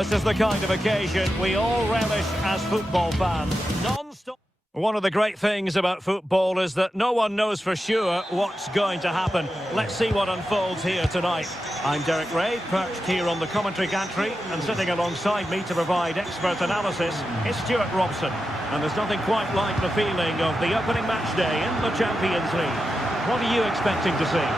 This is the kind of occasion we all relish as football fans. Non-stop. One of the great things about football is that no one knows for sure what's going to happen. Let's see what unfolds here tonight. I'm Derek Ray, perched here on the commentary gantry, and sitting alongside me to provide expert analysis is Stuart Robson. And there's nothing quite like the feeling of the opening match day in the Champions League. What are you expecting to see?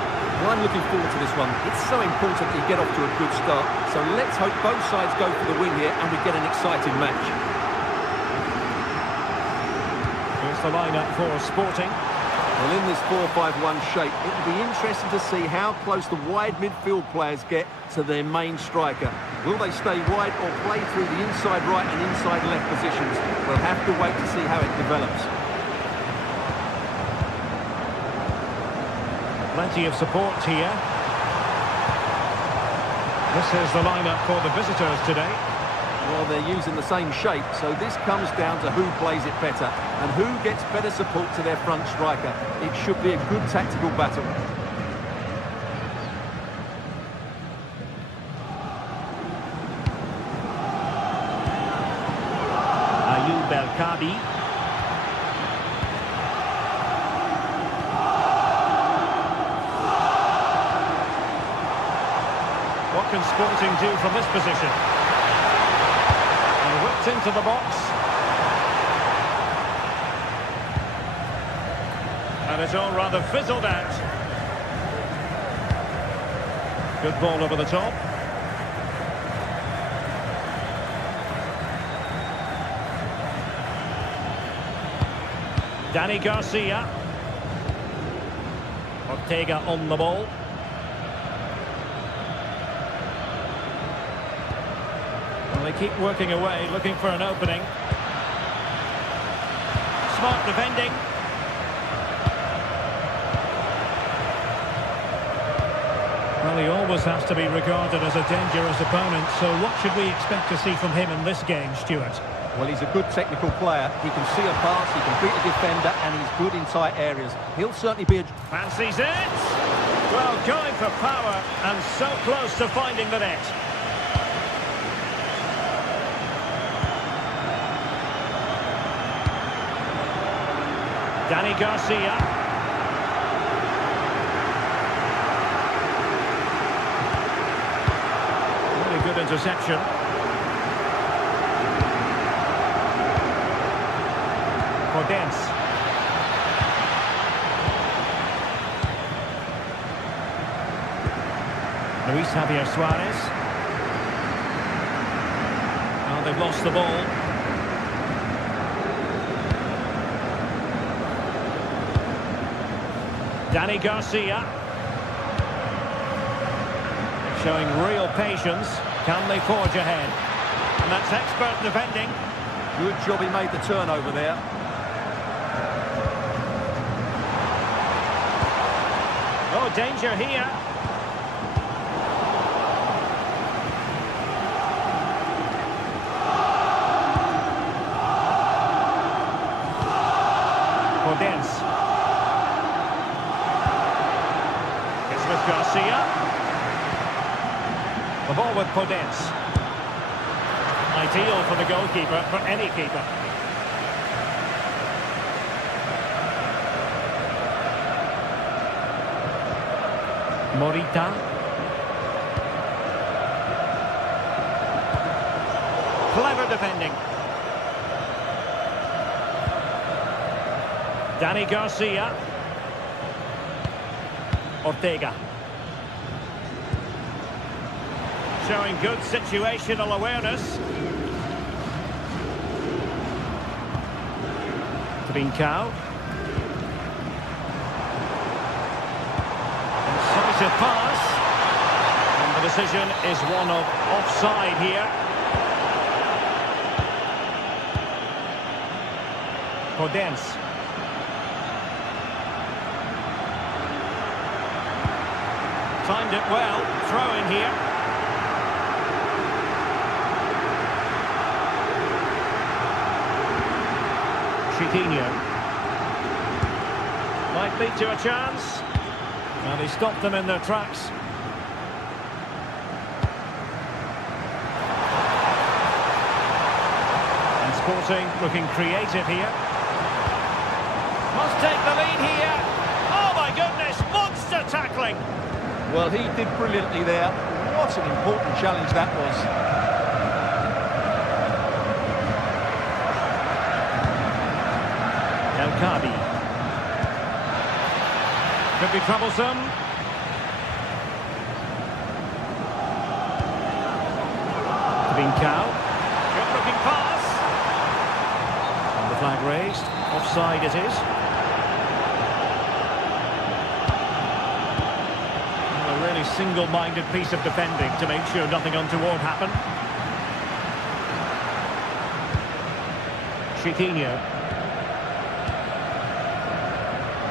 Well, I'm looking forward to this one. It's so important that you get off to a good start. So let's hope both sides go for the win here and we get an exciting match. Here's the lineup for Sporting. Well, in this 4-5-1 shape, it will be interesting to see how close the wide midfield players get to their main striker. Will they stay wide or play through the inside right and inside left positions? We'll have to wait to see how it develops. Plenty of support here. This is the lineup for the visitors today. Well, they're using the same shape, so this comes down to who plays it better and who gets better support to their front striker. It should be a good tactical battle. Ayoub El-Kabi. What can Sporting do from this position? And whipped into the box. And it's all rather fizzled out. Good ball over the top. Dani Garcia. Ortega on the ball. Well, they keep working away, looking for an opening. Smart defending. Well, he always has to be regarded as a dangerous opponent, so what should we expect to see from him in this game, Stuart? Well, he's a good technical player. He can see a pass, he can beat a defender, and he's good in tight areas. He'll certainly be a... Fancies it! Well, going for power, and so close to finding the net. Dani Garcia. Really good interception. Podence. Luis Javier Suarez. Oh, they've lost the ball. Dani Garcia. Showing real patience. Can they forge ahead? And that's expert defending. Good job he made the turnover there. Oh, danger here. Podence. It's with Garcia. The ball with Podence. Ideal for the goalkeeper, for any keeper. Morita. Clever defending. Dani Garcia. Ortega. Showing good situational awareness. Trincao. Incisive pass. And the decision is one of offside here. Podence. Timed it well. Throw in here. Chiquinho. Might lead to a chance. And he stopped them in their tracks. Sporting looking creative here. Must take the lead here. Oh my goodness, monster tackling. Well, he did brilliantly there. What an important challenge that was. El Kadi. Could be troublesome. Cow. Good looking pass. And the flag raised. Offside it is. A really single-minded piece of defending to make sure nothing untoward happened. Chiquinho.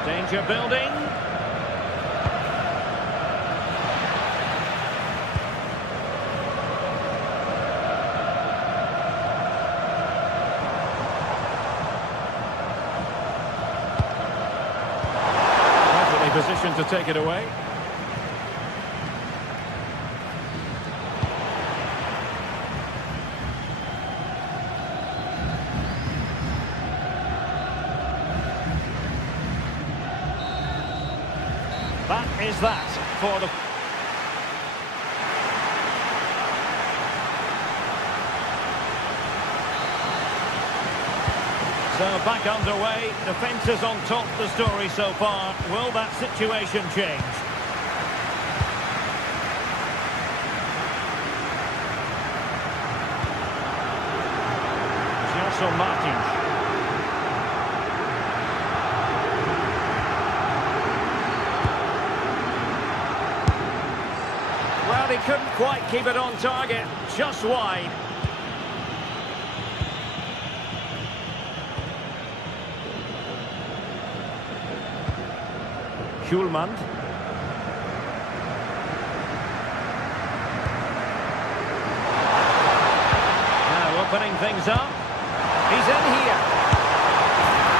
Danger building. Position to take it away. That is that for the... So back underway, defence is on top of the story so far. Will that situation change? Gelson Martins. Well, he couldn't quite keep it on target, just wide. Schulman. Now opening things up. He's in here.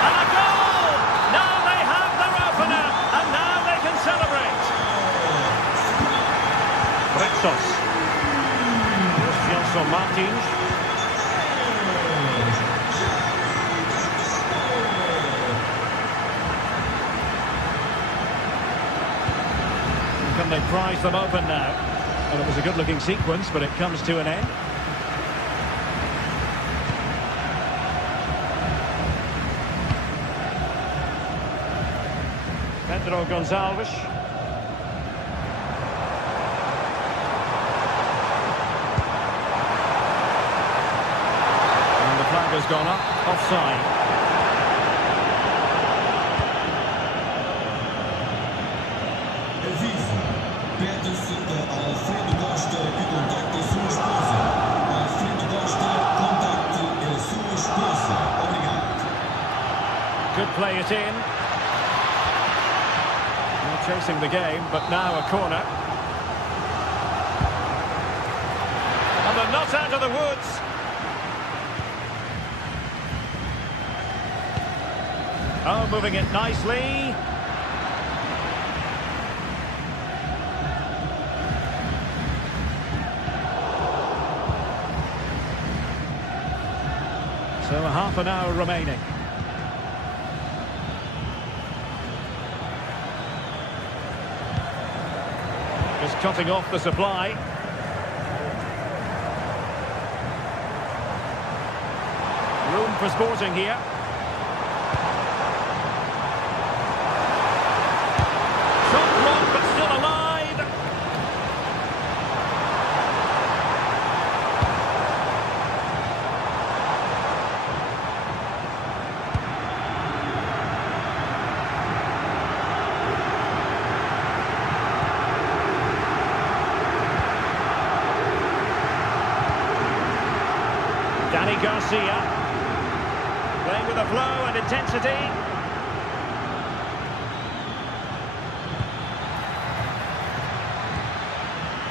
And a goal! Now they have their opener, and now they can celebrate. Rexos. Gelson Martins. Can they prize them open now? Well, it was a good-looking sequence, but it comes to an end. Pedro Gonçalves. And the flag has gone up, offside. Pede-se a Alfredo Costa que contacte a sua esposa. Alfredo Costa, contacte a sua esposa. Obrigado. Could play it in. Not chasing the game, but now a corner. And they're not out of the woods. Oh, moving it nicely. So a half an hour remaining. Just cutting off the supply. Room for Sporting here. Shot blocked, but still alive. Danny Garcia, playing with a flow and intensity.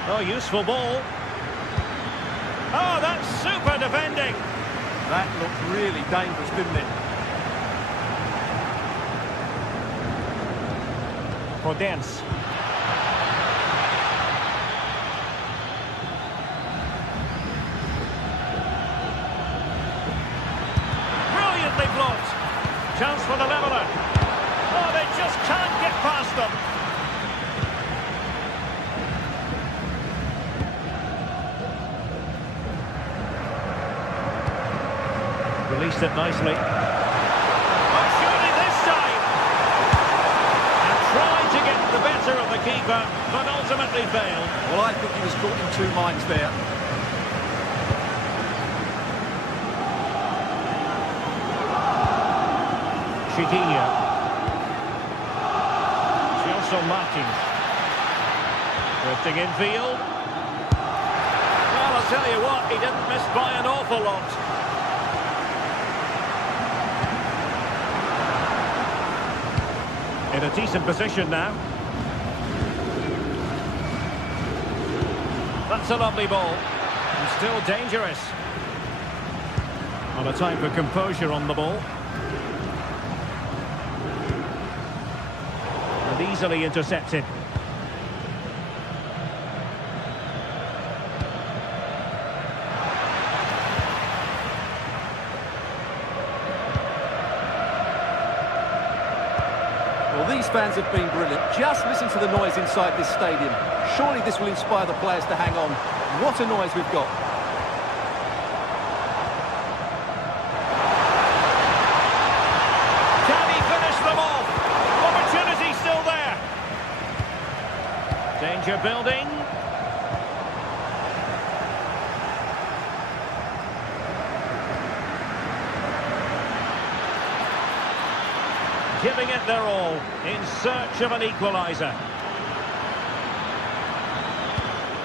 Oh, useful ball. Oh, that's super defending. That looked really dangerous, didn't it? Podence. chance for the leveller. Oh, they just can't get past them. Released it nicely. Oh, surely this time! And tried to get the better of the keeper, but ultimately failed. Well, I think he was caught in two minds there. Chiquinho. Gelson Martins. Drifting infield. Well, I'll tell you what, he didn't miss by an awful lot. In a decent position now. That's a lovely ball. And still dangerous. On a time for composure on the ball. And easily intercepted. Well, these fans have been brilliant. Just listen to the noise inside this stadium. Surely this will inspire the players to hang on. What a noise we've got. Can he finish them off? Opportunity still there. Danger building. Giving it their all in search of an equaliser.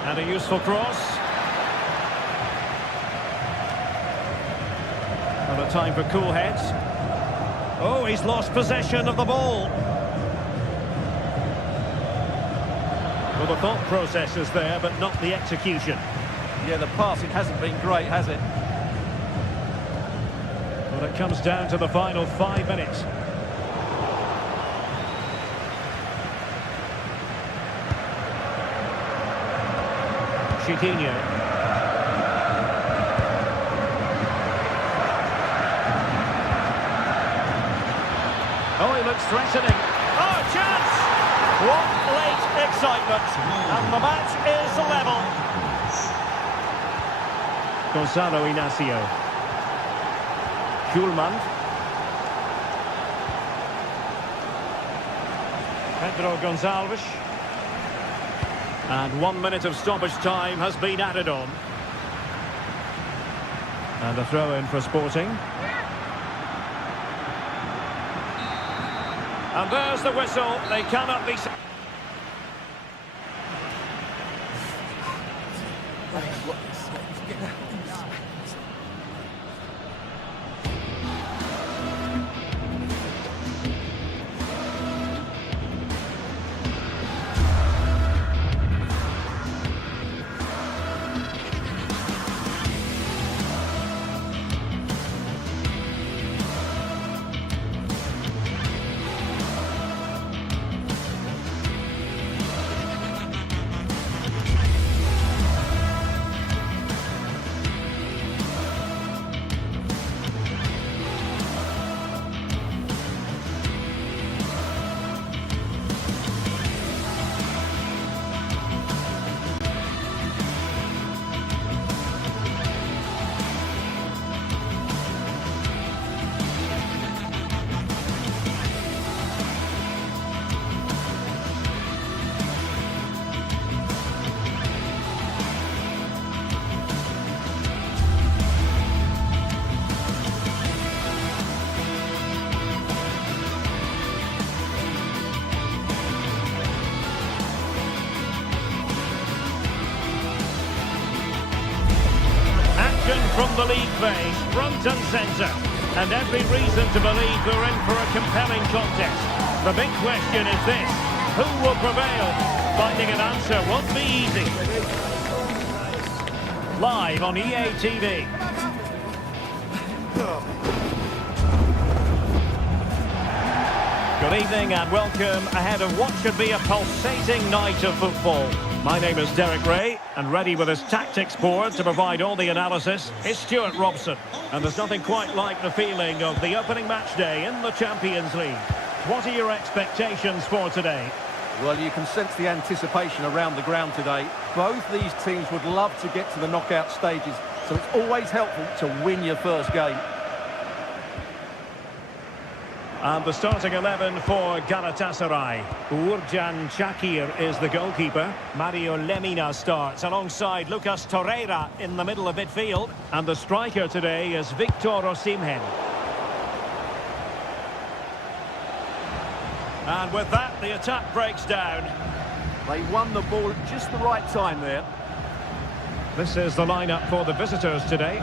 And a useful cross. And a time for cool heads. Oh, he's lost possession of the ball. Well, the thought process is there, but not the execution. Yeah, the passing hasn't been great, has it? Well, it comes down to the final 5 minutes. Chiquinho. Oh, he looks threatening. Oh, chance! What late excitement. And the match is level. Gonzalo Inacio. Schulman. Pedro Gonçalves. And 1 minute of stoppage time has been added on. And a throw-in for Sporting. And there's the whistle. They cannot be... From the league phase, front and centre. And every reason to believe we're in for a compelling contest. The big question is this: who will prevail? Finding an answer won't be easy. Live on EA TV. Good evening and welcome ahead of what should be a pulsating night of football. My name is Derek Ray, and ready with his tactics board to provide all the analysis is Stuart Robson. And there's nothing quite like the feeling of the opening match day in the Champions League. What are your expectations for today? Well, you can sense the anticipation around the ground today. Both these teams would love to get to the knockout stages, so it's always helpful to win your first game. And the starting 11 for Galatasaray. Uğurcan Çakır is the goalkeeper. Mario Lemina starts alongside Lucas Torreira in the middle of midfield. And the striker today is Victor Osimhen. And with that, the attack breaks down. They won the ball at just the right time there. This is the lineup for the visitors today.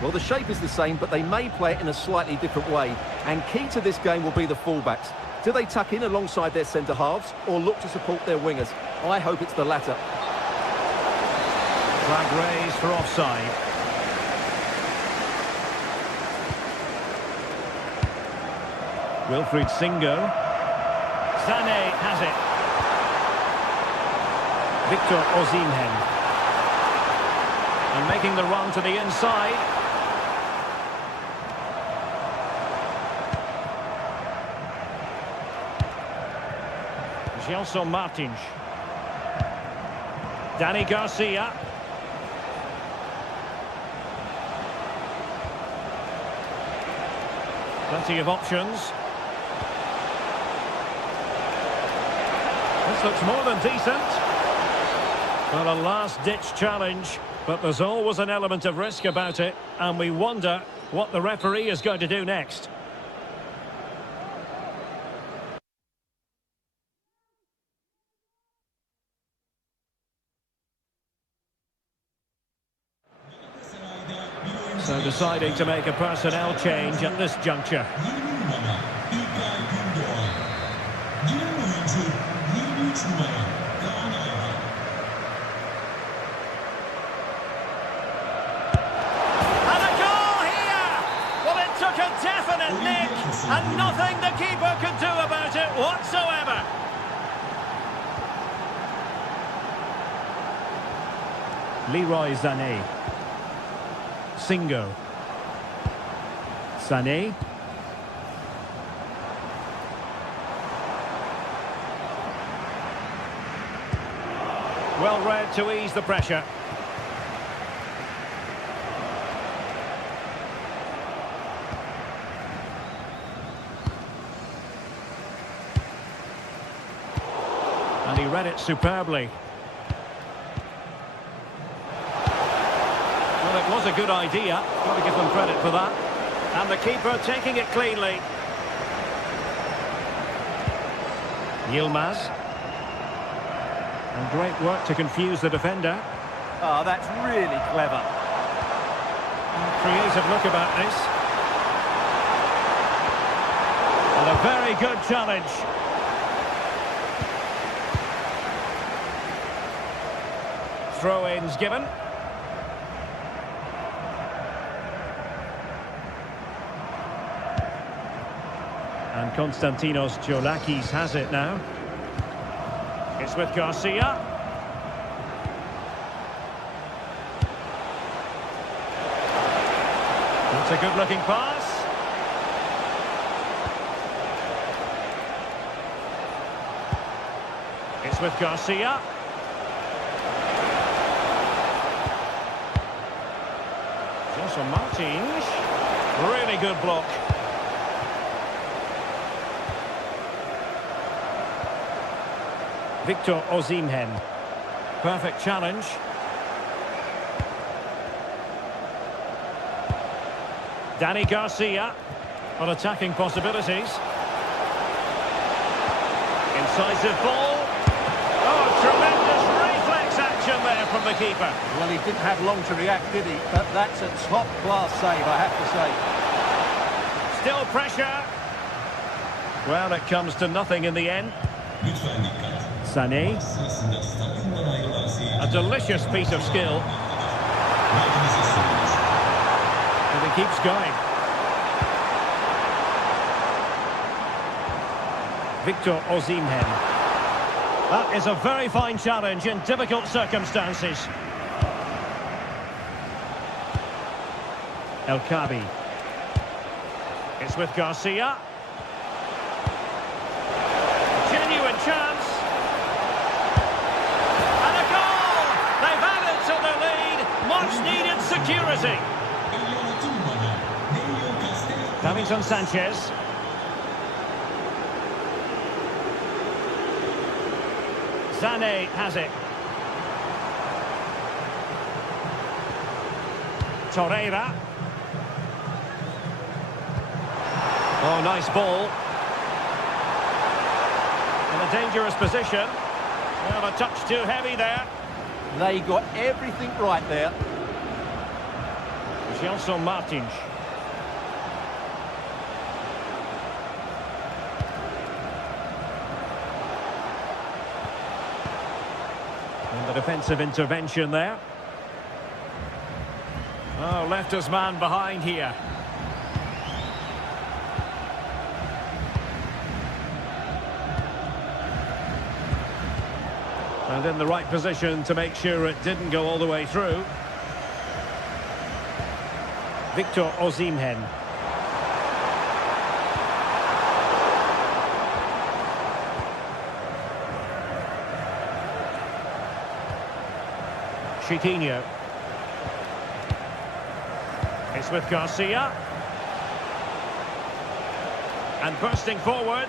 Well, the shape is the same, but they may play it in a slightly different way. And key to this game will be the fullbacks. Do they tuck in alongside their centre-halves or look to support their wingers? I hope it's the latter. Flag raised for offside. Wilfried Singo. Sané has it. Victor Osimhen. And making the run to the inside. Gelson Martins. Dani Garcia. Plenty of options. This looks more than decent. Well, a last-ditch challenge, but there's always an element of risk about it, and we wonder what the referee is going to do next. So deciding to make a personnel change at this juncture. And a goal here! Well, it took a definite nick, and nothing the keeper could do about it whatsoever. Leroy Sané. Singo. Sané. Well read to ease the pressure. And he read it superbly. Well, it was a good idea. Got to give them credit for that. And the keeper taking it cleanly. Yilmaz. And great work to confuse the defender. Oh, that's really clever. Creative look about this. And a very good challenge. Throw-ins given. And Konstantinos Giolakis has it now. It's with Garcia. That's a good-looking pass. It's with Garcia. Gelson Martins. Really good block. Victor Osimhen. Perfect challenge. Dani Garcia on attacking possibilities. Incisive ball. Oh, tremendous reflex action there from the keeper. Well, he didn't have long to react, did he? But that's a top-class save, I have to say. Still pressure. Well, it comes to nothing in the end. Sané. A delicious piece of skill. And he keeps going. Victor Osimhen. That is a very fine challenge in difficult circumstances. El Kabi. It's with Garcia. Genuine chance. And a goal! They've added to the lead. Much needed security. Davinson Sanchez. Sané has it. Torreira. Oh, nice ball. In a dangerous position. Well, a touch too heavy there. They got everything right there. Gelson Martins. And the defensive intervention there. Oh, left his man behind here. And in the right position to make sure it didn't go all the way through. Victor Osimhen. Chiquinho. It's with Garcia. And bursting forward.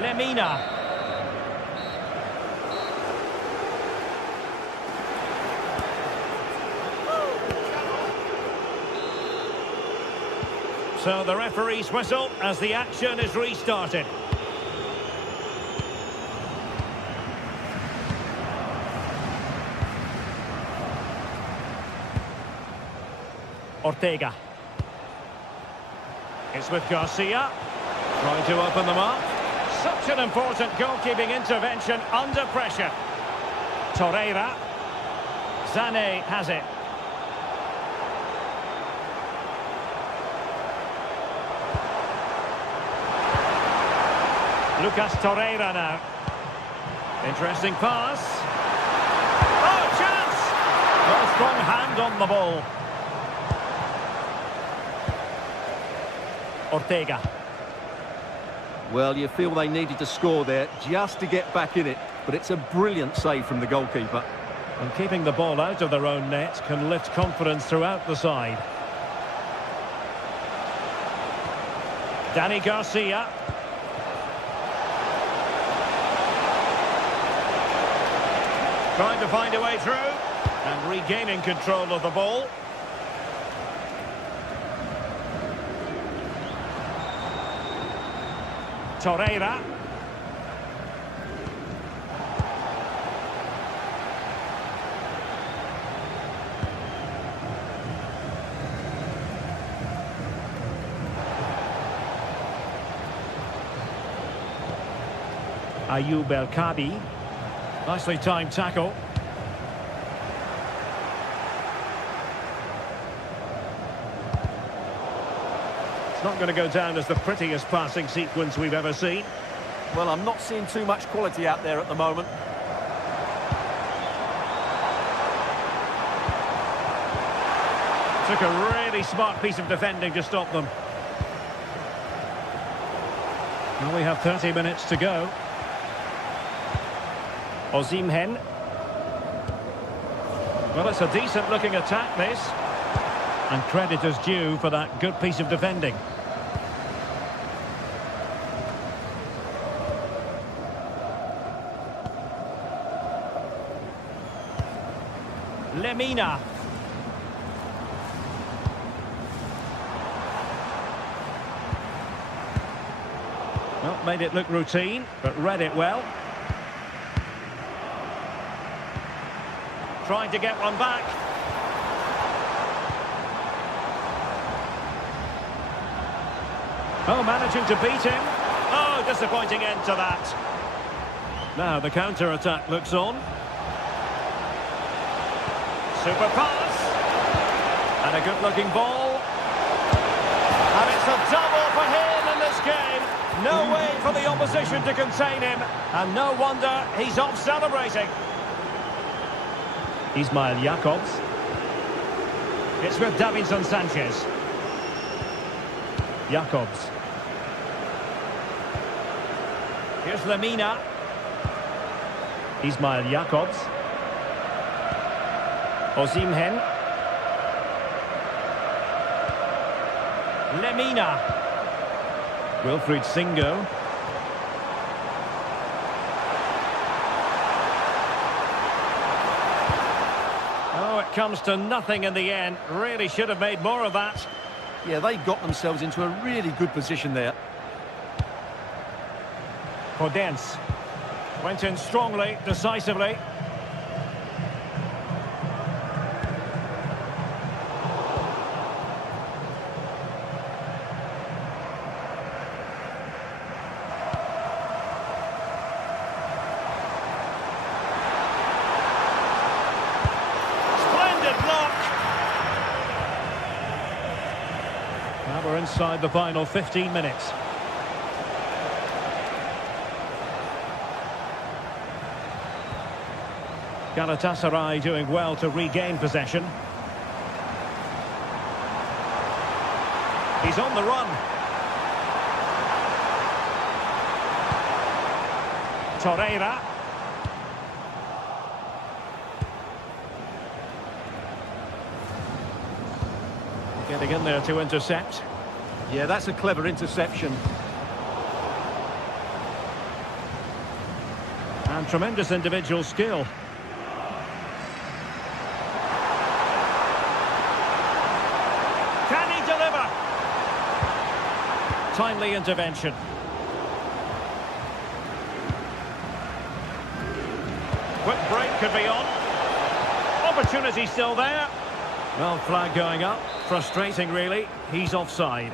Lemina. So the referee's whistle as the action is restarted. Ortega. It's with Garcia. Trying to open them up. Such an important goalkeeping intervention under pressure. Torreira. Sané has it. Lucas Torreira now. Interesting pass. Oh, chance! A strong hand on the ball. Ortega. Well, you feel they needed to score there just to get back in it, but it's a brilliant save from the goalkeeper. And keeping the ball out of their own net can lift confidence throughout the side. Dani Garcia. Trying to find a way through and regaining control of the ball. Torreira. Ayoub El Kabi. Nicely timed tackle. It's not going to go down as the prettiest passing sequence we've ever seen. Well, I'm not seeing too much quality out there at the moment. Took a really smart piece of defending to stop them. Now we have 30 minutes to go. Osimhen. Well, it's a decent-looking attack, this. And credit is due for that good piece of defending. Lemina. Well, made it look routine, but read it well. Trying to get one back. Oh, managing to beat him. Oh, disappointing end to that. Now the counter-attack looks on. Super pass. And a good-looking ball. And it's a double for him in this game. No way for the opposition to contain him. And no wonder he's off celebrating. Ismail Jakobs. It's with Davinson Sanchez. Jakobs. Here's Lemina. Ismail Jakobs. Osimhen. Lemina. Wilfried Singo. Oh, it comes to nothing in the end. Really should have made more of that. Yeah, they got themselves into a really good position there. Podence. Went in strongly, decisively. Now we're inside the final 15 minutes. Galatasaray doing well to regain possession. He's on the run. Torreira. Getting in there to intercept. Yeah, that's a clever interception. And tremendous individual skill. Can he deliver? Timely intervention. Quick break could be on. Opportunity still there. Well, flag going up. Frustrating, really. He's offside.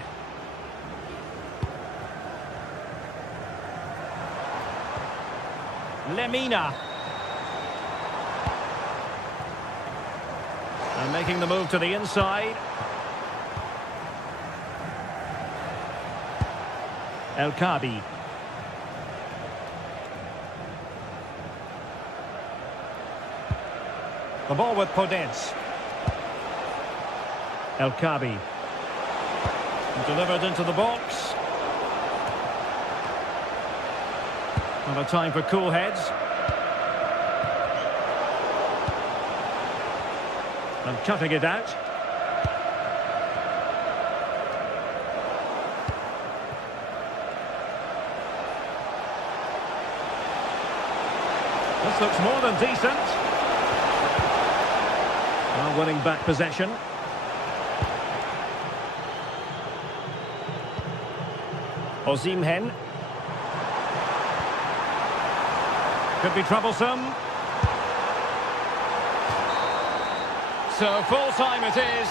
Lemina. And making the move to the inside. El Kabi. The ball with Podence. El Kabi. Delivered into the box. Not a time for cool heads. And cutting it out. This looks more than decent. Well, winning back possession. Osimhen. Could be troublesome. So full time it is.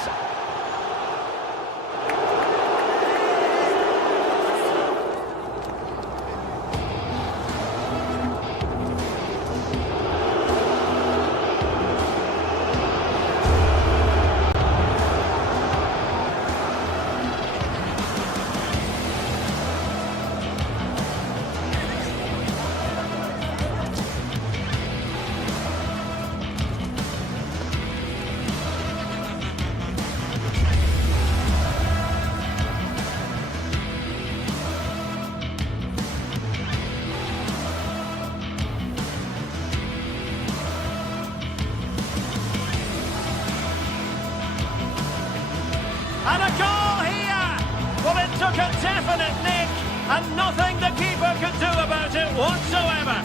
And a goal here! Well, it took a definite nick, and nothing the keeper could do about it whatsoever.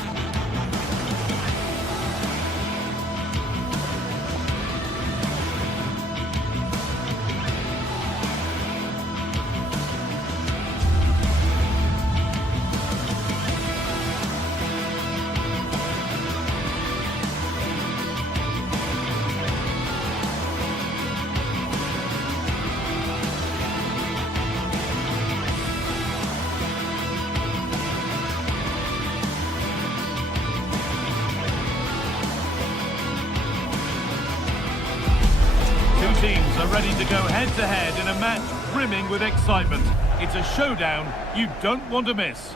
ready to go head-to-head in a match brimming with excitement. It's a showdown you don't want to miss.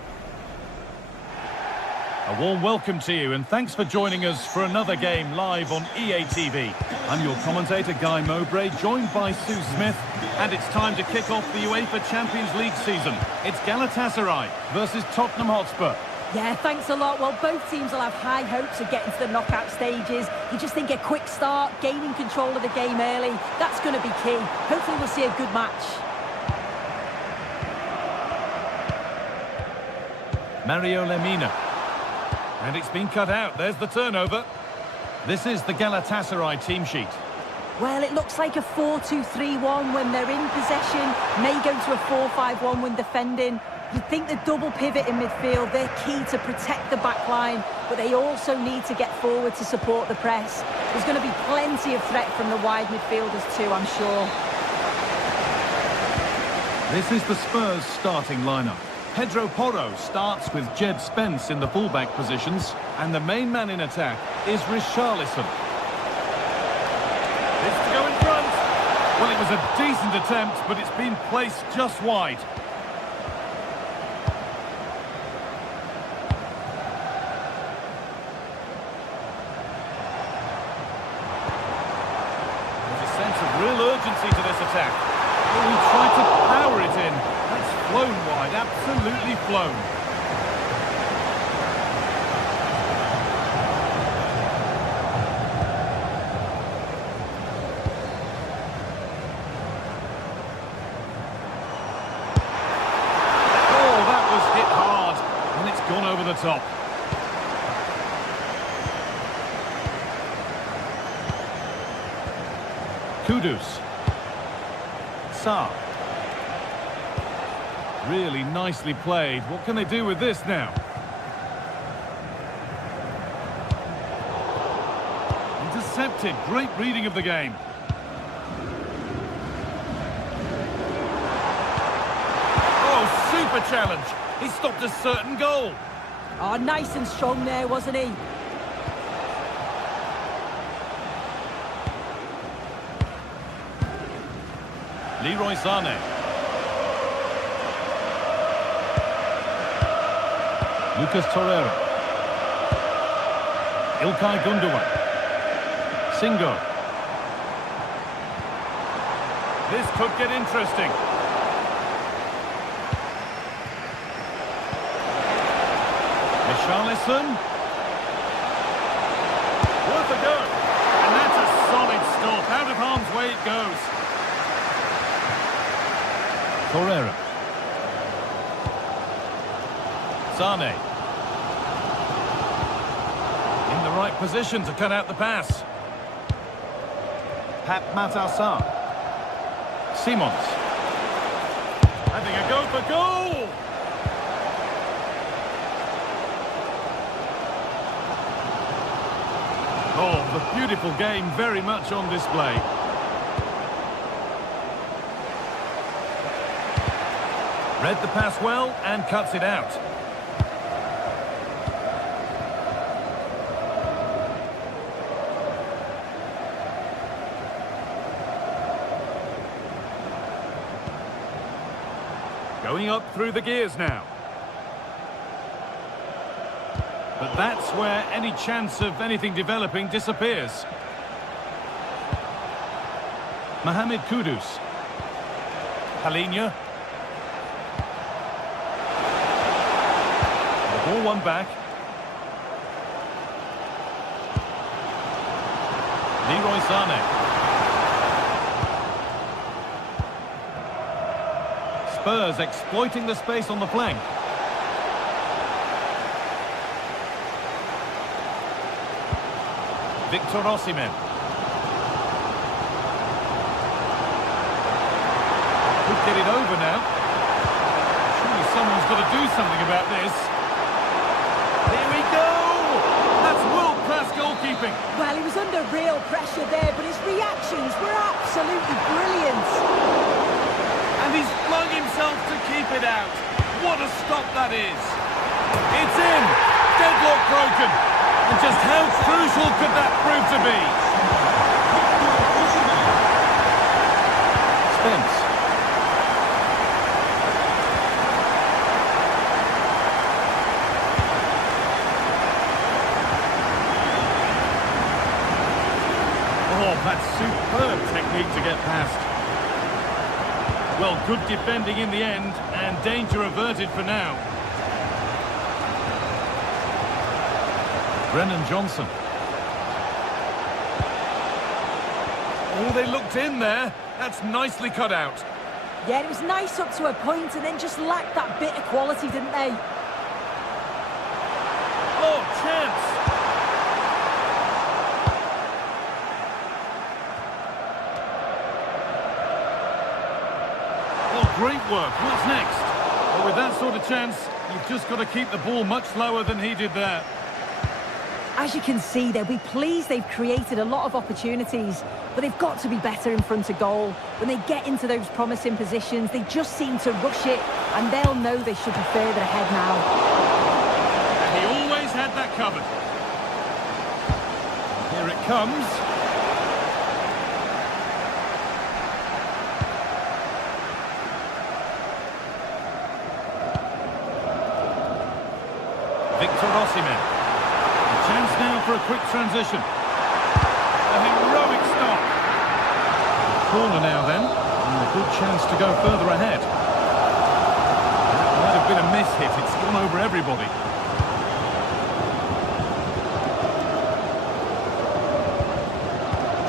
A warm welcome to you, and thanks for joining us for another game live on EA TV. I'm your commentator, Guy Mowbray, joined by Sue Smith, and it's time to kick off the UEFA Champions League season. It's Galatasaray versus Tottenham Hotspur. Yeah, thanks a lot. Well, both teams will have high hopes of getting to the knockout stages. You just think a quick start, gaining control of the game early, that's going to be key. Hopefully we'll see a good match. Mario Lemina. And it's been cut out. There's the turnover. This is the Galatasaray team sheet. Well, it looks like a 4-2-3-1 when they're in possession. May go to a 4-5-1 when defending. You'd think the double pivot in midfield, they're key to protect the back line, but they also need to get forward to support the press. There's going to be plenty of threat from the wide midfielders too, I'm sure. This is the Spurs starting lineup. Pedro Porro starts with Jed Spence in the fullback positions, and the main man in attack is Richarlison. This to go in front. Well, it was a decent attempt, but it's been placed just wide. There's a sense of real urgency to this attack. Oh, he tried to power it in. That's flown wide, absolutely flown. Oh, that was hit hard, and it's gone over the top. Kudus. Sarr. Really nicely played. What can they do with this now? Intercepted. Great reading of the game. Oh, super challenge. He stopped a certain goal. Oh, nice and strong there, wasn't he? Leroy Sané. Lucas Torreira. Ilkay Gundogan. Singo. This could get interesting. Richarlison. Worth a go. And that's a solid stop. Out of harm's way it goes. Torreira. Sané. In the right position to cut out the pass. Pat Matassar. Simons. Having a go for goal! Oh, the beautiful game very much on display. Read the pass well and cuts it out. Going up through the gears now. But that's where any chance of anything developing disappears. Mohamed Kudus. Palinha. The ball won back. Leroy Sané. Spurs exploiting the space on the flank. Victor Osimhen. Could get it over now. Surely someone's got to do something about this. Here we go! That's world-class goalkeeping. Well, he was under real pressure there, but his reactions were absolutely brilliant. And he's flung himself to keep it out. What a stop that is. It's in. Deadlock broken. And just how crucial could that prove to be? Spence. Oh, that's superb technique to get past. Well, good defending in the end, and danger averted for now. Brennan Johnson. Oh, they looked in there. That's nicely cut out. Yeah, it was nice up to a point and then just lacked that bit of quality, didn't they? Oh, chance. Oh, great work. What's next? Well, with that sort of chance, you've just got to keep the ball much lower than he did there. As you can see, they'll be pleased they've created a lot of opportunities, but they've got to be better in front of goal. When they get into those promising positions, they just seem to rush it, and they'll know they should be further ahead now. And he always had that covered. Here it comes. Victor Osimhen. Chance now for a quick transition. A heroic stop. Corner now then, and a good chance to go further ahead. That might have been a miss hit, it's gone over everybody.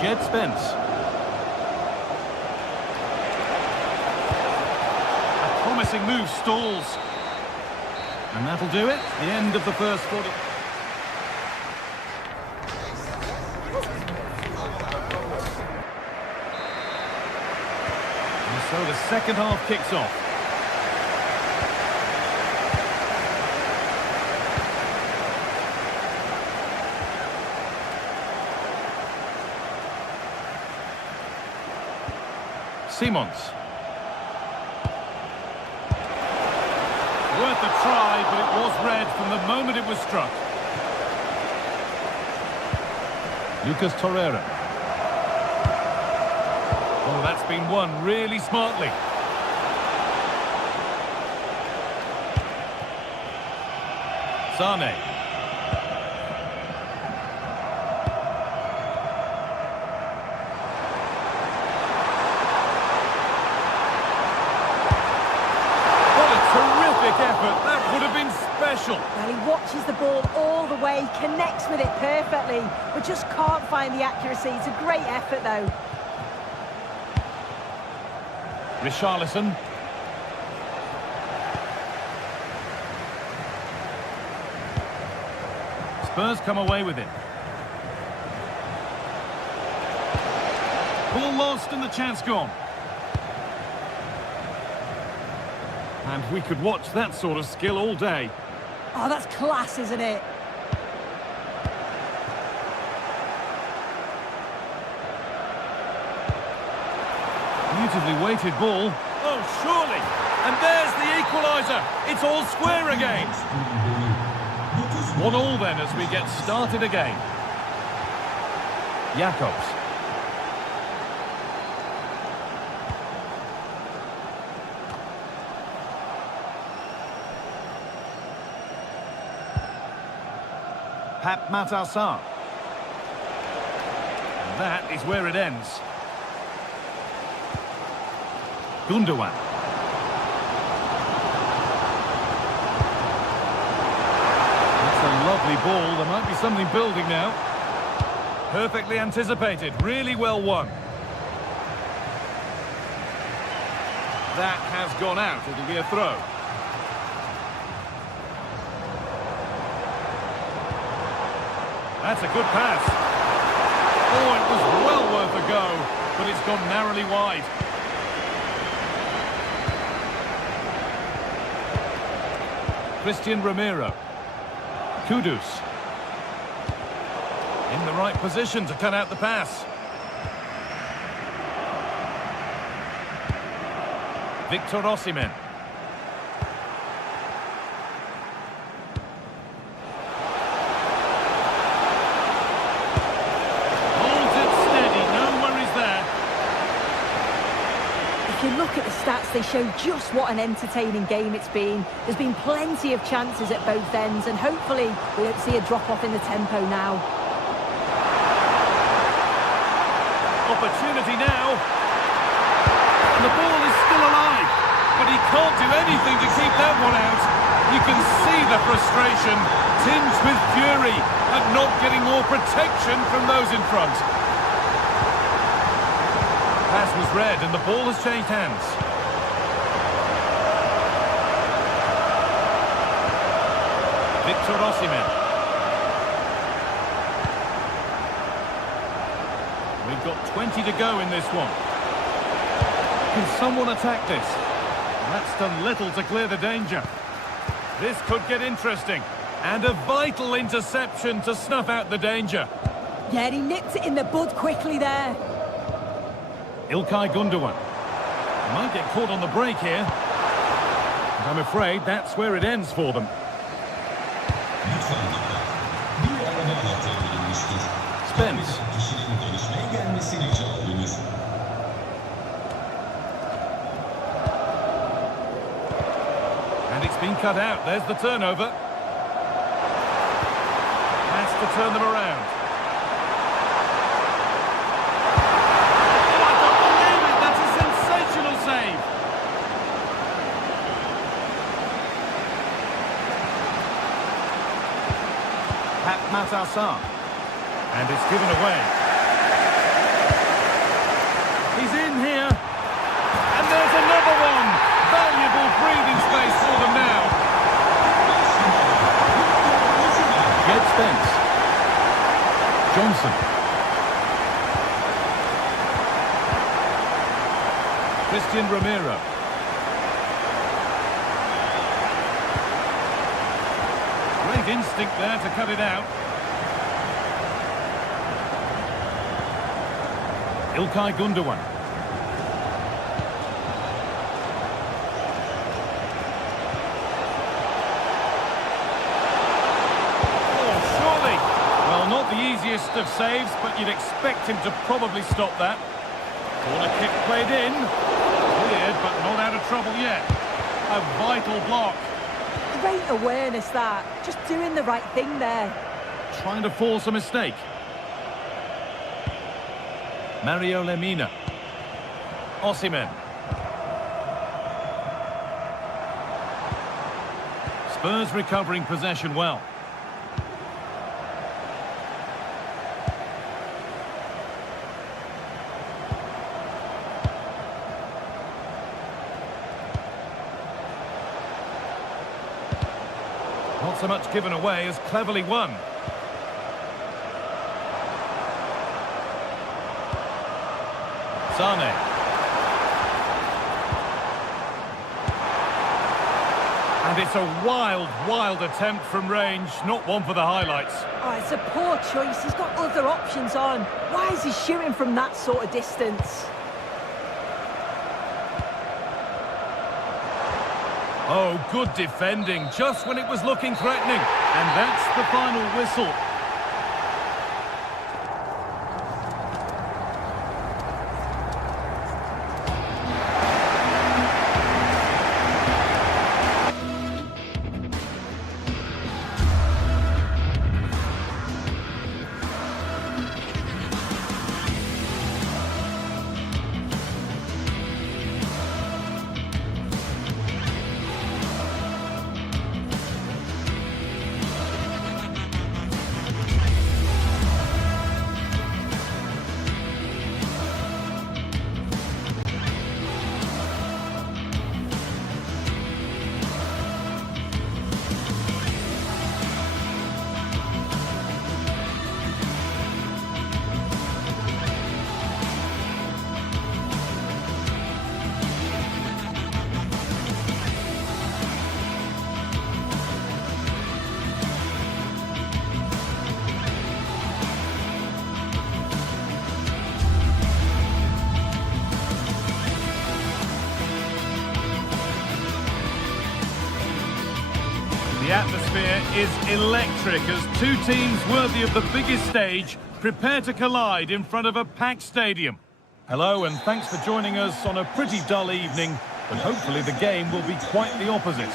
Jed Spence. A promising move stalls. And that'll do it. The end of the first 40. So the second half kicks off. Simons. Worth a try, but it was red from the moment it was struck. Lucas Torreira. Oh, that's been won really smartly. Sane. What a terrific effort. That would have been special. Well, he watches the ball all the way, connects with it perfectly, but just can't find the accuracy. It's a great effort, though. Richarlison. Spurs come away with it. Ball lost and the chance gone. And we could watch that sort of skill all day. Oh, that's class, isn't it? Beautifully weighted ball. Oh, surely. And there's the equaliser. It's all square again. 1-1 then as we get started again. Jacobs. Pap Matarsar. And that is where it ends. Gundogan. That's a lovely ball. There might be something building now. Perfectly anticipated. Really well won. That has gone out. It'll be a throw. That's a good pass. Oh, it was well worth a go, but it's gone narrowly wide. Christian Romero. Kudus. In the right position to cut out the pass. Victor Osimhen. stats, they show just what an entertaining game it's been. There's been plenty of chances at both ends, and hopefully we don't see a drop-off in the tempo now. Opportunity now. And the ball is still alive, but he can't do anything to keep that one out. You can see the frustration, tinged with fury at not getting more protection from those in front. Pass was read and the ball has changed hands. Victor Osimhen. We've got 20 to go in this one. Can someone attack this? That's done little to clear the danger. This could get interesting. And a vital interception to snuff out the danger. Yeah, he nipped it in the bud quickly there. Ilkay Gundogan. He might get caught on the break here. And I'm afraid that's where it ends for them. Spence. And it's been cut out. There's the turnover. Has to turn them around. Oh, I don't believe it. That's a sensational save. Pat Matassar. And it's given away. He's in here. And there's another one. Valuable breathing space for them now. Get Spence. Johnson. Christian Romero. Great instinct there to cut it out. Ilkay Gundogan. Oh, surely. Well, not the easiest of saves, but you'd expect him to probably stop that. Corner kick played in. Cleared, but not out of trouble yet. A vital block. Great awareness, that. Just doing the right thing there. Trying to force a mistake. Mario Lemina. Osimhen. Spurs recovering possession well. Not so much given away as cleverly won. Sane. And it's a wild, wild attempt from range, not one for the highlights. Oh, it's a poor choice. He's got other options on. Why is he shooting from that sort of distance? Oh, good defending, just when it was looking threatening. And that's the final whistle. The atmosphere is electric as two teams worthy of the biggest stage prepare to collide in front of a packed stadium. Hello and thanks for joining us on a pretty dull evening but hopefully the game will be quite the opposite.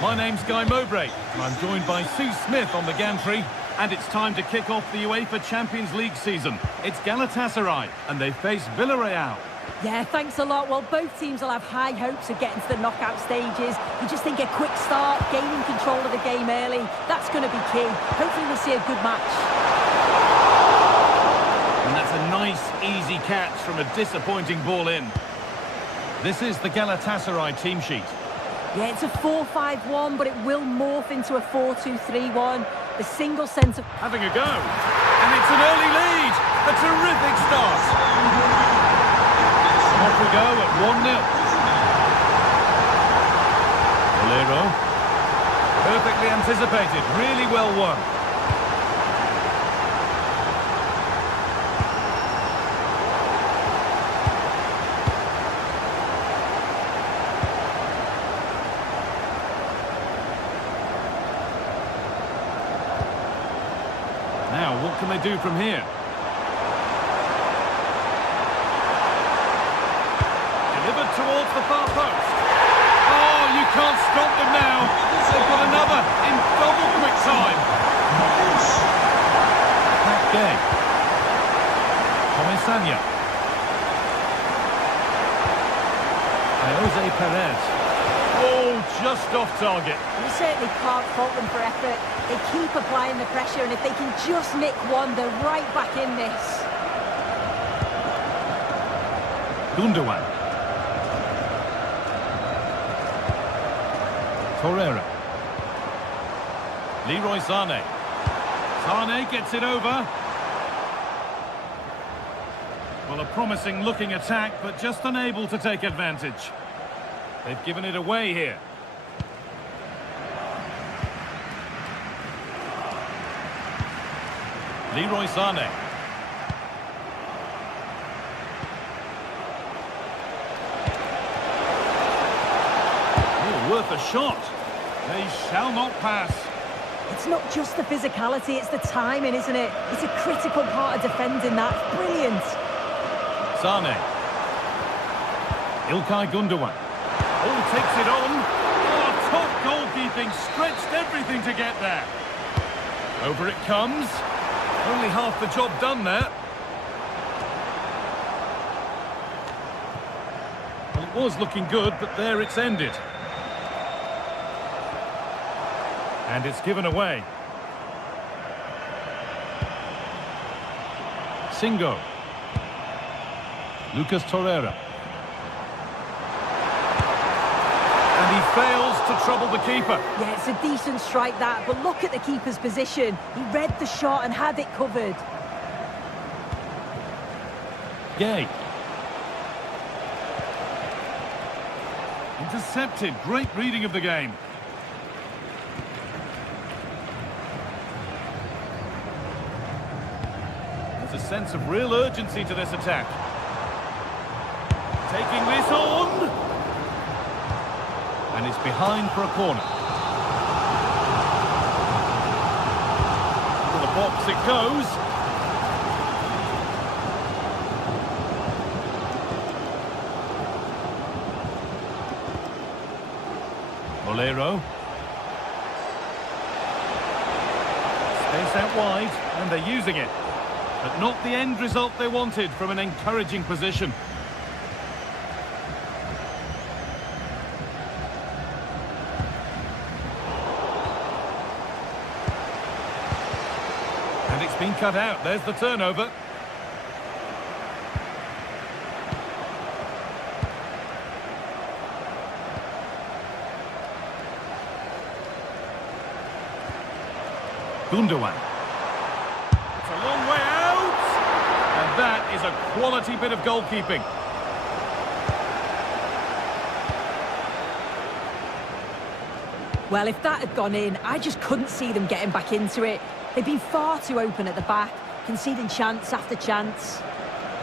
My name's Guy Mowbray, and I'm joined by Sue Smith on the gantry, and it's time to kick off the UEFA Champions League season. It's Galatasaray, and they face Villarreal. Yeah, thanks a lot. Well, both teams will have high hopes of getting to the knockout stages. You just think a quick start, gaining control of the game early, that's going to be key. Hopefully we'll see a good match. And that's a nice, easy catch from a disappointing ball in. This is the Galatasaray team sheet. Yeah, it's a 4-5-1, but it will morph into a 4-2-3-1. The single centre... Having a go. And it's an early lead. A terrific start. Off we go at 1-0. Valero. Perfectly anticipated. Really well won. Now, what can they do from here? Delivered towards the far post. Oh, you can't stop them now. They've got another in double quick time. Back game. Comisania. Jose Perez. Oh, just off target. You certainly can't fault them for effort. They keep applying the pressure, and if they can just nick one, they're right back in this. Gundogan. Torreira. Leroy Sané. Sané gets it over. Well, a promising looking attack, but just unable to take advantage. They've given it away here. Leroy Sané. Oh, worth a shot. They shall not pass. It's not just the physicality, it's the timing, isn't it? It's a critical part of defending that. Brilliant. Sané. İlkay Gundogan. Oh, takes it on. Oh, top goalkeeping, stretched everything to get there. Over it comes. Only half the job done there. Well, it was looking good, but there it's ended. And it's given away. Singo. Lucas Torreira. And he fails to trouble the keeper. Yeah, it's a decent strike that, but look at the keeper's position. He read the shot and had it covered. Gay. Intercepted. Great reading of the game. There's a sense of real urgency to this attack. Taking this on. And it's behind for a corner. To the box it goes. Valero. Space out wide, and they're using it. But not the end result they wanted from an encouraging position. And it's been cut out. There's the turnover. Gundogan. It's a long way out. And that is a quality bit of goalkeeping. Well, if that had gone in, I just couldn't see them getting back into it. They've been far too open at the back, conceding chance after chance.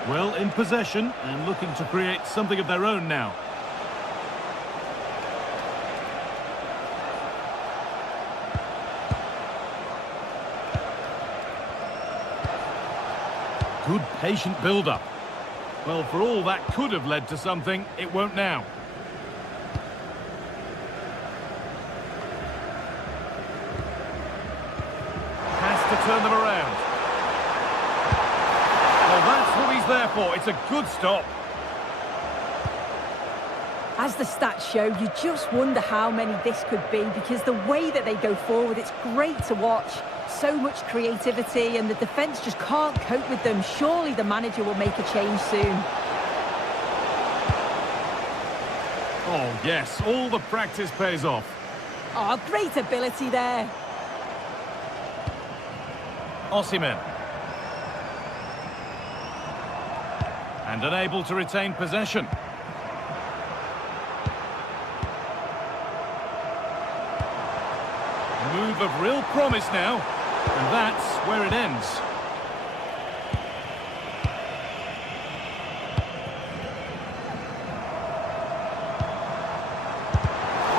Well, in possession and looking to create something of their own now. Good patient build-up. Well, for all that could have led to something, it won't now. for. It's a good stop. As the stats show, you just wonder how many this could be, because the way that they go forward, it's great to watch. So much creativity, and the defence just can't cope with them. Surely the manager will make a change soon. Oh, yes, all the practice pays off. Oh, great ability there. Osimhen. And unable to retain possession. A move of real promise now, and that's where it ends.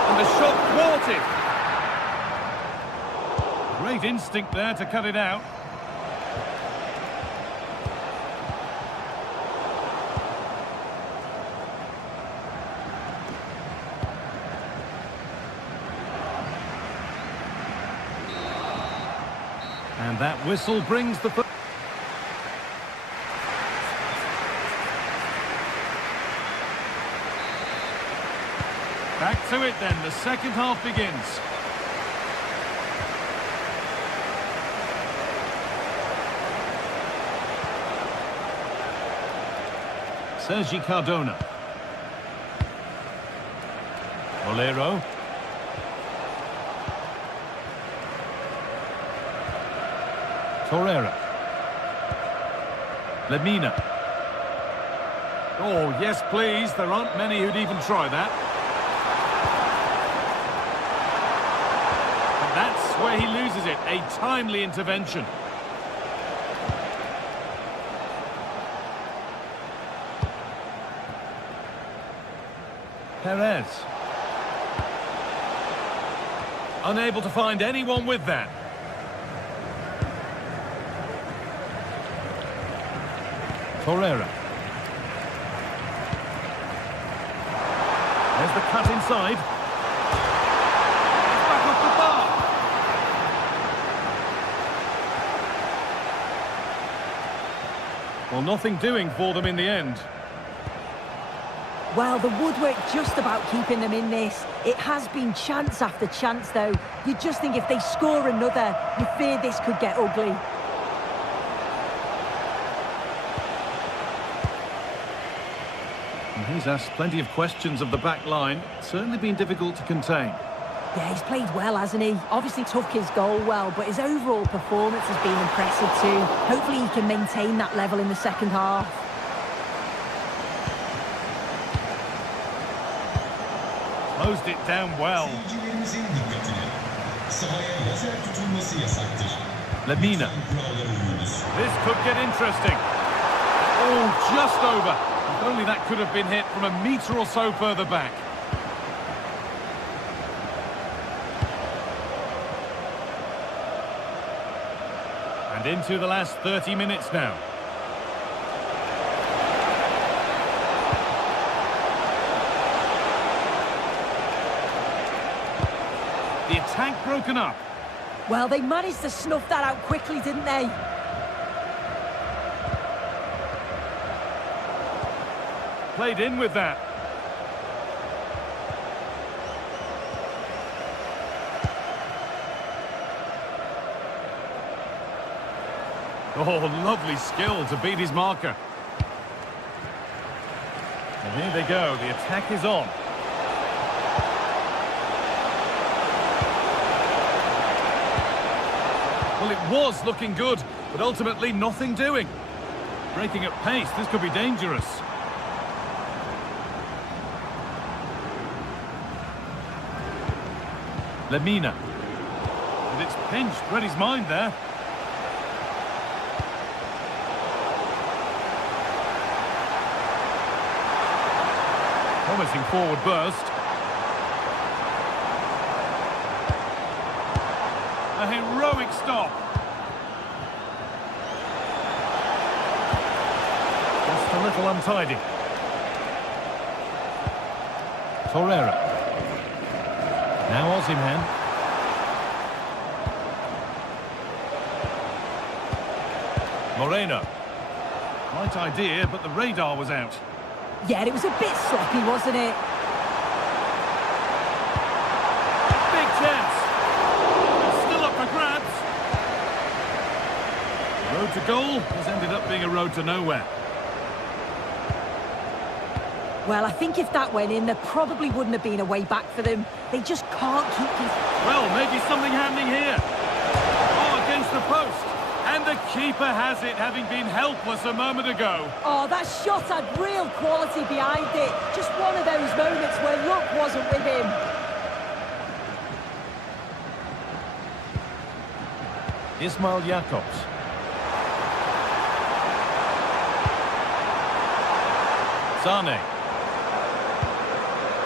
And the shot thwarted. Great instinct there to cut it out. And that whistle brings the... Back to it then, the second half begins. Sergi Cardona. Molero. Torreira. Lemina. Oh, yes, please. There aren't many who'd even try that. And that's where he loses it. A timely intervention. Perez. Unable to find anyone with that. Torreira. There's the cut inside. It's back off the bar. Well, nothing doing for them in the end. Well, the woodwork just about keeping them in this. It has been chance after chance, though. You just think if they score another, you fear this could get ugly. And he's asked plenty of questions of the back line. Certainly been difficult to contain. Yeah, he's played well, hasn't he? Obviously took his goal well, but his overall performance has been impressive too. Hopefully he can maintain that level in the second half. Closed it down well. Lemina. This could get interesting. Oh, just over. If only that could have been hit from a metre or so further back. And into the last 30 minutes now. The attack broken up. Well, they managed to snuff that out quickly, didn't they? Played in with that. Oh, lovely skill to beat his marker. And here they go. The attack is on. Well, it was looking good, but ultimately nothing doing. Breaking at pace, this could be dangerous. Lemina. And it's pinched, read his mind there. Promising forward burst. A heroic stop. Just a little untidy. Torreira. Now Osimhen. Moreno. Right idea, but the radar was out. Yeah, it was a bit sloppy, wasn't it? Big chance. Still up for grabs. The road to goal has ended up being a road to nowhere. Well, I think if that went in, there probably wouldn't have been a way back for them. They just can't keep his... Well, maybe something happening here. Oh, against the post. And the keeper has it, having been helpless a moment ago. Oh, that shot had real quality behind it. Just one of those moments where luck wasn't with him. Ismail Jakobs. Sane.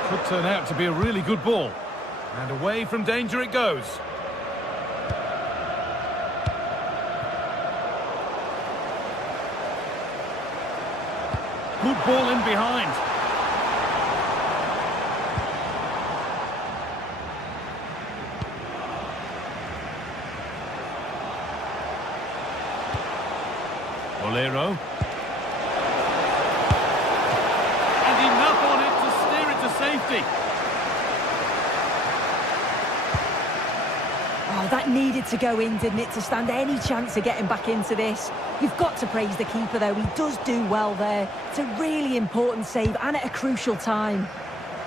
Could turn out to be a really good ball. And away from danger it goes. Good ball in behind. Bolero. And enough on it to steer it to safety. Oh, that needed to go in, didn't it, to stand any chance of getting back into this. You've got to praise the keeper, though. He does do well there. It's a really important save and at a crucial time.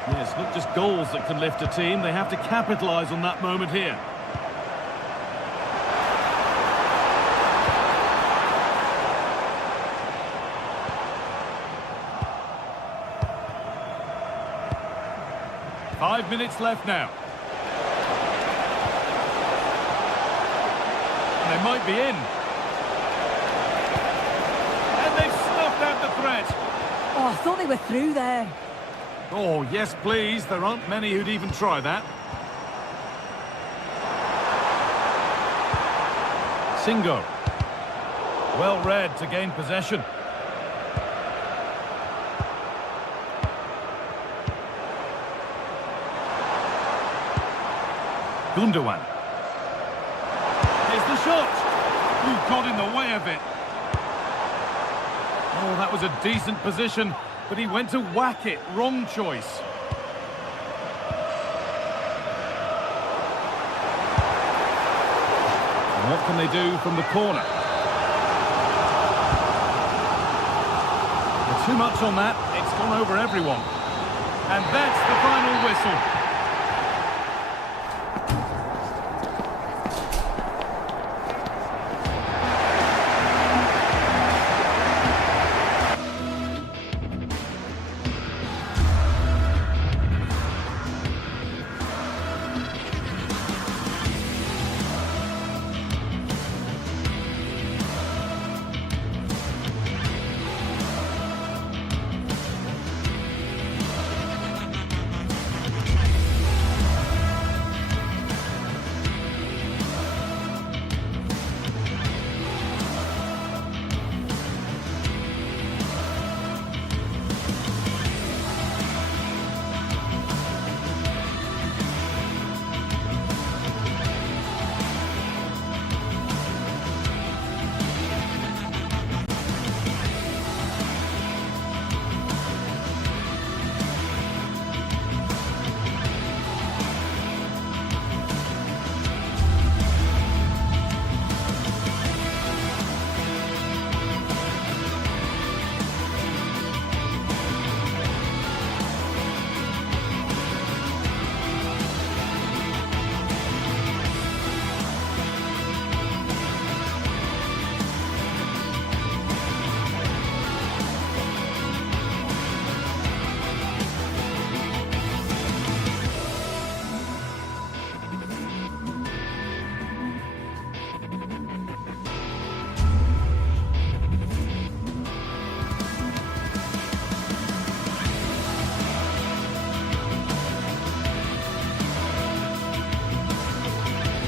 Yes, not just goals that can lift a team. They have to capitalise on that moment here. Five minutes left now. And they might be in. And they've snuffed out the threat. Oh, I thought they were through there. Oh, yes, please. There aren't many who'd even try that. Singo. Well read to gain possession. Gundogan. Here's the shot. Who got in the way of it? Oh, that was a decent position, but he went to whack it. Wrong choice. And what can they do from the corner? Too much on that. It's gone over everyone. And that's the final whistle.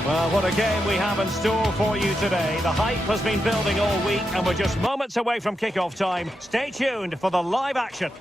Well, what a game we have in store for you today. The hype has been building all week and we're just moments away from kick-off time. Stay tuned for the live action.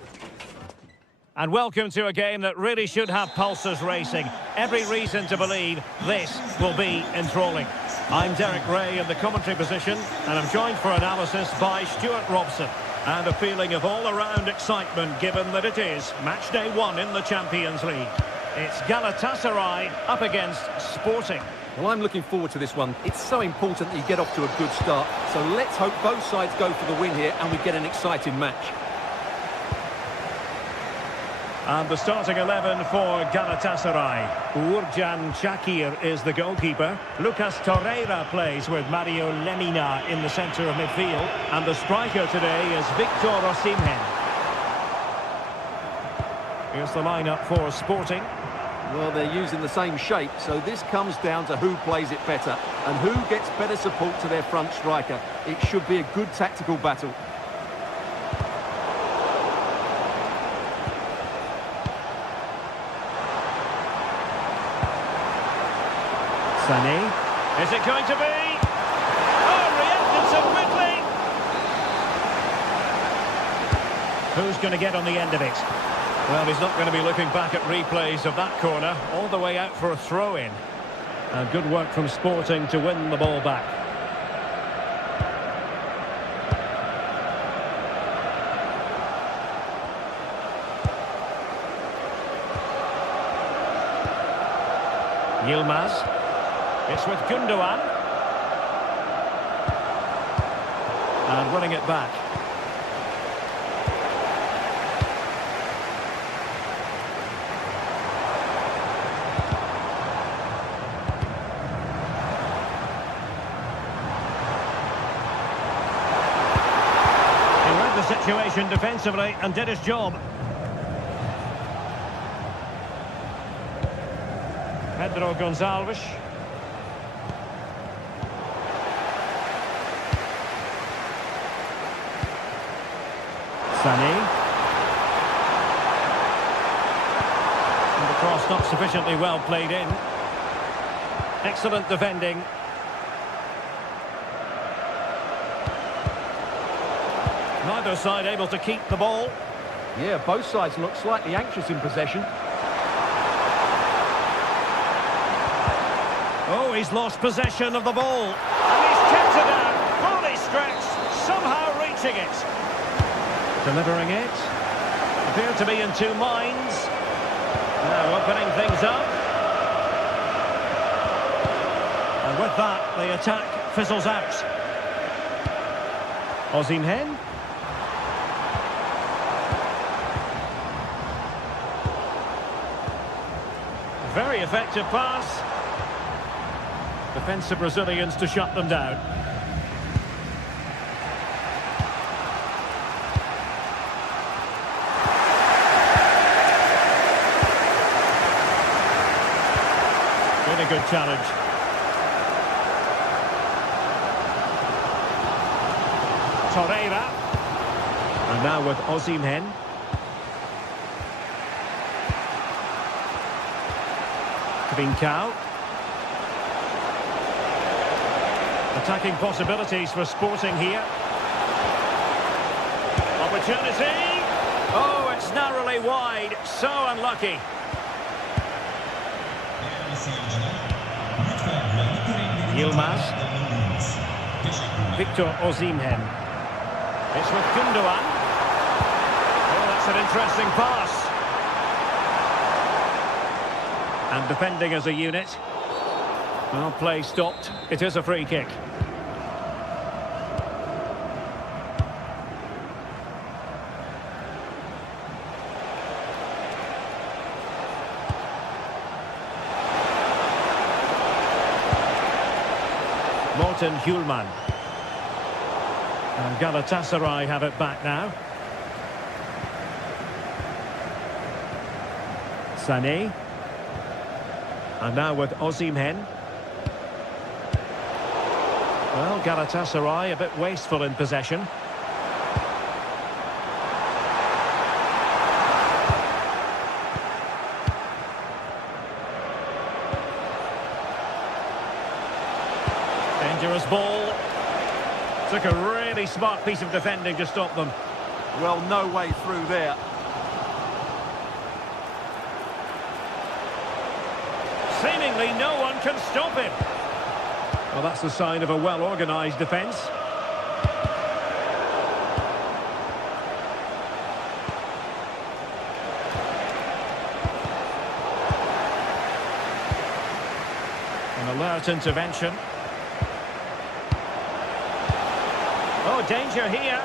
And welcome to a game that really should have pulses racing. Every reason to believe this will be enthralling. I'm Derek Ray in the commentary position, and I'm joined for analysis by Stuart Robson. And a feeling of all-around excitement, given that it is match day 1 in the Champions League. It's Galatasaray up against Sporting. Well, I'm looking forward to this one. It's so important that you get off to a good start. So let's hope both sides go for the win here and we get an exciting match. And the starting 11 for Galatasaray. Uğurcan Çakır is the goalkeeper. Lucas Torreira plays with Mario Lemina in the centre of midfield. And the striker today is Victor Osimhen. Here's the lineup for Sporting. Well, they're using the same shape, so this comes down to who plays it better and who gets better support to their front striker. It should be a good tactical battle. Sané. Is it going to be? Oh, reacted so quickly! Who's going to get on the end of it? Well, he's not going to be looking back at replays of that corner, all the way out for a throw-in. And good work from Sporting to win the ball back. Yilmaz. It's with Gundogan. And winning it back. He read the situation defensively and did his job. Pedro Gonçalves. Sané. And the cross not sufficiently well played in. Excellent defending. Neither side able to keep the ball. Yeah, both sides look slightly anxious in possession. Oh, he's lost possession of the ball. And he's kept it out. Fully stretched, somehow reaching it. Delivering it. Appear to be in two minds. Now opening things up. And with that, the attack fizzles out. Osimhen. Very effective pass. Defensive Brazilians to shut them down. Really good challenge. Torreira. And now with Osimhen. Trincao. Attacking possibilities for Sporting here. Opportunity. Oh, it's narrowly wide. So unlucky. Yilmaz. Victor Osimhen. It's with Gundogan. Oh, that's an interesting pass. And defending as a unit. Well, play stopped. It is a free kick. Morten Hjulman. And Galatasaray have it back now. Sané. And now with Osimhen. Well, Galatasaray a bit wasteful in possession. Dangerous ball. Took a really smart piece of defending to stop them. Well, no way through there. Seemingly no one can stop him. Well, that's the sign of a well-organised defence. An alert intervention. Oh, danger here.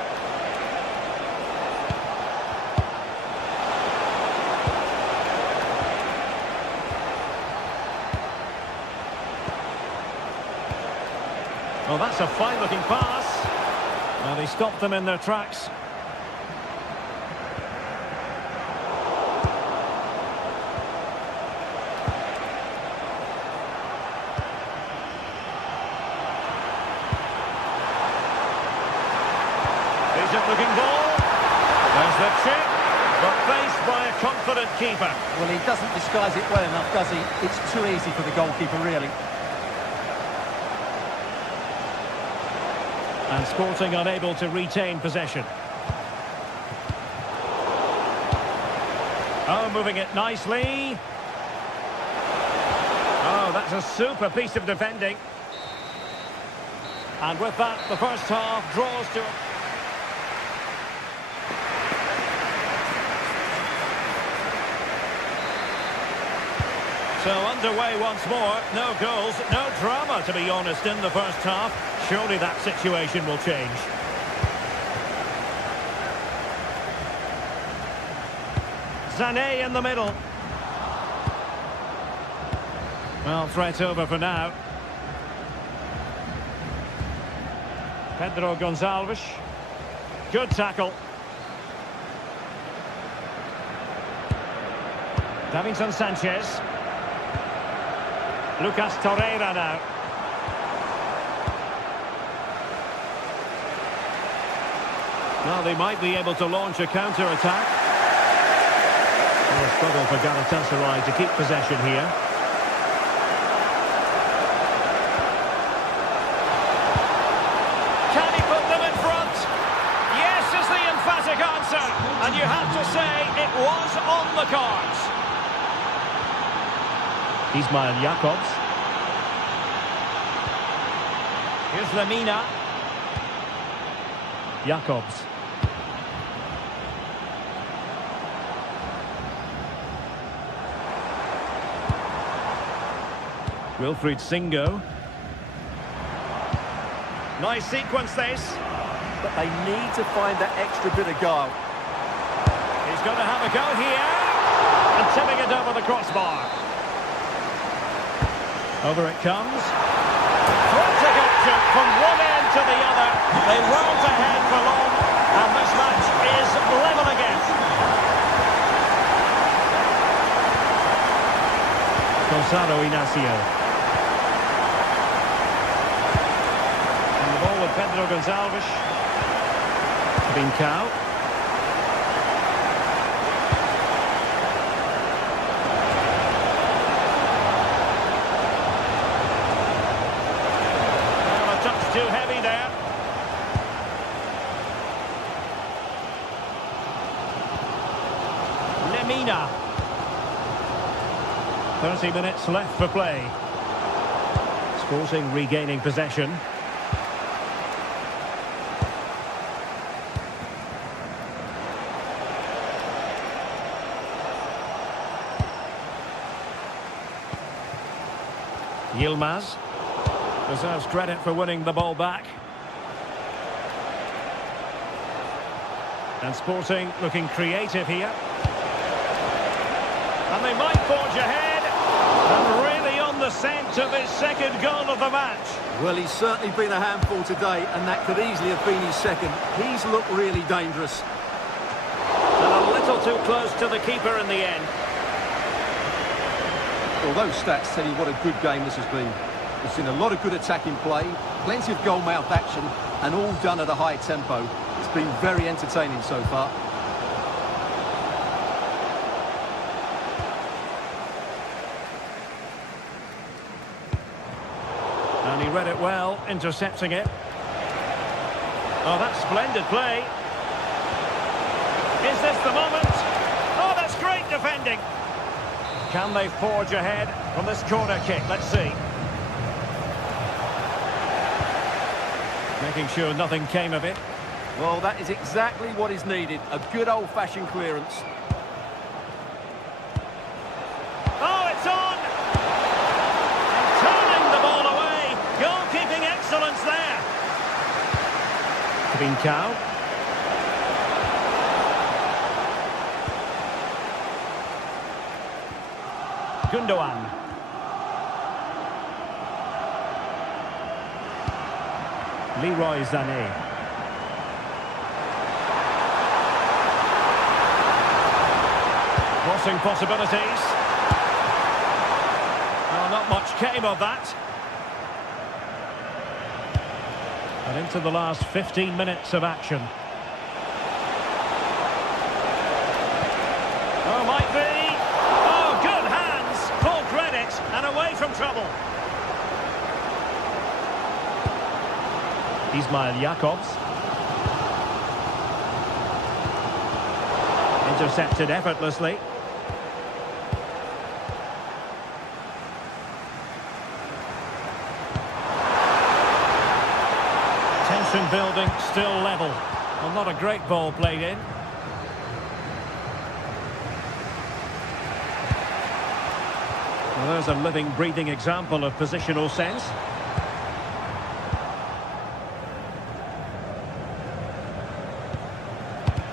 Well, that's a fine-looking pass. Now they stopped them in their tracks. Decent-looking ball. There's the chip, but faced by a confident keeper. Well, he doesn't disguise it well enough, does he? It's too easy for the goalkeeper, really. And Sporting unable to retain possession. Oh, moving it nicely. Oh, that's a super piece of defending. And with that, the first half draws to... So underway once more, no goals, no drama to be honest in the first half. Surely that situation will change. Sané in the middle. Well, threat over for now. Pedro Gonçalves. Good tackle. Davinson Sanchez. Lucas Torreira now. Well, they might be able to launch a counter-attack. A struggle for Galatasaray to keep possession here. Can he put them in front? Yes is the emphatic answer. And you have to say it was on the cards. Ismail Jakobs. Here's Lemina. Jakobs. Wilfried Singo. Nice sequence this. But they need to find that extra bit of guile. He's going to have a go here. And tipping it over the crossbar. Over it comes. Frantic action from one end to the other. They weren't ahead for long. And this match is level again. Gonzalo Inacio. With Pedro Gonçalves. Bincao. Well, a touch too heavy there. Lemina. 30 minutes left for play. Sporting regaining possession. Yilmaz deserves credit for winning the ball back. And Sporting looking creative here. And they might forge ahead. And really on the scent of his second goal of the match. Well, he's certainly been a handful today, and that could easily have been his second. He's looked really dangerous. And a little too close to the keeper in the end. Well, those stats tell you what a good game this has been. We've seen a lot of good attacking play, plenty of goal-mouth action, and all done at a high tempo. It's been very entertaining so far. And he read it well, intercepting it. Oh, that's splendid play. Is this the moment? Oh, that's great defending. Can they forge ahead from this corner kick? Let's see. Making sure nothing came of it. Well, that is exactly what is needed. A good old-fashioned clearance. Oh, it's on! Turning the ball away. Goalkeeping excellence there. Trincao. Gundogan. Leroy Sané. Crossing possibilities. Well, not much came of that. And into the last 15 minutes of action. Oh, might be. Oh, good hands. Full credit and away from trouble. Ismail Jakobs. Intercepted effortlessly. Tension building, still level. Well, not a great ball played in. Well, there's a living, breathing example of positional sense.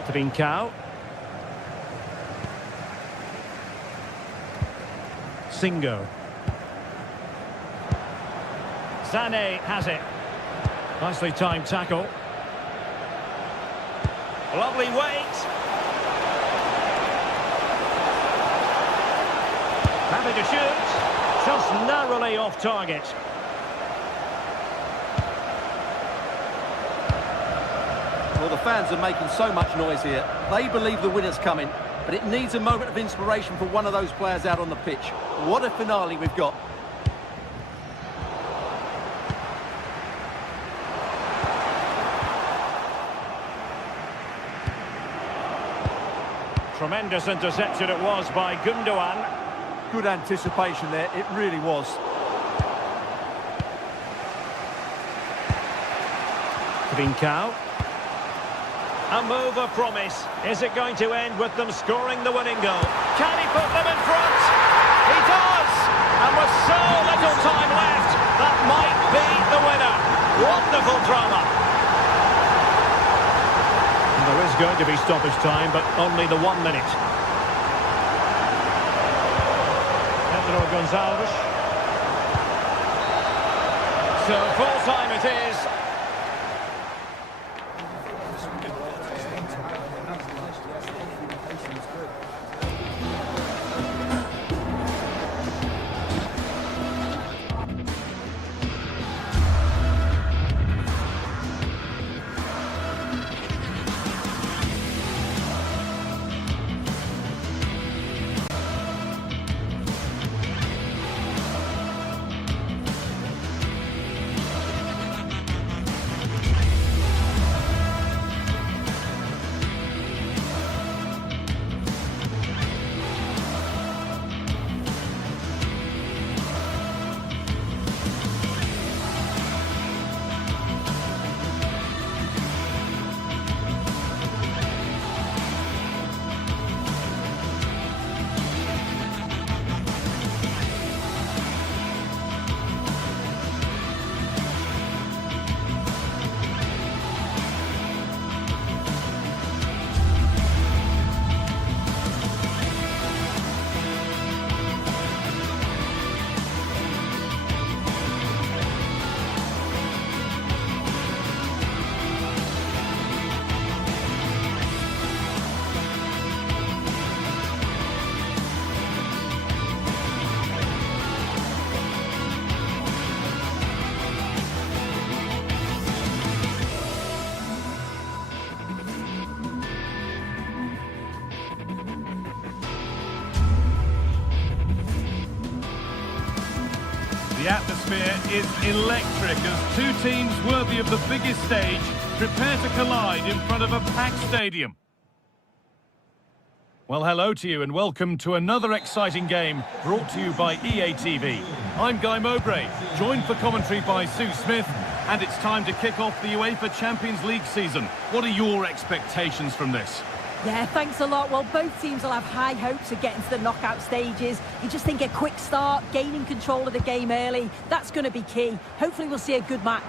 Trincao. Singo. Sané has it. Nicely timed tackle. Lovely weight. Happy to shoot. Just narrowly off target. Well, the fans are making so much noise here. They believe the winner's coming, but it needs a moment of inspiration for one of those players out on the pitch. What a finale we've got. Tremendous interception it was by Gundogan. Good anticipation there, it really was. Trincao. A move of promise. Is it going to end with them scoring the winning goal? Can he put them in front? He does! And with so little time left, that might be the winner. Wonderful drama. And there is going to be stoppage time, but only the 1 minute. Pedro Gonçalves. So full time it is. The atmosphere is electric as two teams worthy of the biggest stage prepare to collide in front of a packed stadium. Well, hello to you and welcome to another exciting game brought to you by EA TV. I'm Guy Mowbray, joined for commentary by Sue Smith, And it's time to kick off the UEFA Champions League season. What are your expectations from this? Yeah, thanks a lot. Well, both teams will have high hopes of getting to the knockout stages. You just think a quick start, gaining control of the game early, that's going to be key. Hopefully we'll see a good match.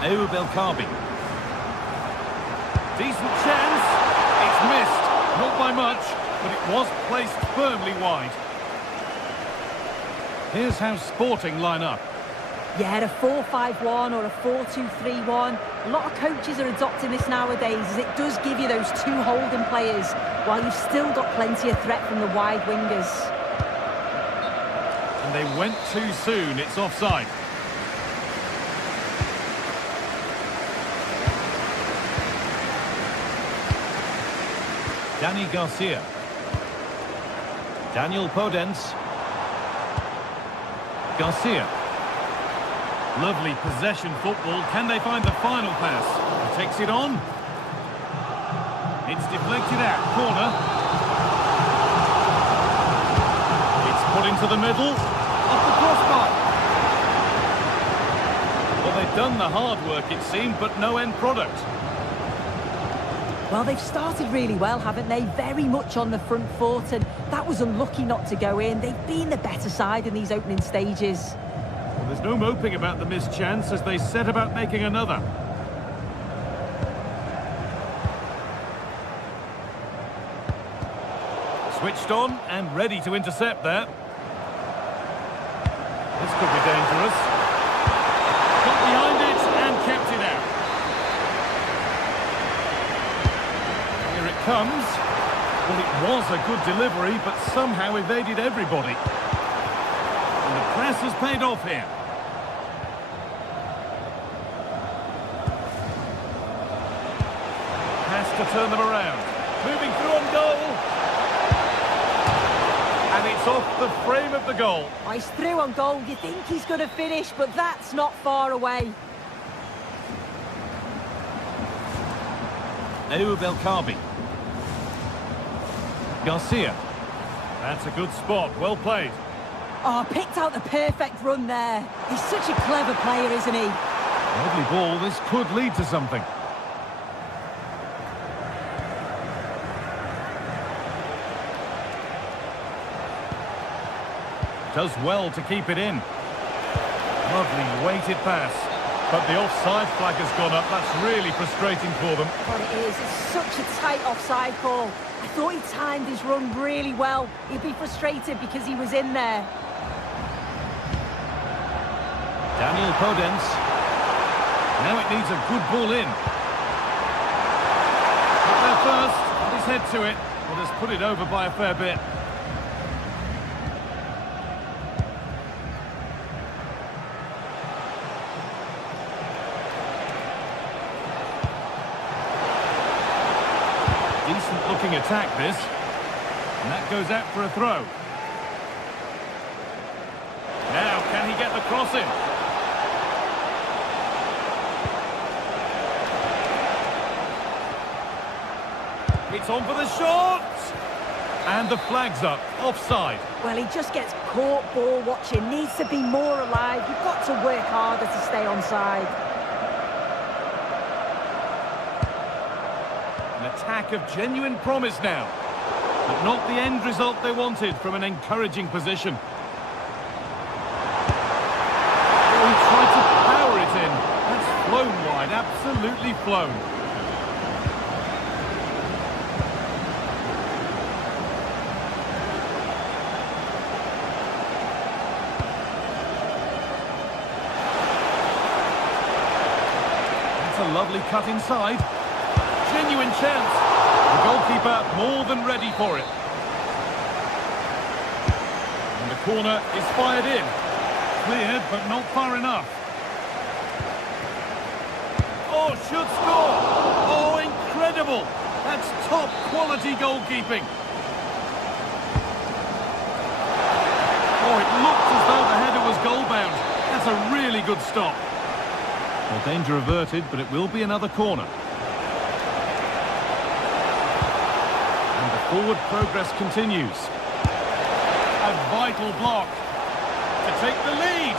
Ayoub El Kaabi. Decent chance. It's missed. Not by much, but it was placed firmly wide. Here's how Sporting line up. Yeah, a 4-5-1 or a 4-2-3-1. A lot of coaches are adopting this nowadays as it does give you those two holding players while you've still got plenty of threat from the wide wingers. And they went too soon. It's offside. Dani Garcia. Daniel Podence. Garcia. Lovely possession football. Can they find the final pass? He takes it on. It's deflected out. Corner. It's put into the middle. Off the crossbar. Well, they've done the hard work, it seemed, but no end product. Well, they've started really well, haven't they? Very much on the front foot, and that was unlucky not to go in. They've been the better side in these opening stages. Well, there's no moping about the missed chance as they set about making another. Switched on and ready to intercept there. This could be dangerous. Got behind it and kept it out. Here it comes. Well, it was a good delivery, but somehow evaded everybody. And the press has paid off here. Has to turn them around. Moving through on goal. And it's off the frame of the goal. Oh, he's through on goal. You think he's going to finish, but that's not far away. Ayoub El Kaabi. Garcia. That's a good spot. Well played. Oh, picked out the perfect run there. He's such a clever player, isn't he? Lovely ball. This could lead to something. Does well to keep it in. Lovely weighted pass. But the offside flag has gone up. That's really frustrating for them. But it is. It's such a tight offside call. I thought he timed his run really well. He'd be frustrated because he was in there. Daniel Podence. Now it needs a good ball in. Got there first. Put his head to it. Well, has put it over by a fair bit. Decent looking attack this. And that goes out for a throw. Now can he get the cross in? It's on for the shot! And the flag's up. Offside. Well, he just gets caught ball watching. Needs to be more alive. You've got to work harder to stay onside. An attack of genuine promise now. But not the end result they wanted from an encouraging position. Oh, he tried to power it in. That's flown wide. Absolutely flown. A lovely cut inside. Genuine chance. The goalkeeper more than ready for it. And the corner is fired in. Cleared, but not far enough. Oh, should score. Oh, incredible. That's top quality goalkeeping. Oh, it looked as though the header was goal-bound. That's a really good stop. Well, danger averted, but it will be another corner. And the forward progress continues. A vital block to take the lead.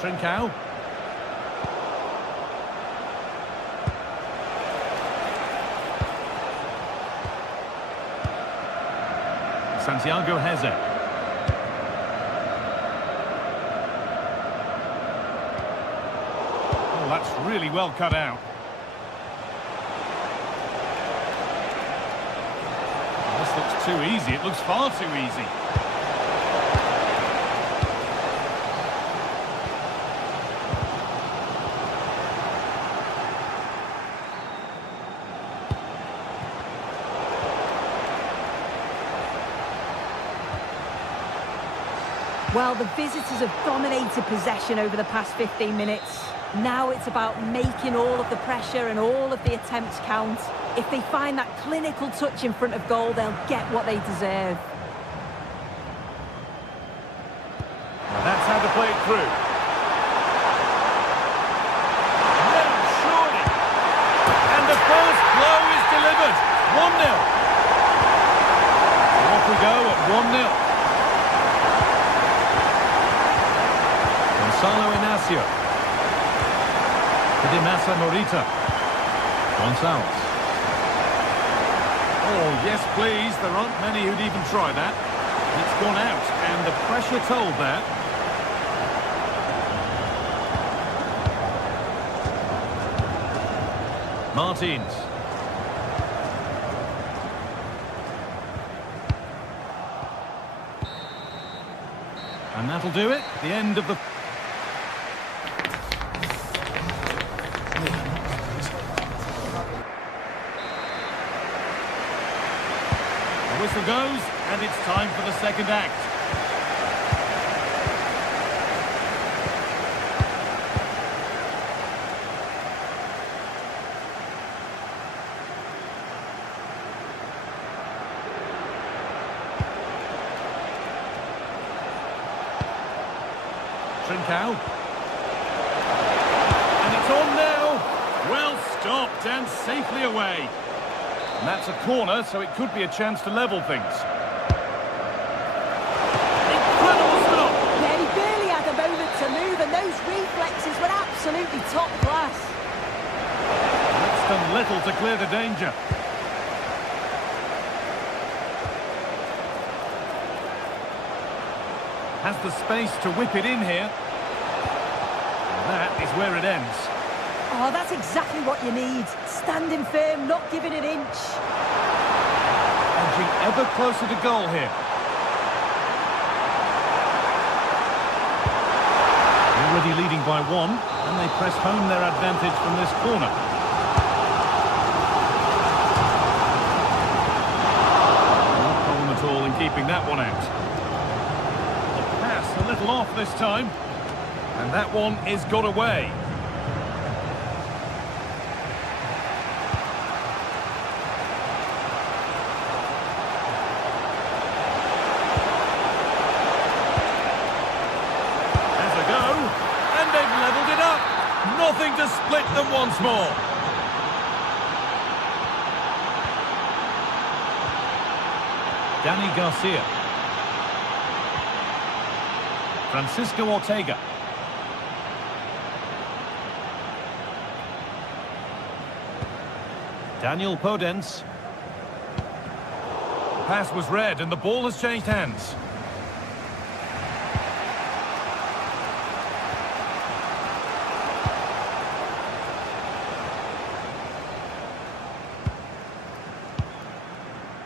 Trincao. Santiago Heze. Oh, that's really well cut out. This looks too easy. It looks far too easy. Well, the visitors have dominated possession over the past 15 minutes. Now it's about making all of the pressure and all of the attempts count. If they find that clinical touch in front of goal, they'll get what they deserve. Now that's how to play it through. No, surely. And the first blow is delivered. 1-0. So off we go at 1-0. Gonzalo Inacio. Dimasa Morita. Gonzalez. Oh, yes, please. There aren't many who'd even try that. It's gone out, and the pressure told there. Martins. And that'll do it. The end of the... The whistle goes, and it's time for the second act. Trincao. And it's on now. Well stopped and safely away. And that's a corner, so it could be a chance to level things. Incredible stop! Yeah, he barely had a moment to move, and those reflexes were absolutely top class. That's done little to clear the danger. Has the space to whip it in here. And that is where it ends. Oh, that's exactly what you need. Standing firm, not giving an inch. Edging ever closer to goal here. Already leading by 1, and they press home their advantage from this corner. No problem at all in keeping that one out. The pass a little off this time, and that one is got away. Nothing to split them once more. Dani Garcia. Francisco Ortega. Daniel Podence. The pass was read and the ball has changed hands.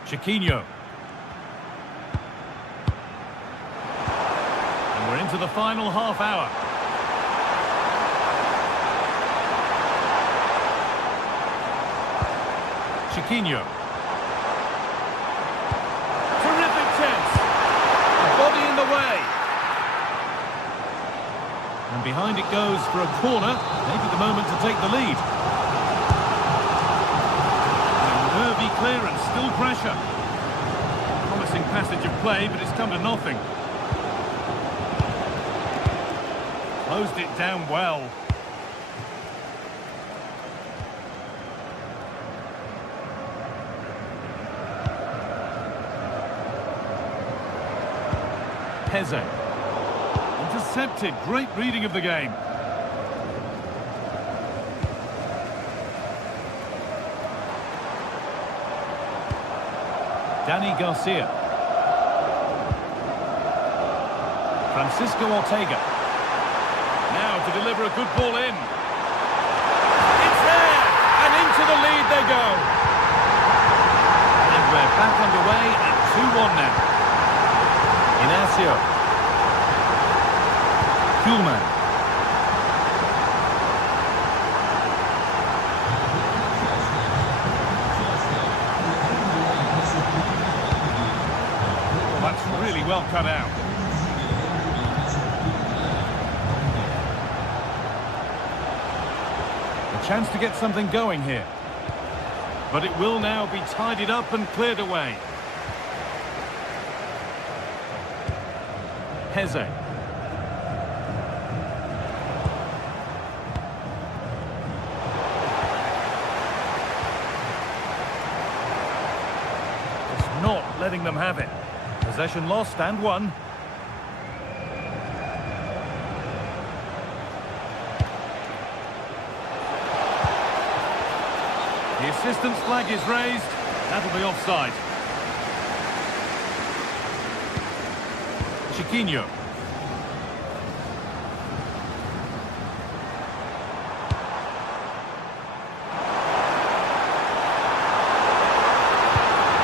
Chiquinho. And we're into the final half hour. Chiquinho. Terrific chance. A body in the way. And behind it goes for a corner. Maybe the moment to take the lead. Nervy clearance, still pressure. Promising passage of play, but it's come to nothing. Closed it down well. Heze. Into intercepted. Great reading of the game. Dani Garcia. Francisco Ortega. Now to deliver a good ball in. It's there! And into the lead they go. And we're back underway at 2-1 now. Inacio. Kuhlman. Well, that's really well cut out. Chance to get something going here. But it will now be tidied up and cleared away. Heze. Just not letting them have it. Possession lost and won. The assistant's flag is raised. That'll be offside. Chiquinho.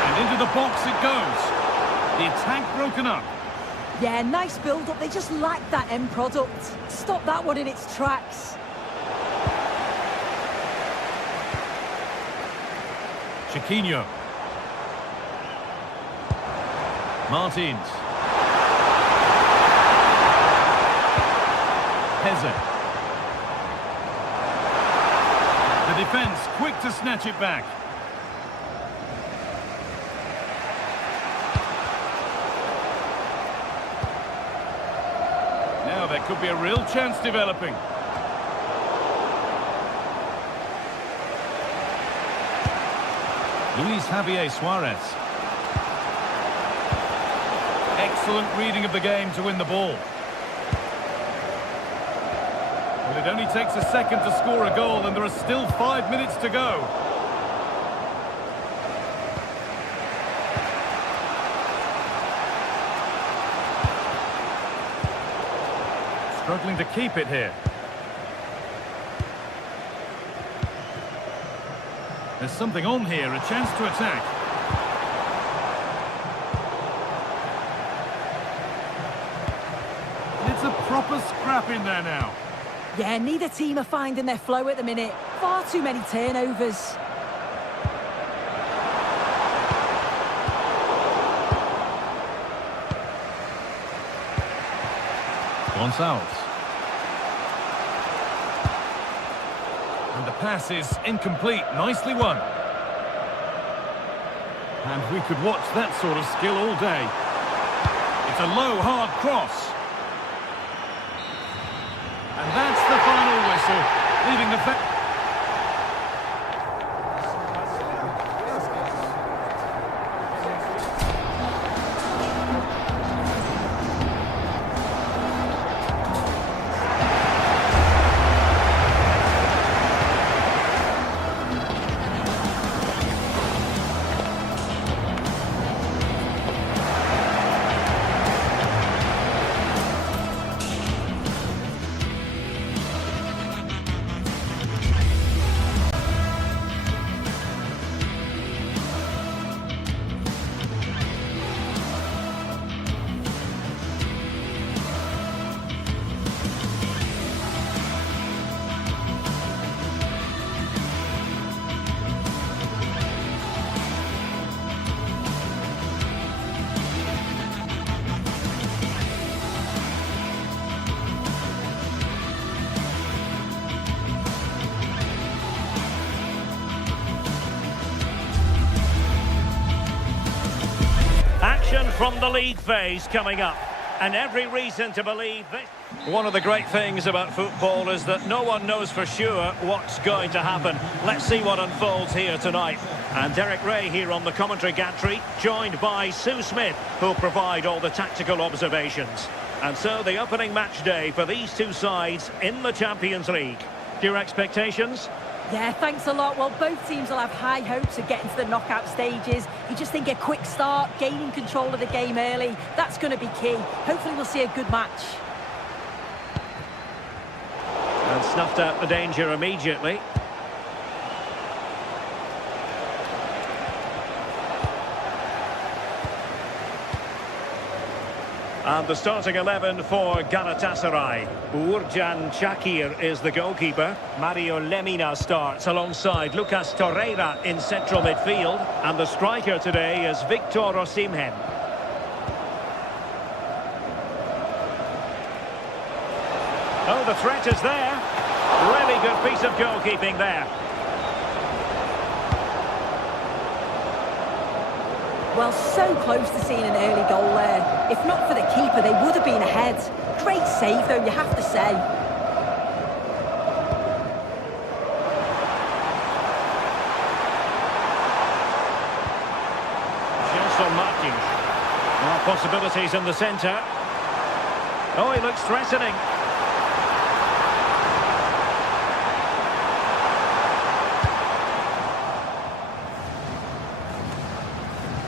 And into the box it goes. The attack broken up. Yeah, nice build-up. They just lack that end product. Stop that one in its tracks. Chiquinho. Martins. Heze. The defence quick to snatch it back. Now there could be a real chance developing. Luis Javier Suarez. Excellent reading of the game to win the ball. Well, it only takes a second to score a goal and there are still 5 minutes to go. Struggling to keep it here. There's something on here, a chance to attack. It's a proper scrap in there now. Yeah, neither team are finding their flow at the minute. Far too many turnovers. Gonçalves. And the pass is incomplete. Nicely won. And we could watch that sort of skill all day. It's a low, hard cross. And that's the final whistle, leaving the... Action from the league phase coming up, and every reason to believe this. One of the great things about football is that no one knows for sure what's going to happen. Let's see what unfolds here tonight. And Derek Ray here on the commentary gantry, joined by Sue Smith, who'll provide all the tactical observations. And so the opening match day for these two sides in the Champions League. Your expectations? Yeah, thanks a lot. Well, both teams will have high hopes of getting to the knockout stages. You just think a quick start, gaining control of the game early, that's going to be key. Hopefully we'll see a good match. And snuffed out the danger immediately. And the starting 11 for Galatasaray. Uğurcan Çakır is the goalkeeper. Mario Lemina starts alongside Lucas Torreira in central midfield. And the striker today is Victor Osimhen. Oh, the threat is there. Really good piece of goalkeeping there. Well, so close to seeing an early goal there. If not for the keeper, they would have been ahead. Great save, though, you have to say. Gelson Martins. More possibilities in the centre. Oh, he looks threatening.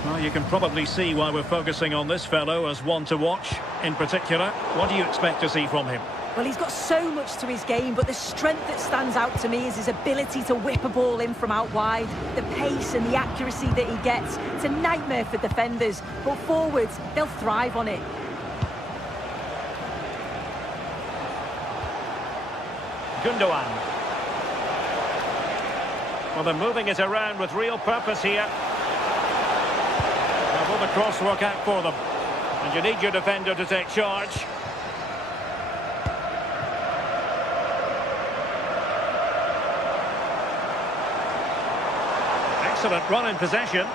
Well, you can probably see why we're focusing on this fellow as one to watch. In particular, what do you expect to see from him? Well, he's got so much to his game, but the strength that stands out to me is his ability to whip a ball in from out wide. The pace and the accuracy that he gets, it's a nightmare for defenders. But forwards, they'll thrive on it. Gundogan. Well, they're moving it around with real purpose here. Will the cross work out for them? And you need your defender to take charge. Excellent run in possession.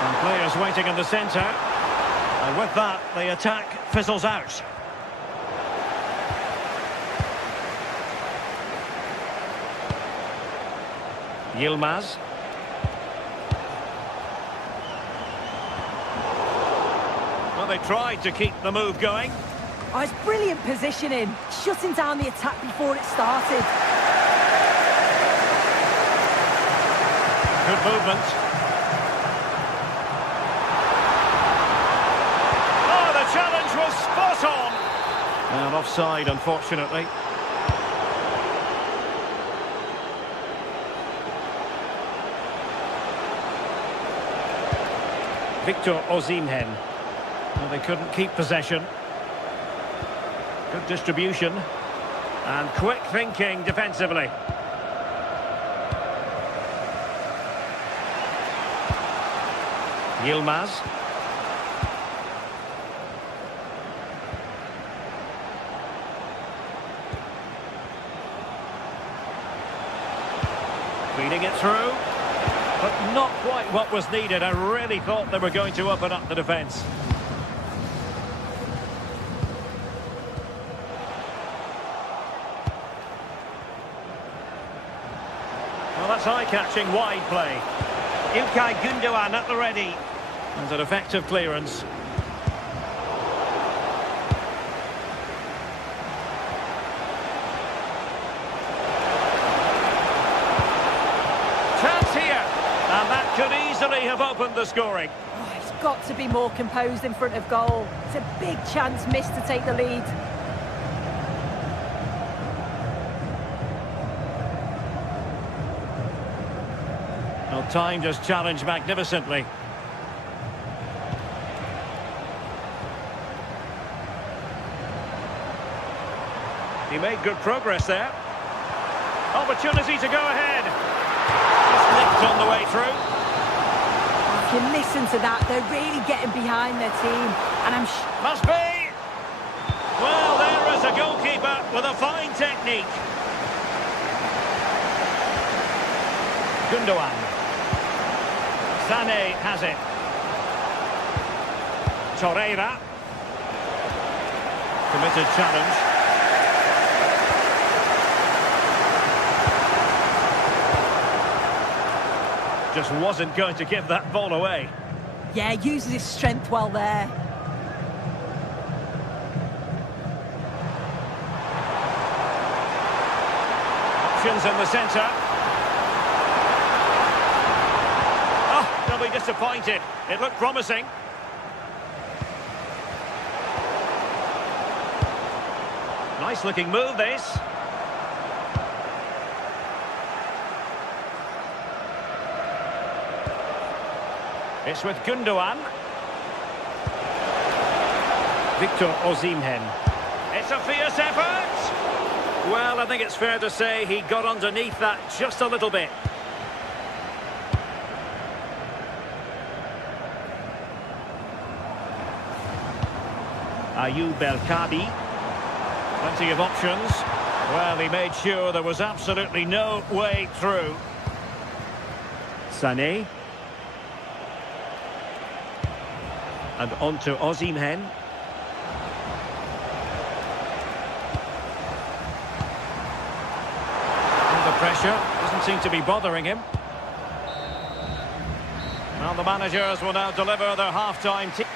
And players waiting in the centre. And with that, the attack fizzles out. Yilmaz. Well, they tried to keep the move going. Oh, it's brilliant positioning, shutting down the attack before it started. Good movement. Oh, the challenge was spot on. And offside, unfortunately. Victor Osimhen. Well, they couldn't keep possession. Good distribution. And quick thinking defensively. Yilmaz. Feeding it through. But not quite what was needed. I really thought they were going to open up the defence. Well, that's eye-catching wide play. İlkay Gundogan at the ready. And an effective clearance. Chance here. And that could easily have opened the scoring. Oh, he's got to be more composed in front of goal. It's a big chance missed to take the lead. Well, timed his challenge magnificently. He made good progress there. Opportunity to go ahead. Just nicked on the way through. If you listen to that, they're really getting behind their team. And Must be! Well, there is a goalkeeper with a fine technique. Gundogan. Sané has it. Torreira. Committed challenge. Just wasn't going to give that ball away. yeah, uses his strength well there. Options in the centre. Oh, they'll be disappointed. It looked promising. Nice looking move, this. It's with Gundogan. Victor Osimhen. It's a fierce effort. Well, I think it's fair to say he got underneath that just a little bit. Ayoub El-Kabi. Plenty of options. Well, he made sure there was absolutely no way through. Sané. And on to Osimhen. Under pressure. Doesn't seem to be bothering him. Well, the managers will now deliver their half-time team.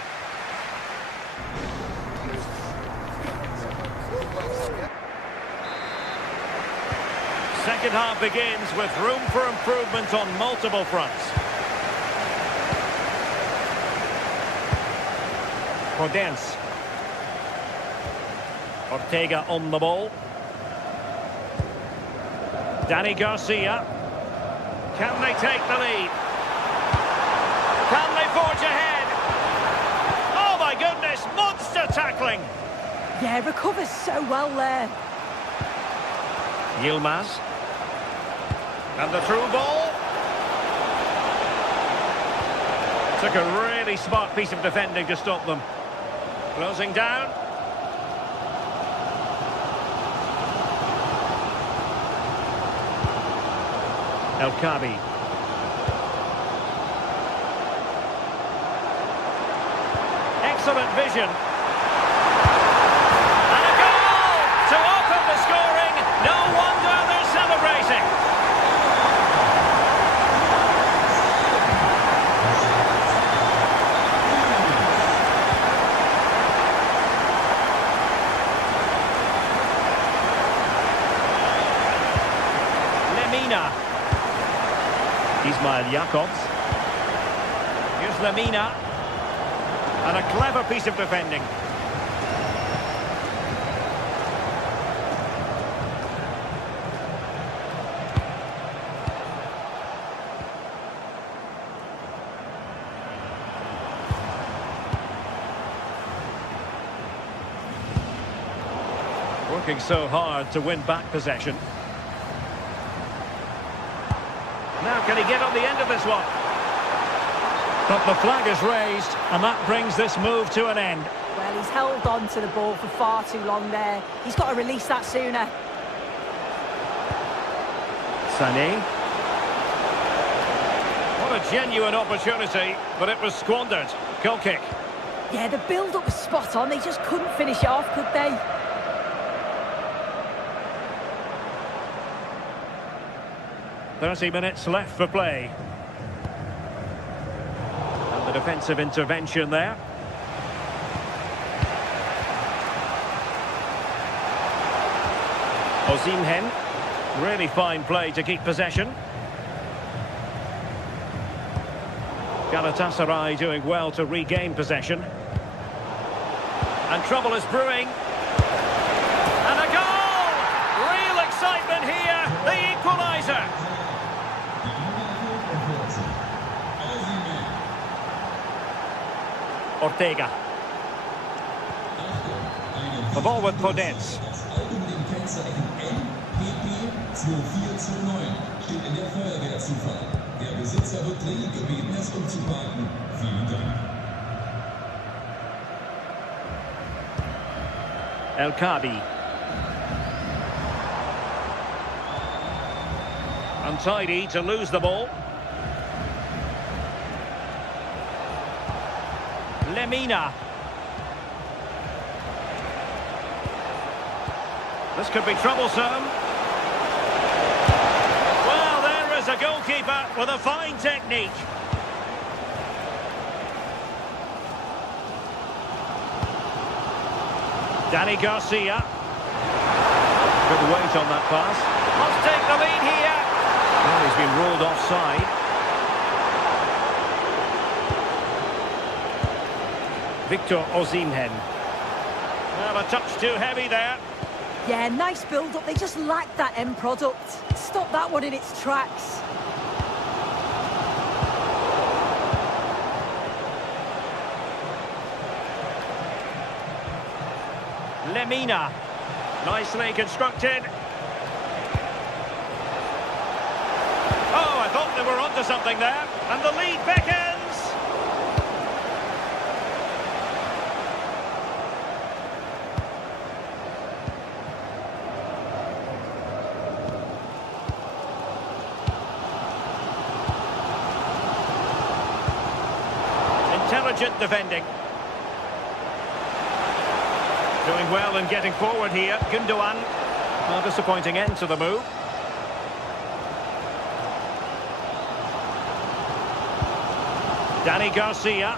Second half begins with room for improvement on multiple fronts. Podence. Ortega on the ball. Danny Garcia. Can they take the lead? Can they forge ahead? Oh my goodness, monster tackling! Yeah, recovers so well there. Yilmaz. And the through ball. Took a really smart piece of defending to stop them. Closing down. El-Kabi. Excellent vision. And a goal to open the scoring. No wonder they're celebrating. Ismail Jakobs. Here's Lemina. And a clever piece of defending. Working so hard to win back possession. Now can he get on the end of this one? But the flag is raised, and that brings this move to an end. Well, he's held on to the ball for far too long there. He's got to release that sooner. Sané. What a genuine opportunity, but it was squandered. Goal kick. Yeah, the build-up was spot on. They just couldn't finish it off, could they? 30 minutes left for play. And the defensive intervention there. Osimhen. Really fine play to keep possession. Galatasaray doing well to regain possession. And trouble is brewing. And a goal! Real excitement here. The equaliser. Ortega. The ball with Podence. Steht in der Feuerwehrzufall. Der Besitzer wird dringend gebeten, es umzuparken. Vielen Dank. El-Kabi. Untidy to lose the ball. Lemina. This could be troublesome. Well, there is a goalkeeper with a fine technique. Danny Garcia. Good weight on that pass. Must take the lead here. Well, he's been ruled offside. Victor Osimhen. Well, a touch too heavy there. Yeah, nice build-up. They just lacked that end product. Stop that one in its tracks. Lemina. Nicely constructed. Oh, I thought they were onto something there. And the lead beckons. Intelligent defending. Doing well and getting forward here. Gundogan. A disappointing end to the move. Danny Garcia.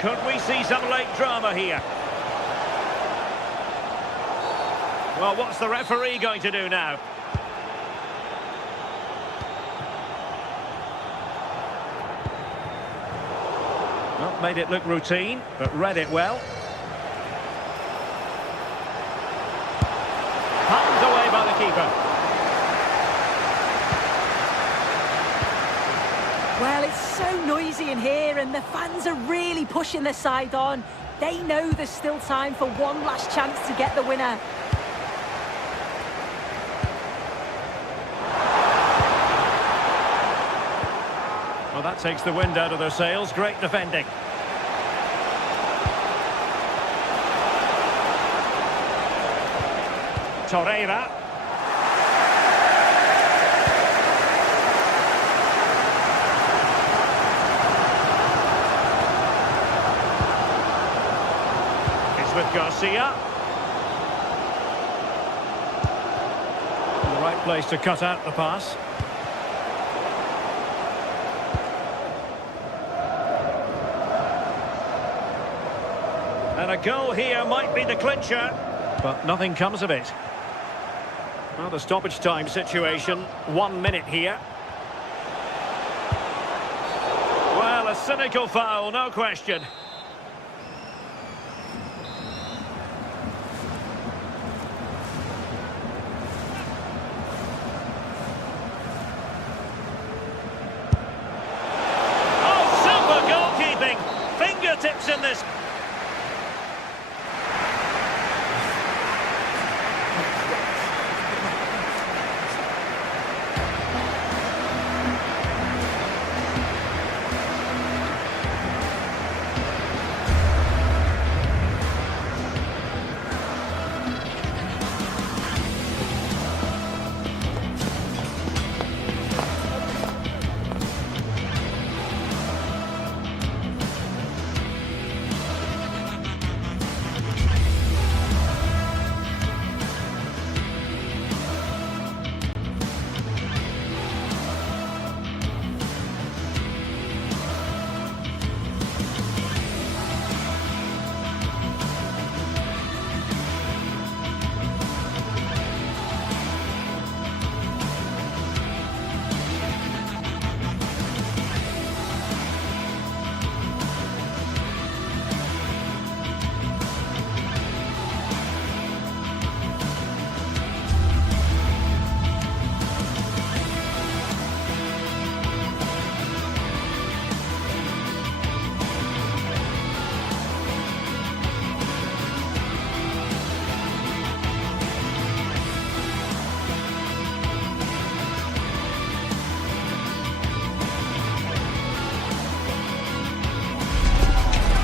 Could we see some late drama here? Well, what's the referee going to do now? Well, made it look routine, but read it well. Palmed away by the keeper. Well, it's so noisy in here, and the fans are really pushing their side on. They know there's still time for one last chance to get the winner. Well, that takes the wind out of their sails. Great defending. Torreira. It's with Garcia. In the right place to cut out the pass. And a goal here might be the clincher, but nothing comes of it. Well, the stoppage time situation, 1 minute here. Well, a cynical foul, no question. Oh, super goalkeeping! Fingertips in this.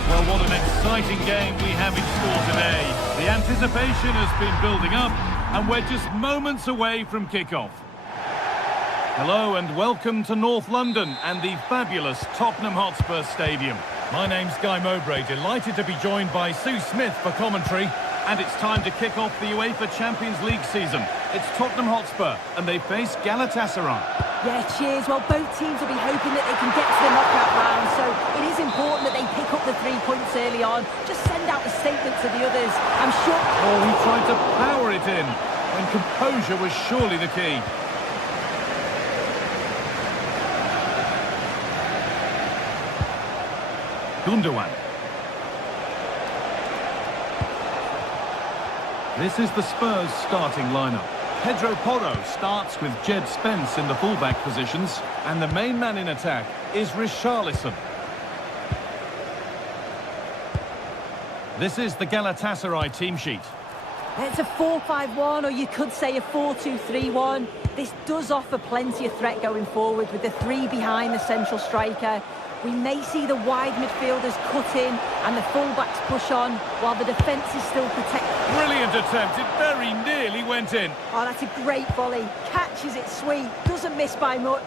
Well, what an exciting game we have in store today. The anticipation has been building up, and we're just moments away from kickoff. Hello and welcome to North London and the fabulous Tottenham Hotspur Stadium. My name's Guy Mowbray, delighted to be joined by Sue Smith for commentary. And it's time to kick off the UEFA Champions League season. It's Tottenham Hotspur, and they face Galatasaray. Yeah, cheers. Well, both teams will be hoping that they can get to the knockout round, so it is important that they pick up the 3 points early on. Just send out the statement to the others. I'm sure... Oh, he tried to power it in, and composure was surely the key. Gundogan. This is the Spurs starting lineup. Pedro Porro starts with Jed Spence in the fullback positions, and the main man in attack is Richarlison. This is the Galatasaray team sheet. It's a 4-5-1, or you could say a 4-2-3-1. This does offer plenty of threat going forward with the three behind the central striker. We may see the wide midfielders cut in and the fullbacks push on while the defence is still protected. Brilliant attempt, it very nearly went in. Oh, that's a great volley. Catches it sweet, doesn't miss by much.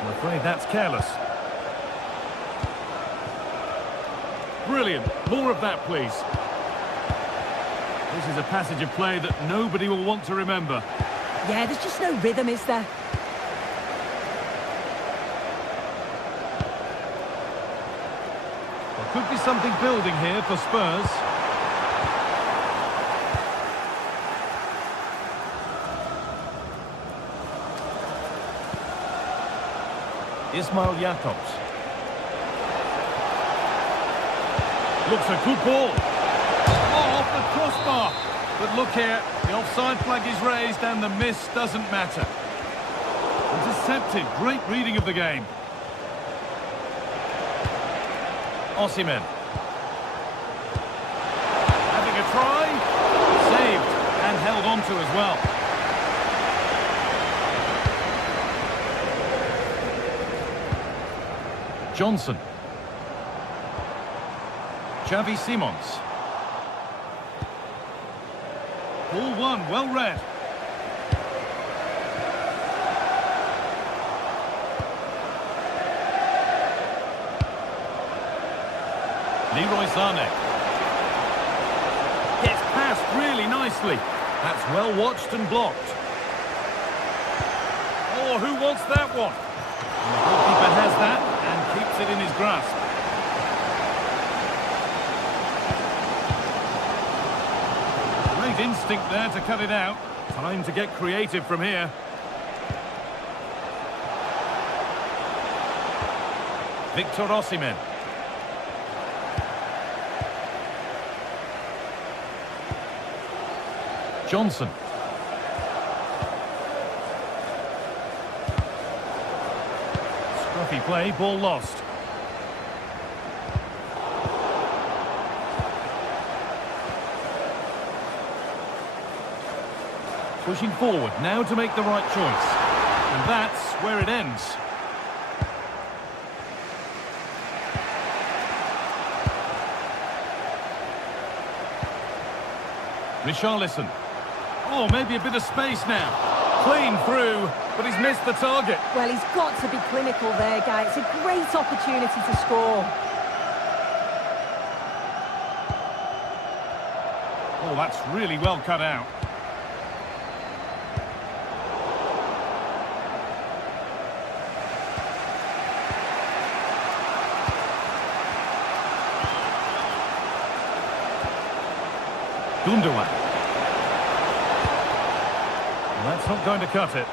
I'm afraid that's careless. Brilliant, more of that please. This is a passage of play that nobody will want to remember. Yeah, there's just no rhythm, is there? There could be something building here for Spurs. Ismail Jakobs. Looks a good ball. Oh, off the crossbar. But look here, the offside flag is raised and the miss doesn't matter. Intercepted, great reading of the game. Osimhen. Having a try. Saved and held on to as well. Johnson. Xavi Simons. Ball one, well read. Leroy Sané. Gets past really nicely. That's well watched and blocked. Oh, who wants that one? And the goalkeeper has that and keeps it in his grasp. Great instinct there to cut it out. Time to get creative from here. Victor Osimhen. Johnson. Scruffy play, ball lost. Pushing forward, now to make the right choice. And that's where it ends. Richarlison. Oh, maybe a bit of space now. Clean through, but he's missed the target. Well, he's got to be clinical there, guys. It's a great opportunity to score. Oh, that's really well cut out. Gundogan. That's not going to cut it.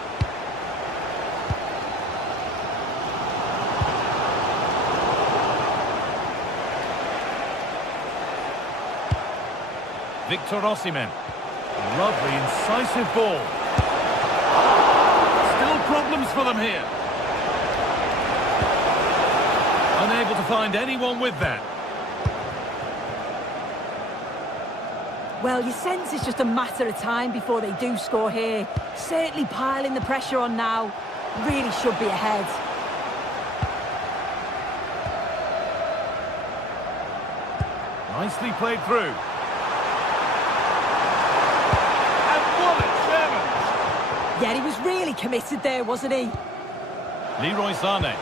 Victor Osimhen. Lovely, incisive ball. Still problems for them here. Unable to find anyone with that. Well, you sense it's just a matter of time before they do score here. Certainly piling the pressure on now. Really should be ahead. Nicely played through. And what a challenge! Yeah, he was really committed there, wasn't he? Leroy Sané.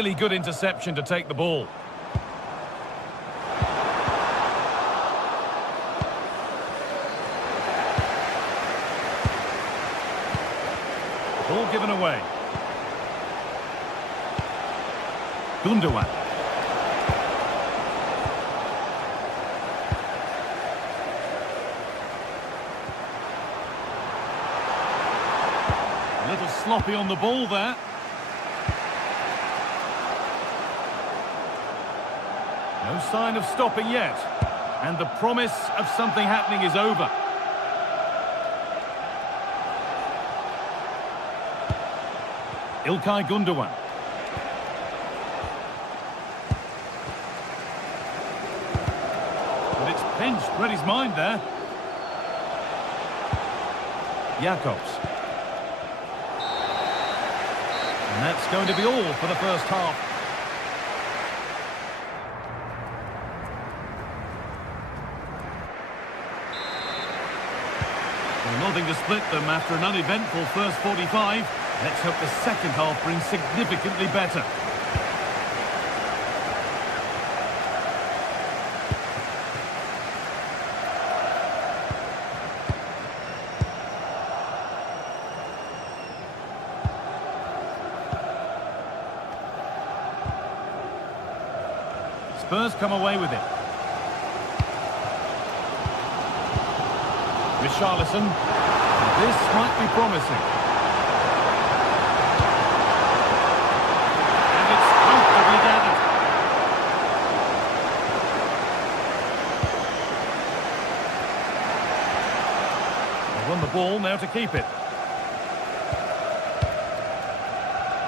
really good interception to take the ball. Ball given away. Gundogan. A little sloppy on the ball there. No sign of stopping yet. And the promise of something happening is over. İlkay Gundogan. But it's pinched, read his mind there. Jakobs. And that's going to be all for the first half. Well, nothing to split them after an uneventful first 45. Let's hope the second half brings significantly better. Spurs come away with it. Richarlison. This might be promising. And it's comfortably gathered. They won the ball, now to keep it.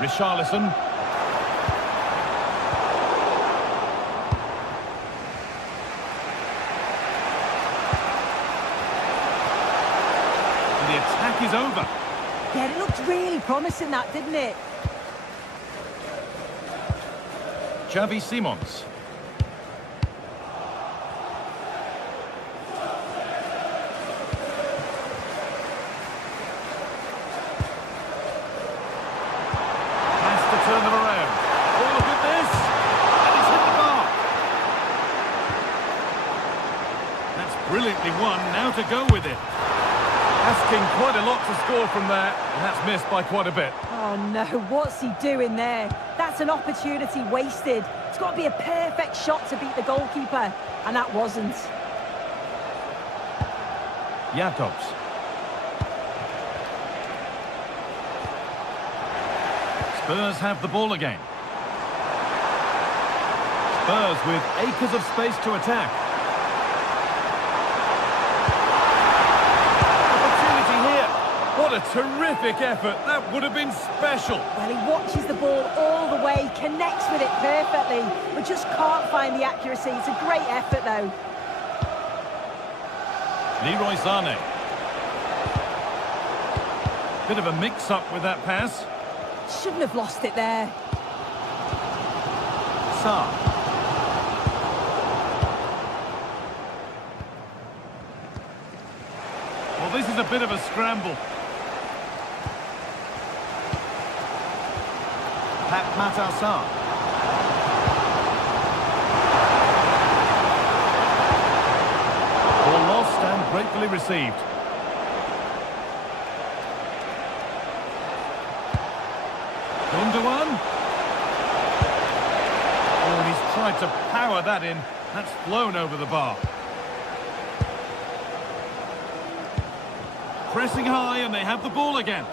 Richarlison. The attack is over. Yeah, it looked really promising, that, didn't it? Xavi Simons. Has to turn them around. Oh, look at this. And he's hit the bar. That's brilliantly won. Now to go with it. Asking quite a lot to score from there, and that's missed by quite a bit. Oh no, what's he doing there? That's an opportunity wasted. It's got to be a perfect shot to beat the goalkeeper, and that wasn't. Jakobs. Spurs have the ball again. Spurs with acres of space to attack. What a terrific effort. That would have been special. Well, he watches the ball all the way, connects with it perfectly, but just can't find the accuracy. It's a great effort, though. Leroy Sané. Bit of a mix-up with that pass. Shouldn't have lost it there. Sarr. Well, this is a bit of a scramble. Matar. Ball lost and gratefully received. Gundogan. Oh, he's tried to power that in. That's flown over the bar. Pressing high, and they have the ball again.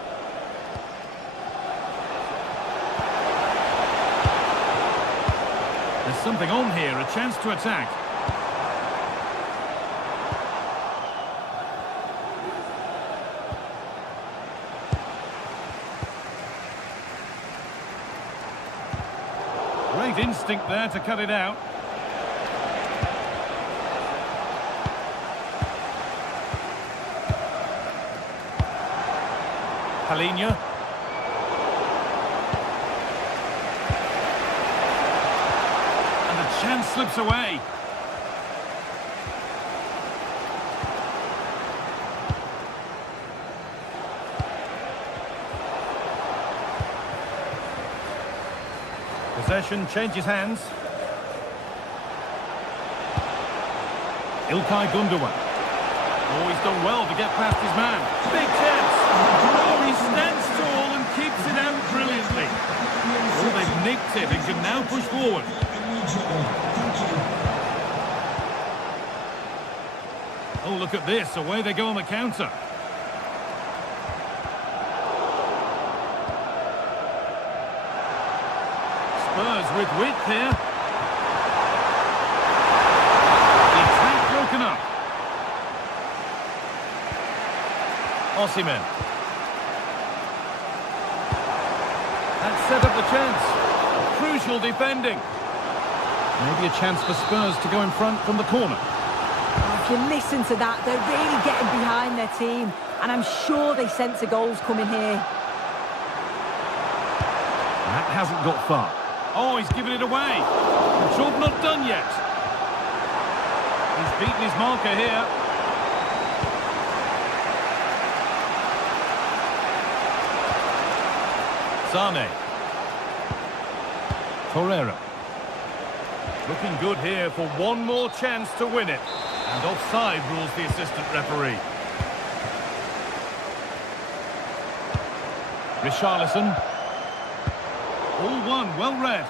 There's something on here, a chance to attack. Great instinct there to cut it out. Palhinha. Chance slips away. Possession changes hands. Ilkay Gundogan. Oh, he's done well to get past his man. Big chance. Oh, he stands tall and keeps it out brilliantly. Oh, they've nicked it and can now push forward. Oh, look at this. Away they go on the counter. Spurs with width here. The attack broken up. Osimhen. That set up the chance. Crucial defending. Maybe a chance for Spurs to go in front from the corner. If you listen to that, they're really getting behind their team. And I'm sure they sense a goal's coming here. That hasn't got far. Oh, he's given it away. The job not done yet. He's beaten his marker here. Sane. Torreira. Looking good here for one more chance to win it. And offside rules the assistant referee. Richarlison. All one, well read.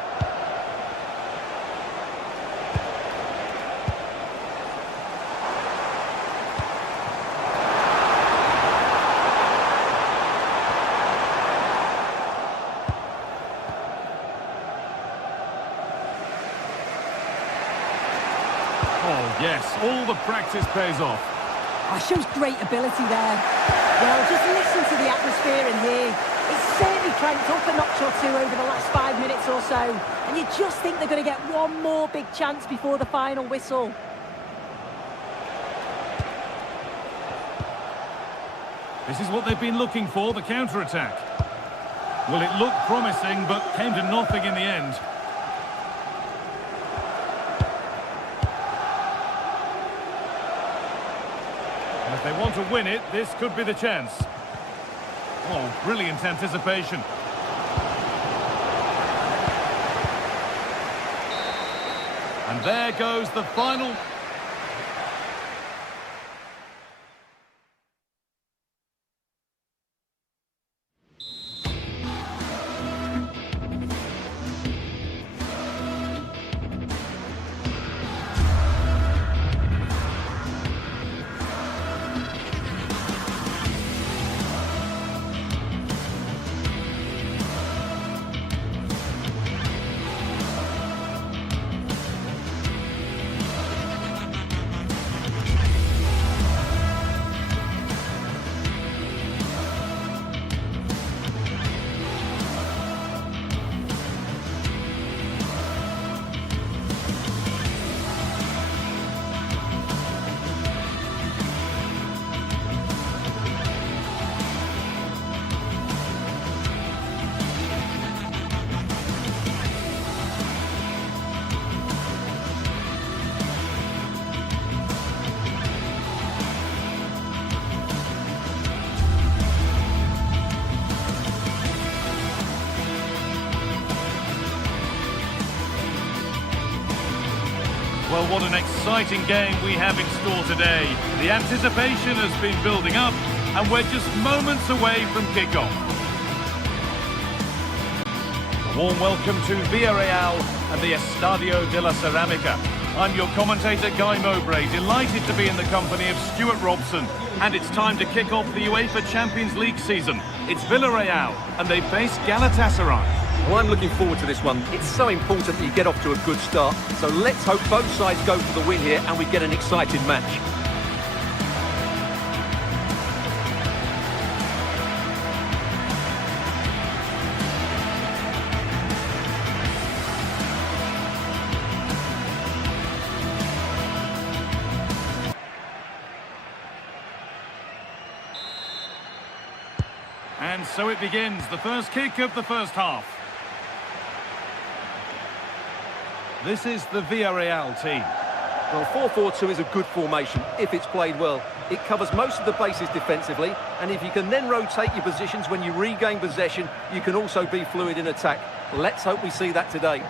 Oh, yes, all the practice pays off. Oh, shows great ability there. Well, just listen to the atmosphere in here. It's certainly cranked up a notch or two over the last 5 minutes or so. And you just think they're going to get one more big chance before the final whistle. This is what they've been looking for, the counter-attack. Well, it looked promising, but came to nothing in the end. And if they want to win it, this could be the chance. Oh, brilliant anticipation. And there goes the final. Well, what an exciting game we have in store today. The anticipation has been building up, and we're just moments away from kickoff. A warm welcome to Villarreal and the Estadio de la Ceramica. I'm your commentator, Guy Mowbray, delighted to be in the company of Stuart Robson. And it's time to kick off the UEFA Champions League season. It's Villarreal, and they face Galatasaray. Well, I'm looking forward to this one. It's so important that you get off to a good start. So let's hope both sides go for the win here and we get an exciting match. And so it begins, the first kick of the first half. This is the Villarreal team. Well, 4-4-2 is a good formation if it's played well. It covers most of the bases defensively, and if you can then rotate your positions when you regain possession, you can also be fluid in attack. Let's hope we see that today.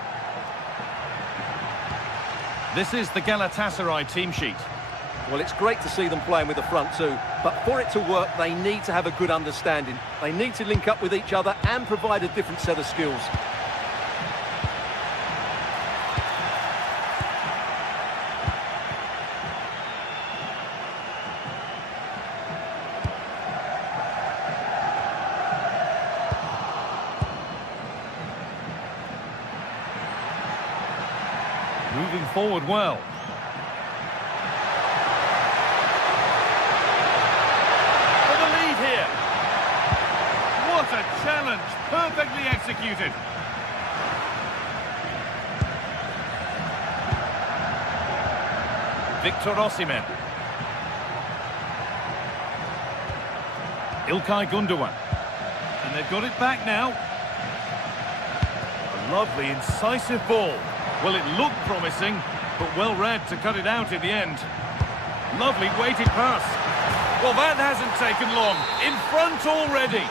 This is the Galatasaray team sheet. Well, it's great to see them playing with the front two, but for it to work, they need to have a good understanding. They need to link up with each other and provide a different set of skills. Moving forward well. For the lead here. What a challenge. Perfectly executed. Victor Osimhen. İlkay Gündoğan. And they've got it back now. A lovely, incisive ball. Well, it looked promising, but well read to cut it out in the end. Lovely weighted pass. Well, that hasn't taken long. In front already.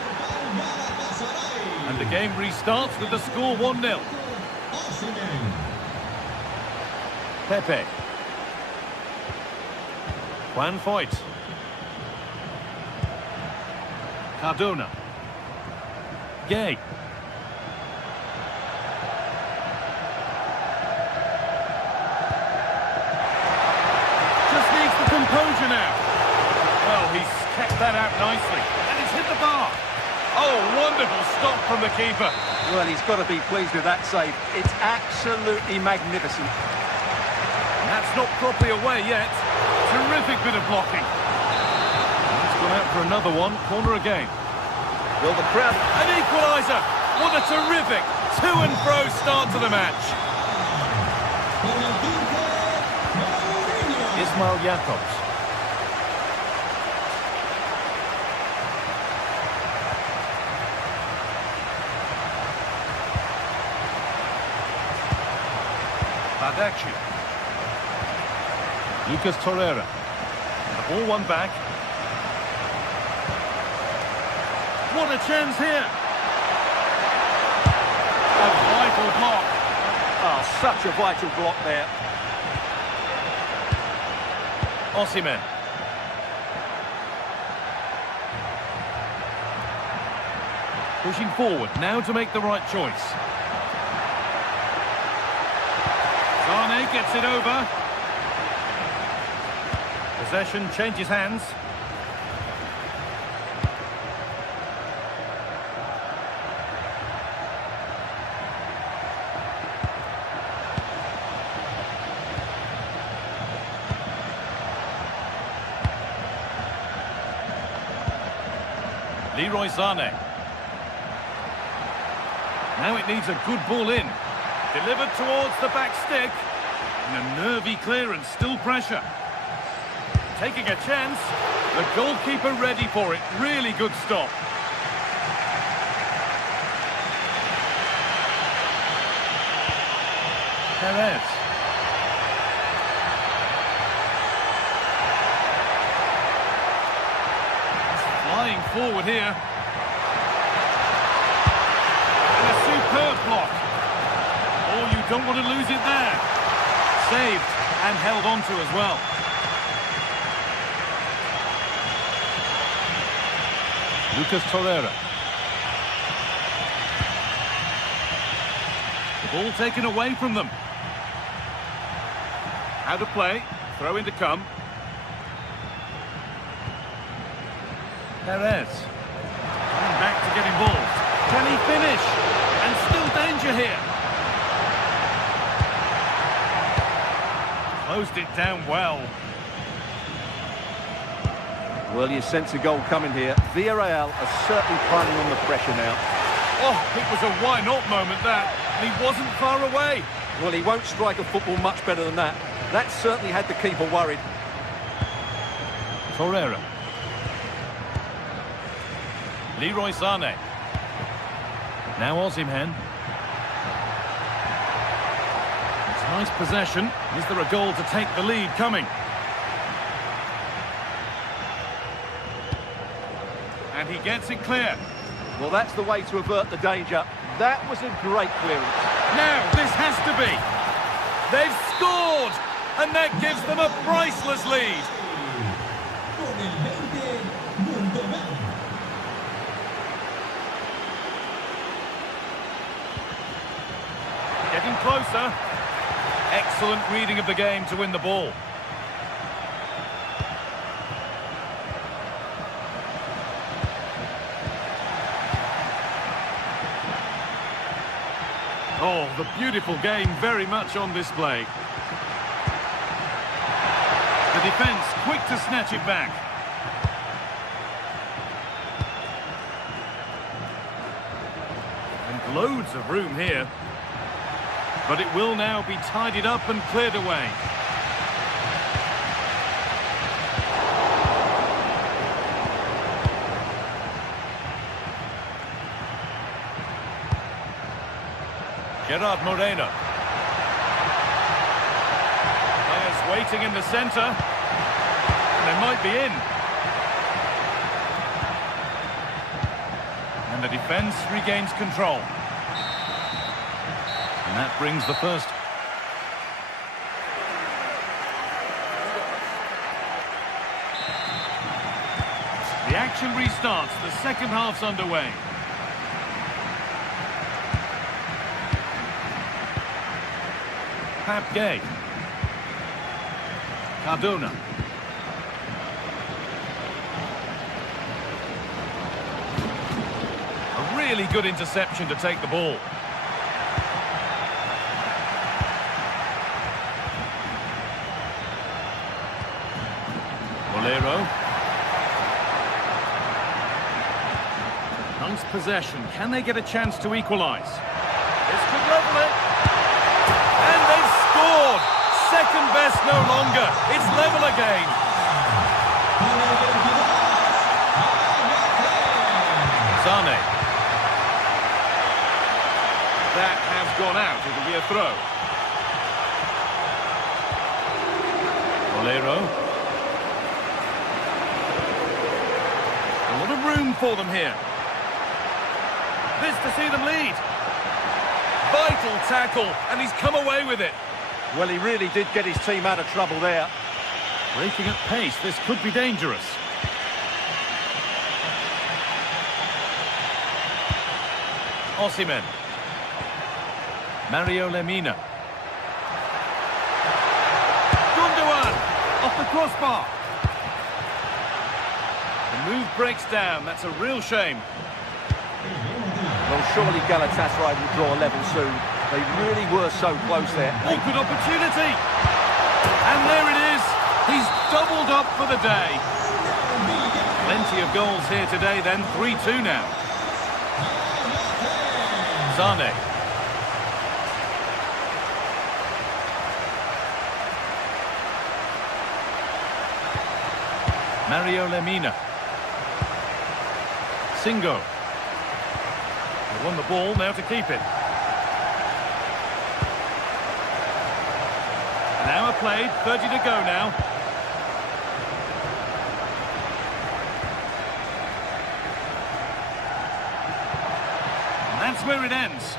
And the game restarts with the score 1-0. Pepe. Juan Foyt. Cardona. Gay. Composure now. Well, he's kept that out nicely. And he's hit the bar. Oh, wonderful stop from the keeper. Well, he's got to be pleased with that save. It's absolutely magnificent. And that's not properly away yet. Terrific bit of blocking. He's gone out for another one. Corner again. Well, the crowd... An equaliser. What a terrific to-and-fro start to the match. Ismail Jakobs. Badaci. Lucas Torreira. The ball won back. What a chance here. A vital block. Oh, such a vital block there. Osimhen. Pushing forward, now to make the right choice. Sane gets it over. Possession changes hands. Leroy Sane. Now it needs a good ball in. Delivered towards the back stick. And a nervy clearance, still pressure. Taking a chance. The goalkeeper ready for it. Really good stop. Perez. Flying forward here. And a superb block. Oh, you don't want to lose it there. Saved and held on to as well. Lucas Torreira. The ball taken away from them. How to play. Throw in to come. Perez. Coming back to get involved. Can he finish? And still danger here. Closed it down well. Well, you sense a goal coming here. Villarreal are certainly piling on the pressure now. Oh, it was a why-not moment, that. And he wasn't far away. Well, he won't strike a football much better than that. That certainly had the keeper worried. Torreira. Leroy Sane. Now Osimhen. It's nice possession. Is there a goal to take the lead coming? And he gets it clear. Well, that's the way to avert the danger. That was a great clearance. Now, this has to be. They've scored! And that gives them a priceless lead. Con el 20, Gundogan. Getting closer. Excellent reading of the game to win the ball. Oh, the beautiful game very much on display. The defence quick to snatch it back. And loads of room here. But it will now be tidied up and cleared away. Gerard Moreno. Players waiting in the centre. And they might be in. And the defence regains control. And that brings the first. The action restarts. The second half's underway. Pap Gay. Cardona. A really good interception to take the ball. Bolero. Hunks possession. Can they get a chance to equalise? This could level it. And they've scored! Second best no longer. It's level again. Sane. That has gone out. It'll be a throw. Bolero. A lot of room for them here. This to see them lead. Vital tackle, and he's come away with it. Well, he really did get his team out of trouble there. Breaking at pace, this could be dangerous. Osimhen. Mario Lemina. Gundogan off the crossbar. The move breaks down. That's a real shame. Well, surely Galatasaray will draw a level soon. They really were so close there. Oh, good opportunity. And there it is. He's doubled up for the day. Plenty of goals here today then. 3-2 now. Sane. Mario Lemina. Singo. They won the ball, now to keep it. An hour played, 30 to go now. And that's where it ends.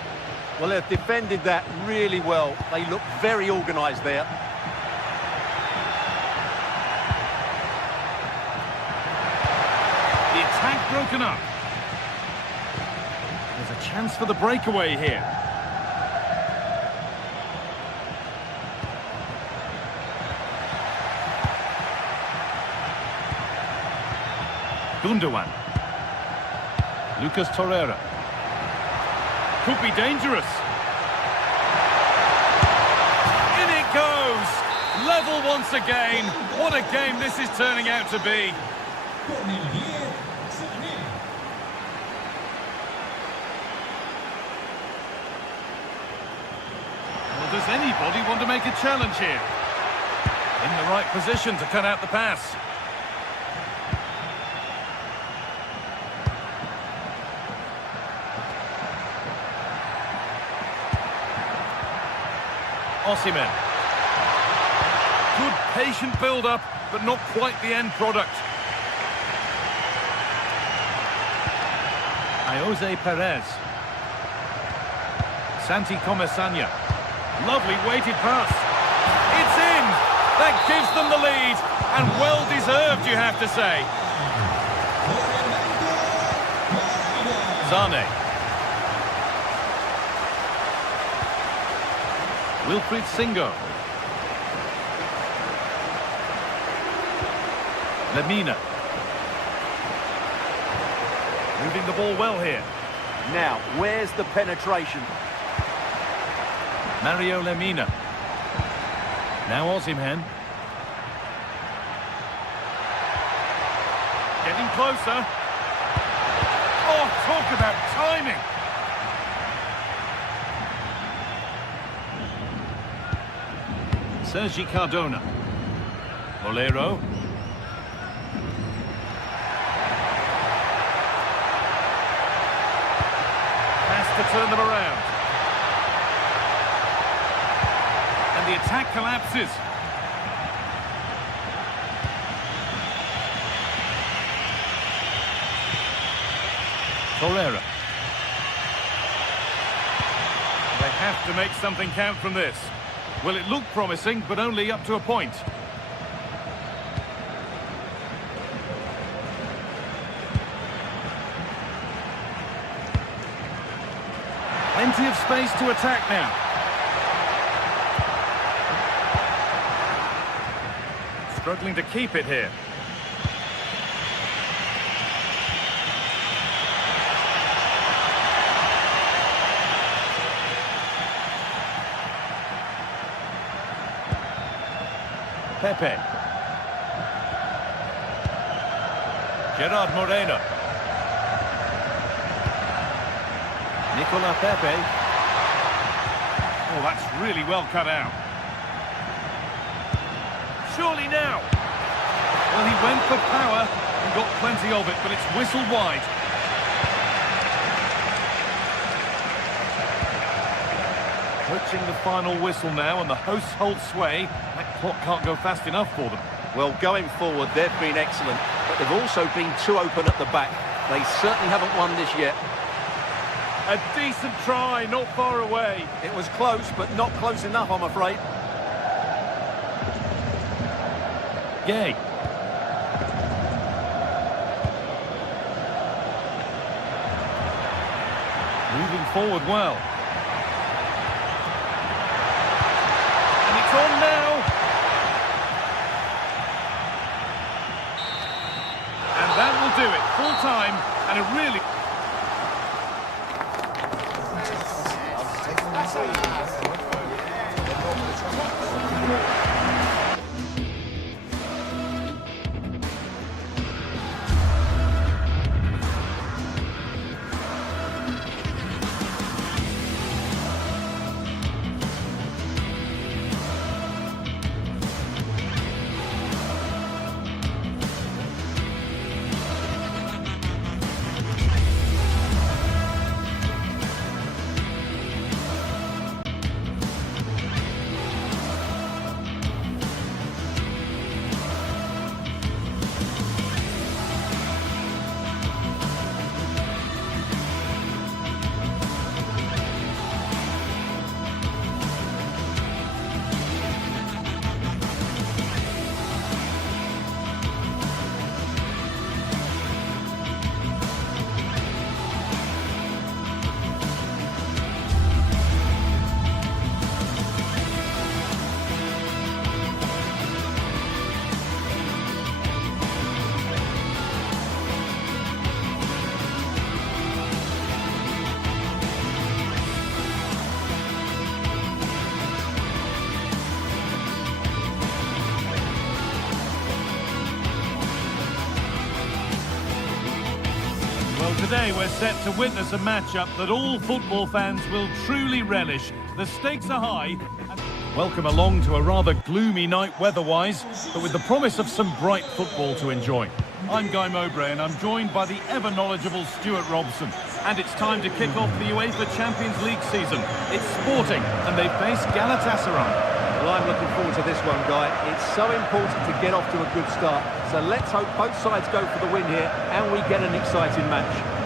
Well, they've defended that really well. They look very organised there. The attack broken up. There's a chance for the breakaway here. Gundogan. Lucas Torreira. Could be dangerous. In it goes! Level once again. What a game this is turning out to be. Con el 10, Sané. Well, does anybody want to make a challenge here? In the right position to cut out the pass. Osimhen. Good patient build-up, but not quite the end product. Jose Perez. Santi Comesaña. Lovely weighted pass. It's in! That gives them the lead, and well deserved, you have to say. Zane. Wilfried Singo. Lemina. Moving the ball well here. Now, where's the penetration? Mario Lemina. Now Osimhen. Getting closer. Oh, talk about timing. Sergi Cardona. Bolero. Has to turn them around. And the attack collapses. Torreira. They have to make something count from this. Well, it looked promising, but only up to a point. Plenty of space to attack now. Struggling to keep it here. Pepe. Gerard Moreno. Nicola Pepe. Oh, that's really well cut out. Surely now. Well, he went for power and got plenty of it, but it's whistled wide. Approaching the final whistle now, and the hosts hold sway. That clock can't go fast enough for them. Well, going forward, they've been excellent, but they've also been too open at the back. They certainly haven't won this yet. A decent try, not far away. It was close, but not close enough, I'm afraid. Gay. Moving forward well. And it's on now. And that will do it. Full time and a really... Today we're set to witness a matchup that all football fans will truly relish. The stakes are high. Welcome along to a rather gloomy night weather-wise, but with the promise of some bright football to enjoy. I'm Guy Mowbray and I'm joined by the ever-knowledgeable Stuart Robson. And it's time to kick off the UEFA Champions League season. It's Sporting and they face Galatasaray. Well, I'm looking forward to this one, Guy. It's so important to get off to a good start. So let's hope both sides go for the win here and we get an exciting match.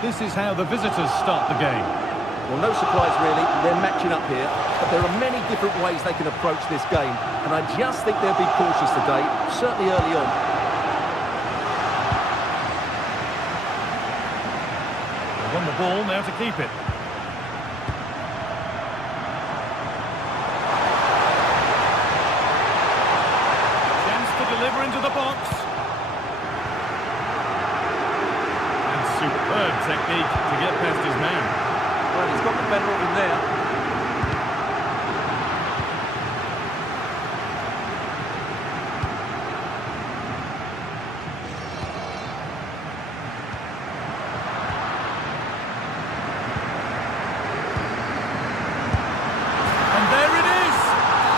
This is how the visitors start the game. Well, no surprise really, they're matching up here, but there are many different ways they can approach this game, and I just think they'll be cautious today, certainly early on. They've won the ball, now to keep it. Chance to deliver into the box. And superb technique to get past his man. Well, he's got the better of him there. And there it is!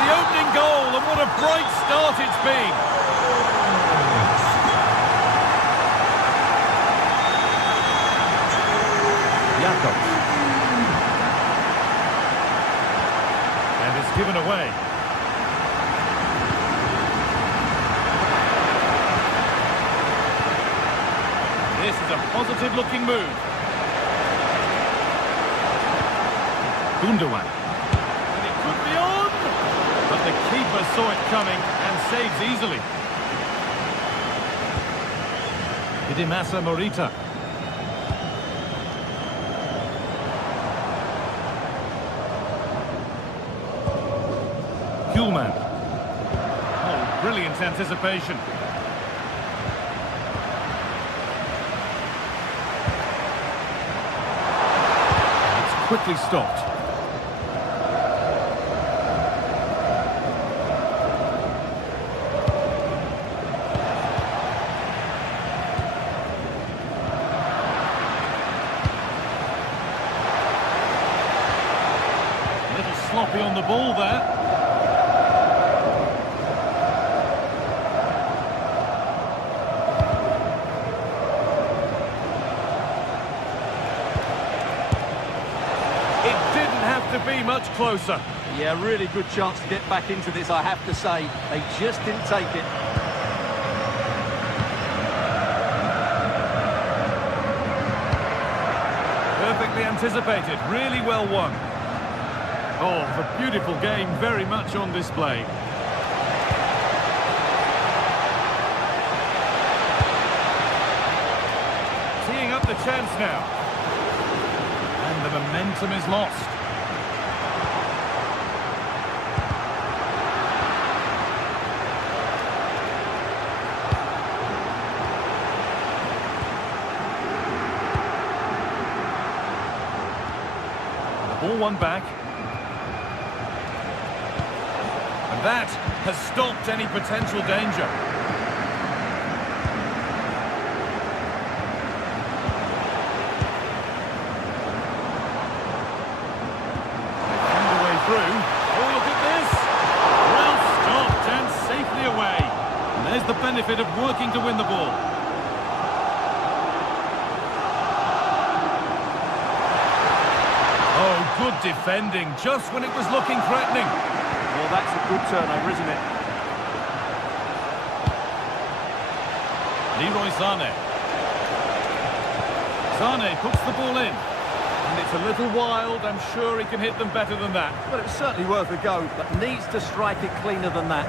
The opening goal, and what a bright start it's been! Jakobs. And it's given away. This is a positive-looking move. Gundogan. And it could be on! But the keeper saw it coming and saves easily. Hidemasa Morita. Kuhlman. Oh, brilliant anticipation. It's quickly stopped. A little sloppy on the ball there. To be much closer. Yeah, really good chance to get back into this, I have to say. They just didn't take it. Perfectly anticipated, really well won. Oh, the beautiful game very much on display. Teeing up the chance now. And the momentum is lost. Ball one back. And that has stopped any potential danger. They found a way through. Oh, look at this! Well stopped and safely away. And there's the benefit of working to win the ball. Oh, good defending, just when it was looking threatening. Well, that's a good turnover, isn't it? Leroy Sané. Sané puts the ball in. And it's a little wild, I'm sure he can hit them better than that. Well, it's certainly worth a go, but needs to strike it cleaner than that.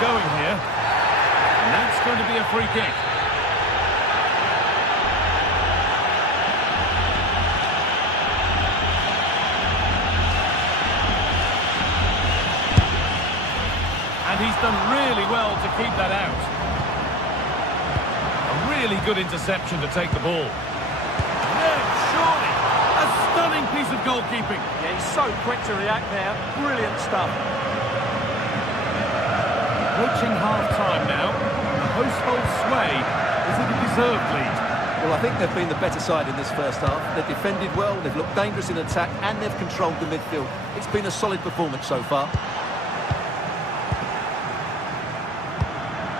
Going here, and that's going to be a free kick. And he's done really well to keep that out. A really good interception to take the ball. Yeah, surely, a stunning piece of goalkeeping. Yeah, he's so quick to react there. Brilliant stuff. Approaching half-time now, the hosts hold sway. Is it a deserved lead? Well, I think they've been the better side in this first half. They've defended well, they've looked dangerous in attack, and they've controlled the midfield. It's been a solid performance so far.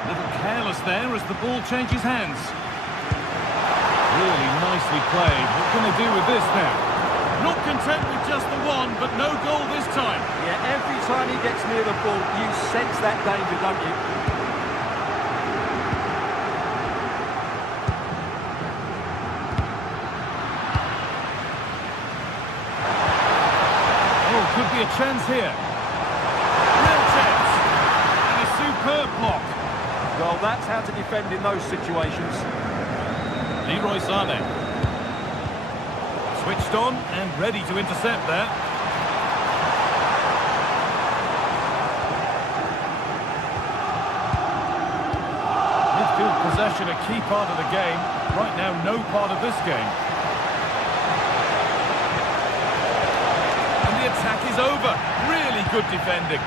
A little careless there as the ball changes hands. Really nicely played. What can they do with this now? Not content with just the one, but no goal this time. Yeah, every time he gets near the ball, you sense that danger, don't you? Oh, could be a chance here. Real chance. And a superb block. Well, that's how to defend in those situations. Leroy Sané. Switched on and ready to intercept there. Midfield possession a key part of the game. Right now, no part of this game. And the attack is over. Really good defending.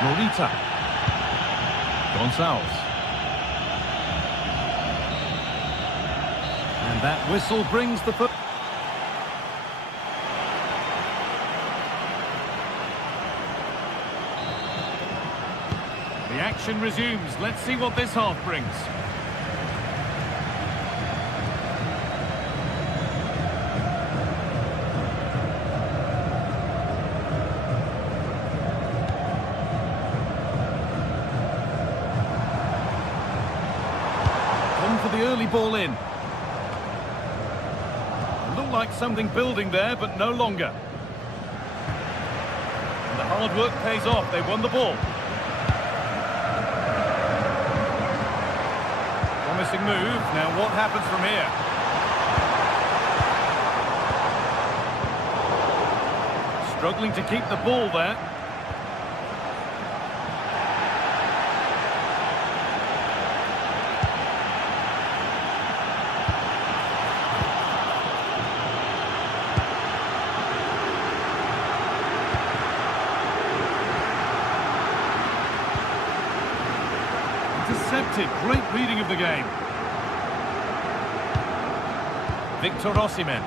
Morita. Gonçalves. And that whistle brings the foot. The action resumes. Let's see what this half brings. On for the early ball in. Looked like something building there, but no longer. And the hard work pays off. They won the ball. Promising move. Now what happens from here? Struggling to keep the ball there. Intercepted. Great reading of the game. Victor Osimhen.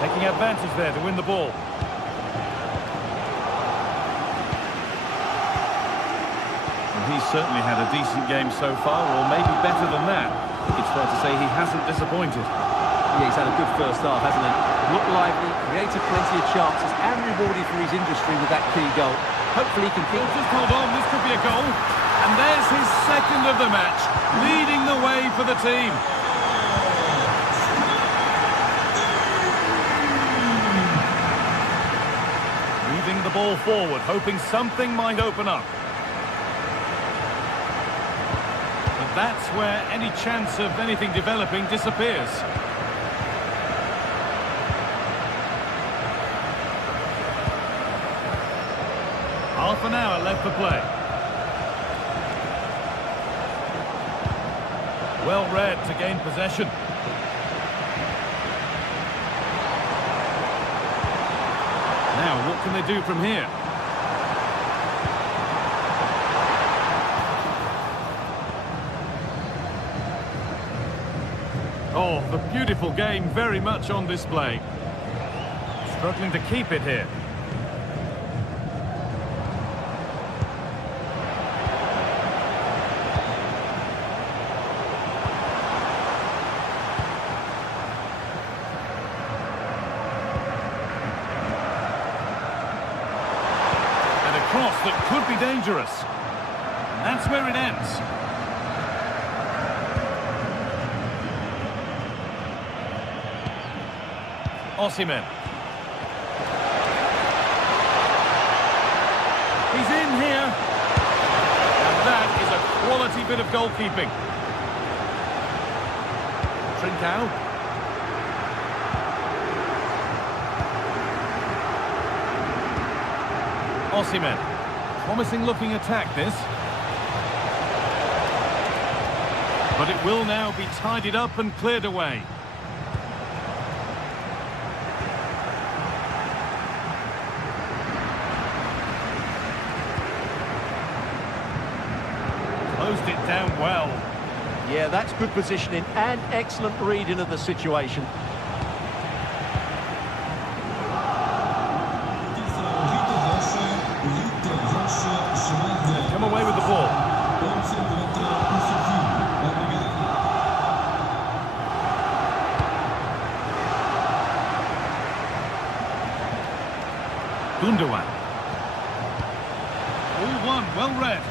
Taking advantage there to win the ball. He's certainly had a decent game so far, or maybe better than that. It's fair to say he hasn't disappointed. Yeah, he's had a good first half, hasn't he? Looked lively, created plenty of chances, and rewarded for his industry with that key goal. Hopefully he can keep... Just hold on, this could be a goal. And there's his second of the match, leading the way for the team. Moving the ball forward, hoping something might open up. That's where any chance of anything developing disappears. Half an hour left for play. Well read to gain possession. Now, what can they do from here? Oh, the beautiful game very much on display. Struggling to keep it here. And a cross that could be dangerous. And that's where it ends. Osimhen. He's in here. And that is a quality bit of goalkeeping. Trincao. Osimhen. Promising looking attack this. But it will now be tidied up and cleared away. Closed it down well. Yeah, that's good positioning and excellent reading of the situation. Come away with the ball. Gundogan. All one, well read.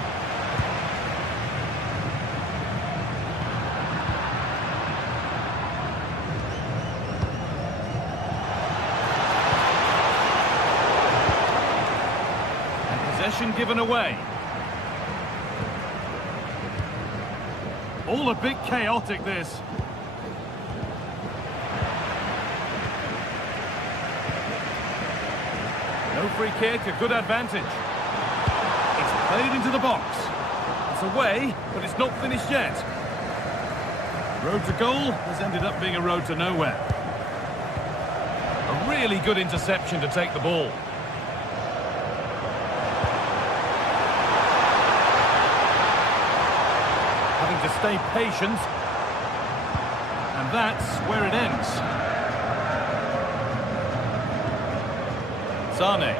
And possession given away. All a bit chaotic, this. No free kick, a good advantage. It's played into the box. It's away, but it's not finished yet. Road to goal has ended up being a road to nowhere. A really good interception to take the ball. Having to stay patient. And that's where it ends. Sane.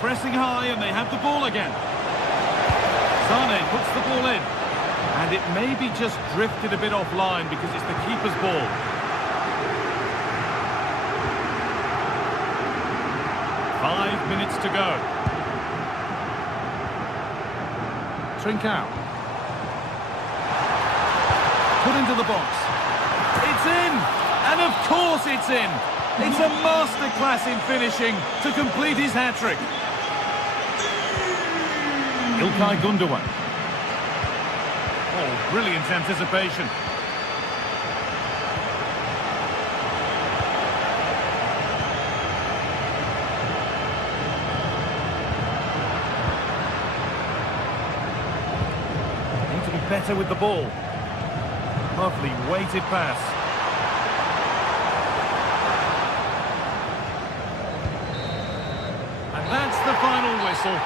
Pressing high and they have the ball again. Sane puts the ball in. And it maybe just drifted a bit offline because it's the keeper's ball. Five minutes to go. Trincao. Put into the box. It's in! And of course it's in! It's a masterclass in finishing to complete his hat-trick. İlkay Gundogan. Oh, brilliant anticipation. Need to be better with the ball. Lovely weighted pass. And that's the final whistle.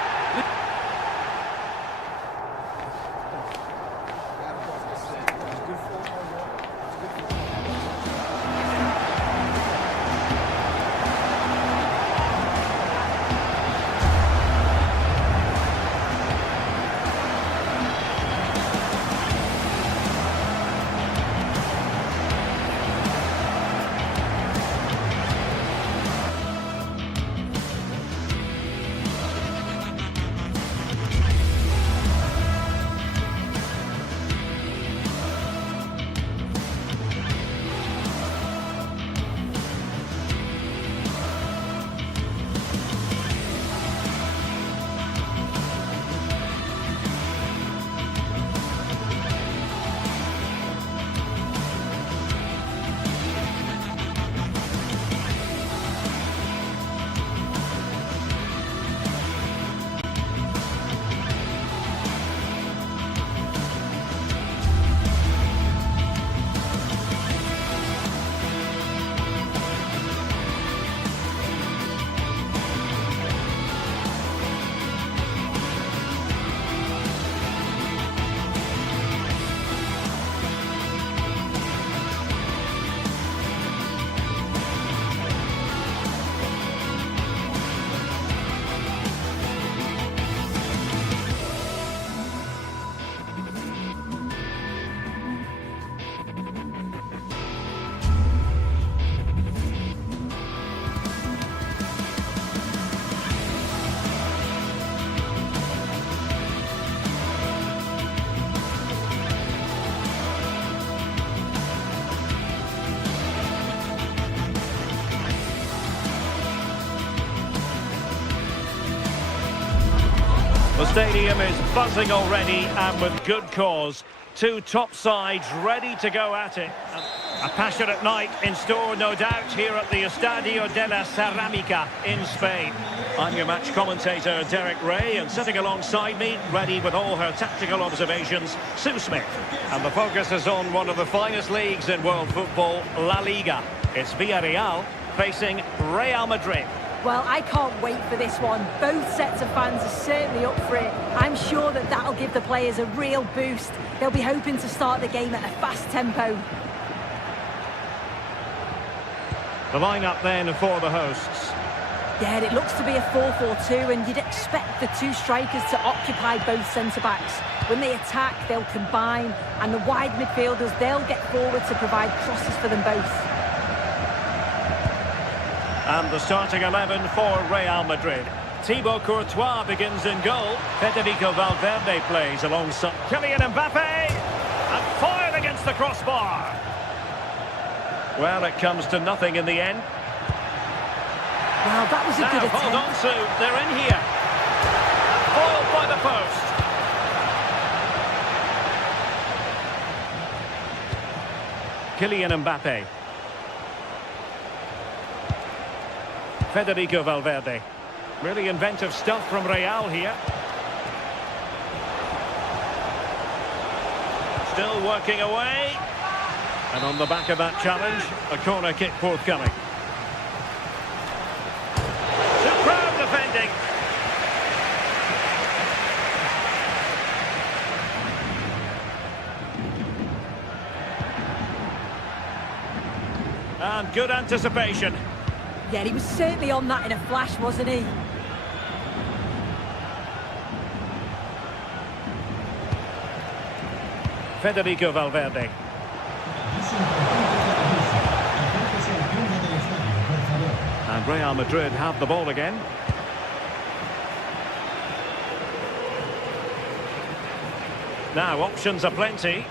The stadium is buzzing already, and with good cause. Two top sides ready to go at it. A passionate night in store, no doubt, here at the Estadio de la Cerámica in Spain. I'm your match commentator, Derek Ray, and sitting alongside me, ready with all her tactical observations, Sue Smith. And the focus is on one of the finest leagues in world football, La Liga. It's Villarreal facing Real Madrid. Well, I can't wait for this one. Both sets of fans are certainly up for it. I'm sure that that'll give the players a real boost. They'll be hoping to start the game at a fast tempo. The lineup then for the hosts. Yeah, it looks to be a 4-4-2, and you'd expect the two strikers to occupy both centre-backs. When they attack, they'll combine, and the wide midfielders, they'll get forward to provide crosses for them both. And the starting 11 for Real Madrid. Thibaut Courtois begins in goal. Federico Valverde plays alongside Kylian Mbappe. And foiled against the crossbar. Well, it comes to nothing in the end. Well, that was a good attempt. Hold on, Sue. They're in here. And foiled by the post. Kylian Mbappe. Federico Valverde. Really inventive stuff from Real here. Still working away. And on the back of that challenge, a corner kick forthcoming. Superb defending. And good anticipation. Yeah, he was certainly on that in a flash, wasn't he? Federico Valverde. And Real Madrid have the ball again. Now options are plenty.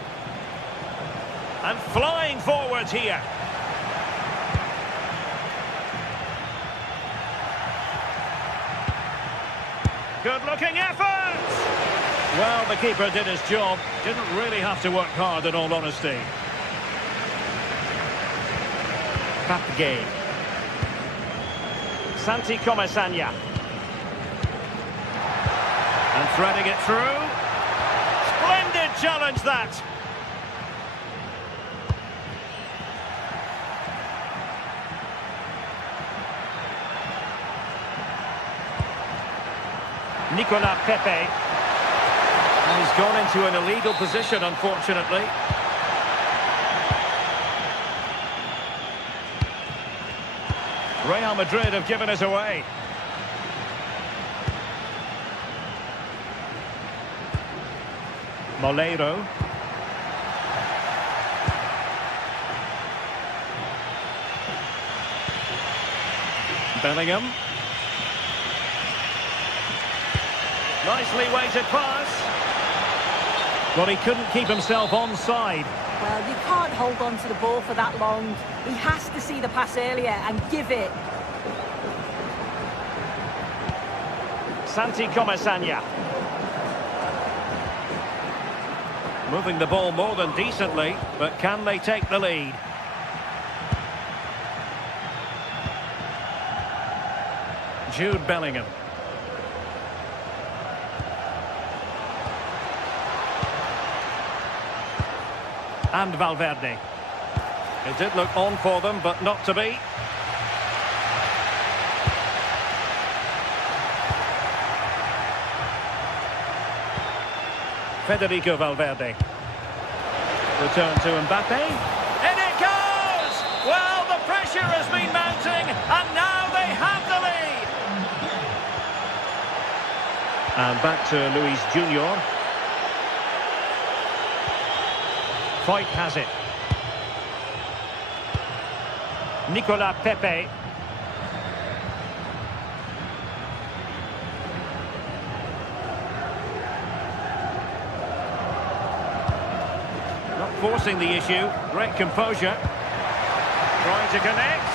And flying forwards here. Good looking effort! Well, the keeper did his job. Didn't really have to work hard, in all honesty. Papgay. Santi Comesaña. And threading it through. Splendid challenge, that! Nicolas Pepe. And he's gone into an illegal position, unfortunately. Real Madrid have given us away. Moleiro. Bellingham. Nicely weighted pass. Well, he couldn't keep himself onside. Well, you can't hold on to the ball for that long. He has to see the pass earlier and give it. Santi Comesaña. Moving the ball more than decently, but can they take the lead? Jude Bellingham. And Valverde. It did look on for them, but not to be. Federico Valverde. Return to Mbappe. In it goes! Well, the pressure has been mounting, and now they have the lead. And back to Luis Junior. Foyt has it. Nicolas Pepe. Not forcing the issue. Great composure. Trying to connect.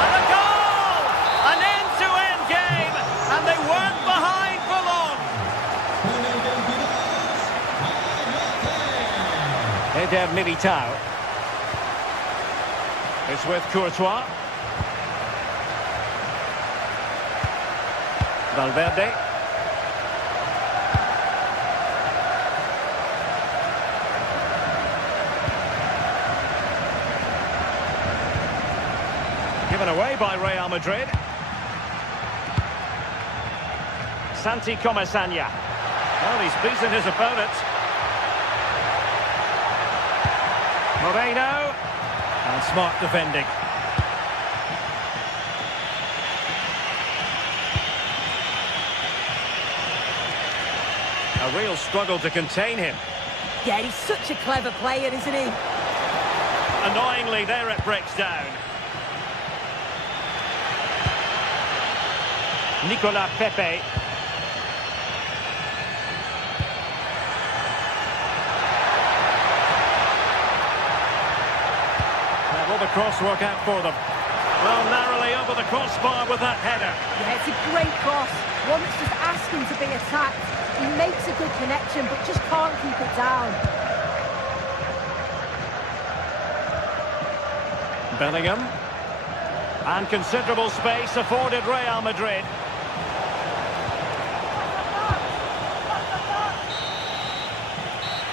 And a goal! An end-to-end game, and they weren't behind for long. Eder Militao. It's with Courtois. Valverde. Given away. away by Real Madrid. Santi Comasagna. Well, he's beaten his opponent. Moreno. And smart defending. A real struggle to contain him. Yeah, he's such a clever player, isn't he? Annoyingly, there it breaks down. Nicolas Pepe. Will the cross work out for them? Well, narrowly over the crossbar with that header. Yeah, it's a great cross. One that's just asking to be attacked. He makes a good connection, but just can't keep it down. Bellingham. And considerable space afforded Real Madrid.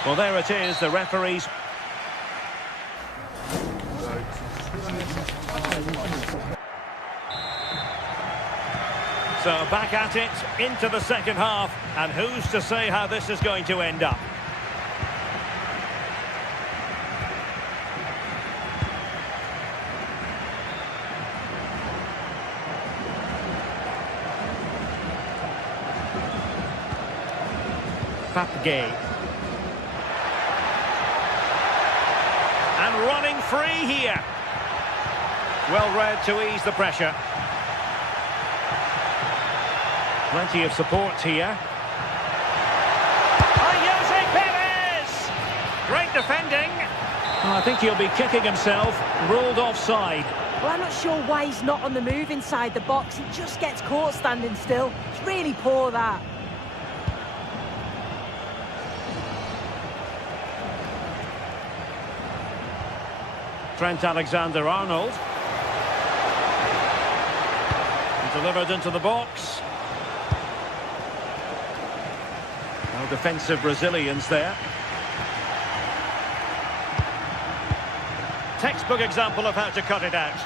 Well, there it is, the referees. So back at it, into the second half, and who's to say how this is going to end up? Pape. And running free here. Well read to ease the pressure. Plenty of support here. Jose Perez! Great defending. I think he'll be kicking himself. Ruled offside. Well, I'm not sure why he's not on the move inside the box. He just gets caught standing still. It's really poor, that. Trent Alexander-Arnold. Delivered into the box. No defensive Brazilians there. Textbook example of how to cut it out.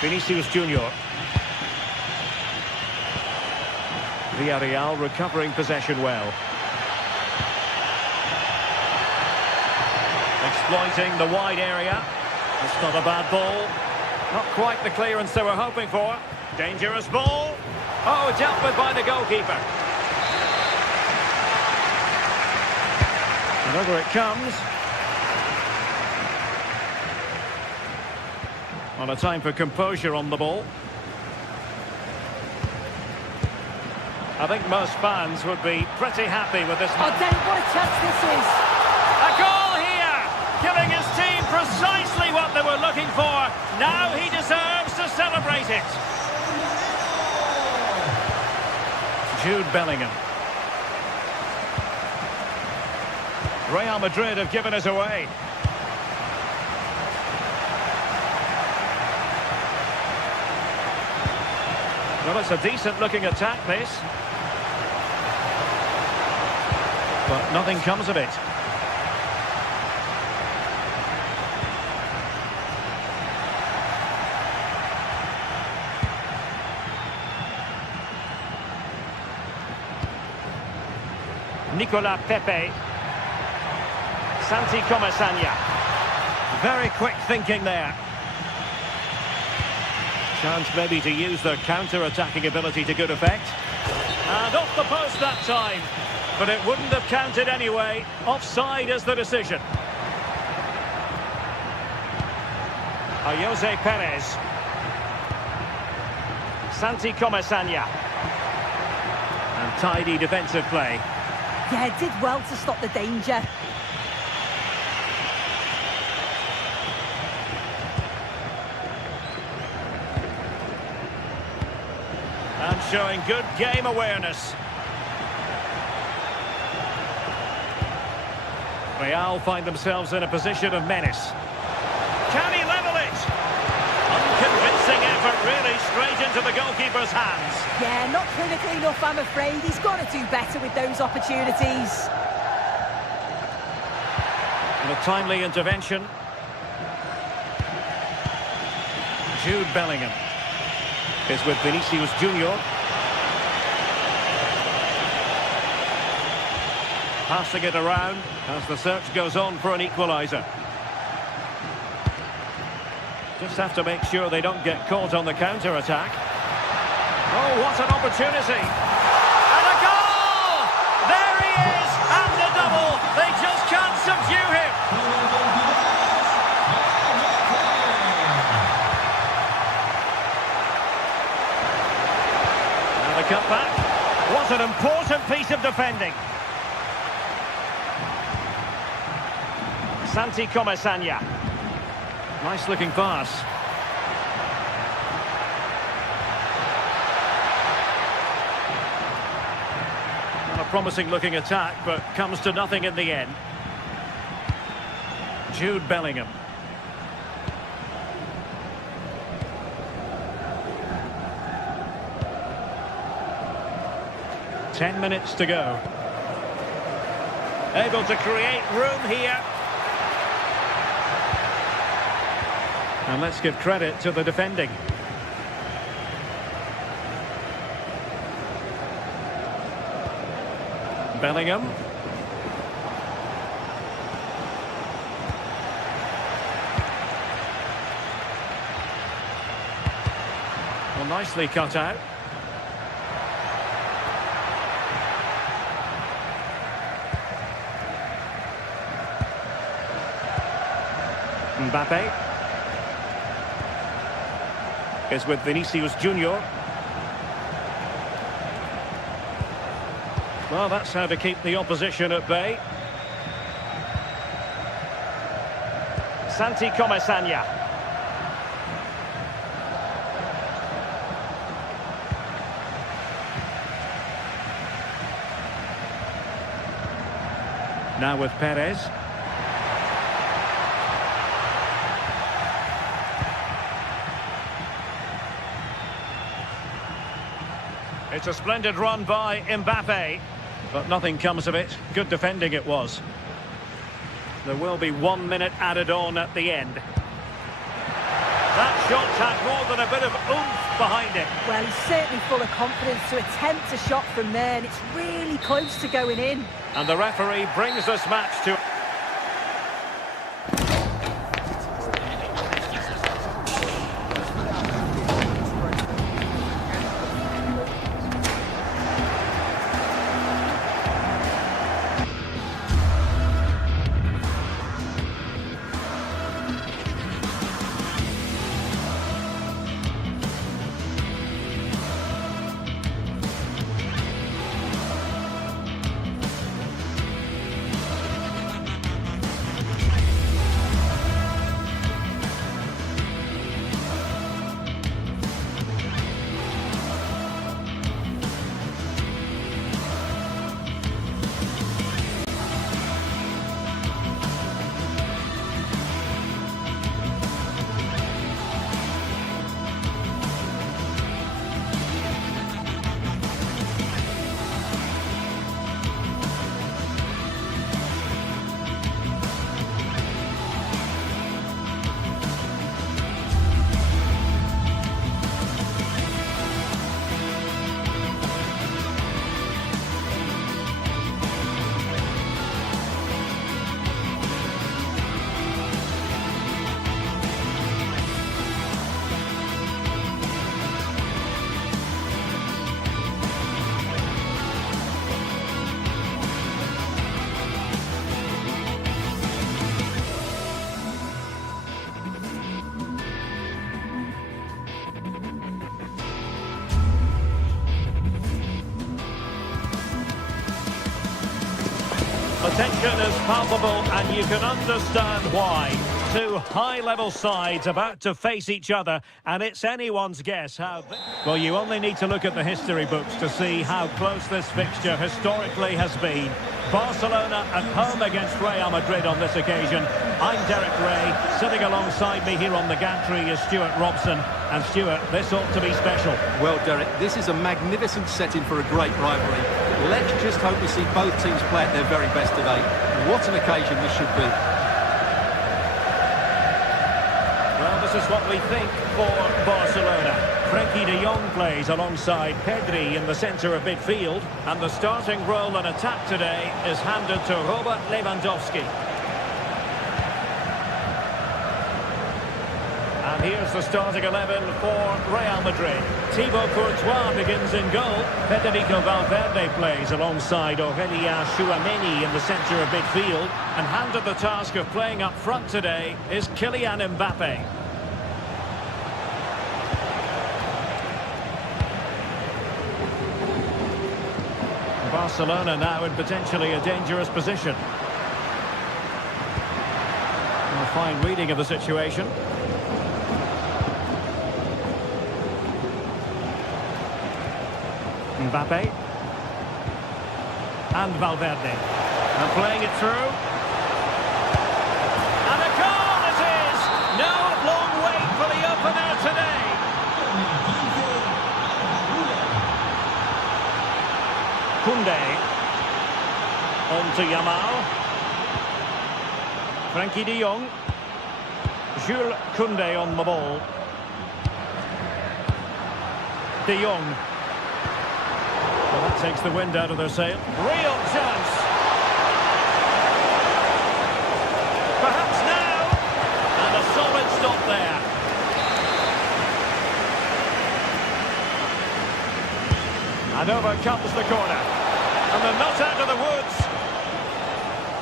Vinicius Junior. Villarreal recovering possession well. Exploiting the wide area. It's not a bad ball. Not quite the clearance they were hoping for. Dangerous ball. Oh, dealt with by the goalkeeper. And over it comes. On a time for composure on the ball. I think most fans would be pretty happy with this Oh, match. Dave, what a chance this is. A goal here, giving his team precisely what they were looking for. Now he deserves to celebrate it. Jude Bellingham. Real Madrid have given us away. Well, it's a decent-looking attack, this. But nothing comes of it. Nicolas Pepe. Santi Comasagna. Very quick thinking there. Chance maybe to use their counter-attacking ability to good effect. And off the post that time. But it wouldn't have counted anyway. Offside is the decision. Jose Perez. Santi Comasagna. And tidy defensive play. Yeah, did well to stop the danger. And showing good game awareness. Real find themselves in a position of menace. Can he level it? Unconvincing effort. effort, really, straight into the goalkeeper's hands. Yeah, not clinical enough, I'm afraid. He's got to do better with those opportunities. And a timely intervention. Jude Bellingham is with Vinicius Junior. Passing it around as the search goes on for an equaliser. Just have to make sure they don't get caught on the counter-attack. Oh, what an opportunity! And a goal! There he is! And the double! They just can't subdue him! And the cutback. What an important piece of defending! Santi Comesaña. Nice looking pass. Not a promising looking attack, but comes to nothing in the end. Jude Bellingham. Ten minutes to go. Able to create room here. And let's give credit to the defending. Bellingham. Well, nicely cut out. Mbappe is with Vinicius Junior. Well, that's how to keep the opposition at bay. Santi Comesaña. Now with Perez. It's a splendid run by Mbappe, but nothing comes of it. Good defending it was. There will be 1 minute added on at the end. That shot had more than a bit of oomph behind it. Well, he's certainly full of confidence to attempt a shot from there, and it's really close to going in. And the referee brings this match to... The tension is palpable, and you can understand why. Two high-level sides about to face each other, and it's anyone's guess how... Well, you only need to look at the history books to see how close this fixture historically has been. Barcelona at home against Real Madrid on this occasion. I'm Derek Ray. Sitting alongside me here on the gantry is Stuart Robson. And Stuart, this ought to be special. Well, Derek, this is a magnificent setting for a great rivalry. Let's just hope we see both teams play at their very best today. What an occasion this should be. Well, this is what we think for Barcelona. Frenkie de Jong plays alongside Pedri in the centre of midfield. And the starting role in attack today is handed to Robert Lewandowski. And here's the starting 11 for Real Madrid. Thibaut Courtois begins in goal. Federico Valverde plays alongside Aurélien Tchouameni in the centre of midfield. And handed the task of playing up front today is Kylian Mbappe. Barcelona now in potentially a dangerous position. A fine reading of the situation. Mbappe. And Valverde. And playing it through. And a goal it is! No long wait for the opener today. Koundé. On to Yamal. Frenkie de Jong. Jules Koundé on the ball. De Jong. Well, that takes the wind out of their sail. Real chance. Perhaps now. And a solid stop there. And over comes the corner. And they're not out of the woods.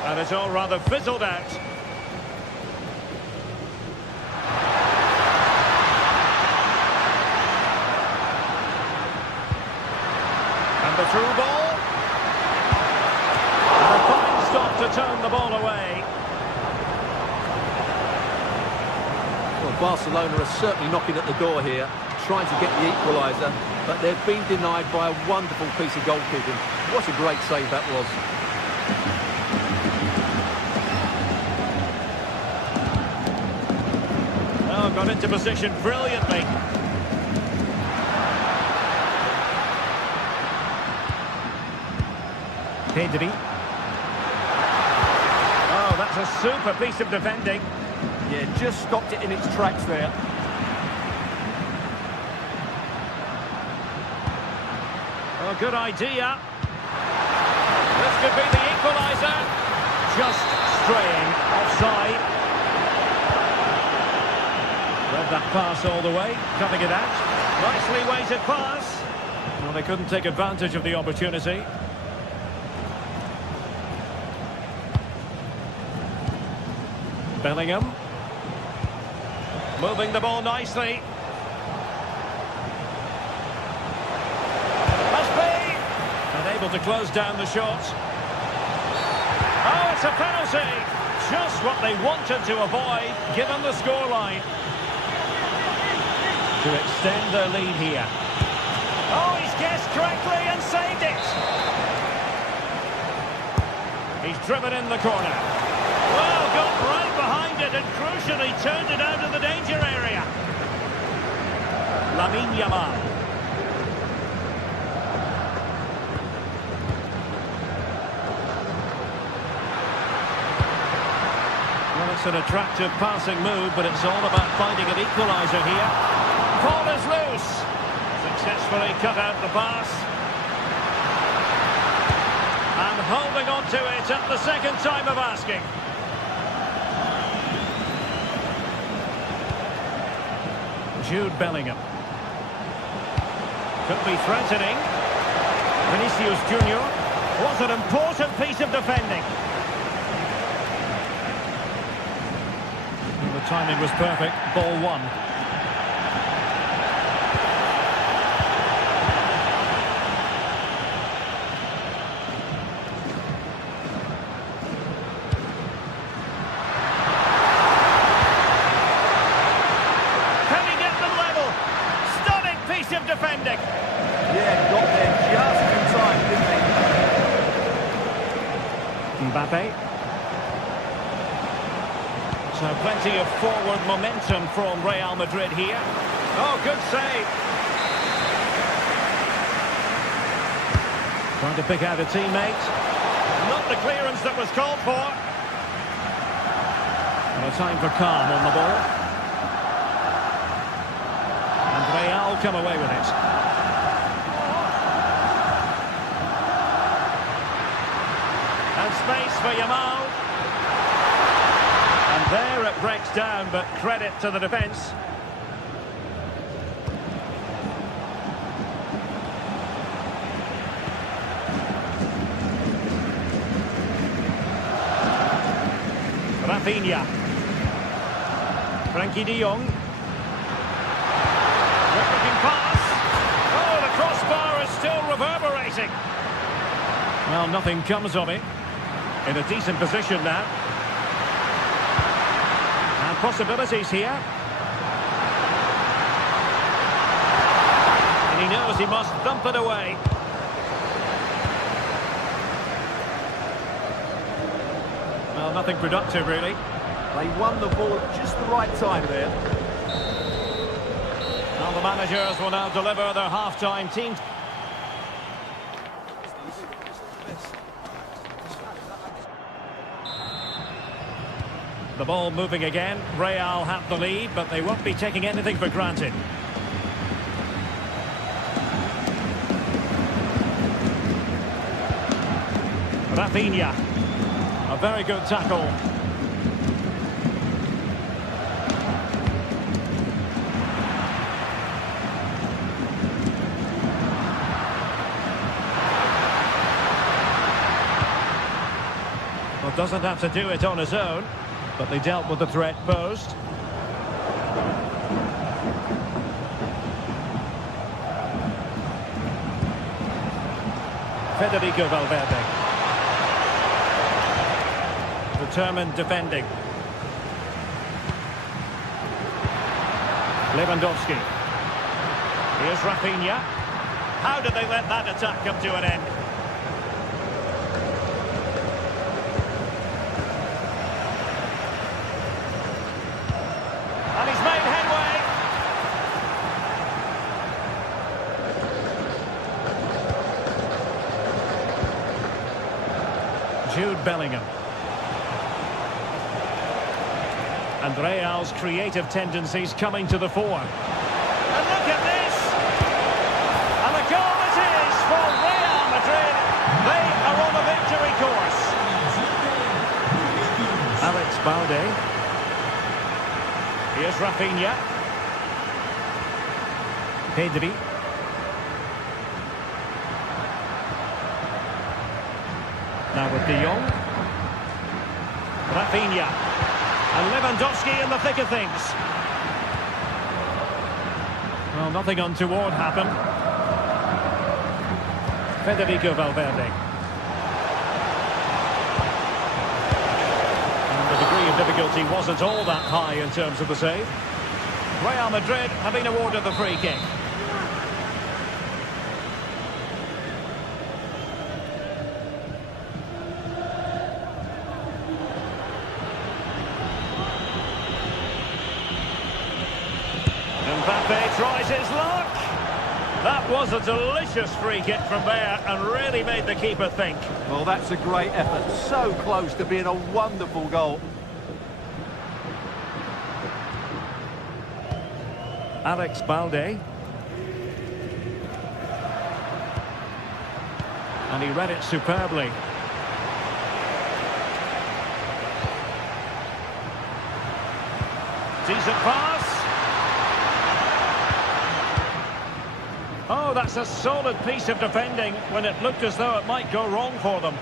And it's all rather fizzled out. And the through ball. And a fine stop to turn the ball away. Well, Barcelona are certainly knocking at the door here, trying to get the equaliser, but they've been denied by a wonderful piece of goalkeeping. What a great save that was. Oh, got into position brilliantly. Pedri. Oh, that's a super piece of defending. Yeah, just stopped it in its tracks there. Oh, good idea. This could be the equaliser. Just straying offside. Read that pass all the way, cutting it out. Nicely weighted pass. Well, they couldn't take advantage of the opportunity. Bellingham. Moving the ball nicely. Must be. Unable to close down the shot. Oh, it's a penalty. Just what they wanted to avoid, given the scoreline. To extend their lead here. Oh, he's guessed correctly and saved it. He's driven in the corner. Well, got right behind it and crucially turned it out of the danger area. Lamine Yamal. Well, it's an attractive passing move, but it's all about finding an equaliser here. Ball is loose. Successfully cut out the pass. And holding on to it at the second time of asking. Jude Bellingham. Could be threatening. Vinicius Junior. What an important piece of defending. And the timing was perfect. Ball one. Plenty of forward momentum from Real Madrid here. Oh, good save. Trying to pick out a teammate. Not the clearance that was called for. And a time for calm on the ball. And Real come away with it. And space for Yamal. And there it breaks down, but credit to the defence. Rafinha. Frankie de Jong. Looking pass. Oh, the crossbar is still reverberating. Well, nothing comes of it. In a decent position now. And possibilities here. And he knows he must thump it away. Well, nothing productive, really. They won the ball at just the right time there. Well, the managers will now deliver their half-time team. The ball moving again. Real have the lead, but they won't be taking anything for granted. Rafinha. A very good tackle. Well, doesn't have to do it on his own, but they dealt with the threat posed. Federico Valverde. Determined defending. Lewandowski. Here's Rafinha. How did they let that attack come to an end? And he's made headway. Jude Bellingham. And Real's creative tendencies coming to the fore. And look at this! And a goal it is for Real Madrid. They are on a victory course. Alex Balde. Here's Rafinha. Pedri. Now with De Jong. Rafinha. And Lewandowski in the thick of things. Well, nothing untoward happened. Federico Valverde. And the degree of difficulty wasn't all that high in terms of the save. Real Madrid have been awarded the free kick. Mbappe tries his luck. That was a delicious free kick from there and really made the keeper think. Well, that's a great effort. So close to being a wonderful goal. Alex Balde. And he read it superbly. Decent pass. Oh, that's a solid piece of defending when it looked as though it might go wrong for them.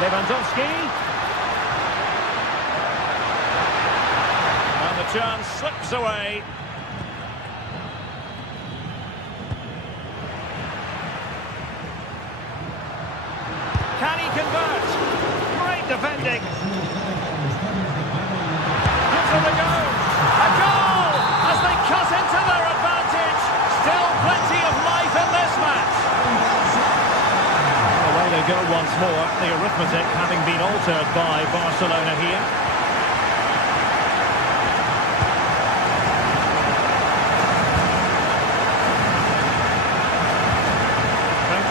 Lewandowski. And the chance slips away. Can he convert? Great defending. Gives them a go. A goal as they cut into their advantage. Still plenty of life in this match. The way they go once more, the arithmetic having been altered by Barcelona here.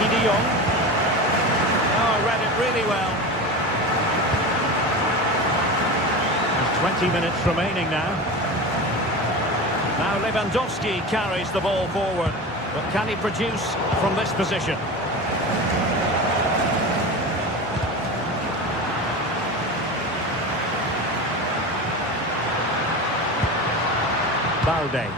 De Jong. Oh, read it really well. There's 20 minutes remaining now. Now Lewandowski carries the ball forward. But can he produce from this position? Balde.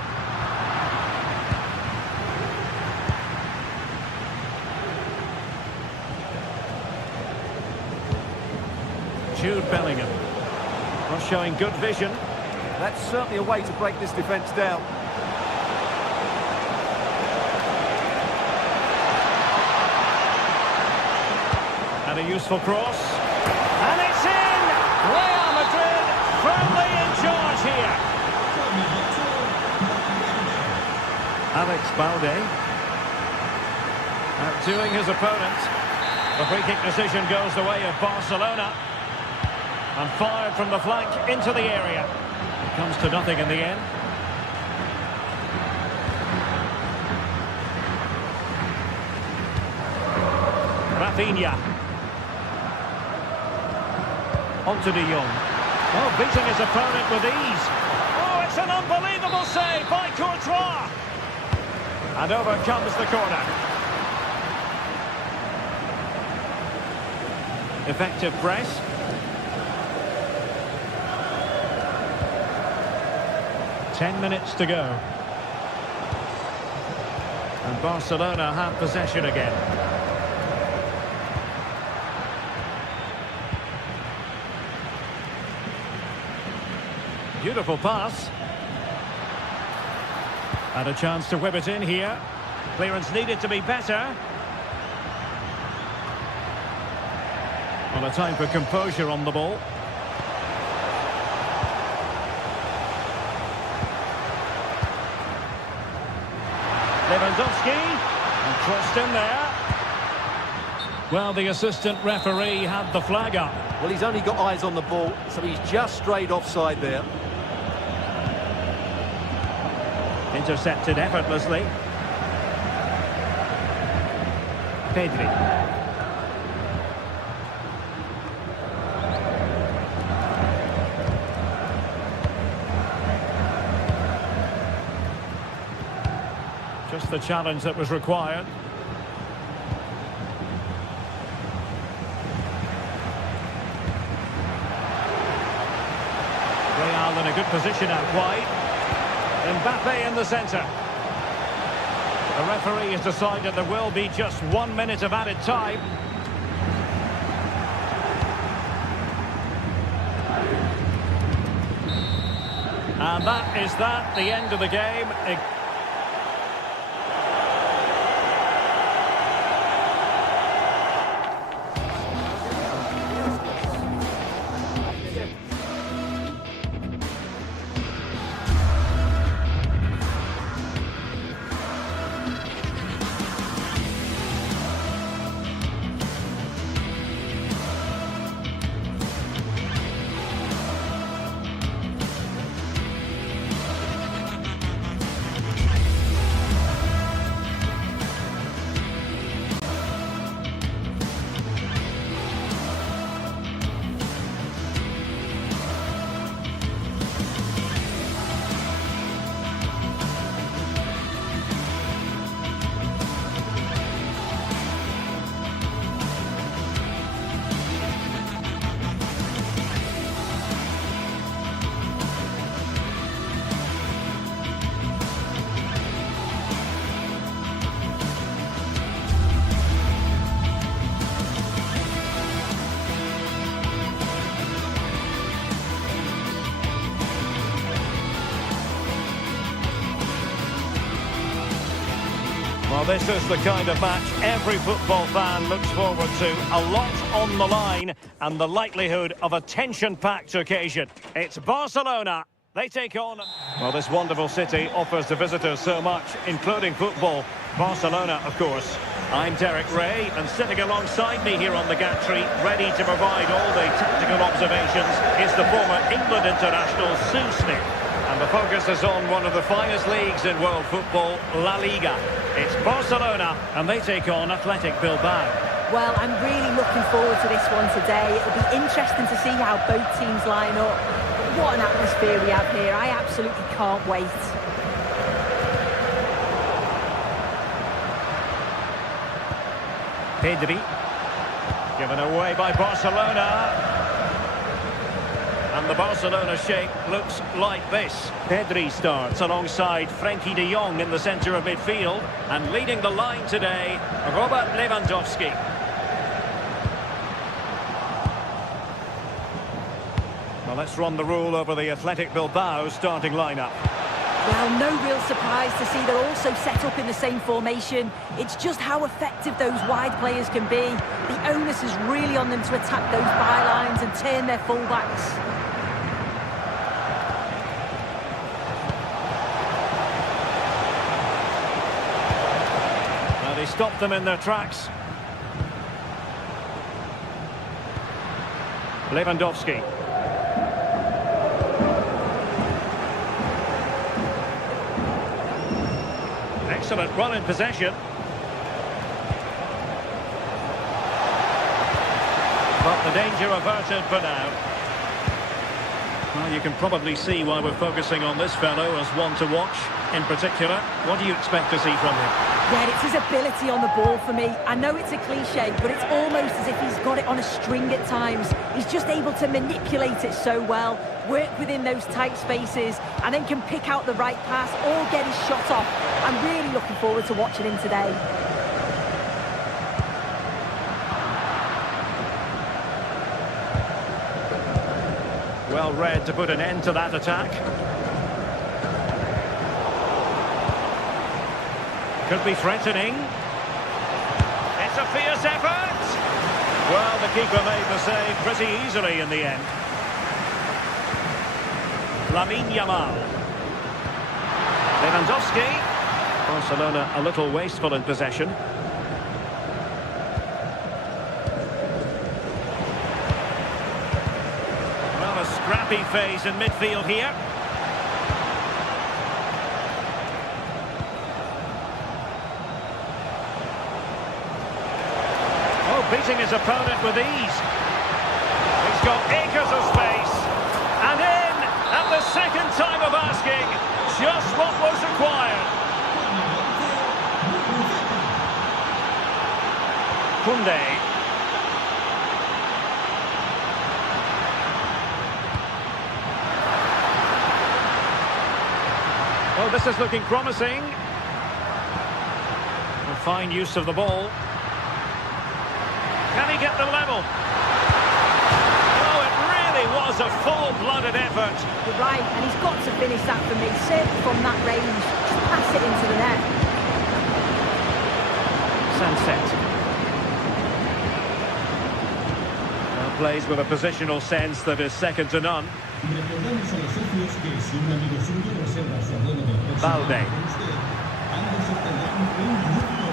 Jude Bellingham. Not showing good vision. That's certainly a way to break this defence down. And a useful cross. And it's in! Real Madrid firmly in charge here. Alex Balde. Outdoing his opponent. The free kick decision goes the way of Barcelona. And fired from the flank into the area. It comes to nothing in the end. Rafinha. On to De Jong. Oh, beating his opponent with ease. Oh, it's an unbelievable save by Courtois. And over comes the corner. Effective press. Ten minutes to go. And Barcelona have possession again. Beautiful pass. And a chance to whip it in here. Clearance needed to be better. Well, a time for composure on the ball. Lewandowski, and crossed in there. Well, the assistant referee had the flag up. Well, he's only got eyes on the ball, so he's just strayed offside there. Intercepted effortlessly. Pedri. Just the challenge that was required. Real in a good position out wide. Mbappe in the centre. The referee has decided there will be just 1 minute of added time. And that is the end of the game. Well, this is the kind of match every football fan looks forward to. A lot on the line and the likelihood of a tension-packed occasion. It's Barcelona. They take on... Well, this wonderful city offers the visitors so much, including football. Barcelona, of course, I'm Derek Ray, and sitting alongside me here on the gantry, ready to provide all the tactical observations, is the former England international Sue Smith. And the focus is on one of the finest leagues in world football, La Liga. It's Barcelona, and they take on Athletic Bilbao. Well, I'm really looking forward to this one today. It'll be interesting to see how both teams line up. What an atmosphere we have here. I absolutely can't wait. Pedri, given away by Barcelona. And the Barcelona shape looks like this. Pedri starts alongside Frenkie de Jong in the centre of midfield. And leading the line today, Robert Lewandowski. Well, let's run the rule over the Athletic Bilbao starting lineup. Well, no real surprise to see they're also set up in the same formation. It's just how effective those wide players can be. The onus is really on them to attack those bylines and turn their fullbacks. Now they stop them in their tracks. Lewandowski. Excellent run in possession. But the danger averted for now. Well, you can probably see why we're focusing on this fellow as one to watch. In particular, what do you expect to see from him? Yeah, it's his ability on the ball for me. I know it's a cliche, but it's almost as if he's got it on a string at times. He's just able to manipulate it so well, work within those tight spaces, and then can pick out the right pass or get his shot off. I'm really looking forward to watching him today. Well read to put an end to that attack. Could be threatening. It's a fierce effort. Well, the keeper made the save pretty easily in the end. Lamine Yamal. Lewandowski. Barcelona a little wasteful in possession. Well, a scrappy phase in midfield here. Beating his opponent with ease. He's got acres of space. And in at the second time of asking, just what was required. Koundé. Well, this is looking promising. A fine use of the ball. Can he get the level? Oh, it really was a full-blooded effort. You're right, and he's got to finish that for me. Certainly from that range, just pass it into the net. Sunset. Well, plays with a positional sense that is second to none. Recordamos a los socios que si un amigo suyo reserva su abono del próximo año Valde. con usted, ambos obtendrán un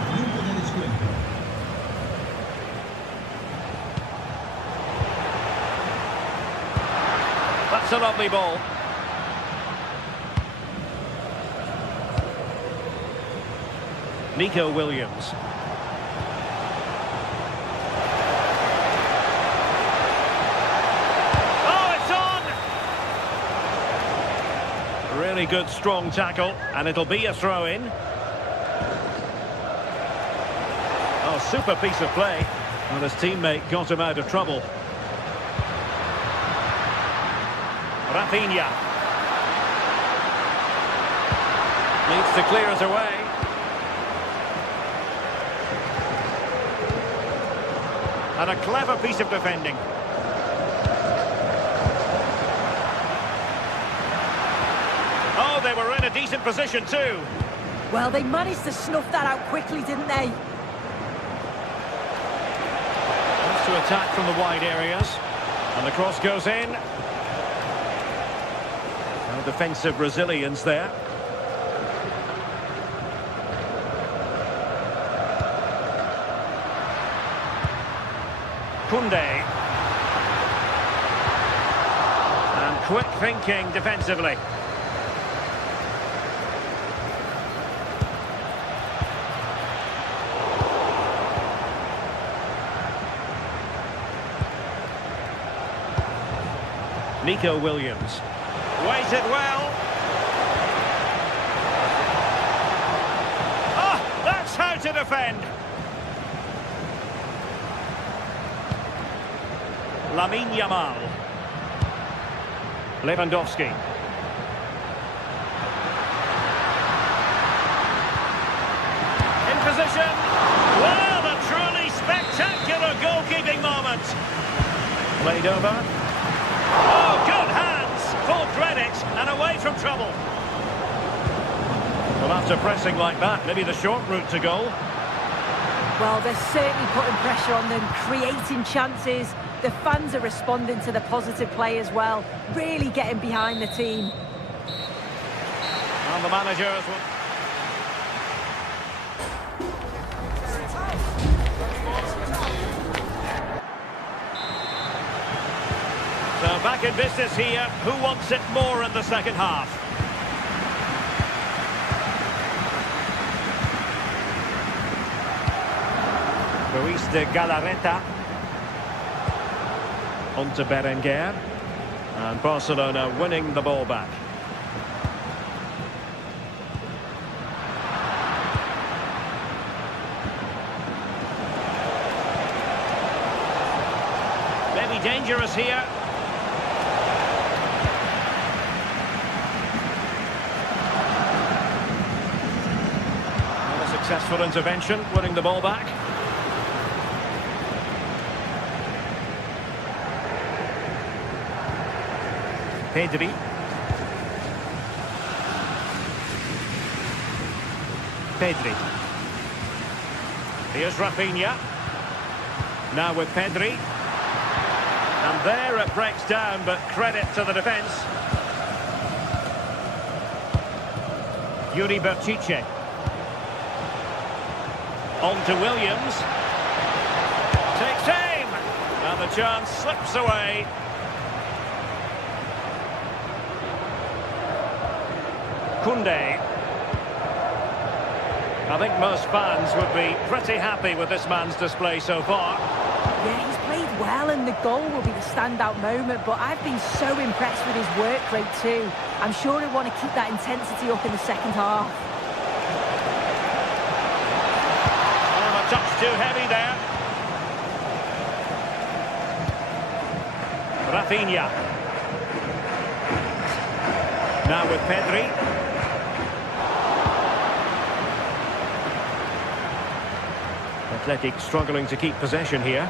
10% de descuento. That's a lovely ball. Nico Williams. Oh, it's on! Really good, strong tackle, and it'll be a throw-in. Oh, super piece of play. Well, his teammate got him out of trouble. Rafinha needs to clear it away. And a clever piece of defending. Oh, they were in a decent position too. Well, they managed to snuff that out quickly, didn't they? Wants to attack from the wide areas. And the cross goes in. No defensive resilience there. Koundé. And quick thinking defensively. Nico Williams. Waited well. Oh, that's how to defend. Lamine Yamal. Lewandowski. In position. Well, a truly spectacular goalkeeping moment. Played over. Oh, good hands. Full credit and away from trouble. Well, after pressing like that, maybe the short route to goal. Well, they're certainly putting pressure on them, creating chances. The fans are responding to the positive play as well, really getting behind the team. And the manager as well. So back in business here. Who wants it more in the second half? Luis de Galarreta. On to Berenguer. And Barcelona winning the ball back. Maybe dangerous here. A successful intervention, winning the ball back. Pedri. Pedri. Here's Rafinha. Now with Pedri. And there it breaks down, but credit to the defence. Yuri Berchiche. On to Williams. Takes aim. And the chance slips away. Koundé. I think most fans would be pretty happy with this man's display so far. Yeah, he's played well and the goal will be the standout moment, but I've been so impressed with his work rate too. I'm sure he'll want to keep that intensity up in the second half. Oh, a touch too heavy there. Rafinha. Now with Pedri. Athletic struggling to keep possession here.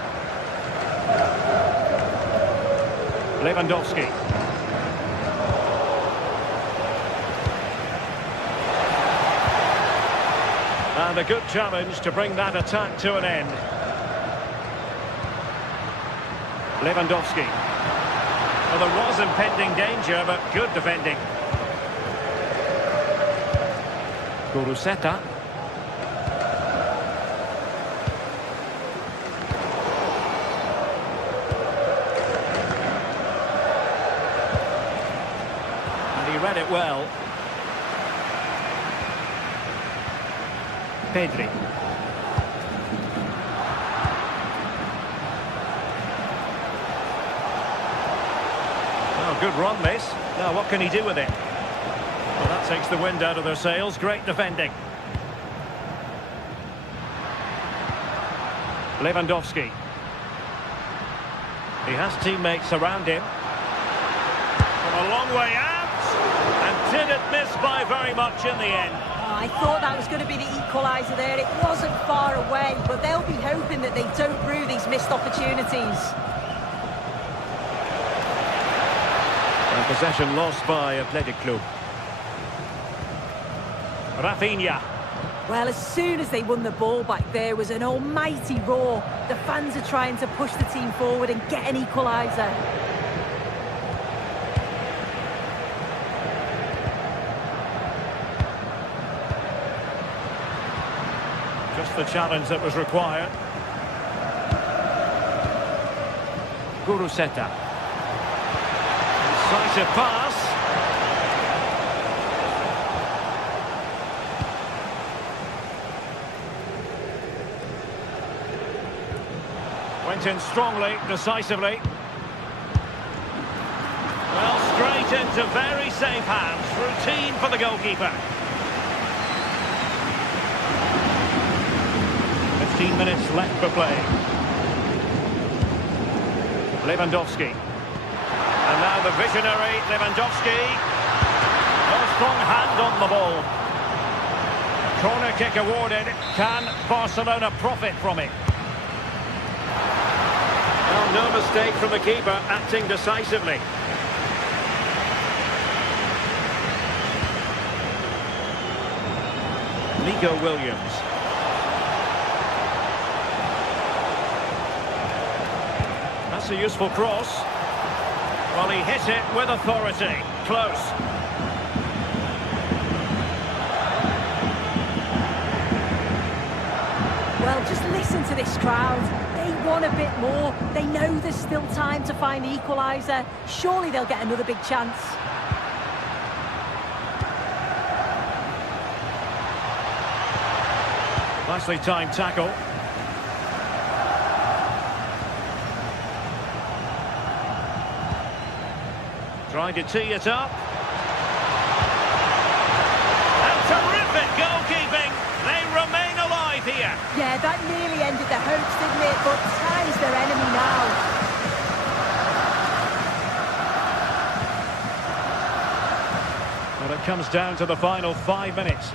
Lewandowski. And a good challenge to bring that attack to an end. Lewandowski. Well, there was impending danger, but good defending. Guruseta. Read it well. Pedri. Oh, good run this. Now what can he do with it? Well, that takes the wind out of their sails. Great defending. Lewandowski. He has teammates around him. From a long way out. And didn't miss by very much in the end. Oh, I thought that was going to be the equaliser there. It wasn't far away, but they'll be hoping that they don't rue these missed opportunities. And possession lost by Athletic Club. Rafinha. Well, as soon as they won the ball back, there was an almighty roar. The fans are trying to push the team forward and get an equaliser. Just the challenge that was required. Guruseta. Incisive pass. Went in strongly, decisively. Well, straight into very safe hands. Routine for the goalkeeper. 15 minutes left for play. Lewandowski. And now the visionary Lewandowski. A strong hand on the ball. Corner kick awarded. Can Barcelona profit from it? Well, no mistake from the keeper, acting decisively. Nico Williams. That's a useful cross. Well, he hit it with authority. Close. Well, just listen to this crowd. They want a bit more. They know there's still time to find the equaliser. Surely they'll get another big chance. Nicely timed tackle. Trying to tee it up. And terrific goalkeeping. They remain alive here. Yeah, that nearly ended their hopes, didn't it? But time's their enemy now. Well, it comes down to the final 5 minutes.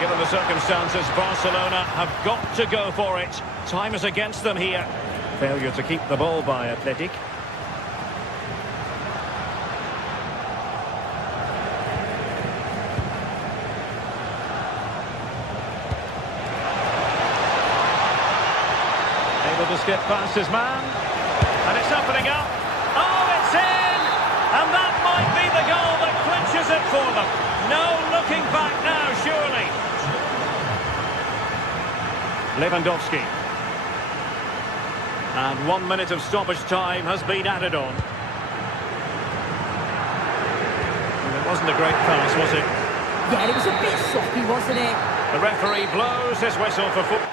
Given the circumstances, Barcelona have got to go for it. Time is against them here. Failure to keep the ball by Athletic. Able to skip past his man. And it's opening up. Oh, it's in! And that might be the goal that clinches it for them. No looking back now, surely. Lewandowski. And 1 minute of stoppage time has been added on. And it wasn't a great pass, was it? Yeah, it was a bit soppy, wasn't it? The referee blows his whistle for football.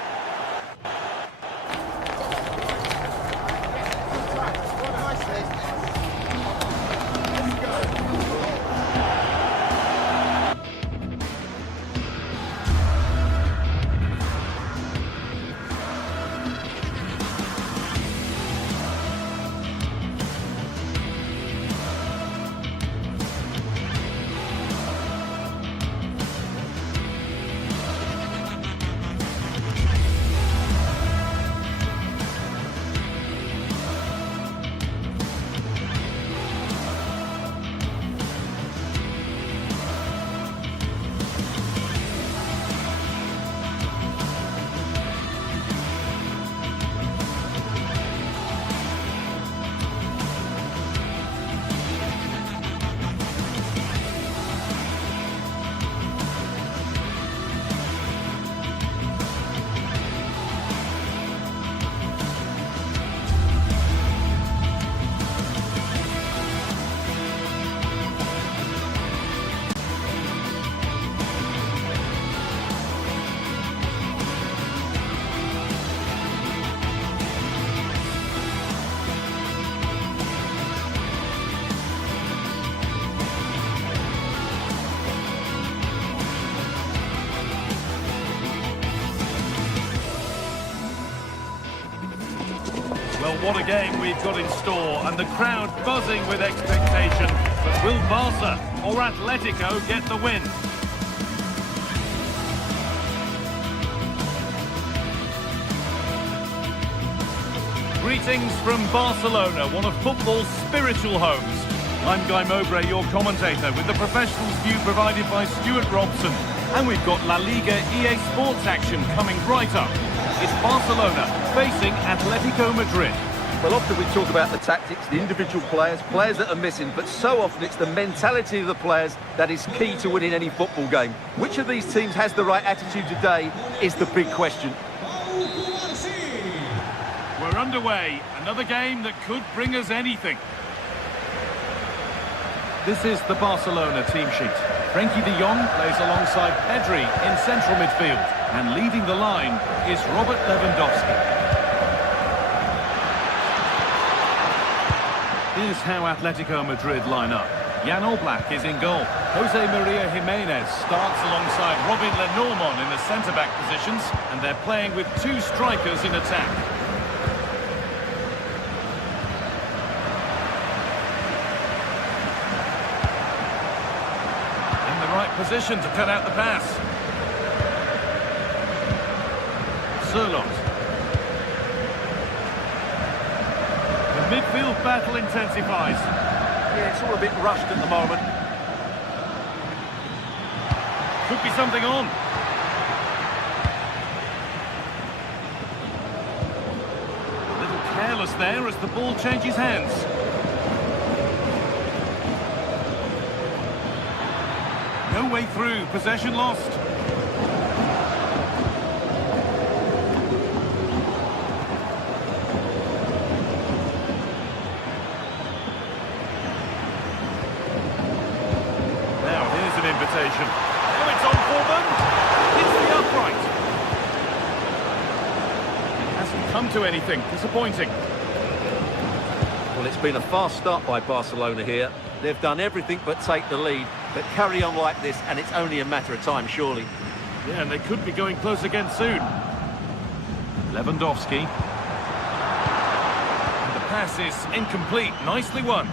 Well, what a game we've got in store, and the crowd buzzing with expectation. But will Barca or Atletico get the win? Greetings from Barcelona, one of football's spiritual homes. I'm Guy Mowbray, your commentator, with the professionals view provided by Stuart Robson. And we've got La Liga EA Sports action coming right up. It's Barcelona facing Atletico Madrid. Well, often we talk about the tactics, the individual players that are missing, but so often it's the mentality of the players that is key to winning any football game. Which of these teams has the right attitude today is the big question. We're We're underway. Another game that could bring us anything. This is the Barcelona team sheet. Frenkie de Jong plays alongside Pedri in central midfield. And leading the line is Robert Lewandowski. Here's how Atletico Madrid line up. Jan Oblak is in goal. Jose Maria Jimenez starts alongside Robin Lenormand in the centre-back positions. And they're playing with two strikers in attack. Position to cut out the pass. Surlot. The midfield battle intensifies. Yeah, it's all a bit rushed at the moment. Could be something on. A little careless there as the ball changes hands. No way through, possession lost. Now here's an invitation. Oh, it's on for them. It's the upright. Hasn't come to anything, disappointing. Well, it's been a fast start by Barcelona here. They've done everything but take the lead. But carry on like this, and it's only a matter of time, surely. Yeah, and they could be going close again soon. Lewandowski. And the pass is incomplete. Nicely won.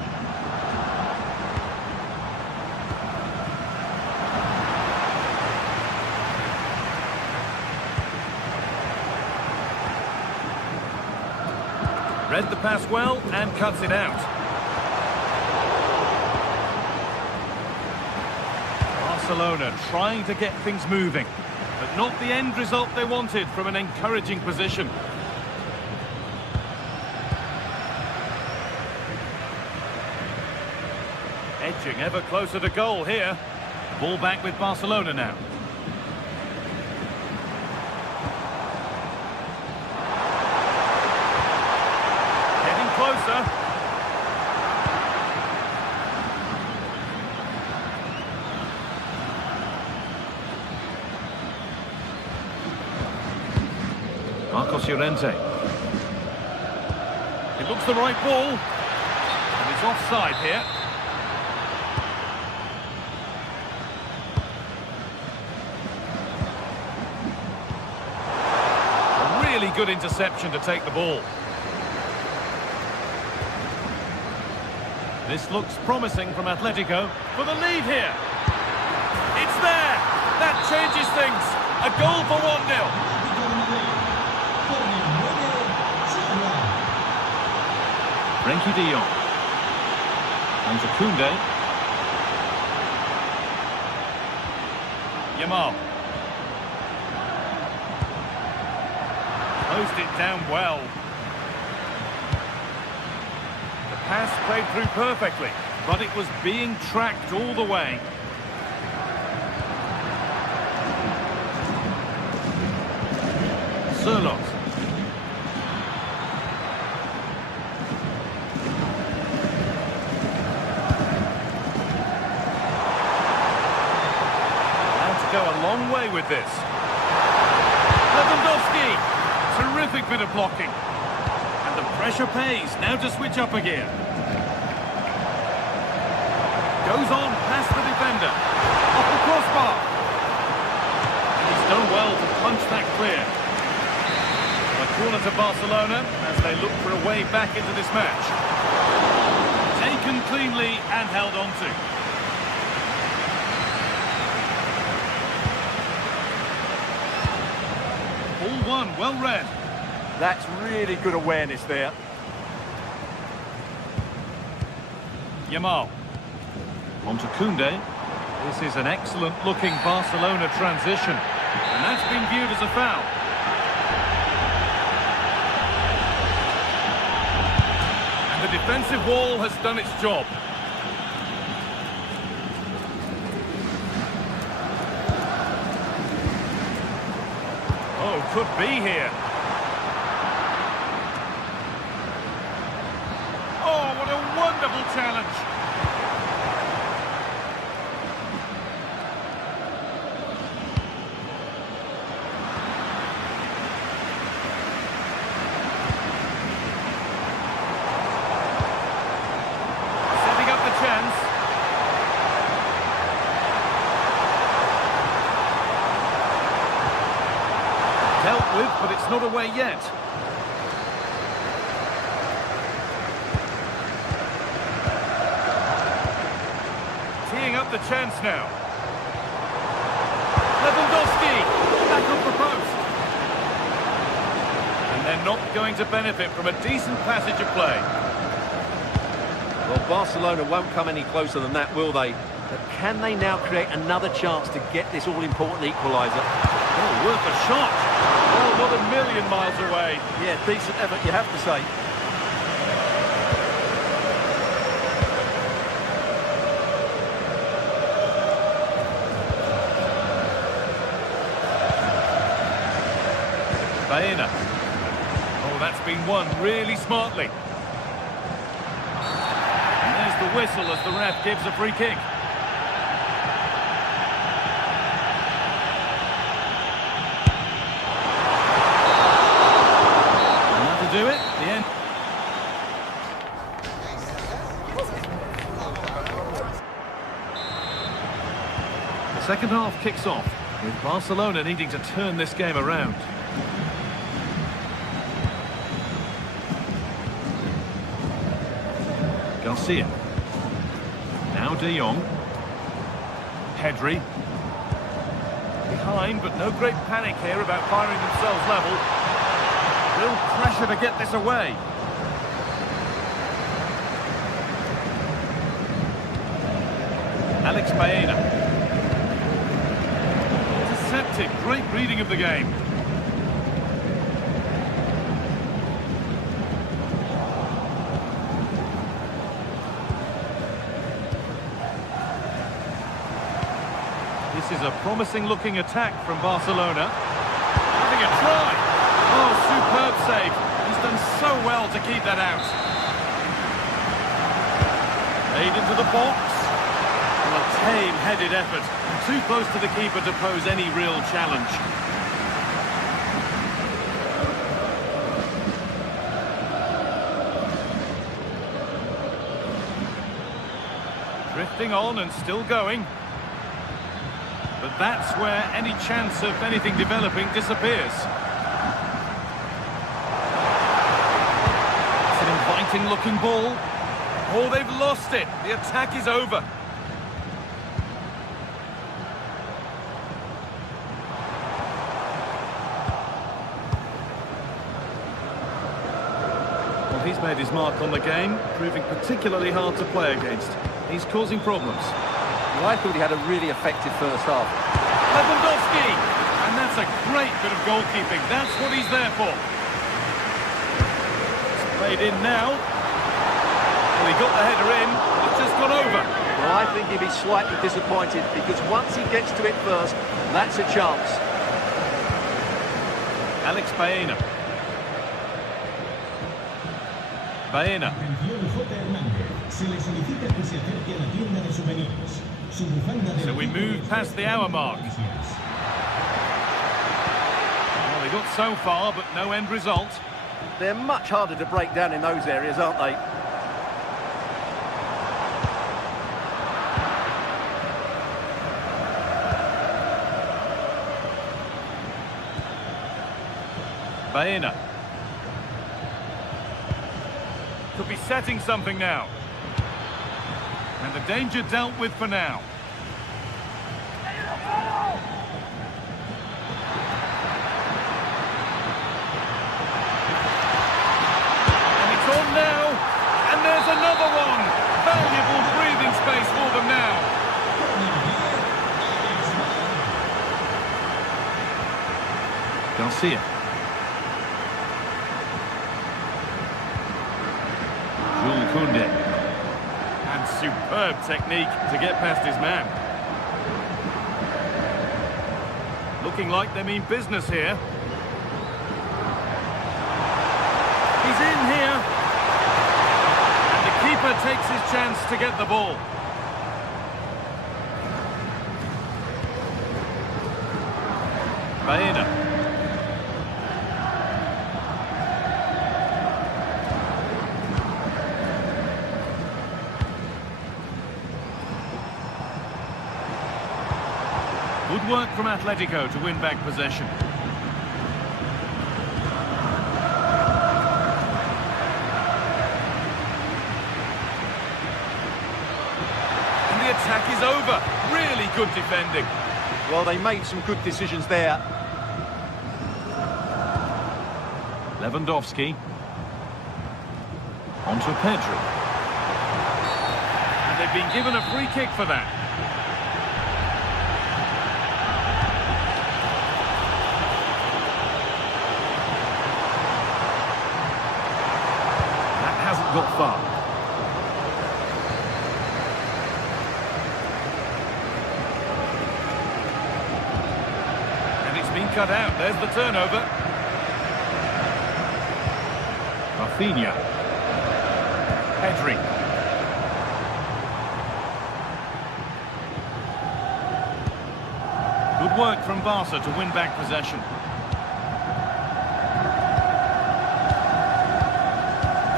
Read the pass well and cuts it out. Barcelona trying to get things moving, but not the end result they wanted from an encouraging position. Edging ever closer to goal here. Ball back with Barcelona now. Getting closer. Marcos Llorente. It looks the right ball. And it's offside here. A really good interception to take the ball. This looks promising from Atletico for the lead here. It's there. That changes things. A goal for 1-0. Frenkie de Jong. And to Koundé. Yamal. Closed it down well. The pass played through perfectly, but it was being tracked all the way. Surlot. Go a long way with this. Lewandowski! Terrific bit of blocking. And the pressure pays. Now to switch up again. Goes on past the defender. Off the crossbar. And he's done well to punch that clear. A corner to Barcelona as they look for a way back into this match. Taken cleanly and held on to. All one, well read. That's really good awareness there. Yamal. On to Koundé. This is an excellent looking Barcelona transition. And that's been viewed as a foul. And the defensive wall has done its job. Oh, could be here. incredible challenge. Setting up the chance. Dealt with, but it's not away yet. Teeing up the chance now. Lewandowski, back off the post. And they're not going to benefit from a decent passage of play. Well, Barcelona won't come any closer than that, will they? But can they now create another chance to get this all-important equaliser? Oh, worth a shot. Oh, not a million miles away. Yeah, decent effort, you have to say. Baena. Oh, that's been won really smartly. And there's the whistle as the ref gives a free kick. And that'll do it. The end. The second half kicks off, with Barcelona needing to turn this game around. Garcia. Now De Jong. Pedri. Behind, but no great panic here about firing themselves level. Real pressure to get this away. Alex Baena. Intercepted. Great reading of the game. This is a promising-looking attack from Barcelona. Having a try. Oh, superb save. He's done so well to keep that out. Made into the box. Well, a tame-headed effort. Too close to the keeper to pose any real challenge. Drifting on and still going. But that's where any chance of anything developing disappears. It's an inviting-looking ball. Oh, they've lost it. The attack is over. Well, he's made his mark on the game, proving particularly hard to play against. He's causing problems. Well, I thought he had a really effective first half. Lewandowski! And that's a great bit of goalkeeping. That's what he's there for. It's played in now. Well, he got the header in. It's just gone over. Well, I think he'd be slightly disappointed because once he gets to it first, that's a chance. Alex Baena. Baena. So we move past the hour mark. Well, they got so far, but no end result. They're much harder to break down in those areas, aren't they? Baena. Could be setting something now. And the danger dealt with for now. And it's on now. And there's another one. Valuable breathing space for them now. Garcia. Koundé. And superb technique to get past his man. Looking like they mean business here. He's in here. And the keeper keeper takes his chance to get the ball. Baena. Good work from Atletico to win back possession. And the attack is over. Really good defending. Well, they made some good decisions there. Lewandowski. On to Pedri. And they've been given a free kick for that. That hasn't got far. And it's been cut out. There's the turnover. Rafinha. Pedri. Good work from Barca to win back possession.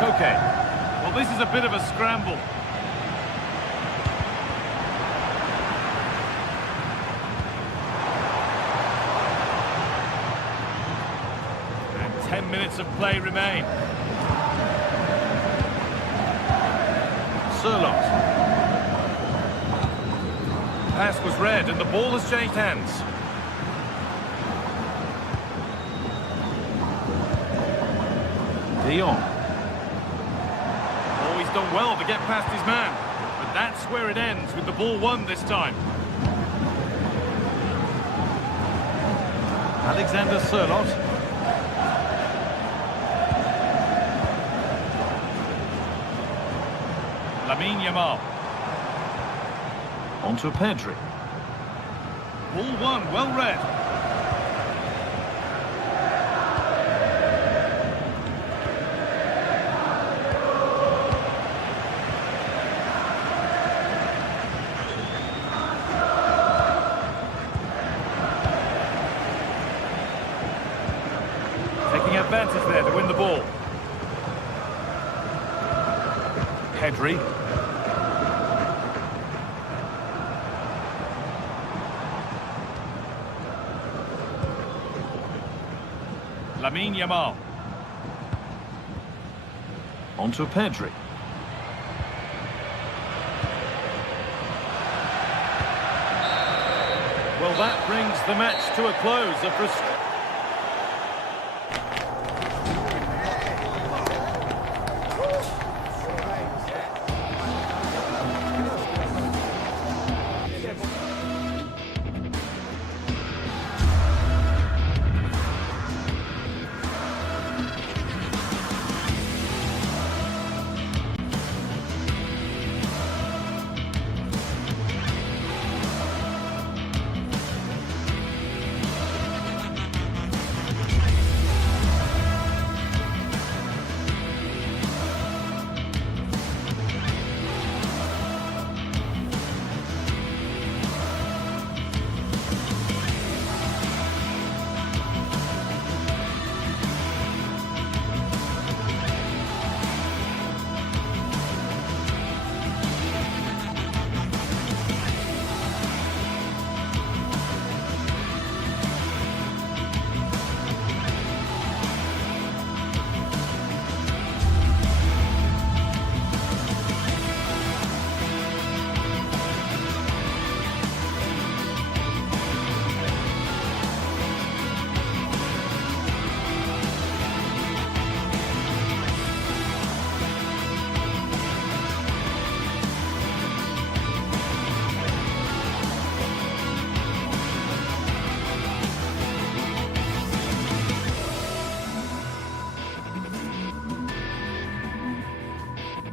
Koke. Well, this is a bit of a scramble. And 10 minutes of play remain. Sørloth. Pass was read and the ball has changed hands. De Jong. Oh, he's done well to get past his man. But that's where it ends, with the ball won this time. Alexander Sørloth. Lamine Yamal. On to Pedri. Ball one, well read. Taking advantage there to win the ball. Pedri. Lamine Yamal. On to Pedri. Well, that brings the match to a close.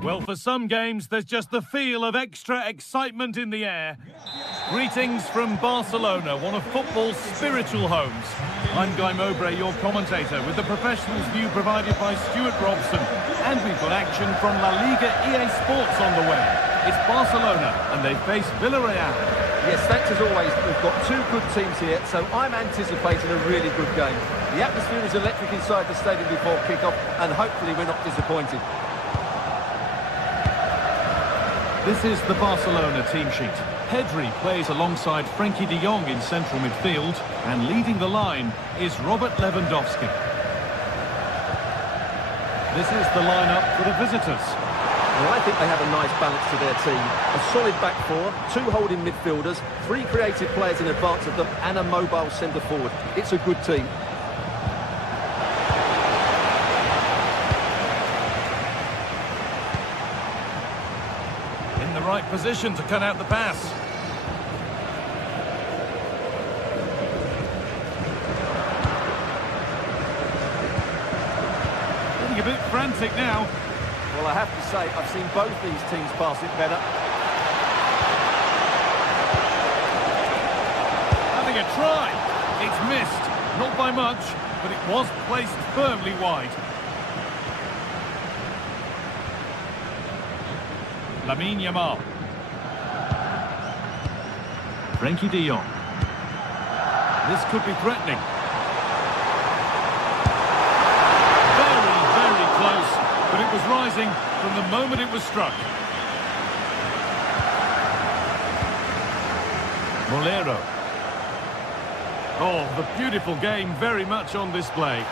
Well, for some games, there's just the feel of extra excitement in the air. Greetings from Barcelona, one of football's spiritual homes. I'm Guy Mowbray, your commentator, with the professionals' view provided by Stuart Robson. And we've got action from La Liga Sports on the way. It's Barcelona, and they face Villarreal. Yes, thanks as always. We've got two good teams here, so I'm anticipating a really good game. The atmosphere is electric inside the stadium before kick-off, and hopefully we're not disappointed. This is the Barcelona team sheet. Pedri plays alongside Frenkie de Jong in central midfield, and leading the line is Robert Lewandowski. This is the lineup for the visitors. Well, I think they have a nice balance to their team. A solid back four, two holding midfielders, three creative players in advance of them, and a mobile centre-forward. It's a good team. In the right position to cut out the pass. Getting a bit frantic now. Well, I have to say, I've seen both these teams pass it better. Having a try. It's missed. Not by much, but it was placed firmly wide. Lamine Yamal. Frenkie de Jong. This could be threatening. Very, very close. But it was rising from the moment it was struck. Molero. Oh, the beautiful game very much on display.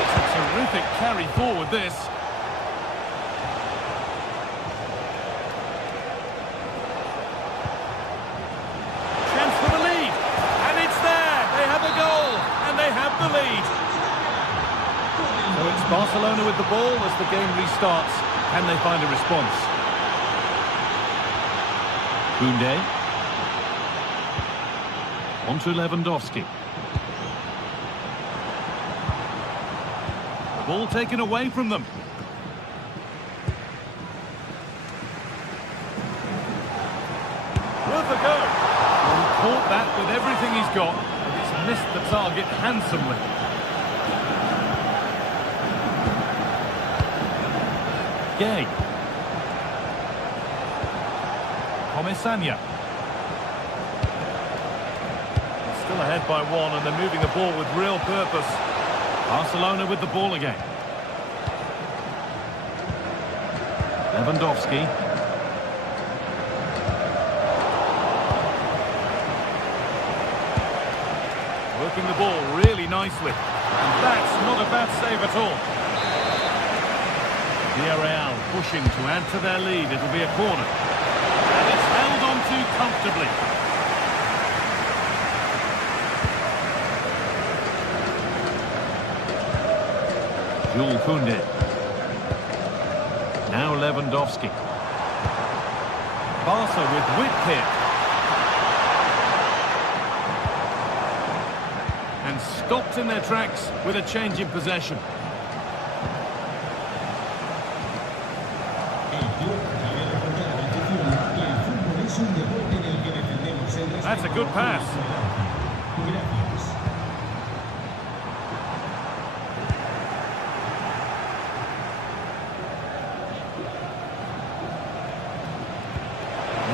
It's a terrific carry forward, this. Chance for the lead. And it's there. They have a goal. And they have the lead. So it's Barcelona with the ball as the game restarts. Can they find a response? Koundé. On to Lewandowski. The ball taken away from them. Worth a go. He caught that with everything he's got, but it's missed the target handsomely. Gay. Comesaña. Still ahead by one, and they're moving the ball with real purpose. Barcelona with the ball again. Lewandowski. Working the ball really nicely. And that's not a bad save at all. Villarreal pushing to add to their lead. It'll be a corner. And it's held on to comfortably. Jules Koundé. Now Lewandowski. Barca with width here. And stopped in their tracks with a change in possession. That's a good pass.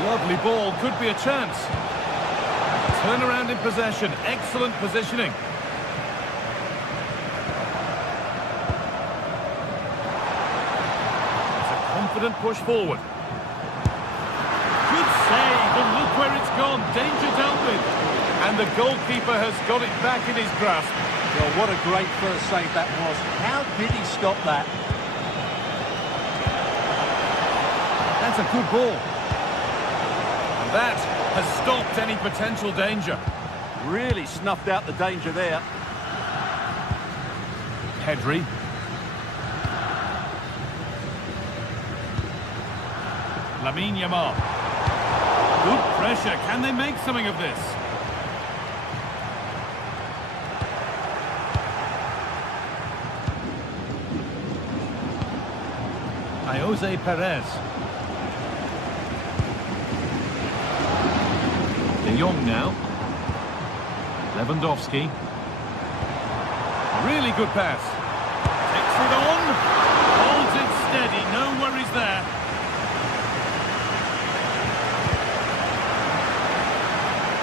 Lovely ball, could be a chance. Turn around in possession, excellent positioning. It's a confident push forward. Good save, and look where it's gone, danger dealt with. And the goalkeeper has got it back in his grasp. Well, what a great first save that was. How did he stop that? That's a good ball. That has stopped any potential danger. Really snuffed out the danger there. Pedri. Lamine Yamal. Good pressure. Can they make something of this? Jose Perez. De Jong now. Lewandowski. Really good pass. Takes it on. Holds it steady. No worries there.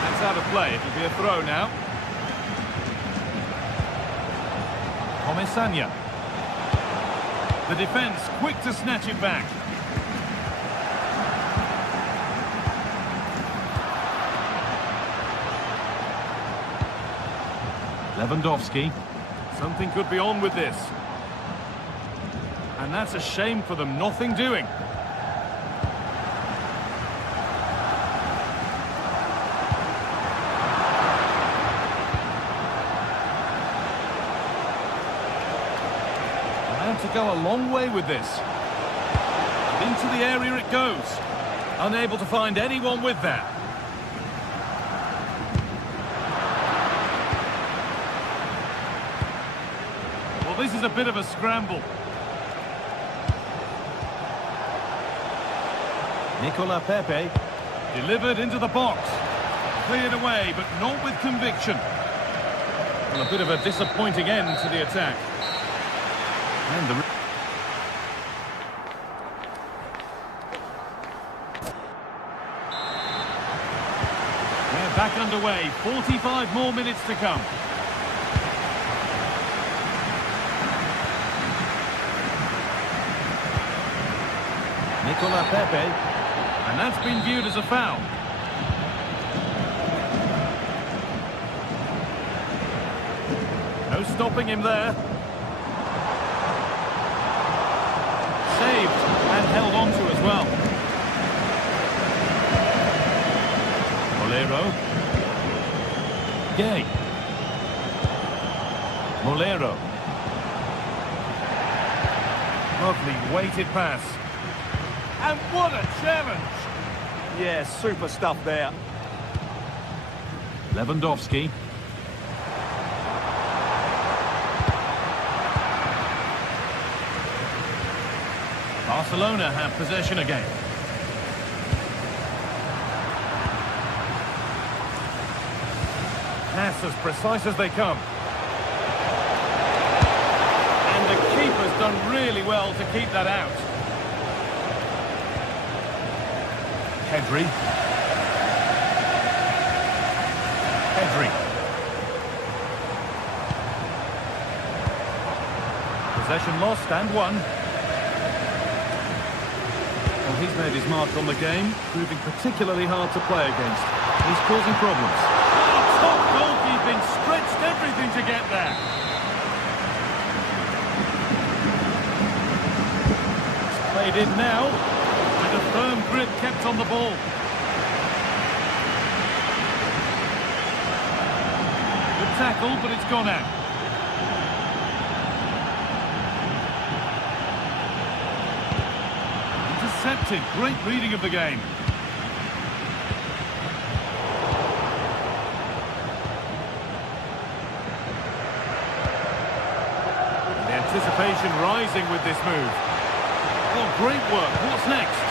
That's out of play. It'll be a throw now. Comisania. The defence quick to snatch it back. Lewandowski. Something could be on with this. And that's a shame for them. Nothing doing. And to go a long way with this. Into the area it goes. Unable to find anyone with that. Well, this is a bit of a scramble. Nicola Pepe. Delivered into the box. Cleared away, but not with conviction. Well, a bit of a disappointing end to the attack. And the... We're back underway. 45 more minutes to come. Nicola Pepe. And that's been viewed as a foul. No stopping him there. Saved and held on to as well. Molero. Gay. Molero. Lovely weighted pass. And what a challenge! Yeah, super stuff there. Lewandowski. Barcelona have possession again. Pass as precise as they come. And the keeper's done really well to keep that out. Pedri. Possession lost and won. Well, he's made his mark on the game, proving particularly hard to play against. He's causing problems. Oh, top goalkeeping, stretched everything to get there. It's played in now, with a firm grip kept on the ball. Good tackle, but it's gone out. Intercepted. Great reading of the game. The anticipation rising with this move. Oh, great work. What's next?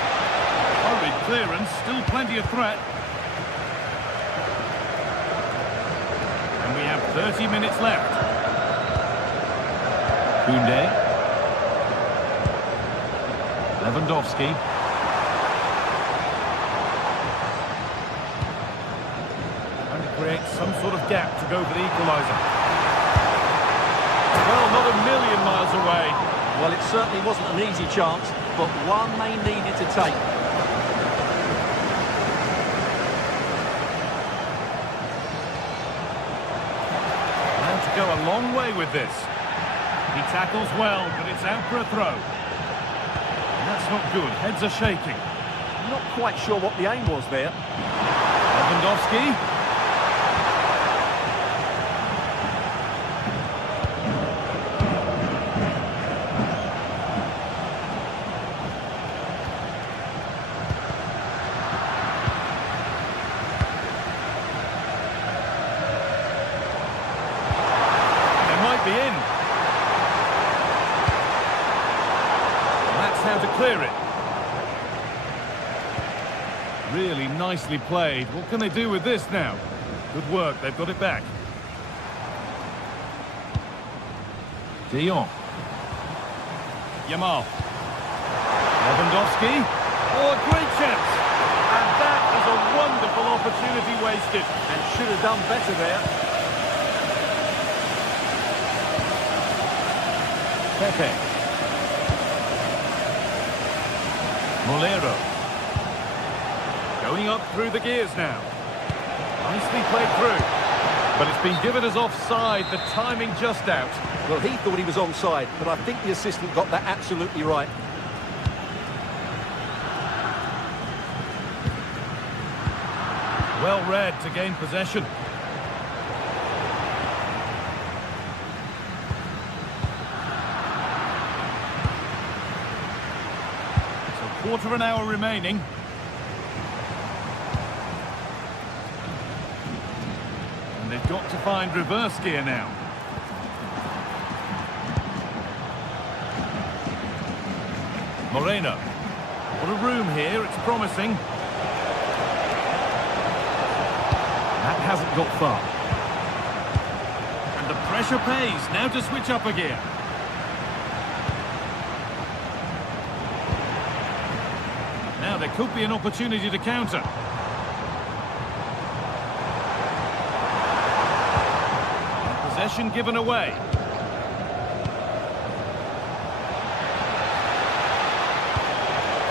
Hurried clearance. Still plenty of threat. And we have 30 minutes left. Koundé. Lewandowski. Trying to create some sort of gap to go for the equaliser. Well, not a million miles away. Well, it certainly wasn't an easy chance, but one they needed to take. And to go a long way with this. He tackles well, but it's out for a throw. That's not good. Heads are shaking. Not quite sure what the aim was there. Lewandowski. They might be in. How to clear it. Really nicely played. What can they do with this now? Good work, they've got it back. De Jong. Yamal. Lewandowski. Oh, a great chance. And that is a wonderful opportunity wasted. And should have done better there. Pepe. Molero. Going up through the gears now. Nicely played through. But it's been given as offside, the timing just out. Well, he thought he was onside, but I think the assistant got that absolutely right. Well read to gain possession. So quarter of an hour remaining. And they've got to find reverse gear now. Moreno. What a room here, it's promising. That hasn't got far. And the pressure pays. Now to switch up a gear. Now there could be an opportunity to counter. And possession given away.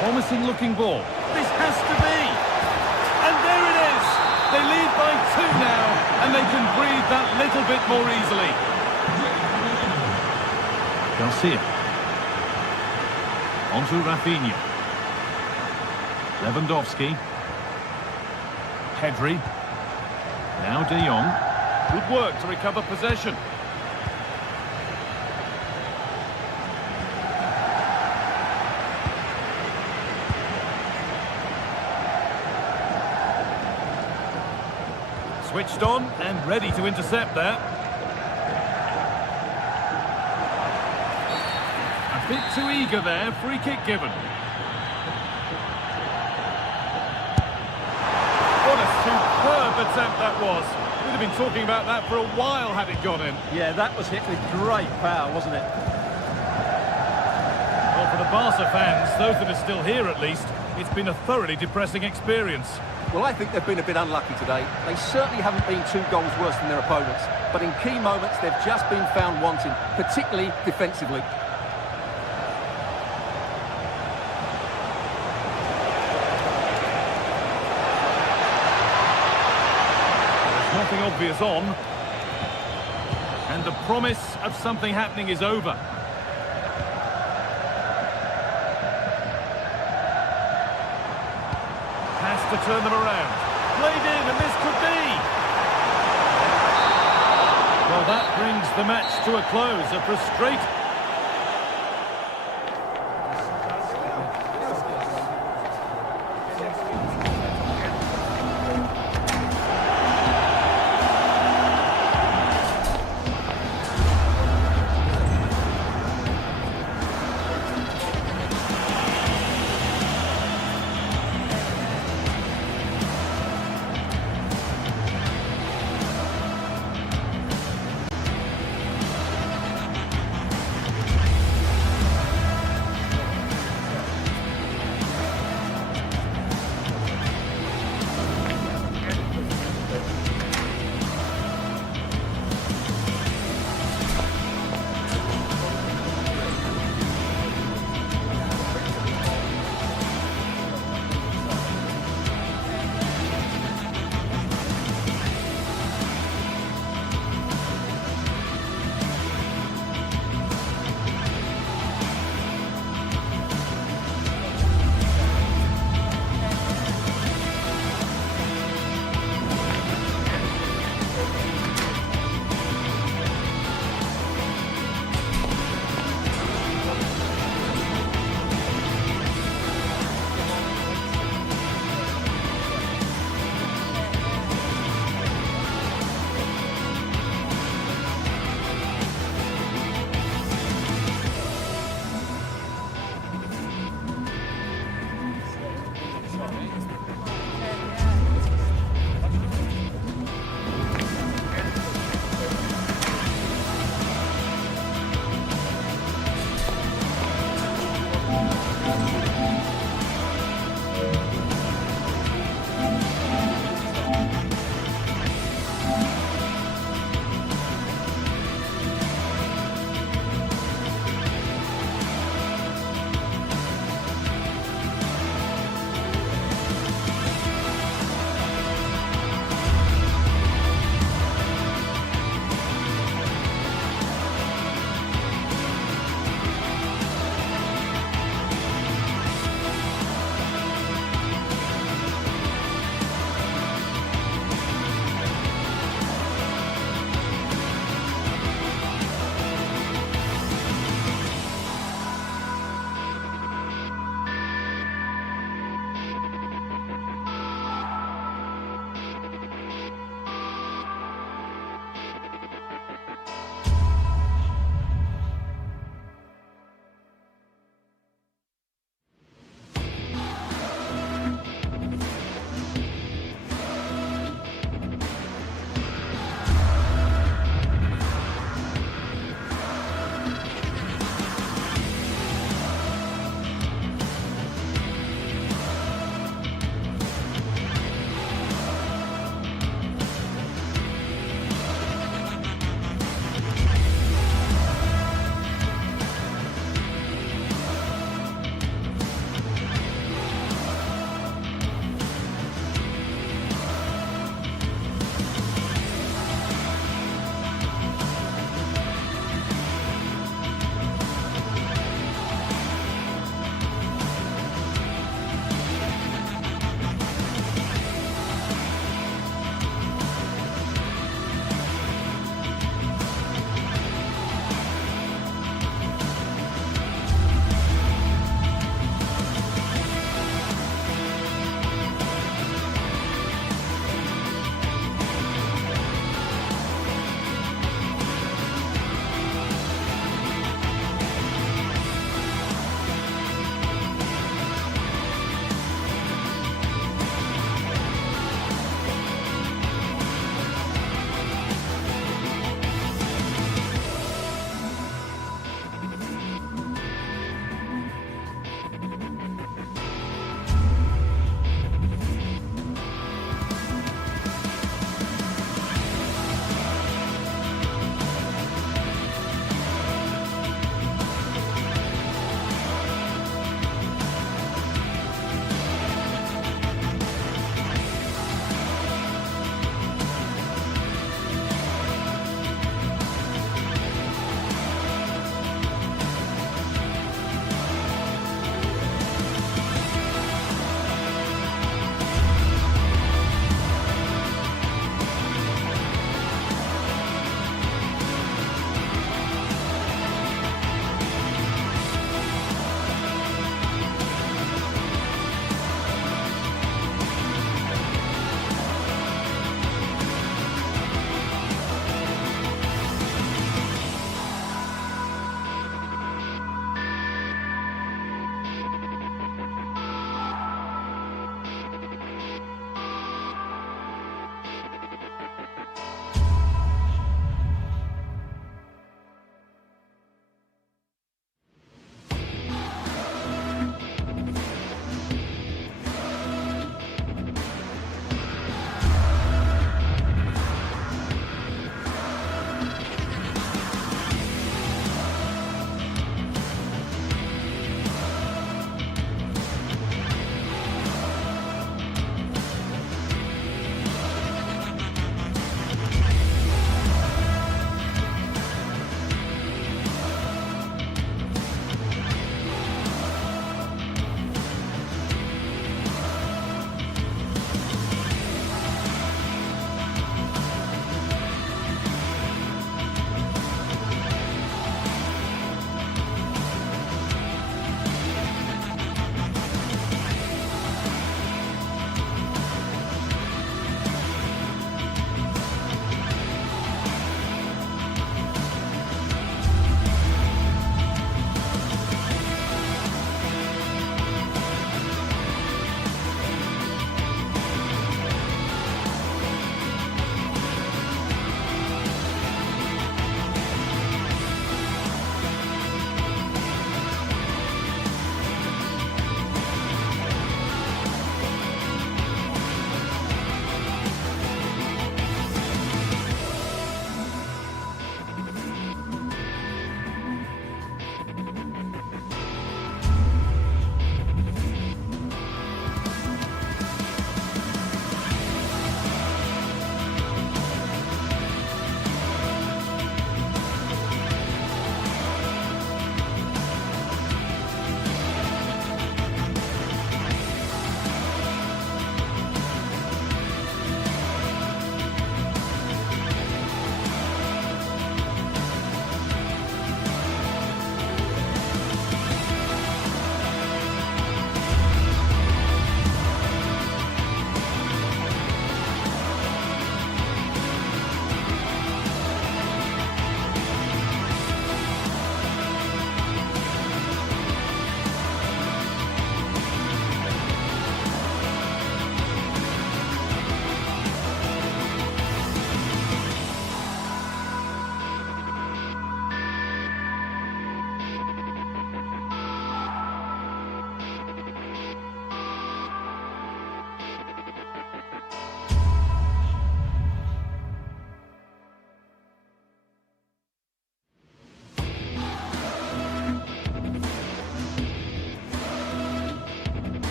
Promising looking ball. This has to be. And there it is. They lead by 2 now, and they can breathe that little bit more easily. Garcia. On to Rafinha. Lewandowski. Pedri. Now De Jong. Good work to recover possession. Switched on and ready to intercept there. A bit too eager there, free kick given. What a superb attempt that was. We'd have been talking about that for a while had it gone in. Yeah, that was hit with great power, wasn't it? Well, for the Barca fans, those that are still here at least, it's been a thoroughly depressing experience. Well, I think they've been a bit unlucky today. They certainly haven't been 2 goals worse than their opponents. But in key moments, they've just been found wanting, particularly defensively. There's nothing obvious on. And the promise of something happening is over. To turn them around. Played in, and this could be. Well, that brings the match to a close. A frustrating...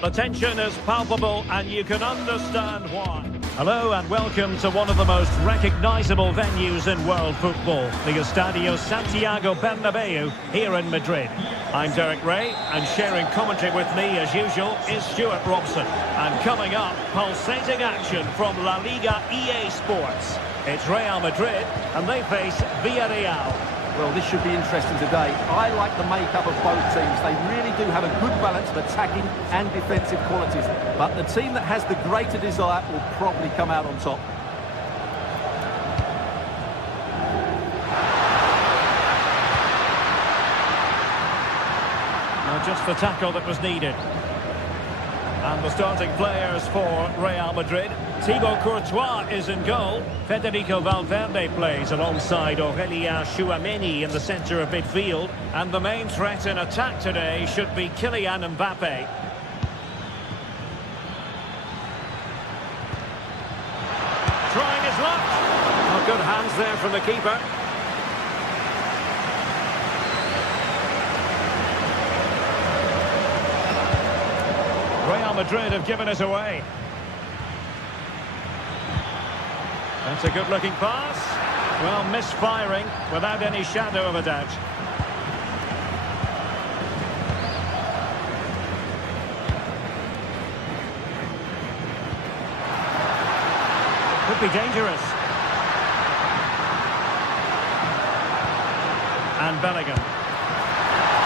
The tension is palpable and you can understand why. Hello and welcome to one of the most recognisable venues in world football, the Estadio Santiago Bernabeu here in Madrid. I'm Derek Ray, and sharing commentary with me as usual is Stuart Robson. And coming up, pulsating action from La Liga EA Sports. It's Real Madrid and they face Villarreal. Well, this should be interesting today. I like the makeup of both teams. They really do have a good balance of attacking and defensive qualities. But the team that has the greater desire will probably come out on top. Now just the tackle that was needed. And the starting players for Real Madrid. Thibaut Courtois is in goal. Federico Valverde plays alongside Aurélien Tchouaméni in the centre of midfield. And the main threat in attack today should be Kylian Mbappe. Trying his luck. Oh, good hands there from the keeper. Real Madrid have given it away. That's a good-looking pass. Well, misfiring without any shadow of a doubt. Could be dangerous. And Bellingham.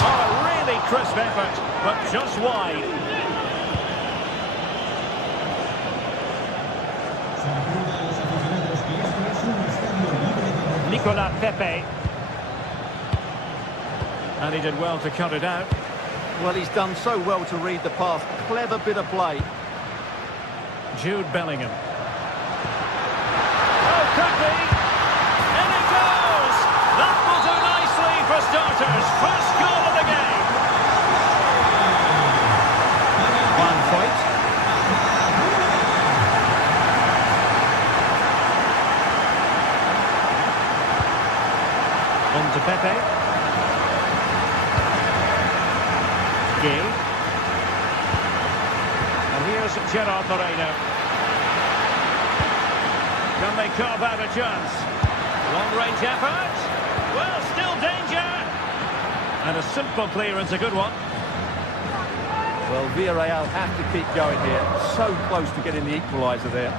Oh, a really crisp effort, but just wide. Nicolas Pepe. And he did well to cut it out. Well, he's done so well to read the pass. Clever bit of play. Jude Bellingham. Oh, could be. In it goes. That will do nicely for starters. First goal of the game. One point. On to Pepe. Gay. And here's Gerard Moreno. Can they carve out a chance? Long-range effort. Well, still danger. And a simple clearance, a good one. Well, Villarreal have to keep going here. So close to getting the equaliser there.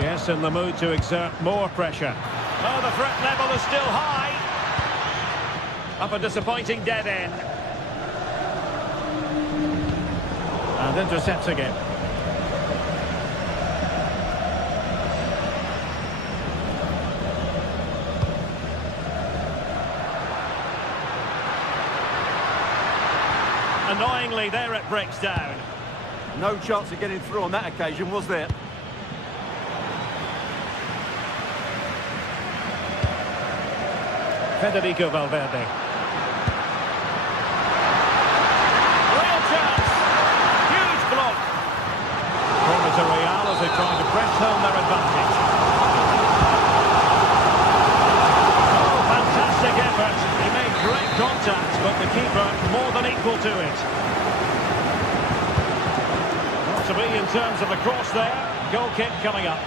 Yes, in the mood to exert more pressure. Oh, the threat level is still high. Up a disappointing dead end. And intercepts again. Annoyingly, there it breaks down. No chance of getting through on that occasion, was there? Federico Valverde. Real chance. Huge block. Corner to Real as they try to press home their advantage. Oh, fantastic effort. He made great contact, but the keeper more than equal to it. Not to be in terms of the cross there. Goal kick coming up.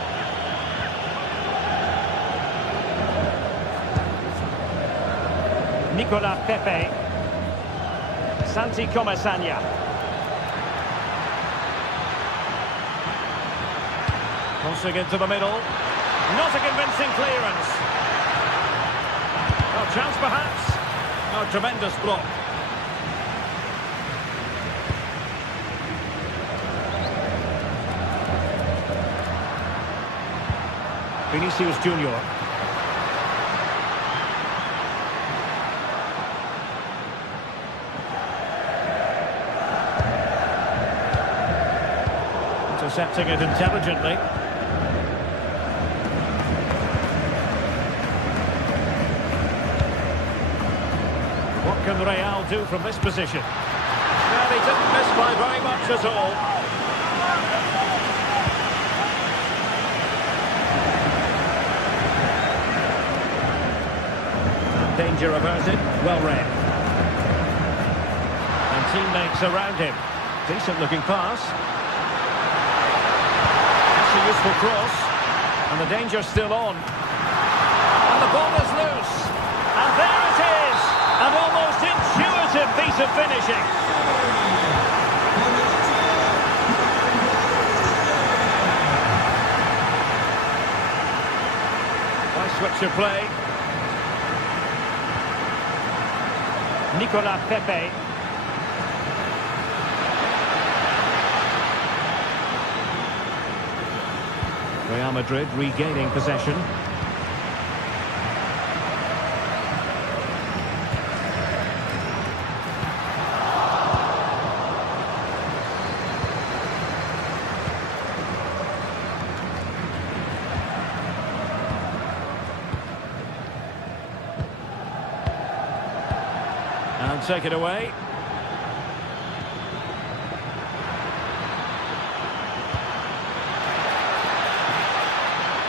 Nicolas Pepe. Santi Comesaña. Crossing into the middle. Not a convincing clearance. Oh, chance perhaps. Oh, tremendous block. Vinicius Junior. Intercepting it intelligently. What can Real do from this position? Well, he didn't miss by very much at all. Danger averted, well read. And teammates around him. Decent looking pass. That's a useful cross. And the danger's still on. And the ball is loose. And there it is. An almost intuitive piece of finishing. Nice switch of play. Nicolas Pepe. Real Madrid regaining possession. And take it away.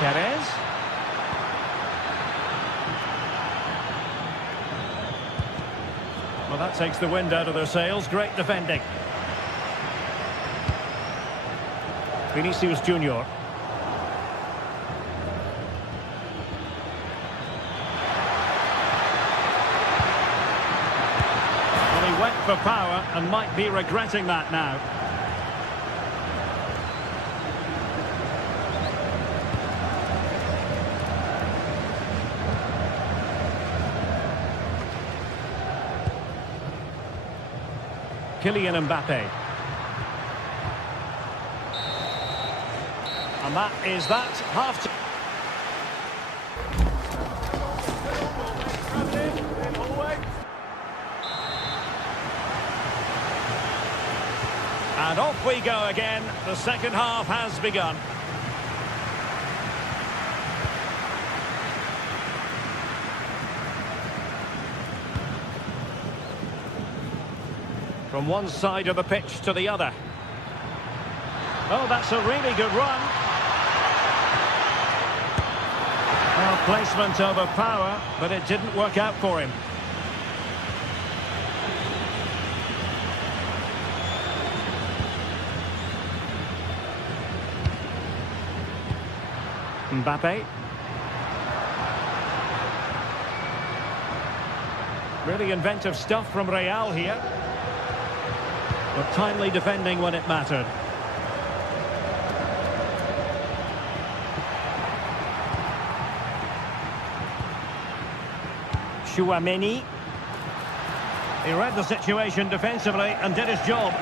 Perez. Well, that takes the wind out of their sails. Great defending. Vinicius Junior. Well, he went for power and might be regretting that now. Kylian Mbappe. And that is that. Half time. And off we go again. The second half has begun. From one side of the pitch to the other. Oh, that's a really good run. Well, placement over power, but it didn't work out for him. Mbappe. Really inventive stuff from Real here. But timely defending when it mattered. Chouameni. He read the situation defensively and did his job.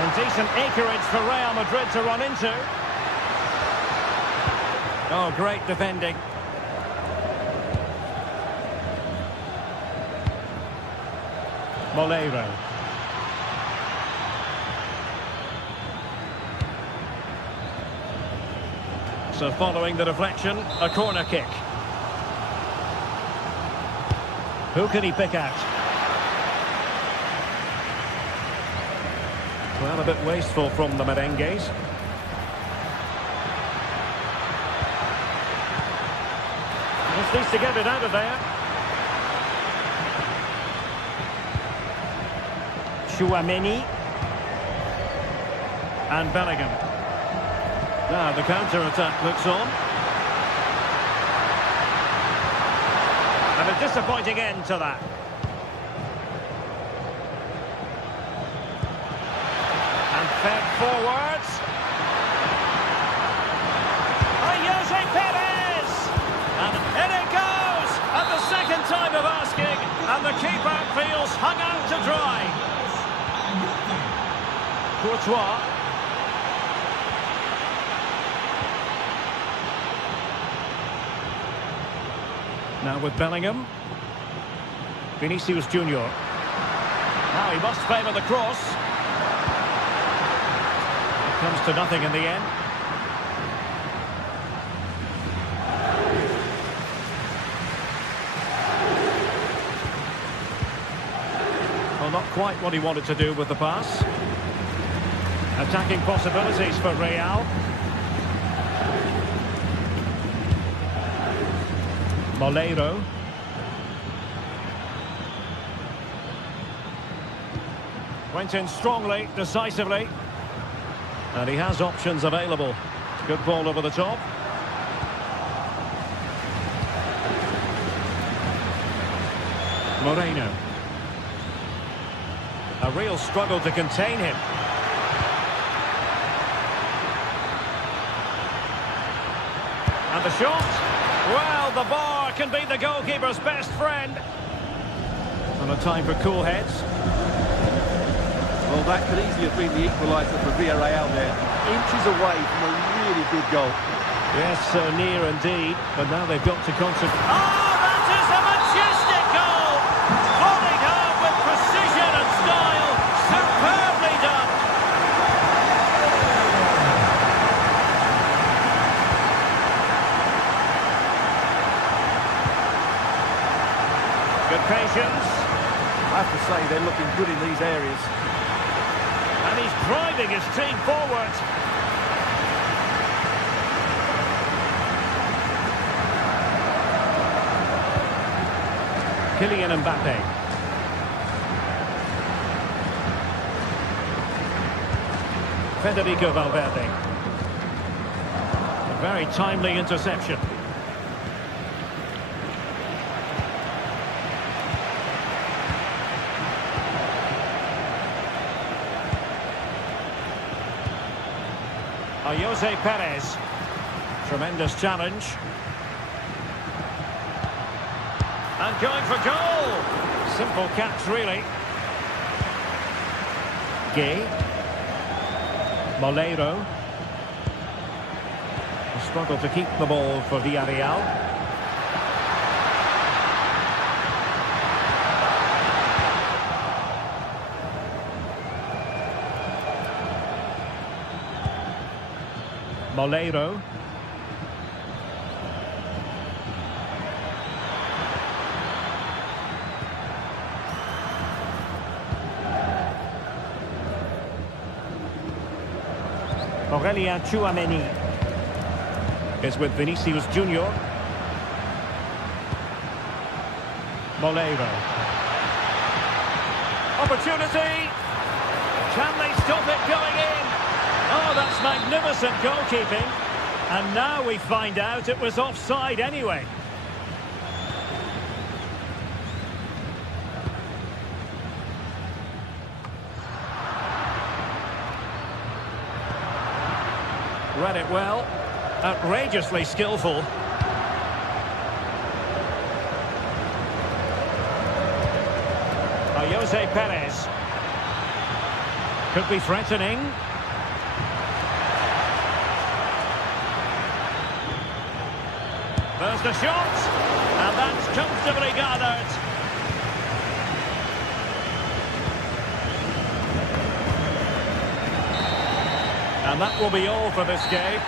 And decent acreage for Real Madrid to run into. Oh, great defending. Moleiro. So following the deflection, a corner kick. Who can he pick out? Well, a bit wasteful from the merengues. Just needs to get it out of there. Chouameni. And Bellingham. Now the counter-attack looks on. And a disappointing end to that. And fed forwards. Jose Perez! And in it goes! At the second time of asking, and the keeper feels hung out to dry. Courtois. Now with Bellingham. Vinicius Junior. Now he must favour the cross. It comes to nothing in the end. Well, not quite what he wanted to do with the pass. Attacking possibilities for Real. Moleiro. Went in strongly, decisively. And he has options available. Good ball over the top. Moreno. A real struggle to contain him. And the shot. Well, the bar can be the goalkeeper's best friend. And a time for cool heads. Well, that could easily have been the equaliser for Villarreal there. Inches away from a really good goal. Yes, so near indeed. But now they've got to concentrate. Oh, that is a majestic goal! Volleyed home with precision and style. Superbly done. Good patience. I have to say, they're looking good in these areas. And he's driving his team forward. Kylian Mbappe. Federico Valverde. A very timely interception. Jose Perez. Tremendous challenge. And going for goal. Simple catch, really. Gay. Moleiro. A struggle to keep the ball for Villarreal. Moleiro. Aurelien Tchouameni is with Vinicius Junior. Moleiro. Opportunity. Can they stop it going in? Oh, that's magnificent goalkeeping. And now we find out it was offside anyway. Read it well. Outrageously skillful. Jose Perez. Could be threatening. There's the shot, and that's comfortably gathered. And that will be all for this game.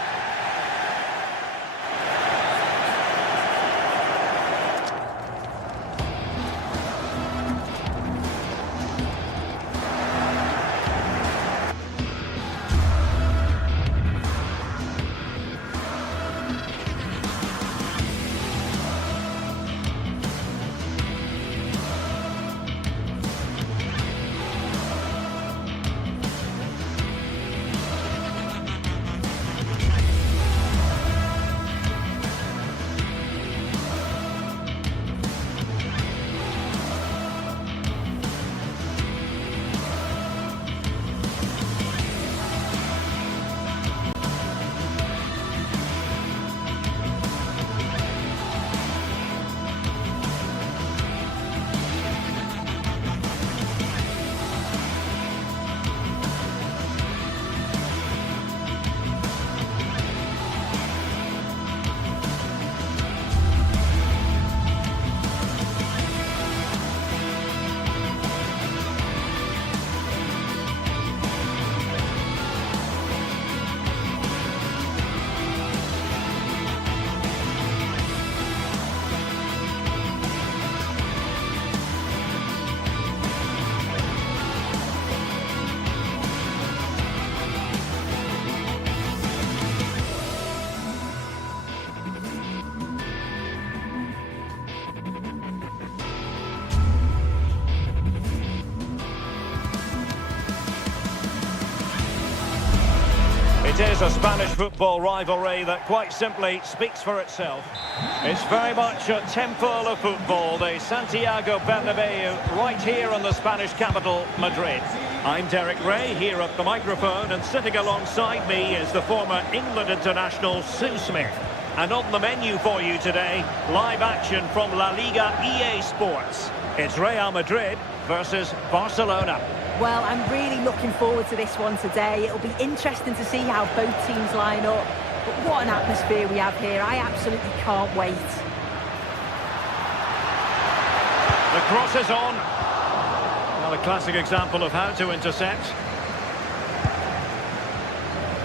Here's a Spanish football rivalry that quite simply speaks for itself. It's very much a temple of football, the Santiago Bernabeu, right here in the Spanish capital, Madrid. I'm Derek Ray, here at the microphone, and sitting alongside me is the former England international Sue Smith. And on the menu for you today, live action from La Liga EA Sports. It's Real Madrid versus Barcelona. Well, I'm really looking forward to this one today. It'll be interesting to see how both teams line up. But what an atmosphere we have here. I absolutely can't wait. The cross is on. Well, a classic example of how to intercept.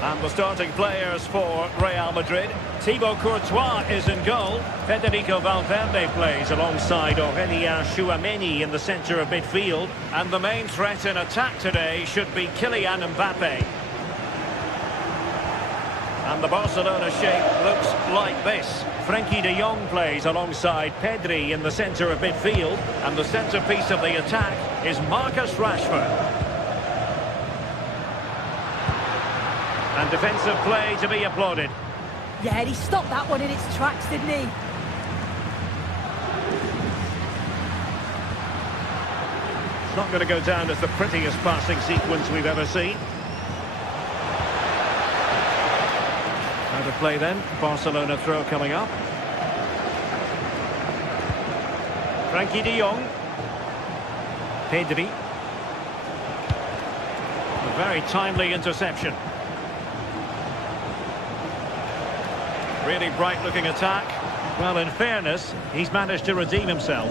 And the starting players for Real Madrid. Thibaut Courtois is in goal. Federico Valverde plays alongside Aurélien Tchouaméni in the centre of midfield. And the main threat in attack today should be Kylian Mbappe. And the Barcelona shape looks like this. Frenkie de Jong plays alongside Pedri in the centre of midfield. And the centrepiece of the attack is Marcus Rashford. And defensive play to be applauded. Yeah, he stopped that one in its tracks, didn't he? It's not going to go down as the prettiest passing sequence we've ever seen. How to play then. Barcelona throw coming up. Frenkie de Jong. Pedri. A very timely interception. Really bright-looking attack. Well, in fairness, he's managed to redeem himself.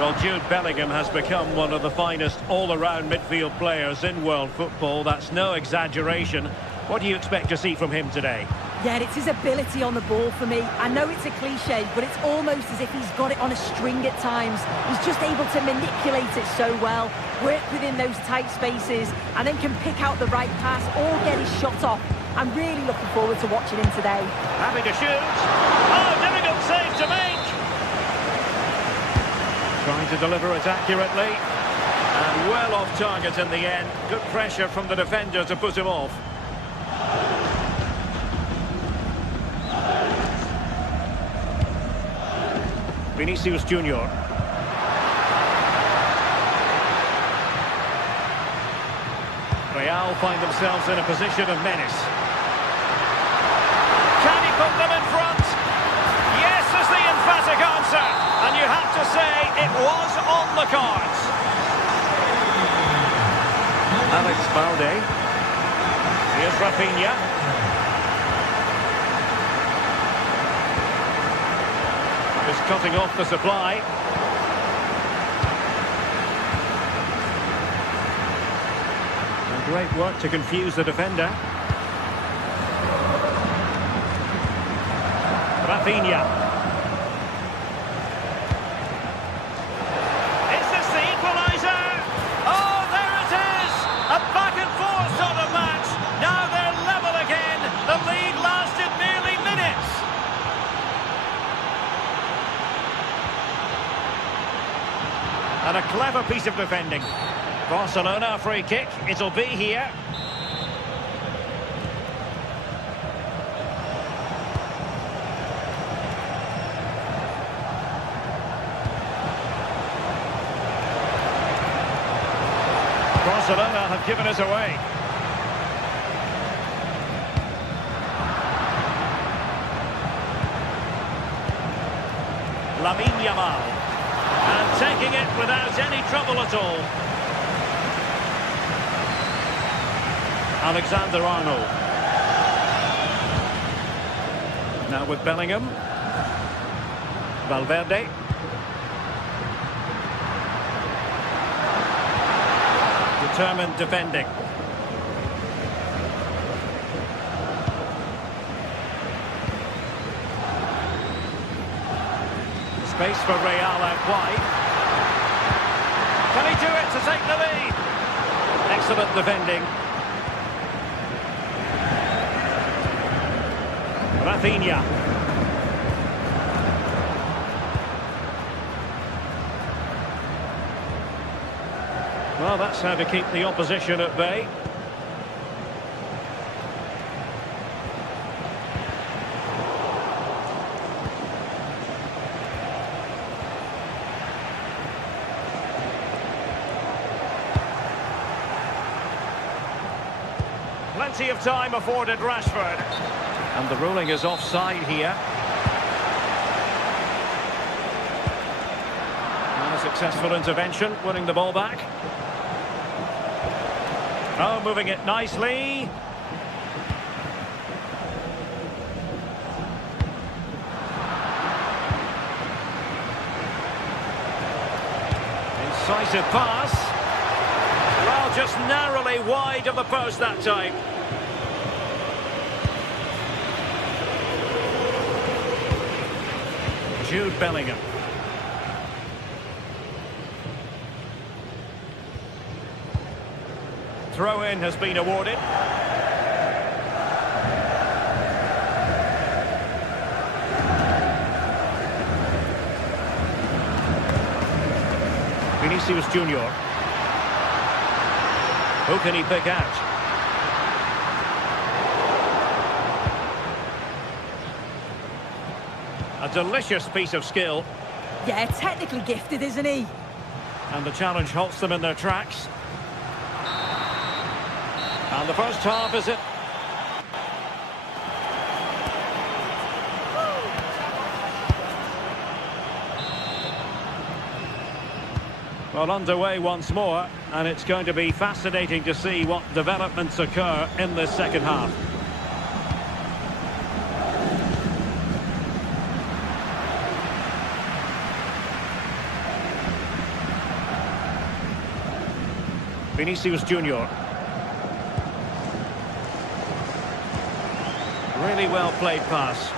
Well, Jude Bellingham has become one of the finest all-around midfield players in world football. That's no exaggeration. What do you expect to see from him today? Yeah, it's his ability on the ball for me. I know it's a cliche, but it's almost as if he's got it on a string at times. He's just able to manipulate it so well, work within those tight spaces, and then can pick out the right pass or get his shot off. I'm really looking forward to watching him today. Happy to shoot. Oh, difficult save to make. Trying to deliver it accurately. And well off target in the end. Good pressure from the defender to put him off. Vinicius Junior. Real find themselves in a position of menace. Can he put them in front? Yes is the emphatic answer. And you have to say it was on the cards. Alex Balde. Here's Rafinha. Is cutting off the supply. And great work to confuse the defender. Rafinha. Is this the equaliser? Oh, there it is! A back and forth sort of match. Now they're level again. The lead lasted merely minutes. And a clever piece of defending. Barcelona, a free kick. It'll be here. Barcelona have given us away. Lamine Yamal. And taking it without any trouble at all. Alexander-Arnold. Now with Bellingham. Valverde. Determined defending. Space for Real out wide. Can he do it to take the lead? Excellent defending. Rafinha. Well, that's how to keep the opposition at bay. Plenty of time afforded Rashford. And the ruling is offside here. And a successful intervention, winning the ball back. Oh, moving it nicely. Incisive pass. Well, just narrowly wide of the post that time. Jude Bellingham. Throw-in has been awarded. Vinicius Junior. Who can he pick out? A delicious piece of skill. Yeah, technically gifted, isn't he? And the challenge halts them in their tracks. And the first half is it. Well, underway once more, and it's going to be fascinating to see what developments occur in this second half. Vinicius Junior. Really well played pass.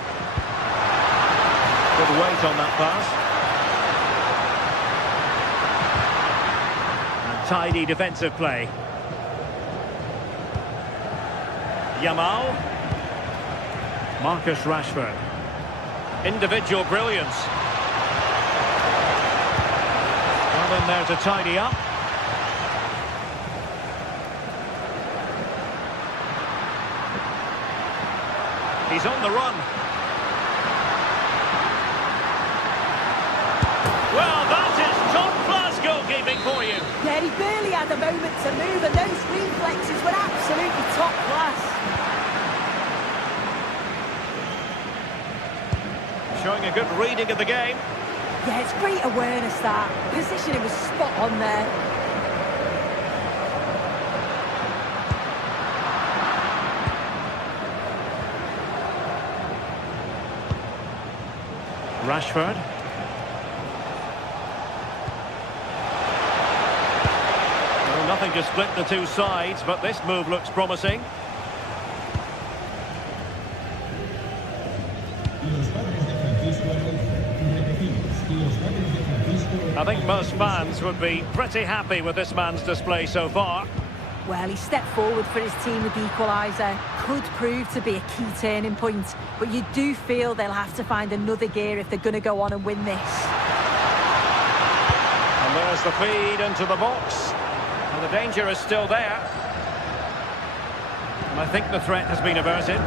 Good weight on that pass. And tidy defensive play. Yamal. Marcus Rashford. Individual brilliance. Well in there to tidy up. He's on the run. Well, that is top-class goalkeeping for you. Yeah, he barely had a moment to move, and those reflexes were absolutely top class. Showing a good reading of the game. Yeah, it's great awareness, that. Positioning was spot on there. Rashford. Well, nothing to split the two sides, but this move looks promising. I think most fans would be pretty happy with this man's display so far. Well, he stepped forward for his team with the equaliser. Could prove to be a key turning point, but you do feel they'll have to find another gear if they're going to go on and win this. And there's the feed into the box. And the danger is still there. And I think the threat has been averted.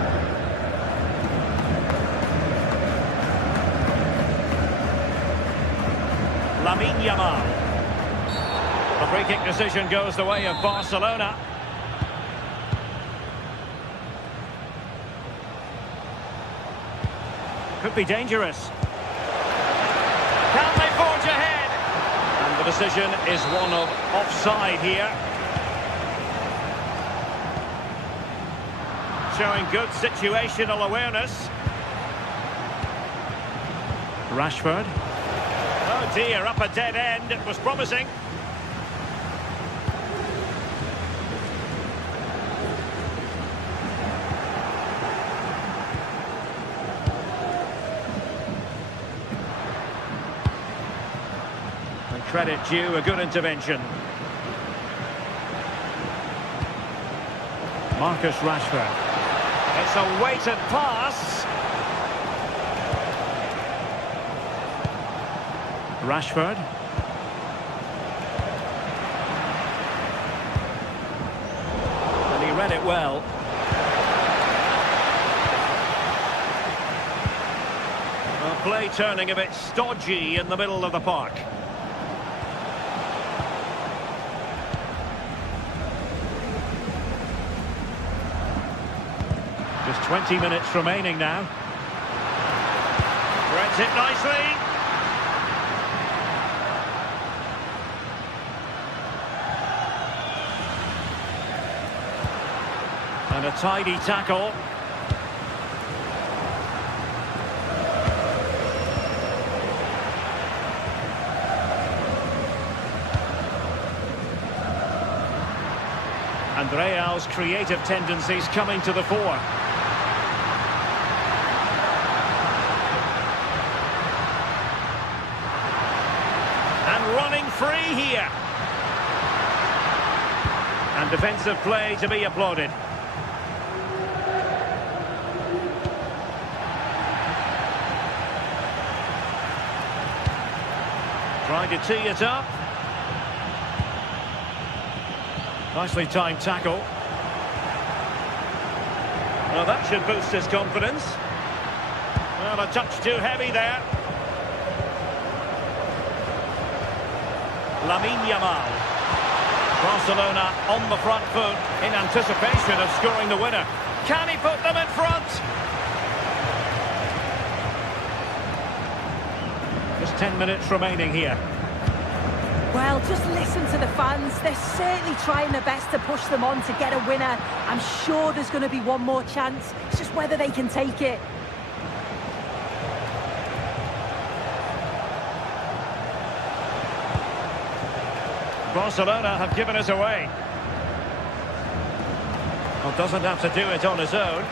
Lamine Yamal. The free-kick decision goes the way of Barcelona. Could be dangerous. Can they forge ahead? And the decision is one of offside here. Showing good situational awareness. Rashford. Oh dear, up a dead end. It was promising. Credit due, a good intervention. Marcus Rashford. It's a weighted pass. Rashford. And he read it well. Well, play turning a bit stodgy in the middle of the park. Just 20 minutes remaining now. Threads it nicely. And a tidy tackle. And Real's creative tendencies coming to the fore. And running free here. And defensive play to be applauded. Trying to tee it up. Nicely timed tackle. Well, that should boost his confidence. Well, a touch too heavy there. Lamine Yamal. Barcelona on the front foot in anticipation of scoring the winner. Can he put them in front? Just 10 minutes remaining here. Well, just listen to the fans. They're certainly trying their best to push them on to get a winner. I'm sure there's going to be one more chance. It's just whether they can take it. Barcelona have given us away. Well, doesn't have to do it on his own.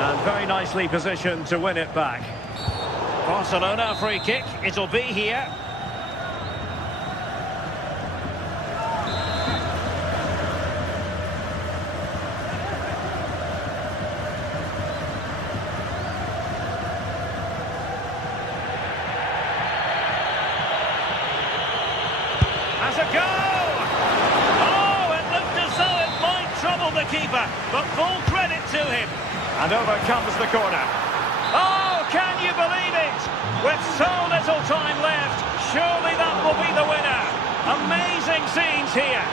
And very nicely positioned to win it back. Barcelona free kick. It'll be here. Has a go! Oh, it looked as though it might trouble the keeper, but full credit to him. And over comes the corner. Oh, can you believe it? With so little time left, surely that will be the winner. Amazing scenes here.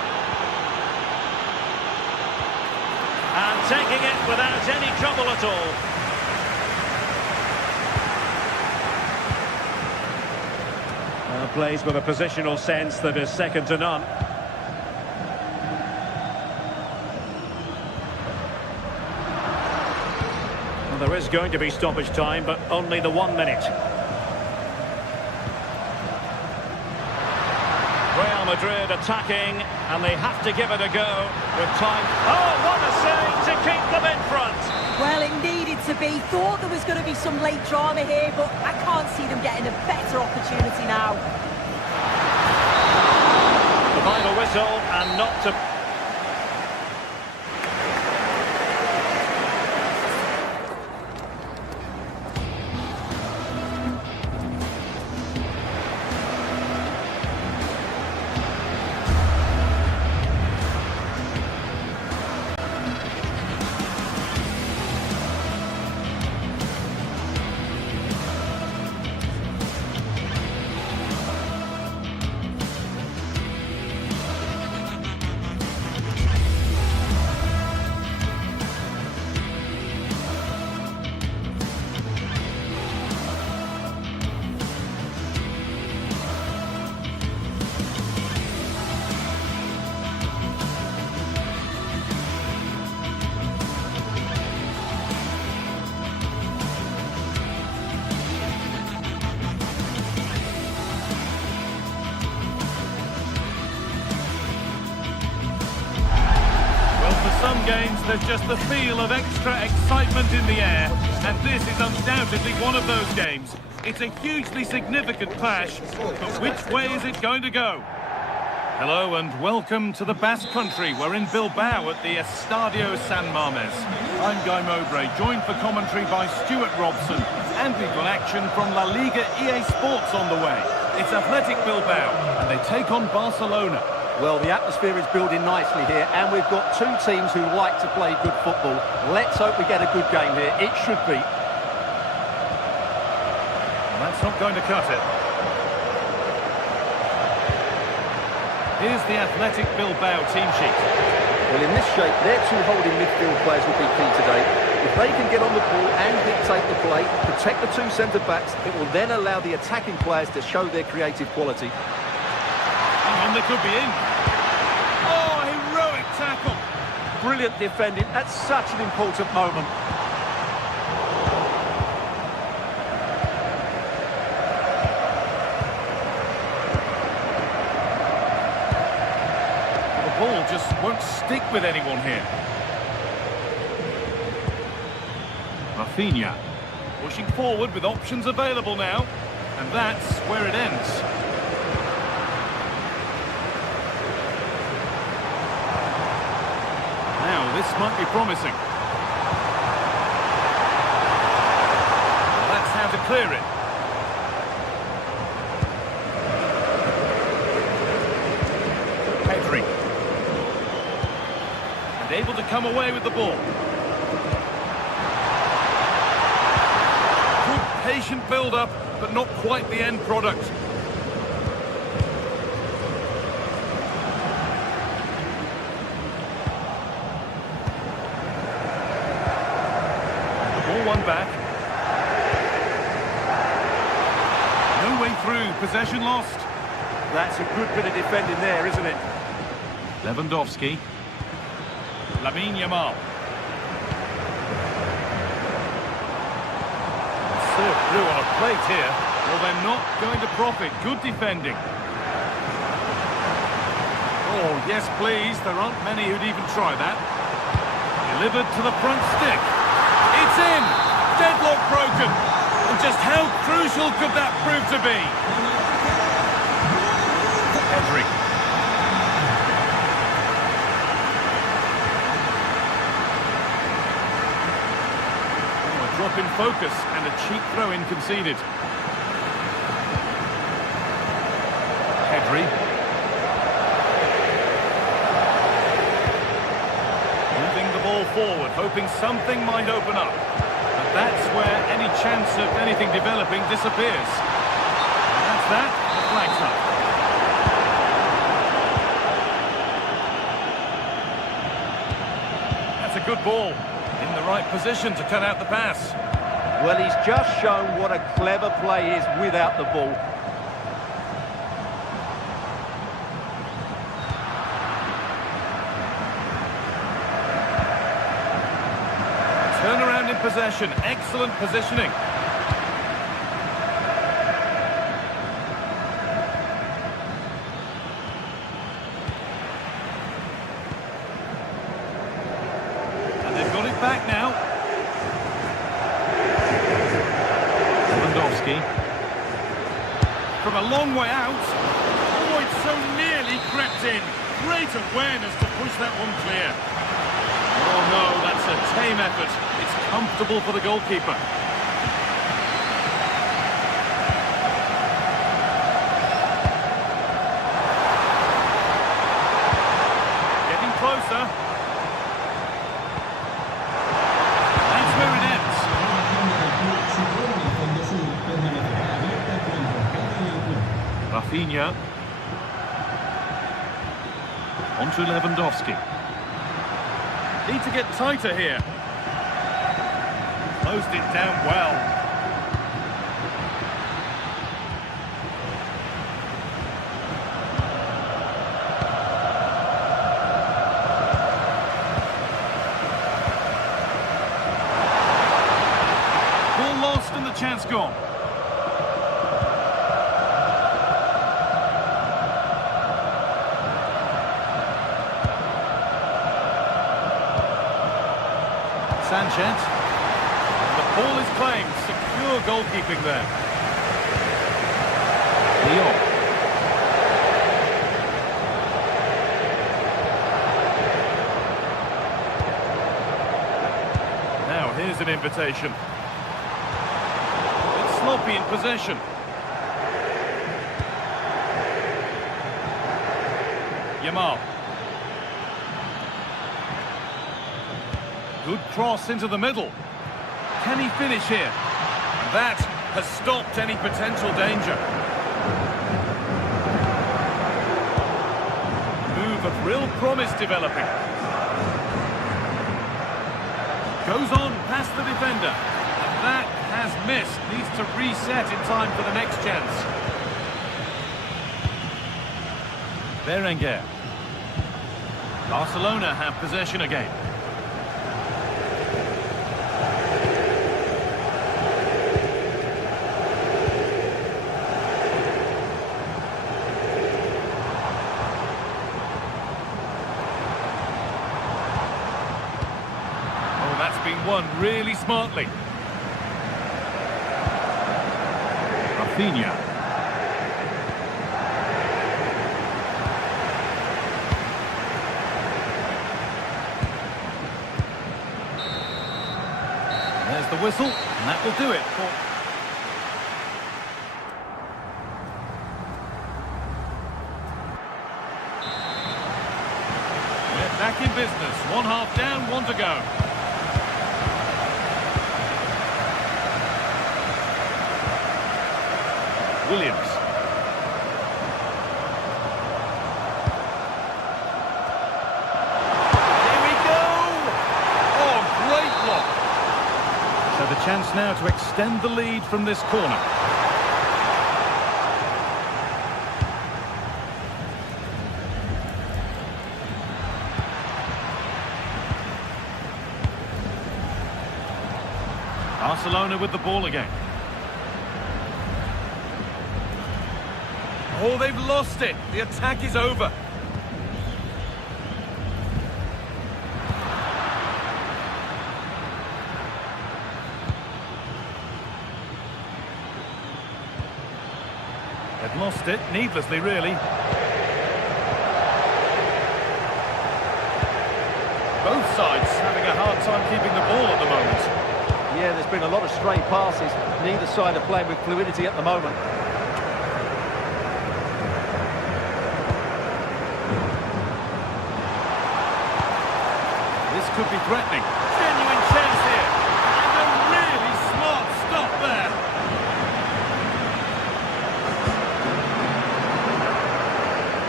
And taking it without any trouble at all. Plays with a positional sense that is second to none. Well, there is going to be stoppage time, but only the 1 minute. Real Madrid attacking, and they have to give it a go with time. Oh, what a save to keep them in front! Well, it needed to be. Thought there was going to be some late drama here, but I can't see them getting a better opportunity now. The final whistle, and not to... Some games, there's just the feel of extra excitement in the air, and this is undoubtedly one of those games. It's a hugely significant clash, but which way is it going to go? Hello and welcome to the Basque Country. We're in Bilbao at the Estadio San Mamés. I'm Guy Mowbray, joined for commentary by Stuart Robson. And we've got action from La Liga GTSports on the way. It's Athletic Bilbao and they take on Barcelona. Well, the atmosphere is building nicely here, and we've got two teams who like to play good football. Let's hope we get a good game here. It should be. Well, that's not going to cut it. Here's the Athletic Bilbao team sheet. Well, in this shape, their two holding midfield players will be key today. If they can get on the ball and dictate the play, protect the two centre-backs, it will then allow the attacking players to show their creative quality. Hang on, they could be in. Oh, heroic tackle. Brilliant defending at such an important moment. The ball just won't stick with anyone here. Rafinha pushing forward with options available now, and that's where it ends. Now this might be promising. That's how to clear it. Pedri. And able to come away with the ball. Patient build-up, but not quite the end product. Ball one back. No way through, possession lost. That's a good bit of defending there, isn't it? Lewandowski. Lamine Yamal. Served through on a plate here. Well, they're not going to profit. Good defending. Oh, yes, please. There aren't many who'd even try that. Delivered to the front stick. It's in! Deadlock broken. And just how crucial could that prove to be? Pedri. Drop in focus and a cheap throw-in conceded. Pedri. Moving the ball forward, hoping something might open up. But that's where any chance of anything developing disappears. And that's that, the flag's up. That's a good ball. In the right position to cut out the pass. Well, he's just shown what a clever play is without the ball. Turnaround in possession. Excellent positioning. Back now. Lewandowski. From a long way out. Oh, it's so nearly crept in. Great awareness to push that one clear. Oh no, that's a tame effort. It's comfortable for the goalkeeper. Getting closer. Rafinha. On to Lewandowski. Need to get tighter here. Closed it down well. Ball lost and the chance gone. Sanchez. The ball is claimed. Secure goalkeeping there. Lyon. an invitation. It's sloppy in possession. Yamal. Good cross into the middle. Can he finish here? That has stopped any potential danger. Move of real promise developing. Goes on past the defender. And that has missed. Needs to reset in time for the next chance. Berenguer. Barcelona have possession again. Been won really smartly. Rafinha. There's the whistle, and that will do it. We're back in business. 1 half down, 1 to go. Williams. Here we go! Oh, great block. So the chance now to extend the lead from this corner. Barcelona with the ball again. Oh, they've lost it. The attack is over. They've lost it, needlessly, really. Both sides having a hard time keeping the ball at the moment. Yeah, there's been a lot of stray passes. Neither side are playing with fluidity at the moment. This could be threatening. Genuine chance here. And a really smart stop there.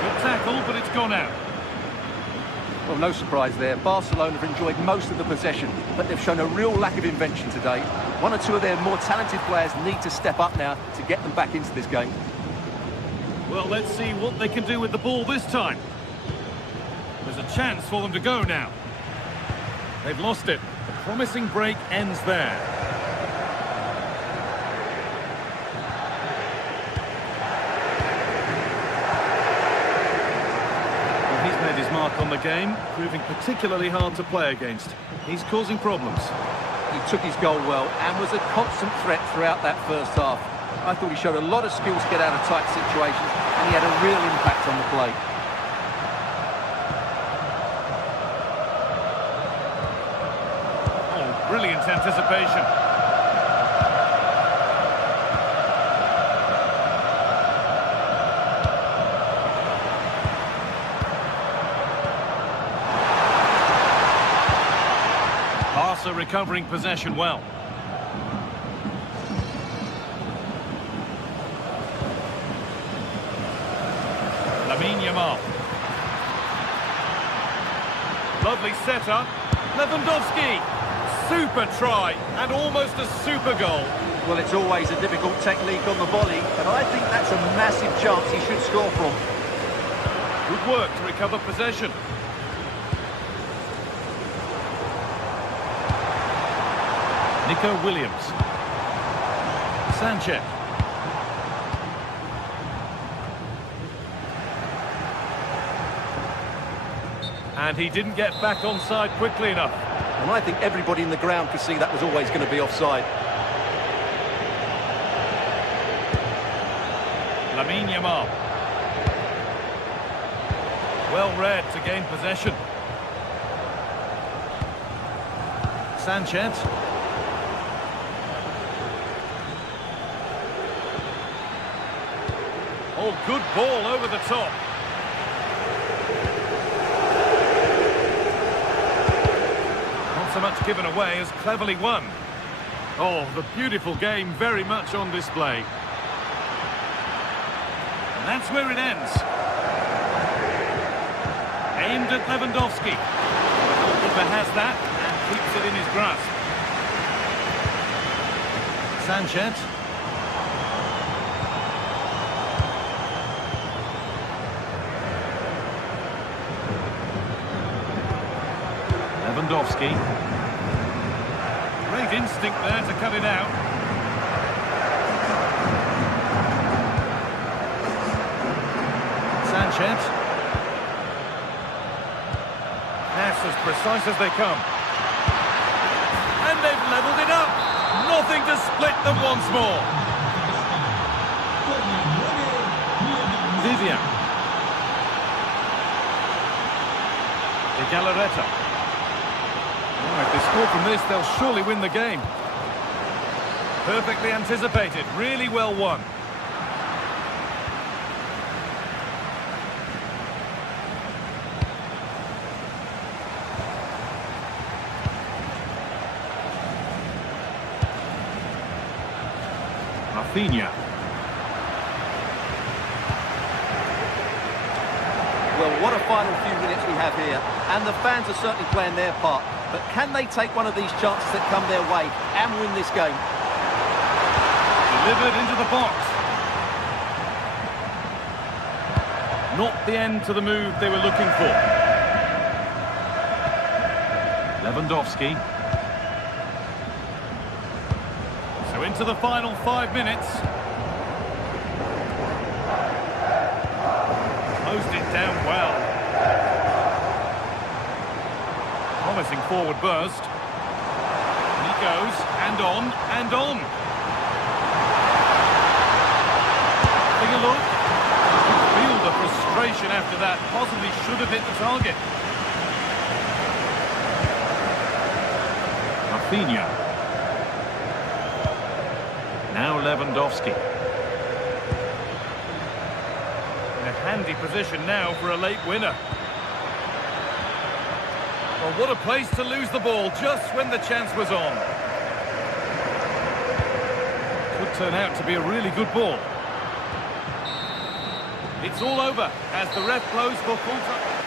Good tackle, but it's gone out. Well, no surprise there. Barcelona have enjoyed most of the possession, but they've shown a real lack of invention today. 1 or 2 of their more talented players need to step up now to get them back into this game. Well, let's see what they can do with the ball this time. There's a chance for them to go now. They've lost it. The promising break ends there. Well, he's made his mark on the game, proving particularly hard to play against. He's causing problems. He took his goal well and was a constant threat throughout that first half. I thought he showed a lot of skills to get out of tight situations, and he had a real impact on the play. Brilliant anticipation. Barca recovering possession well. Yamal. Lovely setup. Lewandowski. Super try and almost a super goal. Well, it's always a difficult technique on the volley, but I think that's a massive chance he should score from. Good work to recover possession. Nico Williams. Sanchez. And he didn't get back onside quickly enough. And I think everybody in the ground could see that was always going to be offside. Yamal. Well read to gain possession. Sanchez. Oh, good ball over the top. Not so much given away as cleverly won. Oh, the beautiful game very much on display. And that's where it ends. Aimed at Lewandowski. The goalkeeper has that and keeps it in his grasp. Sanchez. Lewandowski. Great instinct there to cut it out. Sanchez. Pass as precise as they come. And they've levelled it up. Nothing to split them once more. Vivian. De Galarreta. Oh, if they score from this, they'll surely win the game. Perfectly anticipated. Really well won. Rafinha. Well, what a final few minutes we have here. And the fans are certainly playing their part. But can they take one of these chances that come their way and win this game? Delivered into the box. Not the end to the move they were looking for. Lewandowski. So into the final 5 minutes. Closed it down well. Promising forward burst. And he goes, and on, and on. Having a look. You feel the frustration after that. Possibly should have hit the target. Rafinha. Now Lewandowski. In a handy position now for a late winner. Well, what a place to lose the ball just when the chance was on. Could turn out to be a really good ball. It's all over as the ref blows for full time.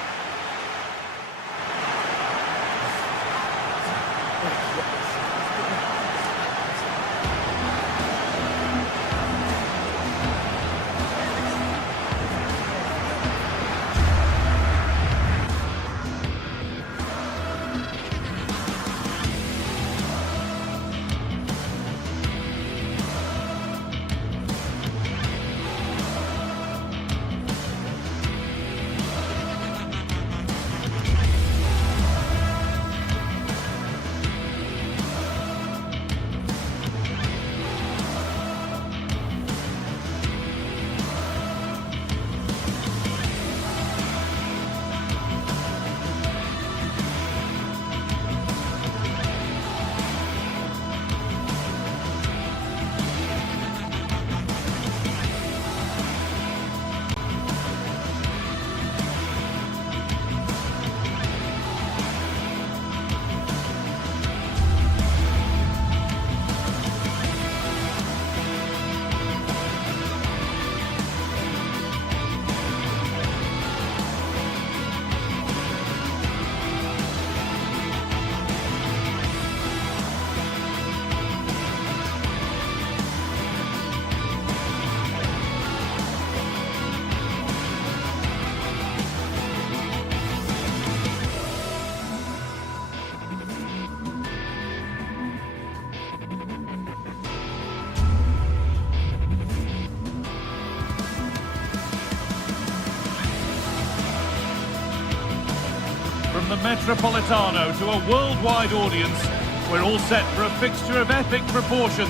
From the Metropolitano to a worldwide audience, we're all set for a fixture of epic proportions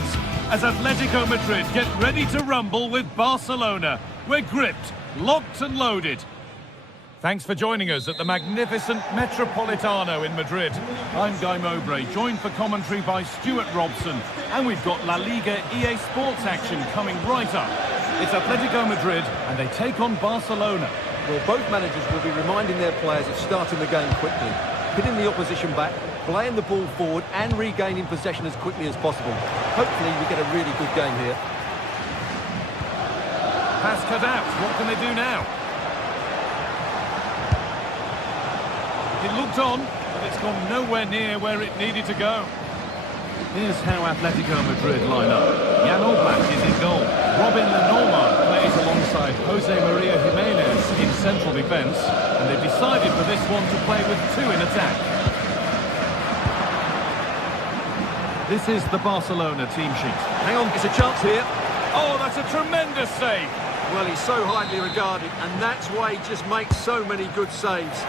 as Atletico Madrid get ready to rumble with Barcelona. We're gripped, locked and loaded. Thanks for joining us at the magnificent Metropolitano in Madrid. I'm Guy Mowbray, joined for commentary by Stuart Robson. And we've got La Liga EA Sports action coming right up. It's Atletico Madrid, and they take on Barcelona. Well, both managers will be reminding their players of starting the game quickly, hitting the opposition back, playing the ball forward and regaining possession as quickly as possible. Hopefully we get a really good game here. Pass cut out. What can they do now? It looked on, but it's gone nowhere near where it needed to go. Here's how Atletico Madrid line up. Jan Oblak is in goal. Robin Lenormand plays alongside Jose Maria Jimenez in central defence, and they've decided for this one to play with two in attack. This is the Barcelona team sheet. Hang on, it's a chance here. Oh, that's a tremendous save. Well, he's so highly regarded, and that's why he just makes so many good saves.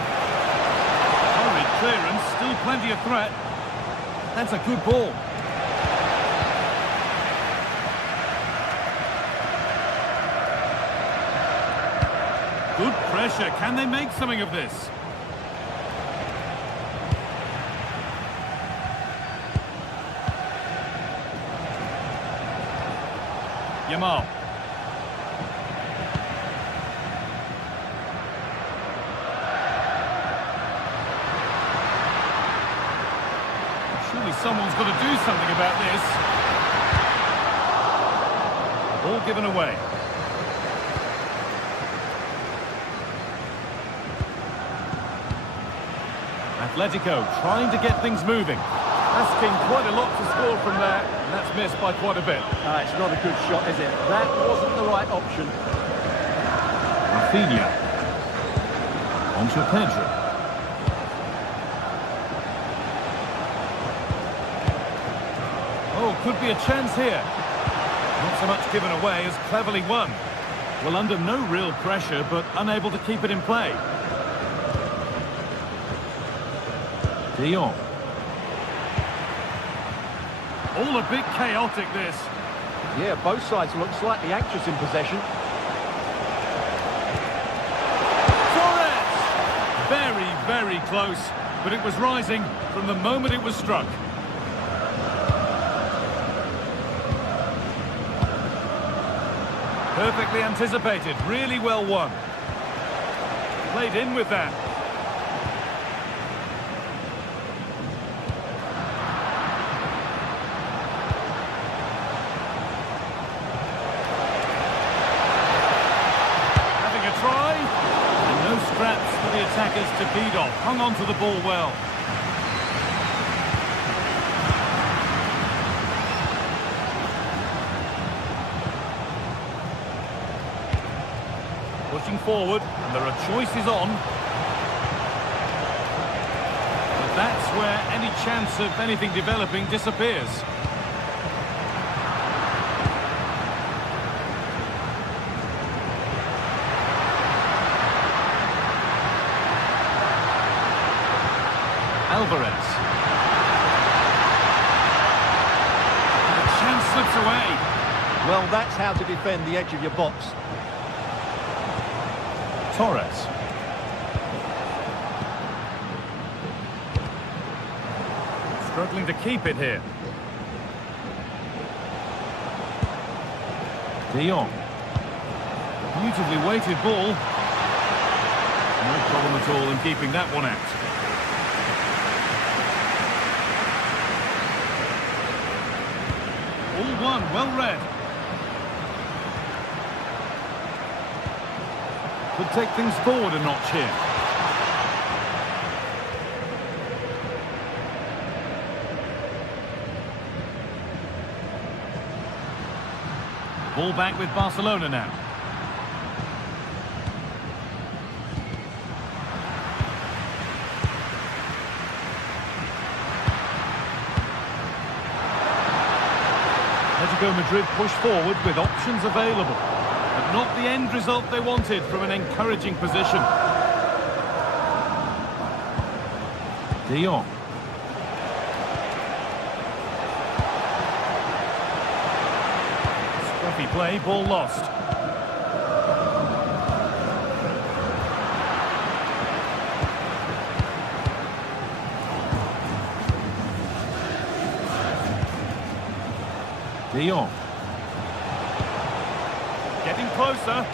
Hurried clearance, still plenty of threat. That's a good ball. Good pressure. Can they make something of this? Yamal. Surely someone's got to do something about this. Ball given away. Atletico trying to get things moving. Asking quite a lot to score from there, and that's missed by quite a bit. It's not a good shot, is it? That wasn't the right option. Rafinha. On to Pedro. Oh, could be a chance here. Not so much given away as cleverly won. Well, under no real pressure, but unable to keep it in play. De Jong. All a bit chaotic, this. Yeah, both sides look slightly anxious in possession. Torres! Very, very close, but it was rising from the moment it was struck. Perfectly anticipated, really well won. Played in with that. Having a try, and no scraps for the attackers to feed off. Hung on to the ball well. Pushing forward, and there are choices on. But that's where any chance of anything developing disappears. Alvarez. And the chance slips away. Well, that's how to defend the edge of your box. Torres. Struggling to keep it here. De Jong. Beautifully weighted ball. No problem at all in keeping that one out. All one, well read. Could take things forward a notch here. Ball back with Barcelona now. Atletico Madrid push forward with options available. But not the end result they wanted from an encouraging position. De Jong. Scruffy play, ball lost. De Jong. Getting closer.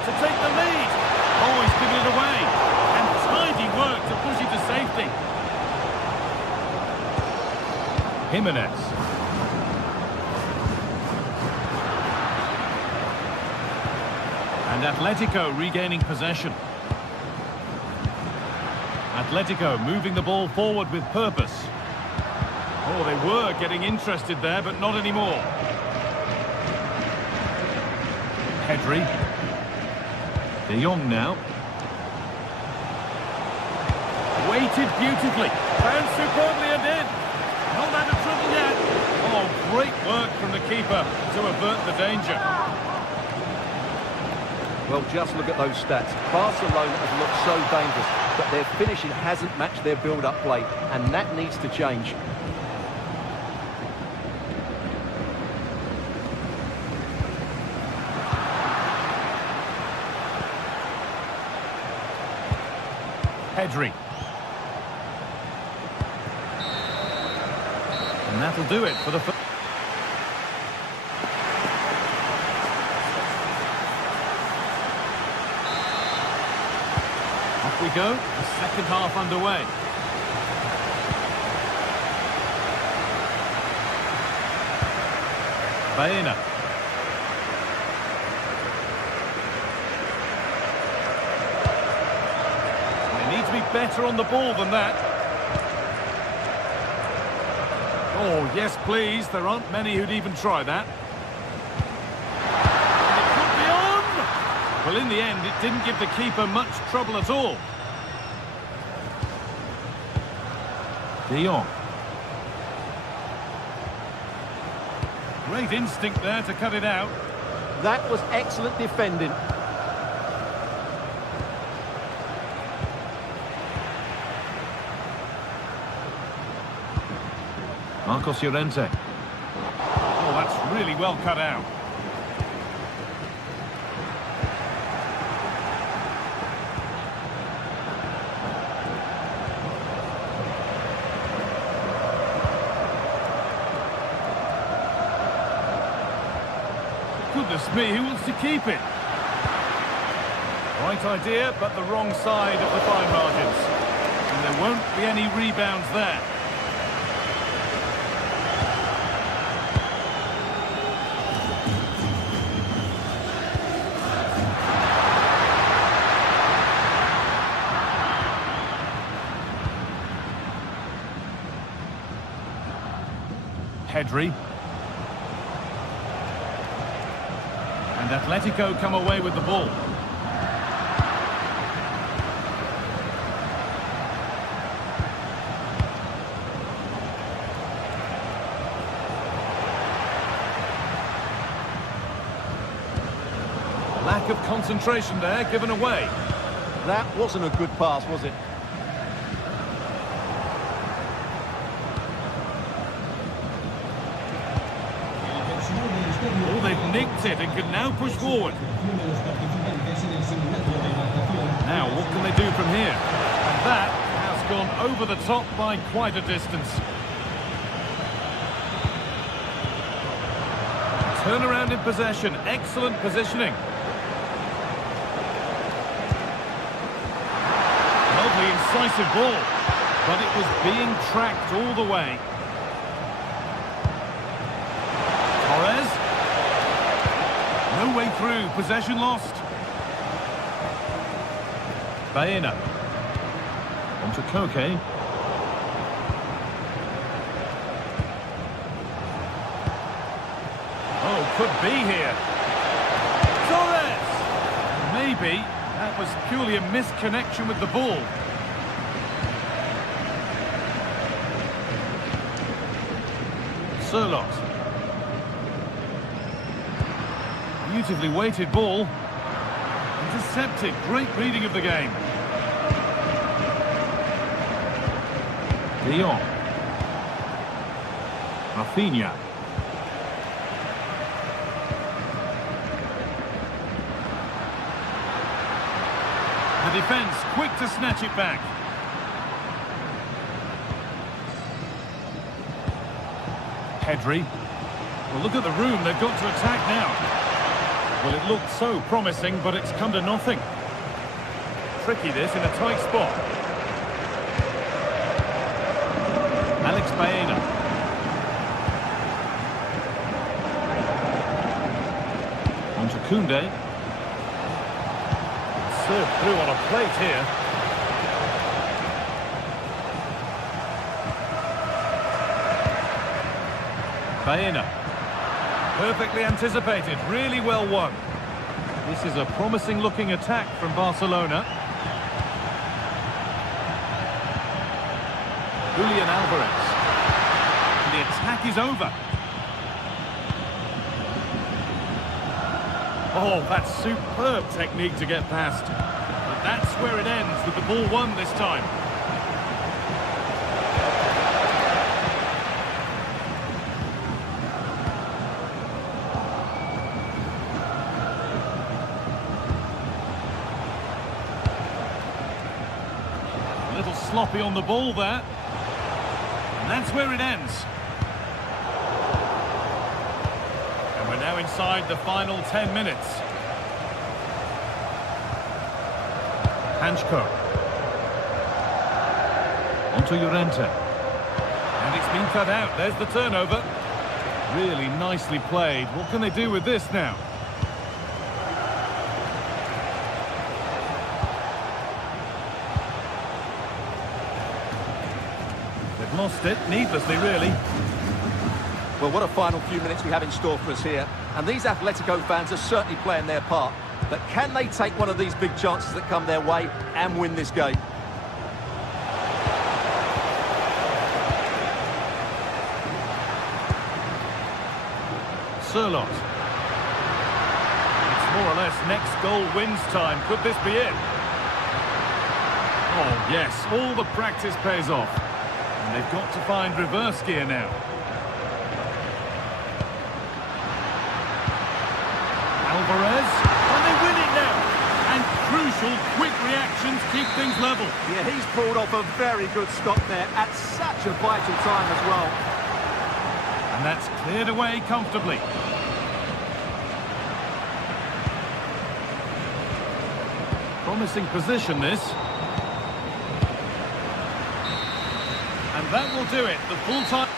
To take the lead. Oh, he's given it away. And tidy work to push it to safety. Jimenez. And Atletico regaining possession. Atletico moving the ball forward with purpose. Oh, they were getting interested there, but not anymore. Pedri. De Jong now. Waited beautifully. Found superbly and in. Not out of trouble yet. Oh, great work from the keeper to avert the danger. Well, just look at those stats. Barcelona has looked so dangerous, but their finishing hasn't matched their build-up play, and that needs to change. Pedri. And that'll do it for the first. Off we go, the second half underway. Baena. They need to be better on the ball than that. Oh, yes, please. There aren't many who'd even try that. Well, in the end, it didn't give the keeper much trouble at all. De Jong. Great instinct there to cut it out. That was excellent defending. Marcos Llorente. Oh, that's really well cut out. Goodness me, who wants to keep it? Right idea, but the wrong side of the fine margins. And there won't be any rebounds there. Pedri. And Atletico come away with the ball. Lack of concentration there, given away. That wasn't a good pass, was it? Oh, they've nicked it and can now push forward. Now, what can they do from here? And that has gone over the top by quite a distance. Turnaround in possession, excellent positioning. Lovely incisive ball, but it was being tracked all the way. Torres. No way through, possession lost. Baena. On to Koke. Oh, could be here. Torres! Maybe that was purely a misconnection with the ball. Sirlot. Beautifully weighted ball. Intercepted. Great reading of the game. De Jong. Rafinha. The defence quick to snatch it back. Pedri. Well, look at the room. They've got to attack now. Well, it looked so promising, but it's come to nothing. Tricky this in a tight spot. Alex Baena. On to Koundé. Served through on a plate here. Baena. Perfectly anticipated, really well won. This is a promising looking attack from Barcelona. Julian Alvarez. And the attack is over. Oh, that's superb technique to get past. But that's where it ends, with the ball won this time. A little sloppy on the ball there. And that's where it ends. And we're now inside the final 10 minutes. Hanchko. Onto Llorente. And it's been cut out. There's the turnover. Really nicely played. What can they do with this now? They've lost it, needlessly, really. Well, what a final few minutes we have in store for us here. And these Atletico fans are certainly playing their part. But can they take one of these big chances that come their way and win this game? Sirlot. It's more or less next goal wins time. Could this be it? Oh, yes. All the practice pays off. And they've got to find reverse gear now. Alvarez. And they win it now. And crucial, quick reactions keep things level. Yeah, he's pulled off a very good stop there at such a vital time as well. And that's cleared away comfortably. Promising position, this. And that will do it. The full time.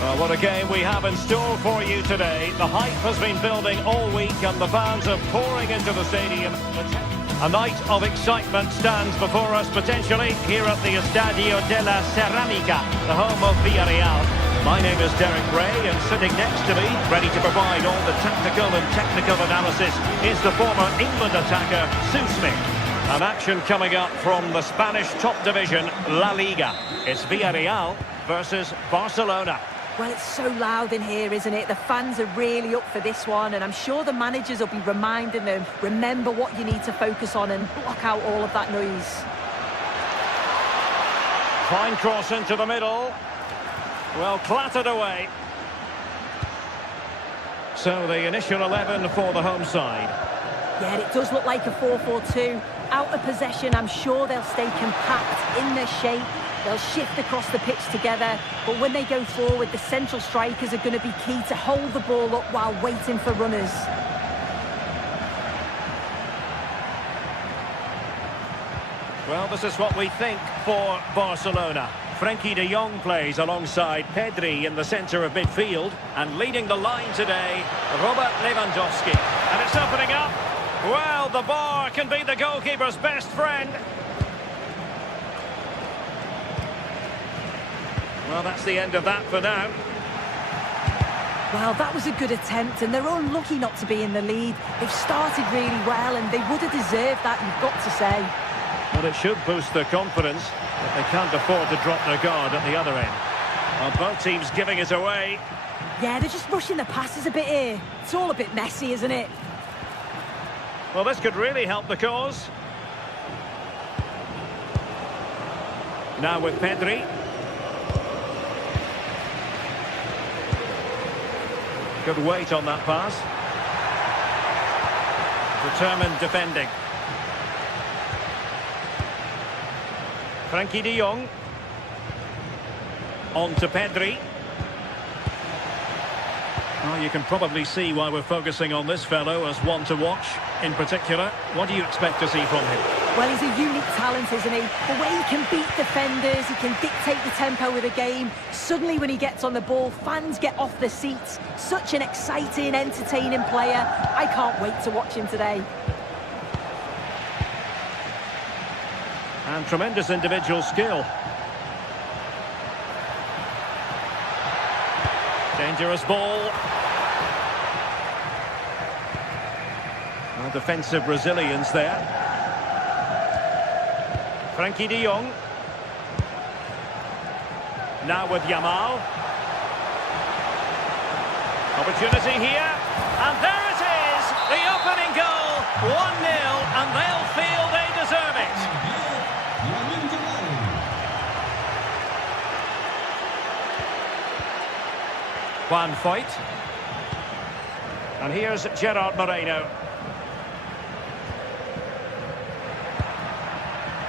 Well, what a game we have in store for you today. The hype has been building all week and the fans are pouring into the stadium. A night of excitement stands before us potentially here at the Estadio de la Ceramica, the home of Villarreal. My name is Derek Ray, and sitting next to me, ready to provide all the tactical and technical analysis, is the former England attacker, Sue Smith. An action coming up from the Spanish top division, La Liga. It's Villarreal versus Barcelona. Well, it's so loud in here, isn't it? The fans are really up for this one, and I'm sure the managers will be reminding them, remember what you need to focus on and block out all of that noise. Fine cross into the middle. Well, clattered away. So the initial 11 for the home side. Yeah, it does look like a 4-4-2. Out of possession, I'm sure they'll stay compact in their shape. They'll shift across the pitch together. But when they go forward, the central strikers are going to be key to hold the ball up while waiting for runners. Well, this is what we think for Barcelona. Frenkie de Jong plays alongside Pedri in the centre of midfield. And leading the line today, Robert Lewandowski. And it's opening up. Well, the bar can be the goalkeeper's best friend. Well, that's the end of that for now. Well, that was a good attempt, and they're unlucky not to be in the lead. They've started really well, and they would have deserved that, you've got to say. Well, it should boost their confidence, but they can't afford to drop their guard at the other end. Well, both teams giving it away. Yeah, they're just rushing the passes a bit here. It's all a bit messy, isn't it? Well, this could really help the cause. Now with Pedri. Good weight on that pass. Determined defending. Frenkie de Jong. On to Pedri. Well, you can probably see why we're focusing on this fellow as one to watch. In particular, what do you expect to see from him? Well, he's a unique talent, isn't he? The way he can beat defenders, he can dictate the tempo of the game. Suddenly, when he gets on the ball, fans get off their seats. Such an exciting, entertaining player. I can't wait to watch him today. And tremendous individual skill. Dangerous ball. Well, defensive resilience there. Frenkie de Jong. Now with Yamal. Opportunity here. And there it is! The opening goal. 1-0, and they'll feel they deserve it. Juan Foyt. And here's Gerard Moreno.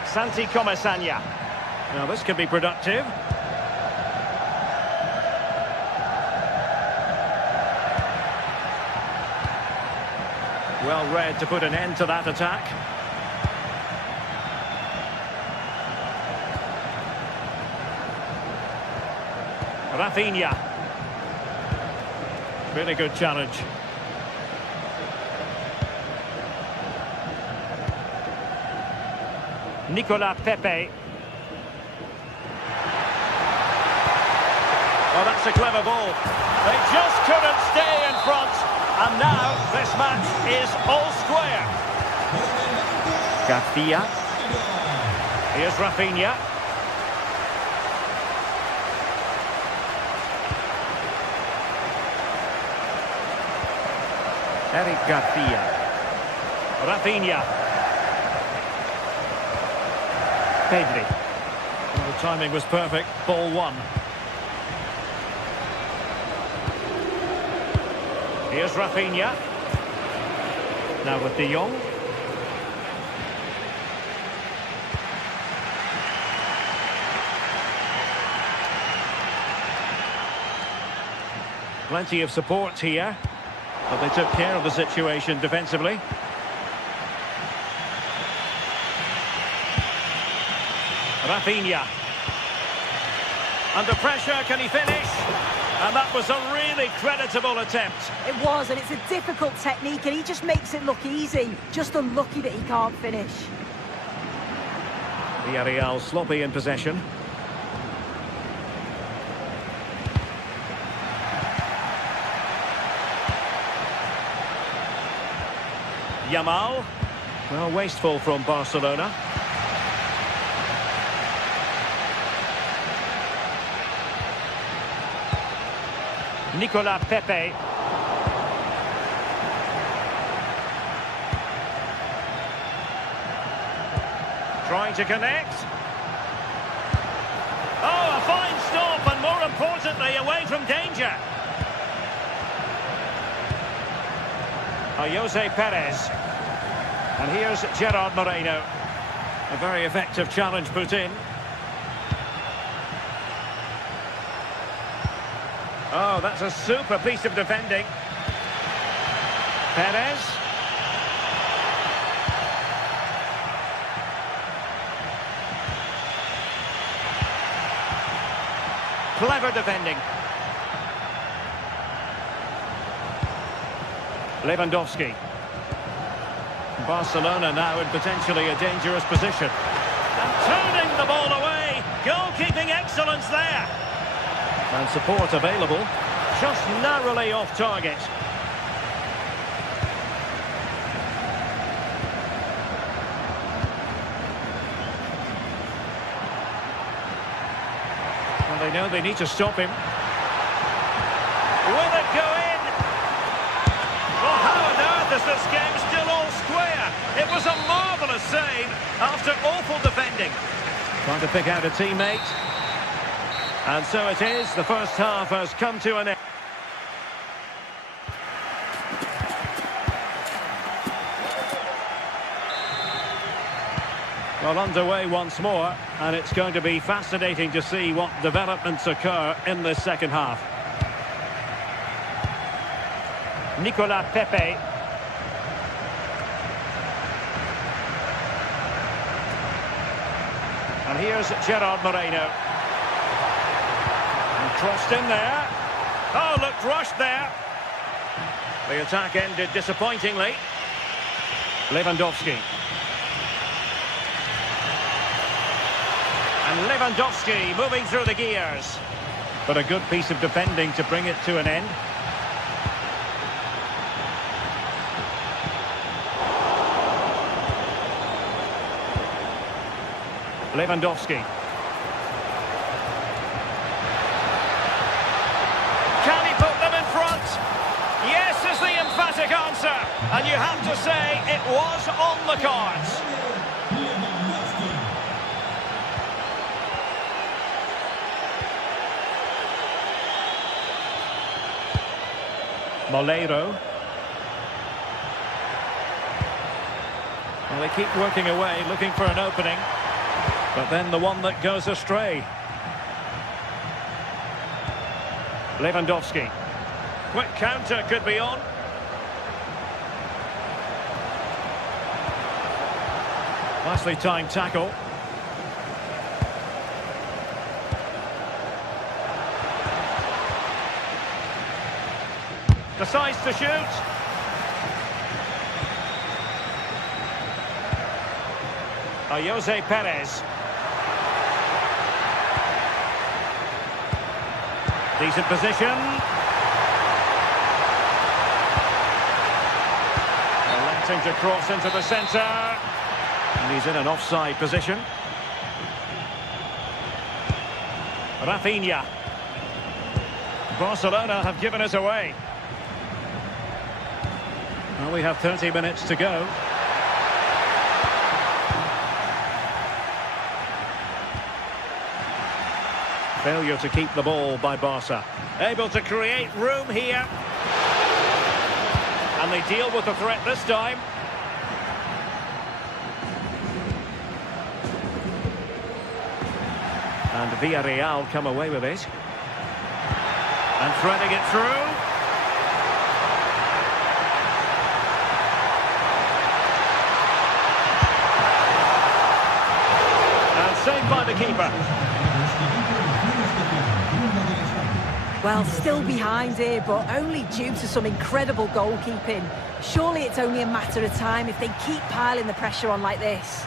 Santi Comesaña. Now this could be productive. Well read to put an end to that attack. Rafinha. Really good challenge. Nicolas Pepe. Oh, that's a clever ball. They just couldn't stay in front. And now this match is all square. Garcia. Here's Rafinha. Eric Garcia. Rafinha. Pedri. Well, the timing was perfect. Ball one. Here's Rafinha. Now with de Jong. Plenty of support here. But they took care of the situation defensively. Rafinha. Under pressure, can he finish? And that was a really creditable attempt. It was, and it's a difficult technique, and he just makes it look easy. Just unlucky that he can't finish. Villarreal sloppy in possession. Yamal. Well, wasteful from Barcelona. Nicolas Pepe. Trying to connect. Oh, a fine stop, and more importantly, away from danger. Jose Perez. And here's Gerard Moreno. A very effective challenge put in. Oh, that's a super piece of defending. Perez. Clever defending. Lewandowski. Barcelona now in potentially a dangerous position. And turning the ball away. Goalkeeping excellence there. And support available. Just narrowly off target. Well, they know they need to stop him. Will it go in? Well, how on earth is this game still all square? It was a marvellous save after awful defending. Trying to pick out a teammate. And so it is. The first half has come to an end. Well, underway once more, and it's going to be fascinating to see what developments occur in this second half. Nicolas Pepe. And here's Gerard Moreno. And crossed in there. Oh, looked rushed there. The attack ended disappointingly. Lewandowski. And Lewandowski moving through the gears. But a good piece of defending to bring it to an end. Lewandowski. Can he put them in front? Yes is the emphatic answer. And you have to say it was on the cards. Molero. Well, they keep working away, looking for an opening. But then the one that goes astray. Lewandowski. Quick counter could be on. Nicely timed tackle. Decides to shoot. Jose Perez. Decent position. Electing to cross into the centre. And he's in an offside position. Rafinha. Barcelona have given us away. Well, we have 30 minutes to go. Failure to keep the ball by Barca. Able to create room here. And they deal with the threat this time. And Villarreal come away with it. And threading it through. And saved by the keeper. Well, still behind here, but only due to some incredible goalkeeping. Surely it's only a matter of time if they keep piling the pressure on like this.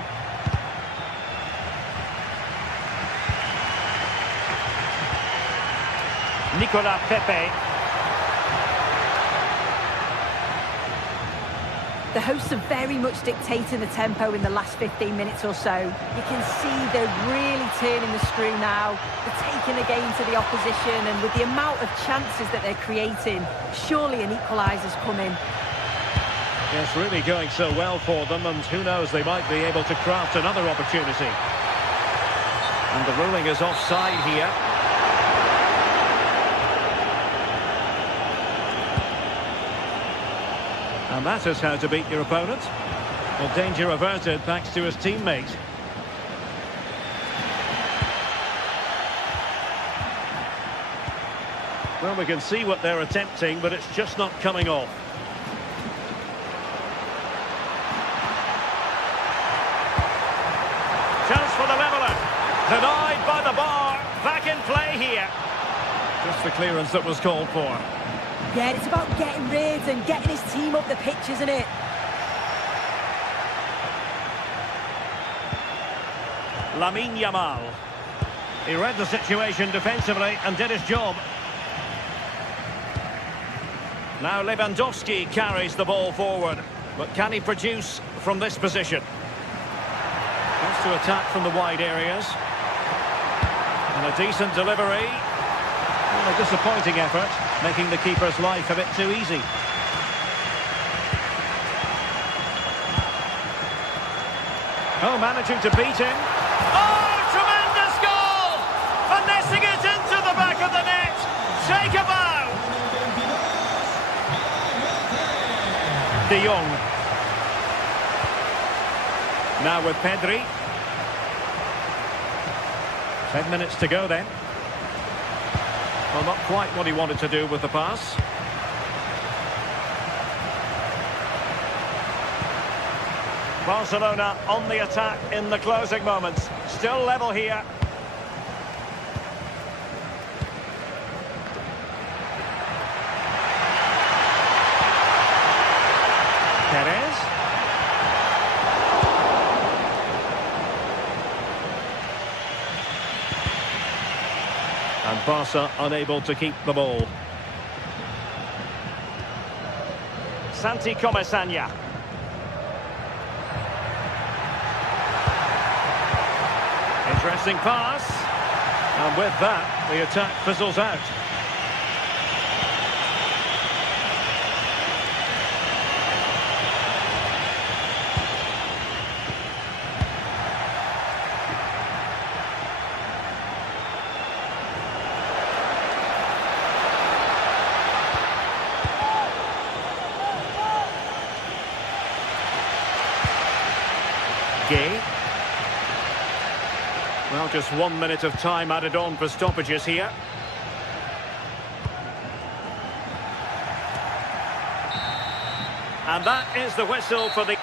Nicolas Pepe. The hosts are very much dictating the tempo in the last 15 minutes or so. You can see they're really turning the screw now. They're taking the game to the opposition, and with the amount of chances that they're creating, surely an equaliser's coming. It's really going so well for them, and who knows, they might be able to craft another opportunity. And the ruling is offside here. And that is how to beat your opponent. Well, danger averted thanks to his teammate. Well, we can see what they're attempting, but it's just not coming off. Chance for the leveller. Denied by the bar. Back in play here. Just the clearance that was called for. Yeah, it's about getting rid and getting his team up the pitch, isn't it? Lamine Yamal. He read the situation defensively and did his job. Now Lewandowski carries the ball forward. But can he produce from this position? Wants to attack from the wide areas. And a decent delivery. Well, a disappointing effort, making the keeper's life a bit too easy. Oh, managing to beat him. Oh, tremendous goal! Finessing it into the back of the net. Take a bow. De Jong. Now with Pedri. 10 minutes to go then. Well, not quite what he wanted to do with the pass. Barcelona on the attack in the closing moments. Still level here. Perez. And Barca unable to keep the ball. Santi Comesaña. Interesting pass. And with that, the attack fizzles out. Gay. Well, just 1 minute of time added on for stoppages here. And that is the whistle for the...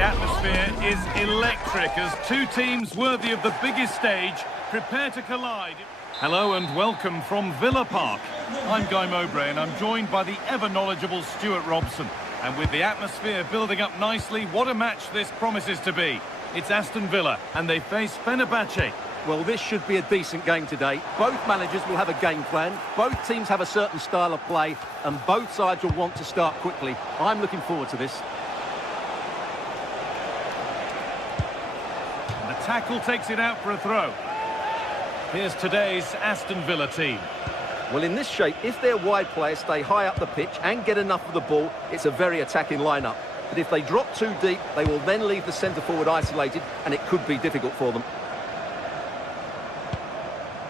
The atmosphere is electric as two teams worthy of the biggest stage Prepare to collide. Hello and welcome from Villa Park. I'm Guy Mowbray and I'm joined by the ever-knowledgeable Stuart Robson. And with the atmosphere building up nicely, what a match this promises to be. It's Aston Villa and they face Fenerbahce. Well, this should be a decent game today. Both managers will have a game plan. Both teams have a certain style of play and both sides will want to start quickly. I'm looking forward to this. And the tackle takes it out for a throw. Here's today's Aston Villa team. Well, in this shape, if their wide players stay high up the pitch and get enough of the ball, it's a very attacking lineup. But if they drop too deep, they will then leave the centre-forward isolated, and it could be difficult for them.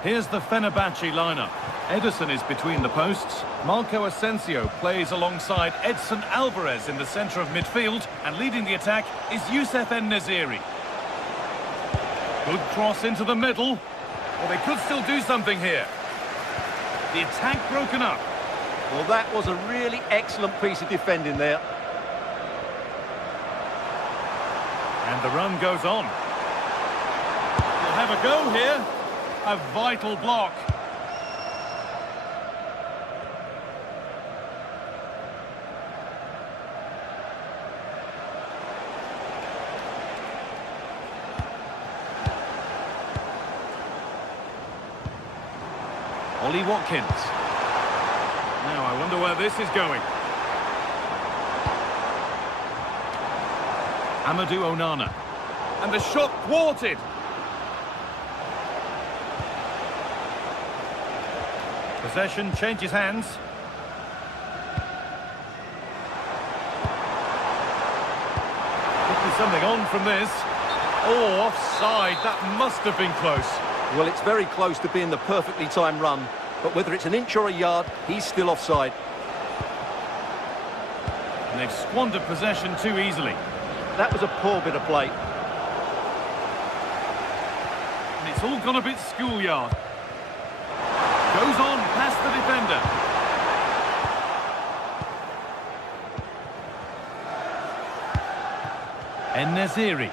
Here's the Fenerbahce lineup. Ederson is between the posts. Marco Asensio plays alongside Edson Alvarez in the centre of midfield, and leading the attack is Youssef En-Nesyri. Good cross into the middle. Well, they could still do something here. The attack broken up. Well, that was a really excellent piece of defending there. And the run goes on. We'll have a go here. A vital block. Ollie Watkins. Now I wonder where this is going. Amadou Onana. And the shot thwarted. Possession changes hands. Could be something on from this. Oh, offside. That must have been close. Well, it's very close to being the perfectly timed run, but whether it's an inch or a yard, he's still offside. And they've squandered possession too easily. That was a poor bit of play. And it's all gone a bit schoolyard. Goes on past the defender. En-Nesyri.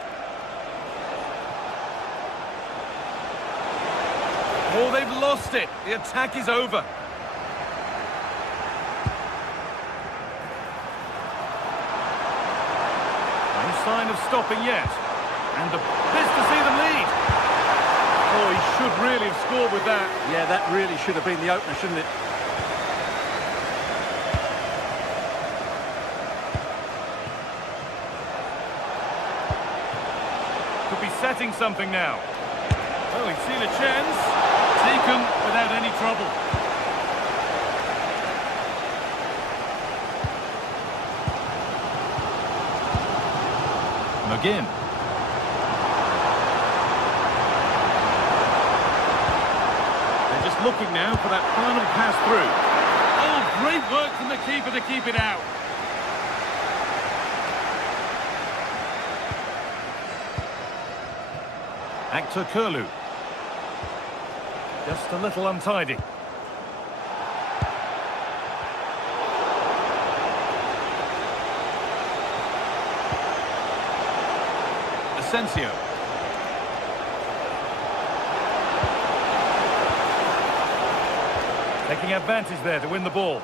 Oh, they've lost it. The attack is over. No sign of stopping yet. And the best to see them lead. Oh, he should really have scored with that. Yeah, that really should have been the opener, shouldn't it? Could be setting something now. Oh, he's seen a chance. Taken without any trouble. McGinn. They're just looking now for that final pass through. Oh, great work from the keeper to keep it out. Actor Kurlu. Just a little untidy. Asensio. Taking advantage there to win the ball.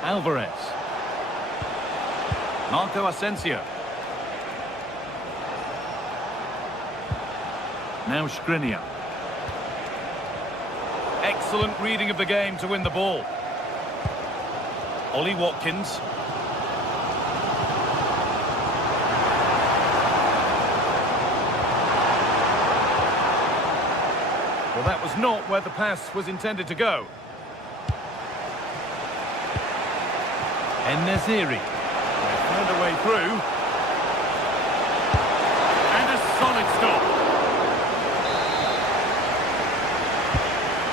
Alvarez. Marco Asensio. Now Skriniar. Excellent reading of the game to win the ball. Ollie Watkins. Well, that was not where the pass was intended to go. En-Nesyri. Found a way through. And a solid stop.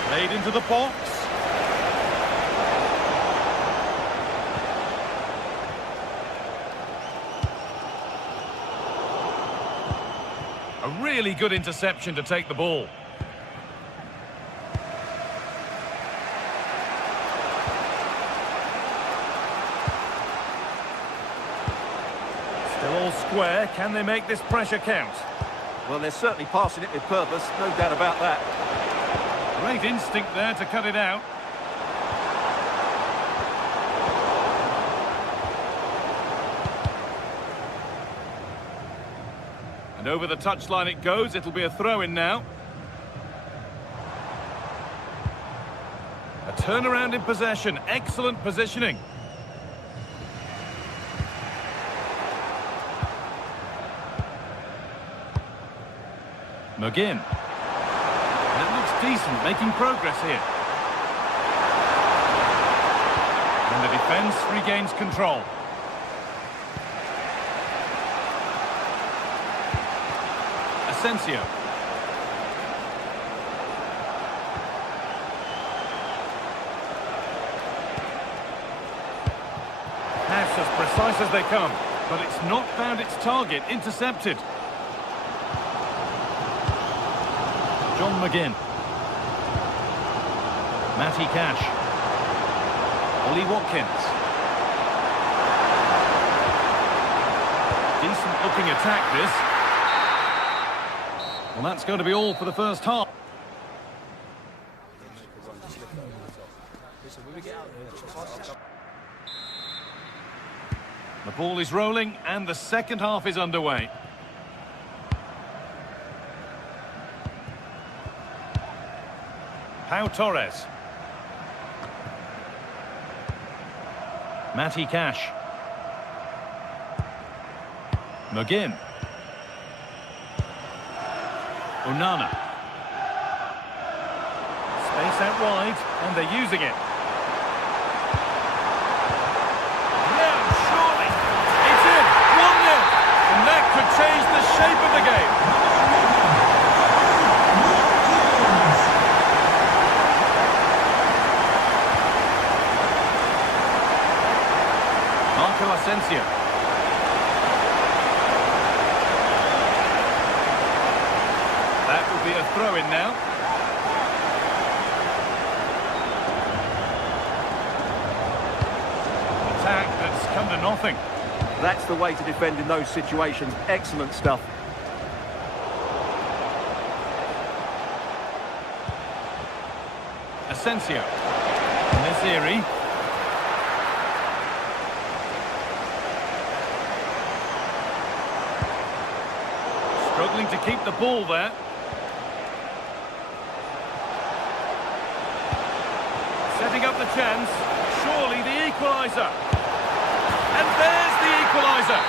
Played into the box. A really good interception to take the ball. square. Can they make this pressure count? Well, they're certainly passing it with purpose, no doubt about that. Great instinct there to cut it out. And over the touchline it goes. It'll be a throw-in now. A turnaround in possession. Excellent positioning. McGinn. That looks decent, making progress here. And the defence regains control. Asensio. Pass as precise as they come, but it's not found its target. Intercepted. John McGinn. Matty Cash. Ollie Watkins. Decent looking attack this. Well, that's going to be all for the first half. The ball is rolling and the second half is underway. Pau Torres. Matty Cash. McGinn. Onana. Space out wide, and they're using it. Now, surely, it's in, 1-0, and that could change the shape of the game. Marco Asensio. Be a throw-in now. Attack that's come to nothing. That's the way to defend in those situations. Excellent stuff. Asensio. Nesiri. Struggling to keep the ball there. Setting up the chance, surely the equaliser. And there's the equaliser.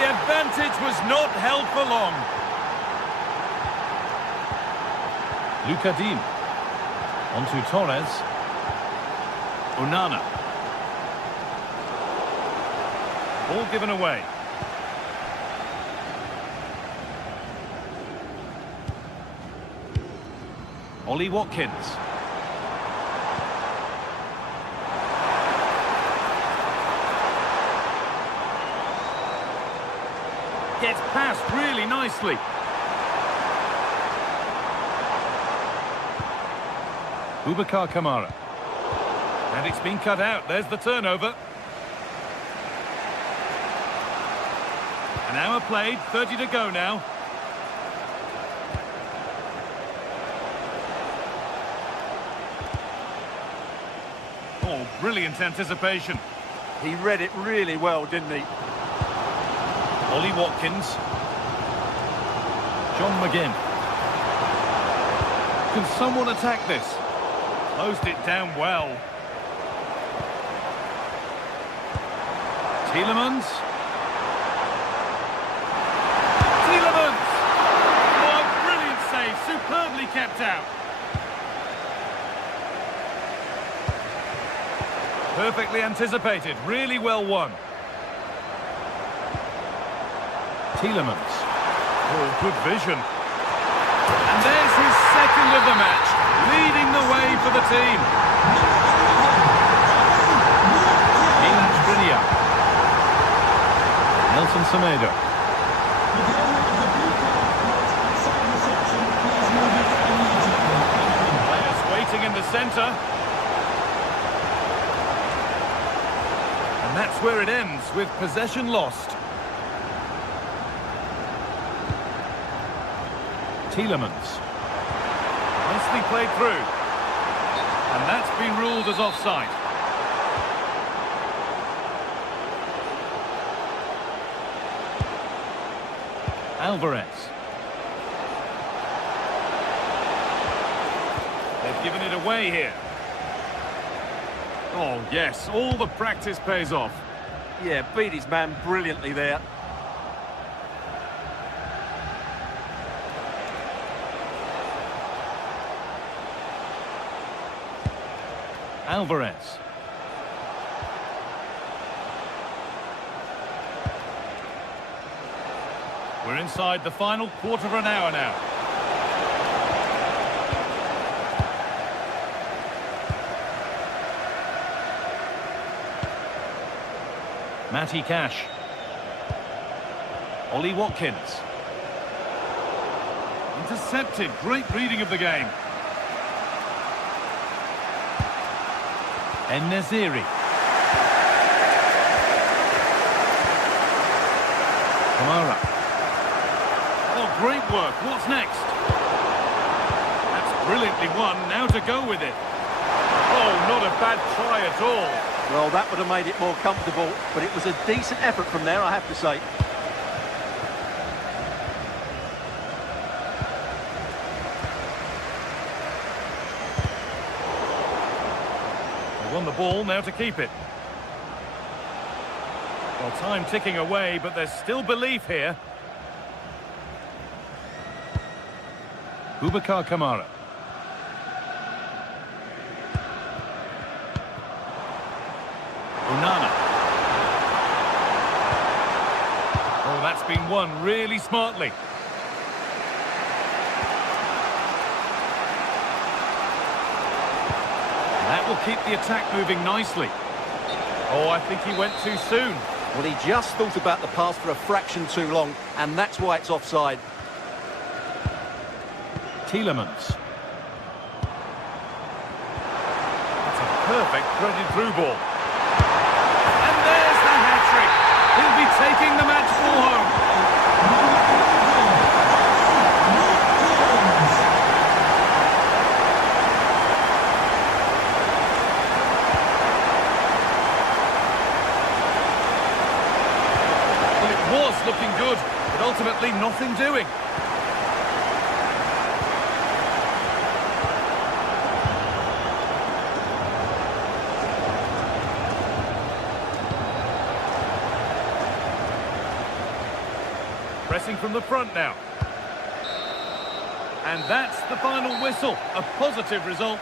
The advantage was not held for long. Luka Dean. On to Torres. Onana. Ball given away. Ollie Watkins. Gets past really nicely. Boubacar Kamara. And it's been cut out. There's the turnover. An hour played, 30 to go now. Oh, brilliant anticipation. He read it really well, didn't he? Ollie Watkins. John McGinn. Can someone attack this? Closed it down well. Tielemans. Tielemans! Oh, a brilliant save. Superbly kept out. Perfectly anticipated. Really well won. Tielemans. Oh, good vision. And there's his second of the match, leading the way for the team. Milan Skriniar. Nelson Semedo. Players waiting in the centre. And that's where it ends, with possession lost. Tielemans. Nicely played through. And that's been ruled as offside. Alvarez. They've given it away here. Oh, yes, all the practice pays off. Yeah, beat his man brilliantly there. Alvarez. We're inside the final quarter of an hour now. Matty Cash. Ollie Watkins. Intercepted. Great reading of the game. En-Nesyri. Kamara. Oh, great work. What's next? That's brilliantly won. Now to go with it. Oh, not a bad try at all. Well, that would have made it more comfortable, but it was a decent effort from there, I have to say. They won the ball, now to keep it. Well, time ticking away, but there's still belief here. Boubacar Kamara. Onana. Oh, that's been won really smartly. That will keep the attack moving nicely. Oh, I think he went too soon. Well, he just thought about the pass for a fraction too long, and that's why it's offside. Tielemans. That's a perfect threaded through ball. And there's the hat-trick. He'll be taking the match ball home. Well, it was looking good, but ultimately nothing doing. Pressing from the front now. And that's the final whistle. A positive result.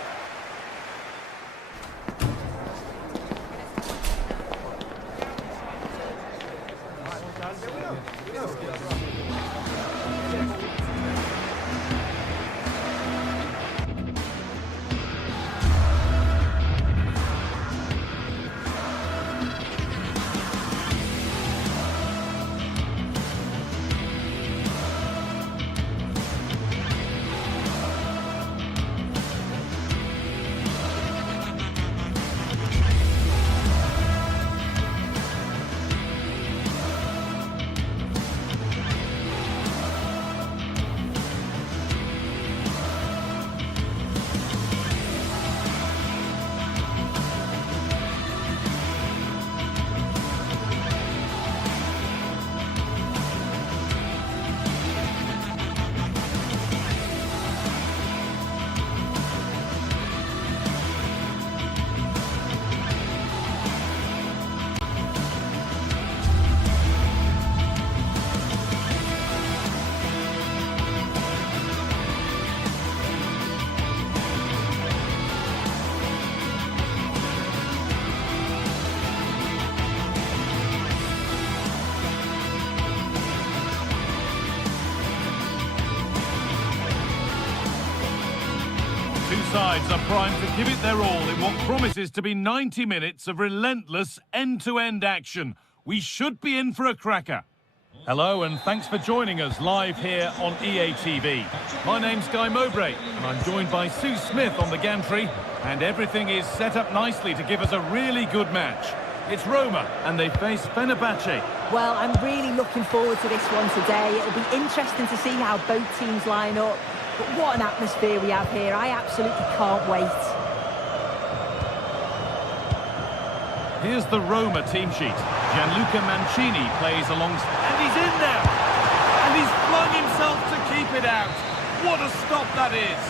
Sides are primed to give it their all in what promises to be 90 minutes of relentless end-to-end action. We should be in for a cracker. Hello and thanks for joining us live here on EA TV. My name's Guy Mowbray and I'm joined by Sue Smith on the gantry, and everything is set up nicely to give us a really good match. It's Roma, and they face Fenerbahce. Well, I'm really looking forward to this one today. It'll be interesting to see how both teams line up. But what an atmosphere we have here. I absolutely can't wait. Here's the Roma team sheet. Gianluca Mancini plays alongside, and he's in there! And he's flung himself to keep it out. What a stop that is!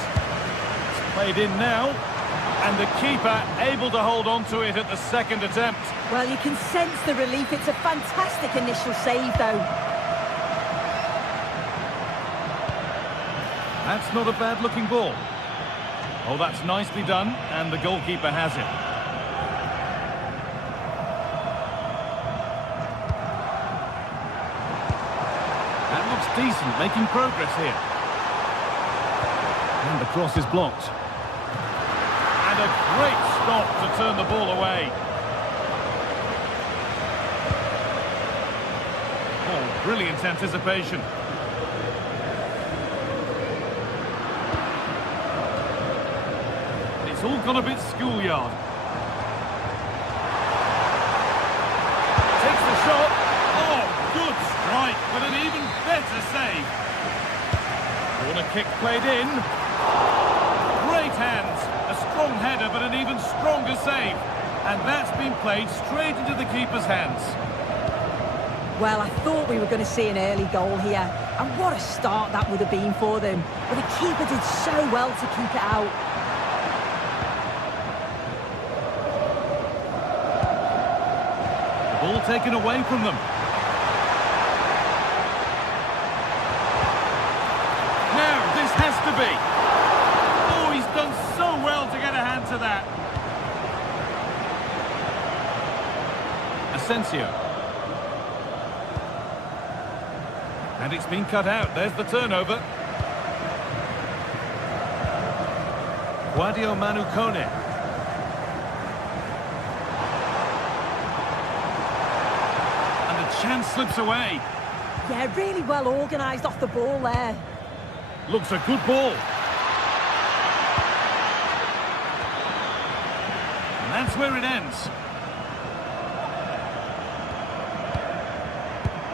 It's played in now, and the keeper able to hold on to it at the second attempt. Well, you can sense the relief. It's a fantastic initial save, though. That's not a bad-looking ball. Oh, that's nicely done, and the goalkeeper has it. That looks decent, making progress here. And the cross is blocked. And a great stop to turn the ball away. Oh, brilliant anticipation. It's all gone a bit schoolyard. Takes the shot. Oh, good strike, but an even better save. Corner kick played in. Great hands. A strong header, but an even stronger save. And that's been played straight into the keeper's hands. Well, I thought we were going to see an early goal here. And what a start that would have been for them. But the keeper did so well to keep it out. The ball taken away from them. Now, this has to be. Oh, he's done so well to get a hand to that. Asensio. And it's been cut out. There's the turnover. Guadio Manu Kone. And the chance slips away. Yeah, really well organised off the ball there. Looks a good ball. And that's where it ends.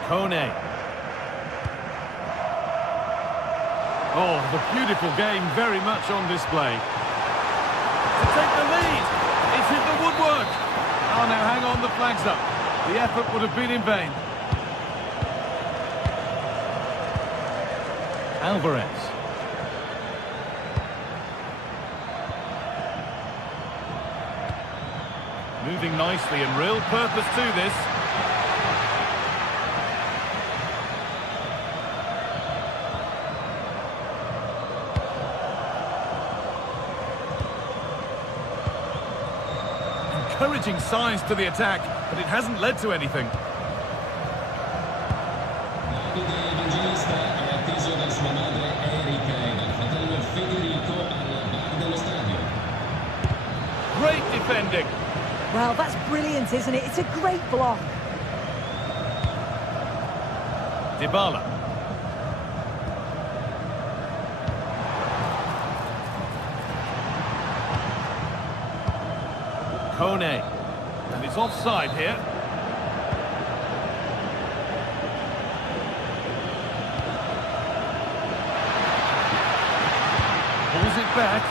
Kone. Oh, the beautiful game very much on display. To take the lead. It's hit the woodwork. Oh, now hang on, the flag's up. The effort would have been in vain. Alvarez. Moving nicely and real purpose to this. Encouraging signs to the attack, but it hasn't led to anything. L'abito evangelista è atteso da sua madre Erika e dal fratello Federico al bar dello stadio. Great defending. Well, that's brilliant, isn't it? It's a great block. Dybala. Kone. And it's offside here. Pulls it back.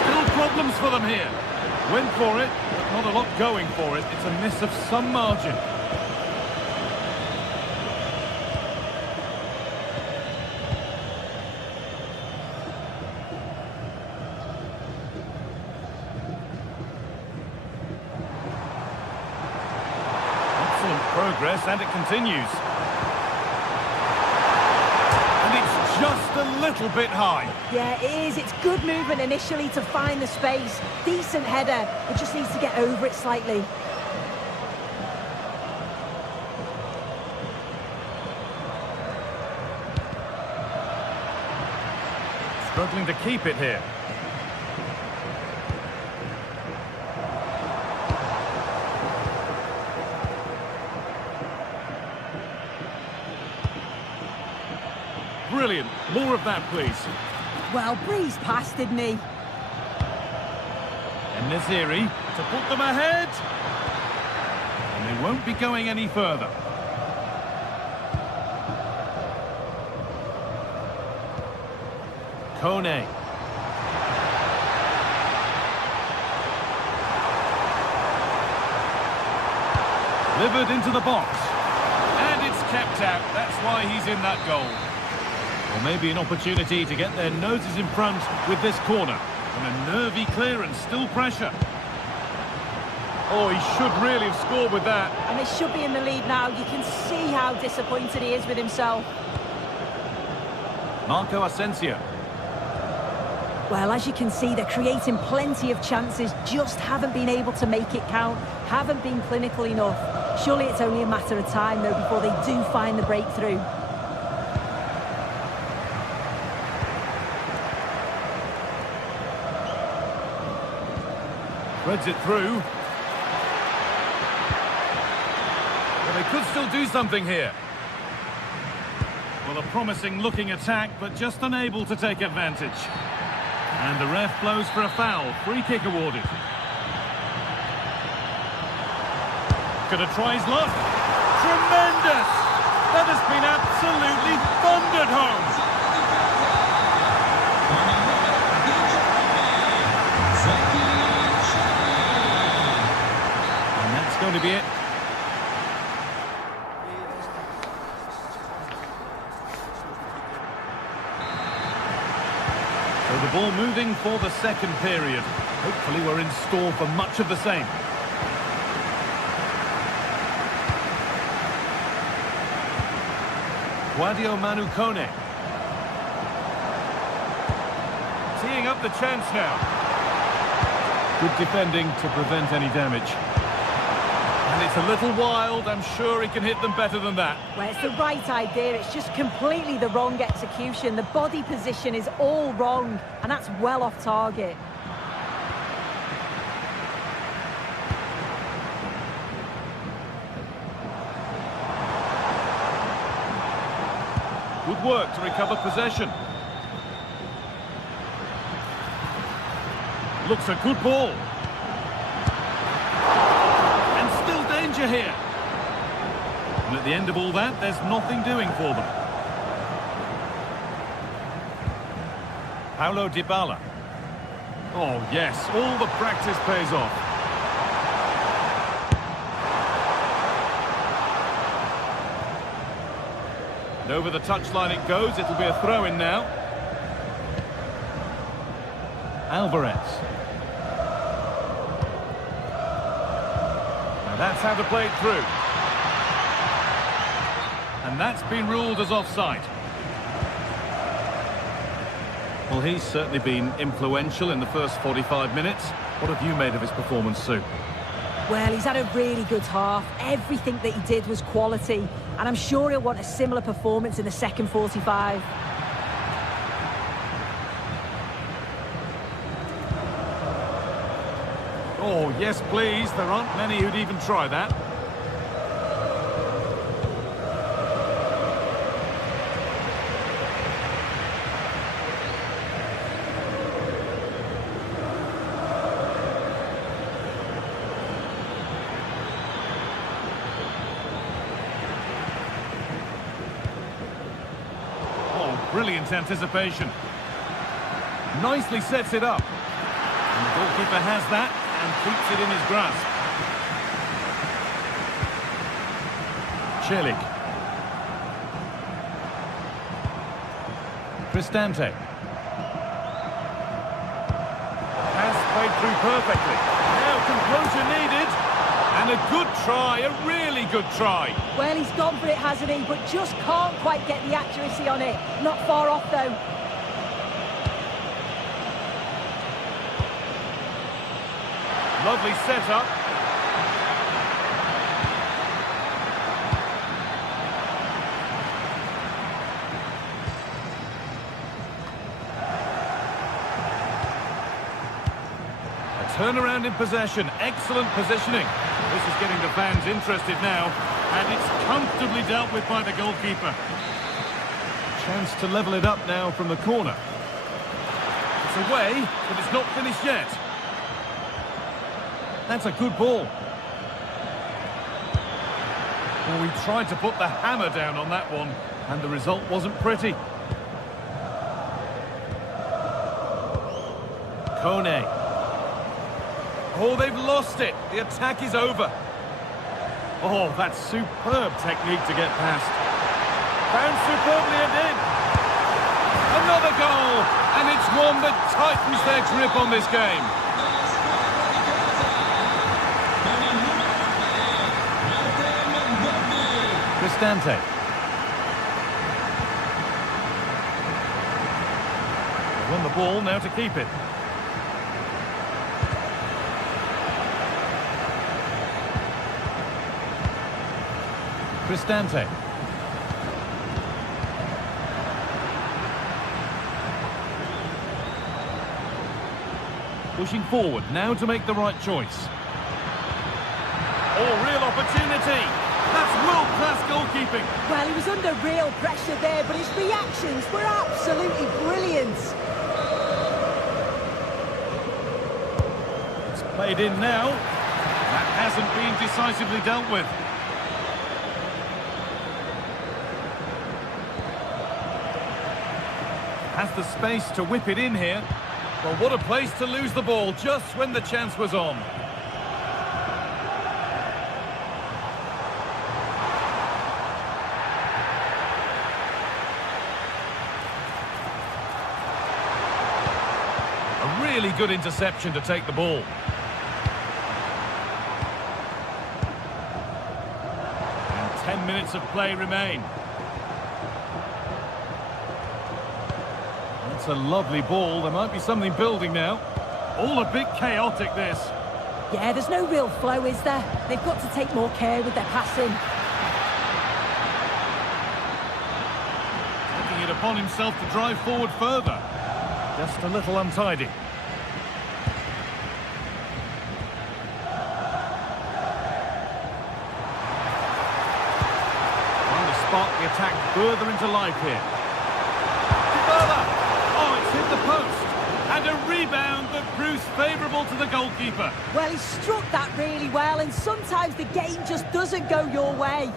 Still problems for them here. Went for it, but not a lot going for it. It's a miss of some margin. Excellent progress, and it continues. And it's just a little bit high. Yeah, it is. It's good movement initially to find the space. Decent header. It just needs to get over it slightly. Struggling to keep it here. Brilliant. More of that, please. Well, breezed past, didn't he? And Naziri to put them ahead. And they won't be going any further. Kone. Delivered into the box. And it's kept out. That's why he's in that goal. Or maybe an opportunity to get their noses in front with this corner. And a nervy clearance, still pressure. Oh, he should really have scored with that. And they should be in the lead now. You can see how disappointed he is with himself. Marco Asensio. Well, as you can see, they're creating plenty of chances, just haven't been able to make it count, haven't been clinical enough. Surely it's only a matter of time, though, before they do find the breakthrough. Threads it through. Well, they could still do something here. Well, a promising looking attack, but just unable to take advantage. And the ref blows for a foul. Free kick awarded. Gonna try his luck. Tremendous! That has been absolutely thundered home. And that's going to be it. So the ball moving for the second period. Hopefully we're in store for much of the same. Guadio Manu Kone. Teeing up the chance now. Good defending to prevent any damage. And it's a little wild. I'm sure he can hit them better than that. Well, it's the right idea. It's just completely the wrong execution. The body position is all wrong, and that's well off target. Good work to recover possession. Looks a good ball. And still danger here. And at the end of all that, there's nothing doing for them. Paulo Dybala. Oh, yes, all the practice pays off. And over the touchline it goes. It'll be a throw-in now. Alvarez. Now that's how to play it through. And that's been ruled as offside. Well, he's certainly been influential in the first 45 minutes. What have you made of his performance, Sue? Well, he's had a really good half. Everything that he did was quality. And I'm sure he'll want a similar performance in the second 45. Oh, yes, please. There aren't many who'd even try that. Brilliant anticipation. Nicely sets it up. And the goalkeeper has that and keeps it in his grasp. Celik. Cristante. Pass played through perfectly. Now composure needed. And a good try, a really good try. Well, he's gone for it, hasn't he? But just can't quite get the accuracy on it. Not far off, though. Lovely setup. A turnaround in possession. Excellent positioning. This is getting the fans interested now, and it's comfortably dealt with by the goalkeeper. Chance to level it up now from the corner. It's away, but it's not finished yet. That's a good ball. Well, we tried to put the hammer down on that one, and the result wasn't pretty. Kone. Oh, they've lost it. The attack is over. Oh, that's superb technique to get past. Found superbly and in. Another goal, and it's one that tightens their grip on this game. Cristante. They won the ball, now to keep it. Cristante. Pushing forward, now to make the right choice. Oh, real opportunity! That's world-class goalkeeping. Well, he was under real pressure there, but his reactions were absolutely brilliant. It's played in now. That hasn't been decisively dealt with. Has the space to whip it in here. Well, what a place to lose the ball just when the chance was on. A really good interception to take the ball. And 10 minutes of play remain. It's a lovely ball. There might be something building now. All a bit chaotic, this. Yeah, there's no real flow, is there? They've got to take more care with their passing. Taking it upon himself to drive forward further. Just a little untidy. Trying to spark the attack further into life here. Further! Oh, it's hit the post. And a rebound that proves favourable to the goalkeeper. Well, he struck that really well, and sometimes the game just doesn't go your way.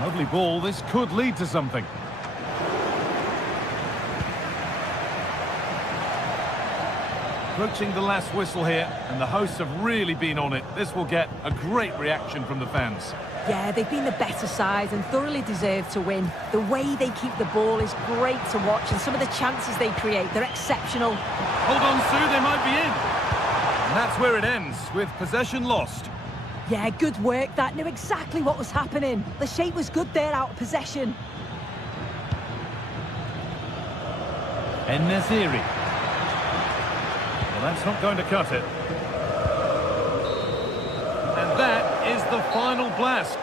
Lovely ball. This could lead to something. Approaching the last whistle here, and the hosts have really been on it. This will get a great reaction from the fans. Yeah, they've been the better side and thoroughly deserve to win. The way they keep the ball is great to watch, and some of the chances they create, they're exceptional. Hold on, Sue, they might be in. And that's where it ends, with possession lost. Yeah, good work. That knew exactly what was happening. The shape was good there out of possession. En-Nesyri. Well, that's not going to cut it. And that is the final blast.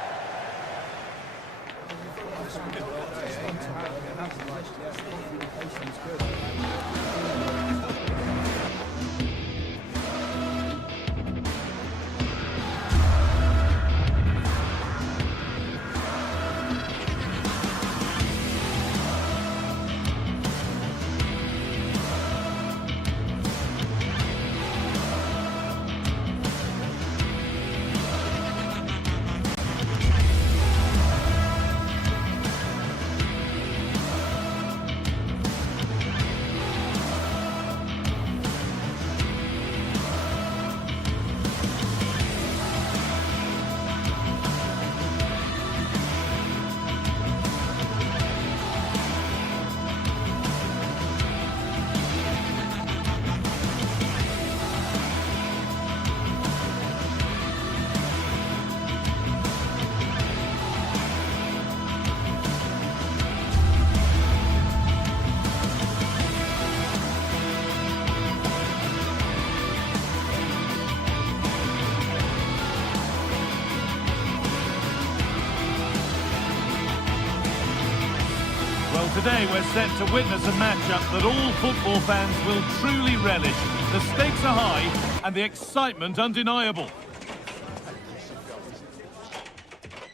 Well, today we're set to witness a matchup that all football fans will truly relish. The stakes are high and the excitement undeniable.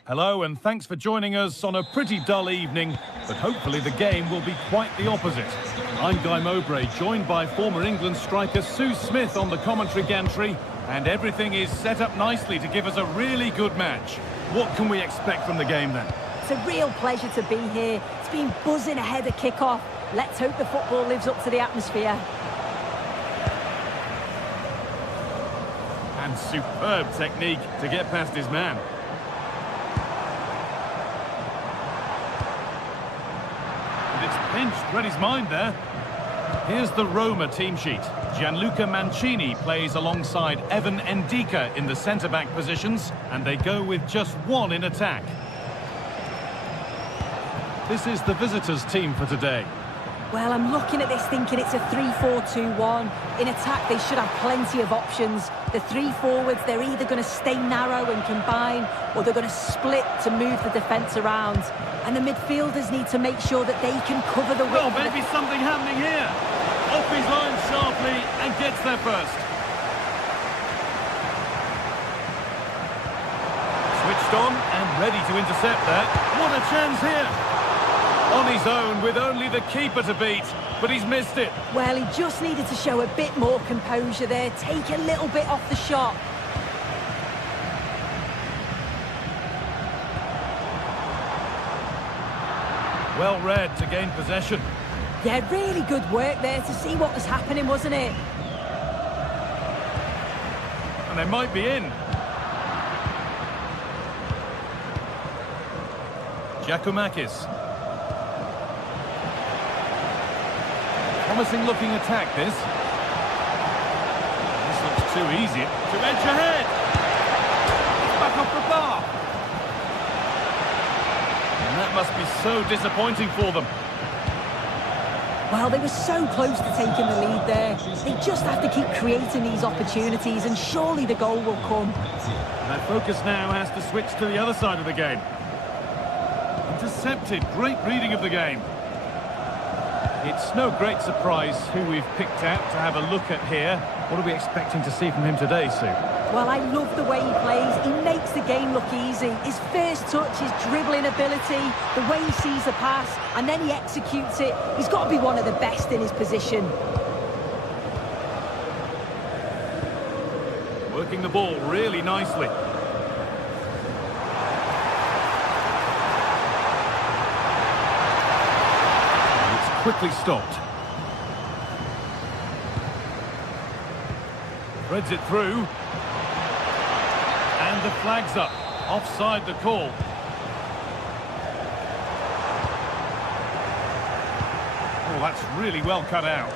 Hello and thanks for joining us on a pretty dull evening. but hopefully the game will be quite the opposite. I'm Guy Mowbray, joined by former England striker Sue Smith on the commentary gantry, and everything is set up nicely to give us a really good match. What can we expect from the game then? It's a real pleasure to be here. It's been buzzing ahead of kick-off. Let's hope the football lives up to the atmosphere. And superb technique to get past his man. And it's pinched, read his mind there. Here's the Roma team sheet. Gianluca Mancini plays alongside Evan Ndika in the centre-back positions, and they go with just one in attack. This is the visitors' team for today. Well, I'm looking at this thinking it's a 3-4-2-1. In attack, they should have plenty of options. The three forwards, they're either going to stay narrow and combine, or they're going to split to move the defence around. And the midfielders need to make sure that they can cover the width. Well, maybe something happening here. Off his line sharply and gets there first. Switched on and ready to intercept that. What a chance here. On his own with only the keeper to beat, but he's missed it. Well, he just needed to show a bit more composure there, take a little bit off the shot. Well read to gain possession. Yeah, really good work there to see what was happening, wasn't it? And they might be in. Giacomakis. Promising looking attack, this. This looks too easy. To edge ahead. It's back off the bar. And that must be so disappointing for them. Well, they were so close to taking the lead there. They just have to keep creating these opportunities, and surely the goal will come. Their focus now has to switch to the other side of the game. Intercepted. Great reading of the game. It's no great surprise who we've picked out to have a look at here. What are we expecting to see from him today, Sue? Well, I love the way he plays. He makes the game look easy. His first touch, his dribbling ability, the way he sees a pass, and then he executes it. He's got to be one of the best in his position. Working the ball really nicely. Quickly stopped. Threads it through. And the flag's up. Offside the call. Oh, that's really well cut out.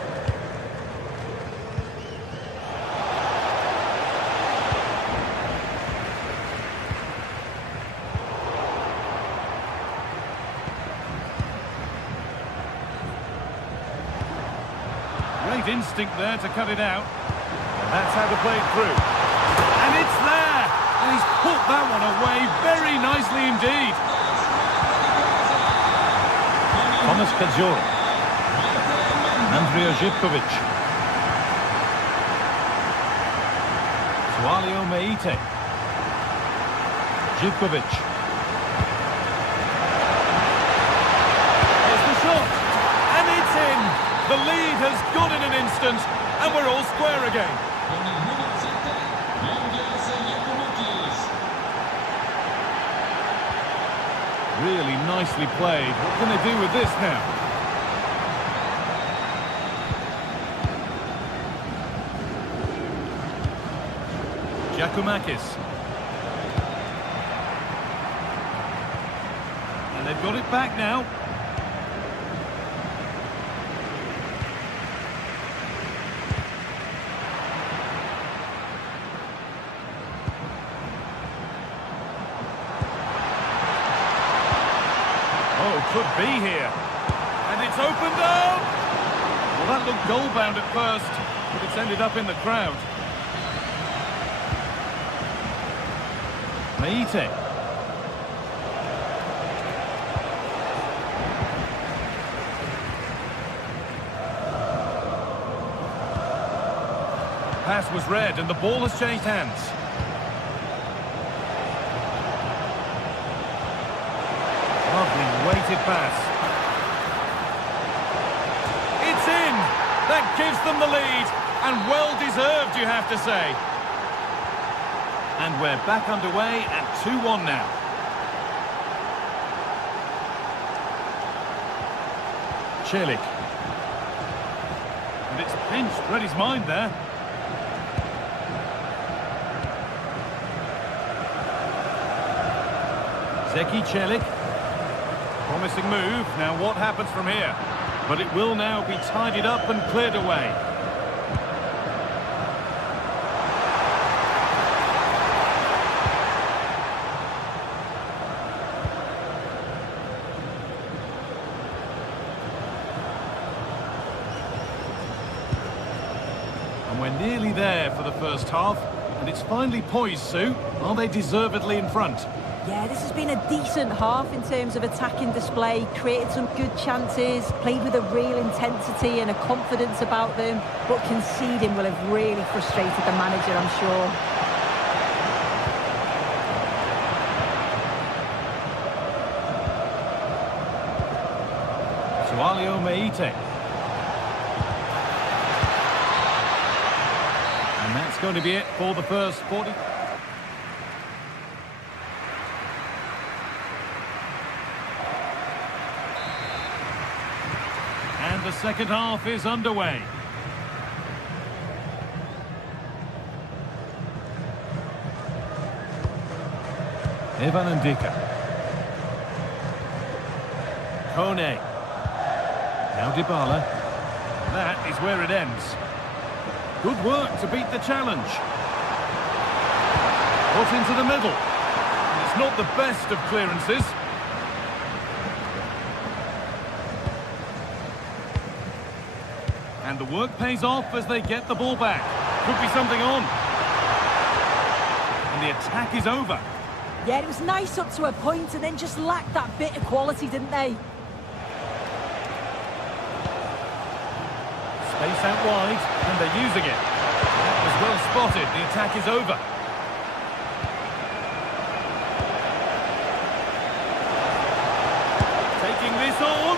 Great instinct there to cut it out. And that's how to play it through. And it's there! And he's put that one away very nicely indeed. Thomas Kajora. Andrea Živković. Sualio Meite. Živković. There's the shot. And it's in! The lead has gone in an instant, and we're all square again. Really nicely played. What can they do with this now? Giacomakis. And they've got it back now. Could be here. And it's opened up! Well, that looked goal-bound at first, but it's ended up in the crowd. Meite. Pass was read, and the ball has changed hands. Lovely weighted pass. That gives them the lead, and well-deserved, you have to say. And we're back underway at 2-1 now. Celik. And it's pinched, read his mind there. Zeki Celik. Promising move. Now what happens from here? But it will now be tidied up and cleared away. And we're nearly there for the first half. And it's finally poised, Sue. Are they deservedly in front? Yeah, this has been a decent half in terms of attacking display, created some good chances, played with a real intensity and a confidence about them, but conceding will have really frustrated the manager, I'm sure. Sualio Meite. And that's going to be it for the first 40. The second half is underway. Evan Ndika. Kone. Now Dybala. That is where it ends. Good work to beat the challenge. Put into the middle. And it's not the best of clearances. And the work pays off as they get the ball back. Could be something on. And the attack is over. Yeah, it was nice up to a point and then just lacked that bit of quality, didn't they? Space out wide, and they're using it. That was well spotted. The attack is over. Taking this on.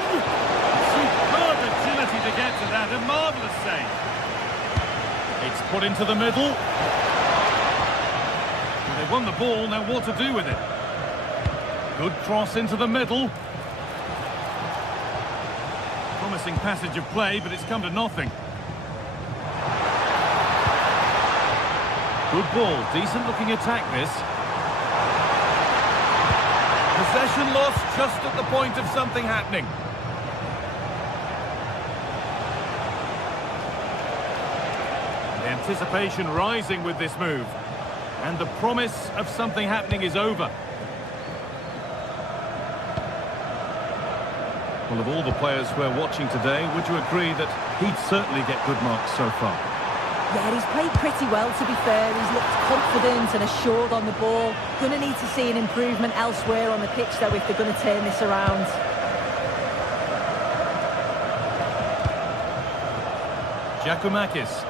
Superb agility to get to that. A marvellous save. It's put into the middle. Well, they've won the ball. Now what to do with it? Good cross into the middle. Promising passage of play, but it's come to nothing. Good ball. Decent looking attack, this. Possession lost just at the point of something happening. The anticipation rising with this move. And the promise of something happening is over. Well, of all the players we're watching today, would you agree that he'd certainly get good marks so far? Yeah, he's played pretty well, to be fair. He's looked confident and assured on the ball. Going to need to see an improvement elsewhere on the pitch, though, if they're going to turn this around. Giacomakis.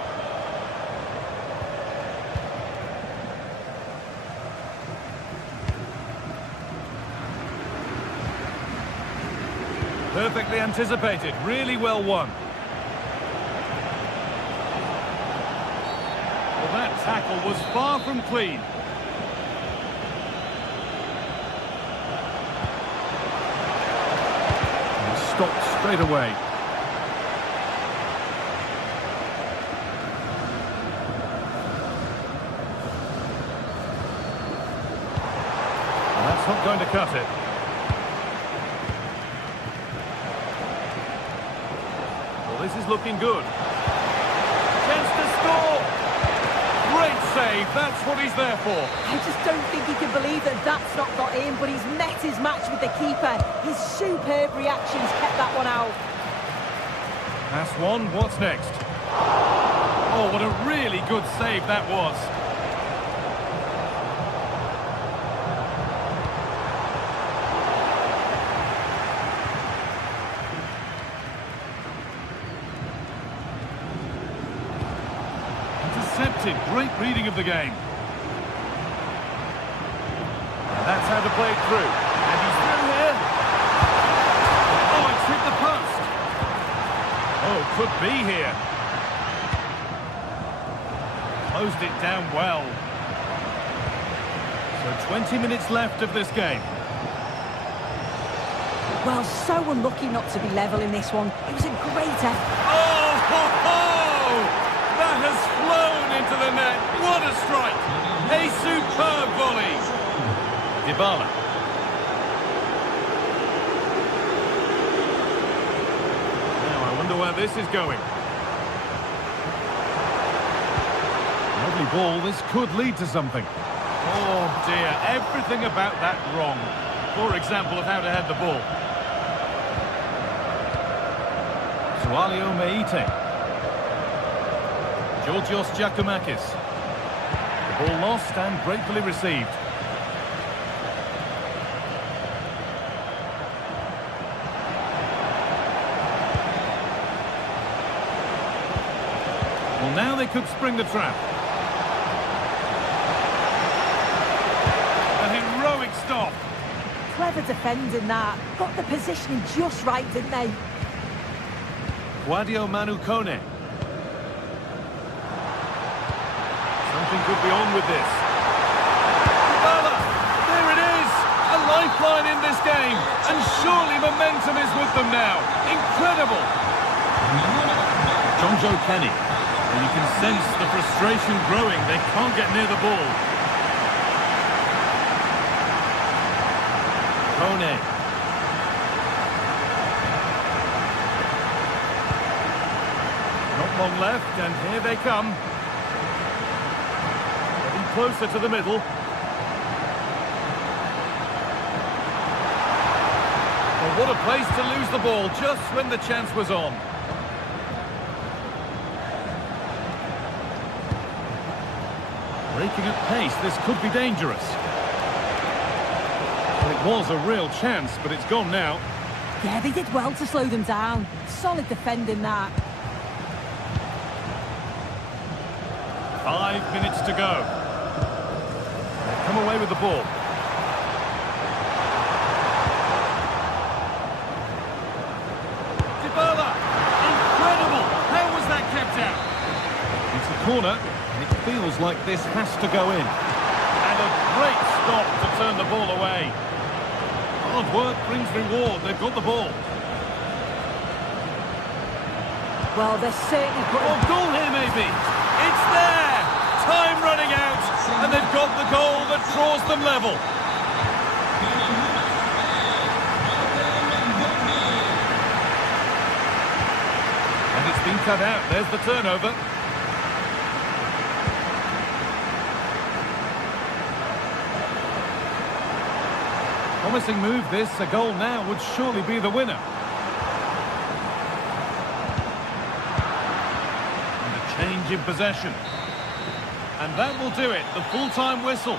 Perfectly anticipated, really well won. Well, that tackle was far from clean. And stopped straight away. Well, that's not going to cut it. This is looking good. Chance to score. Great save. That's what he's there for. I just don't think he can believe that that's not got in, but he's met his match with the keeper. His superb reactions kept that one out. Pass one. What's next? Oh, what a really good save that was. Great reading of the game. And that's how to play it through. And he's through here. Oh, it's hit the post. Oh, could be here. closed it down well. So 20 minutes left of this game. Well, so unlucky not to be level in this one. It was a great effort. Oh, ho, ho! That has flown into the net. What a strike! A superb volley. Dybala. Now, I wonder where this is going. Lovely ball. This could lead to something. Oh, dear. Everything about that wrong. For example, of how to head the ball. Sualio Meite. Georgios Giacomakis. The ball lost and gratefully received. Well, now they could spring the trap. A heroic stop. Clever defending that. Got the positioning just right, didn't they? Guadio Manu Kone. Something could be on with this. Dybala! There it is! A lifeline in this game. And surely momentum is with them now. Incredible! Jonjo Kenny. And you can sense the frustration growing. They can't get near the ball. Kone. Not long left, and here they come. Getting closer to the middle. Well, what a place to lose the ball just when the chance was on. Breaking at pace, this could be dangerous. It was a real chance, but it's gone now. Yeah, they did well to slow them down. Solid defending that. 5 minutes to go. They come away with the ball. Dybala! Incredible! How was that kept out? It's a corner, and it feels like this has to go in. And a great stop to turn the ball away. Hard work brings reward. They've got the ball. Well, they're certainly putting... Oh, goal here maybe. It's there! Time running out, and they've got the goal that draws them level. And it's been cut out. There's the turnover. Promising move this. A goal now would surely be the winner. And a change in possession. And that will do it, the full-time whistle.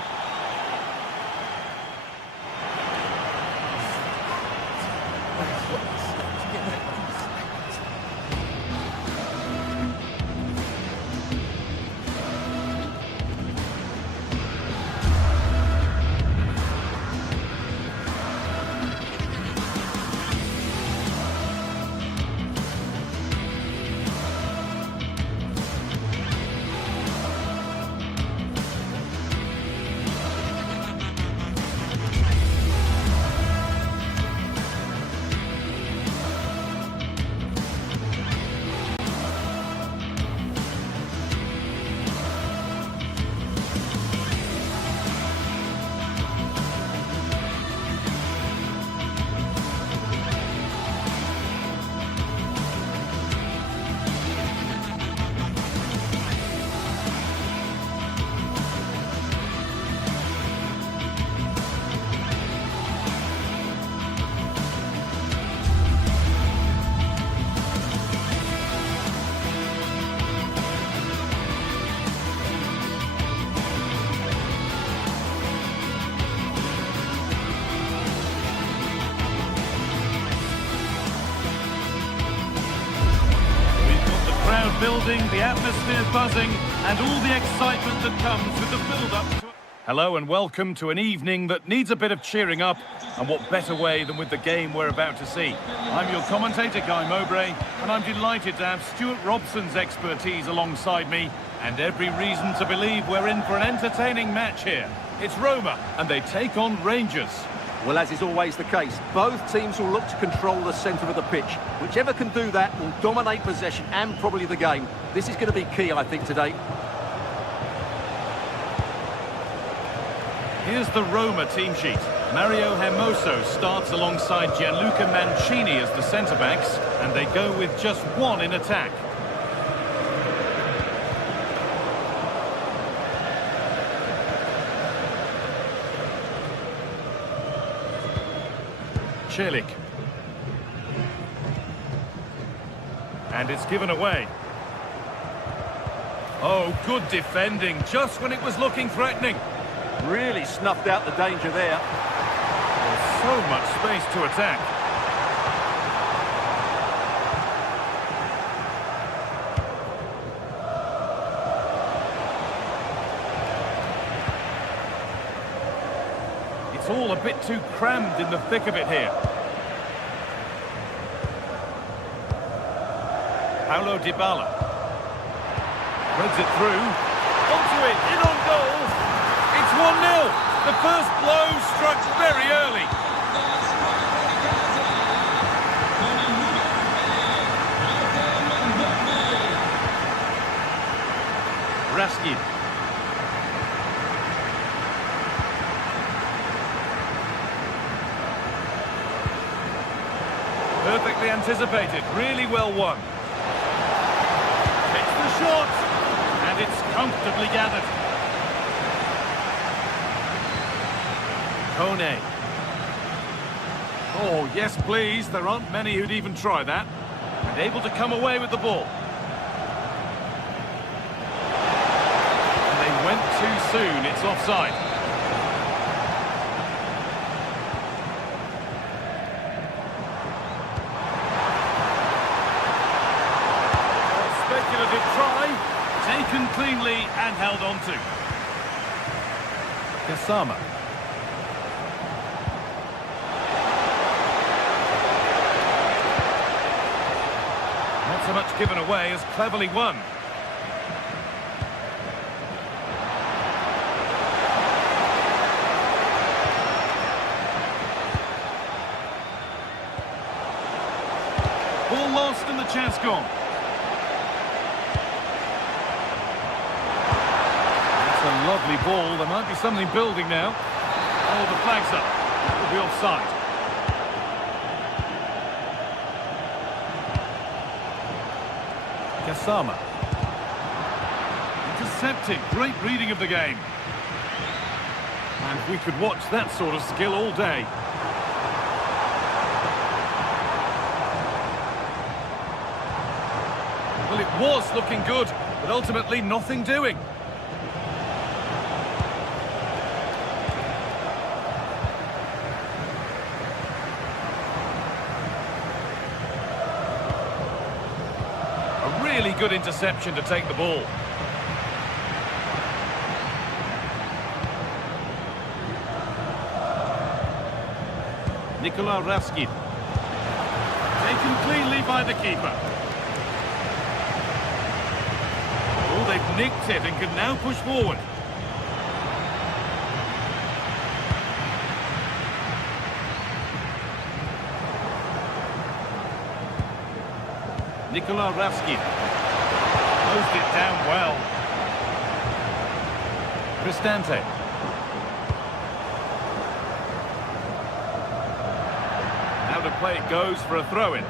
Building, the atmosphere buzzing, and all the excitement that comes with the build-up to... Hello and welcome to an evening that needs a bit of cheering up, and what better way than with the game we're about to see. I'm your commentator, Guy Mowbray, and I'm delighted to have Stuart Robson's expertise alongside me And every reason to believe we're in for an entertaining match here. It's Roma, and they take on Rangers. Well, as is always the case, both teams will look to control the centre of the pitch. Whichever can do that will dominate possession and probably the game. This is going to be key, I think, today. Here's the Roma team sheet. Mario Hermoso starts alongside Gianluca Mancini as the centre-backs, and they go with just one in attack. Celik. And it's given away. Oh, good defending, just when it was looking threatening. Really snuffed out the danger there. There's so much space to attack. It's all a bit too crammed in the thick of it here. Paulo Dybala. Threads it through. Onto it, in on goal. It's 1-0. The first blow struck very early. Raskin. Perfectly anticipated, really well won. Takes the shot, and it's comfortably gathered. Kone. Oh, yes, please. There aren't many who'd even try that. And able to come away with the ball. And they went too soon. It's offside. Speculative try. Taken cleanly and held on to. Kasama. Not so much given away as cleverly won. Ball lost and the chance gone. That's a lovely ball. There might be something building now. Oh, the flag's up. That will be offside. Kasama. Intercepted. Great reading of the game. And we could watch that sort of skill all day. Well, it was looking good, but ultimately nothing doing. A really good interception to take the ball. Nikola Raskin. Taken cleanly by the keeper. Oh, they've nicked it and can now push forward. Nikola Raskin. Closed it down well. Cristante. Now the play goes for a throw-in.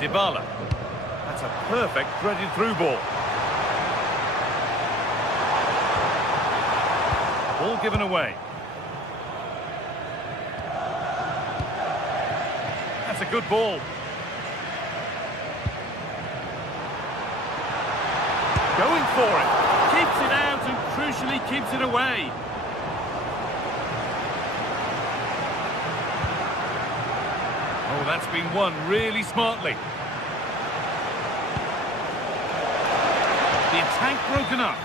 Dybala. That's a perfect threaded through ball. Ball given away. That's a good ball. Going for it. Keeps it out and crucially keeps it away. Oh, that's been won really smartly. The attack broken up.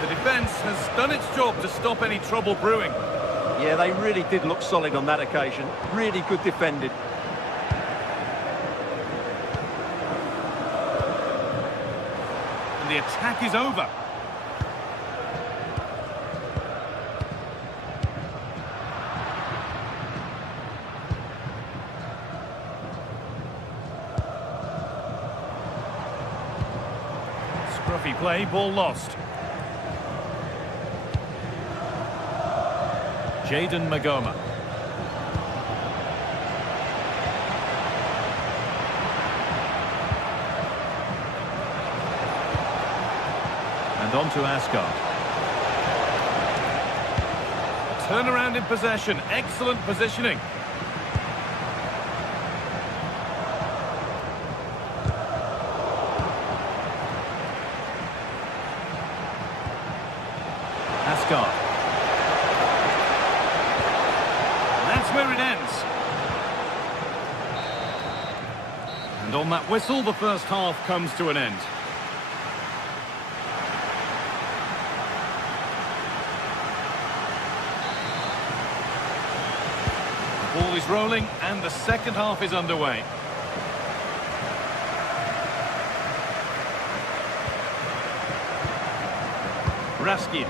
The defence job to stop any trouble brewing. Yeah, they really did look solid on that occasion. Really good defending. And the attack is over. Scruffy play, ball lost. Jayden Magoma. And on to Asgard. Turnaround in possession, excellent positioning. Asgard. That's where it ends. And on that whistle, the first half comes to an end. The ball is rolling and the second half is underway. Raskin.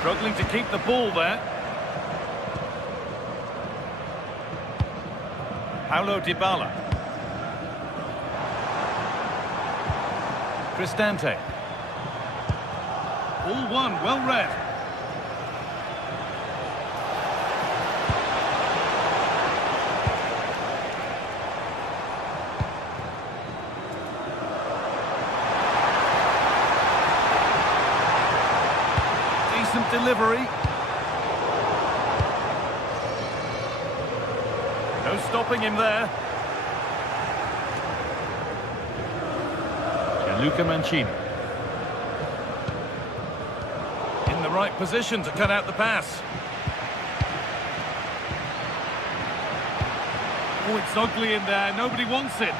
Struggling to keep the ball there. Paulo Dybala. Cristante. All one, well read. Decent delivery. No stopping him there. Gianluca Mancini. In the right position to cut out the pass. Oh, it's ugly in there. Nobody wants it.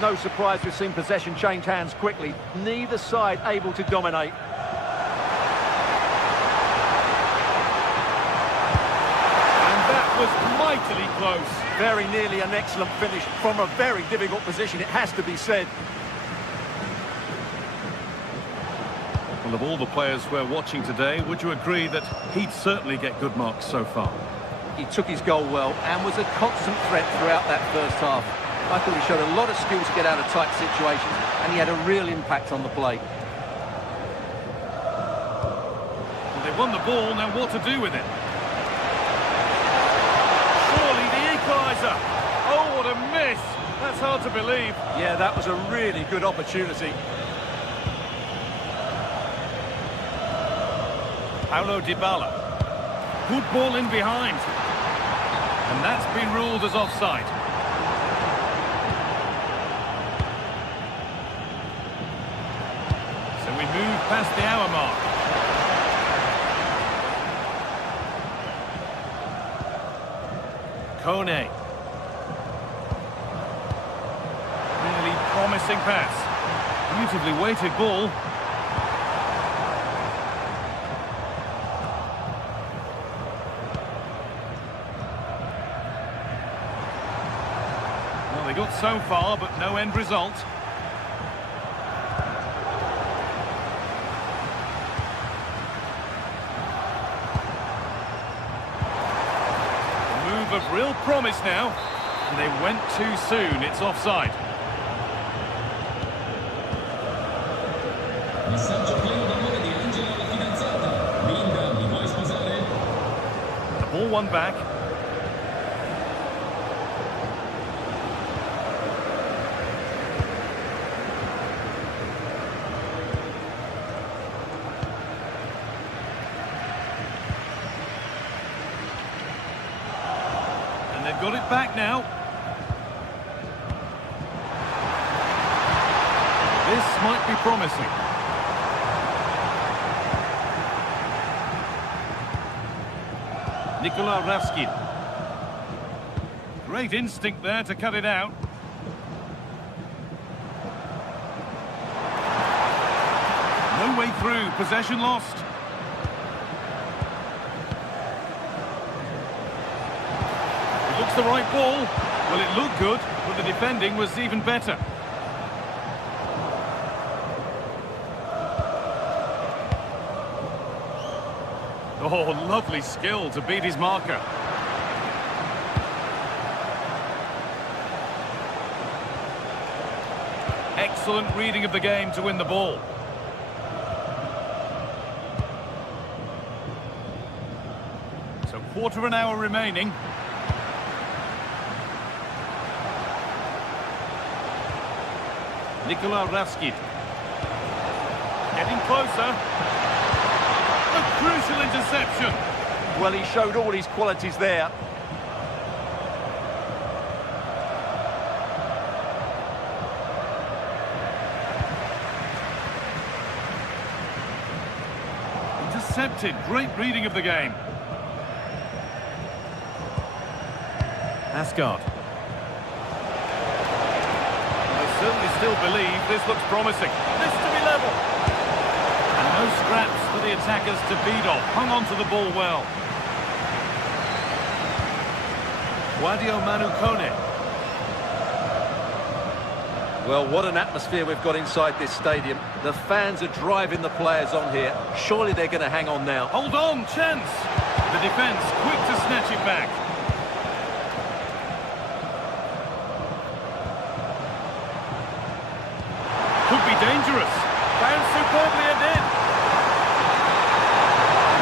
No surprise we've seen possession change hands quickly. Neither side able to dominate. Was mightily close. Very nearly an excellent finish from a very difficult position, it has to be said. Well, of all the players we're watching today, would you agree that he'd certainly get good marks so far? He took his goal well and was a constant threat throughout that first half. I thought he showed a lot of skill to get out of tight situations and he had a real impact on the play. Well, they won the ball, now what to do with it? Oh, what a miss! That's hard to believe. Yeah, that was a really good opportunity. Paulo Dybala. Good ball in behind. And that's been ruled as offside. So we move past the hour mark. Kone. Really promising pass. Beautifully weighted ball. Well, they got so far, but no end result. Of real promise now, and they went too soon. It's offside. The ball won back. They've got it back now. This might be promising. Nikola Raskin. Great instinct there to cut it out. way through, possession lost. It looks the right ball. Well, it looked good, but the defending was even better. Oh, lovely skill to beat his marker. Excellent reading of the game to win the ball. So quarter of an hour remaining. Nikola Raskid. Getting closer. A crucial interception. Well, he showed all his qualities there. Intercepted. Great reading of the game. Asgard. I certainly still believe this looks promising. This to be level. And no scraps for the attackers to beat off. Hung on to the ball well. Wadio Manu Kone. Well, what an atmosphere we've got inside this stadium. The fans are driving the players on here. Surely they're going to hang on now. Hold on, chance. The defence quick to snatch it back. Could be dangerous. Bounced superbly and in.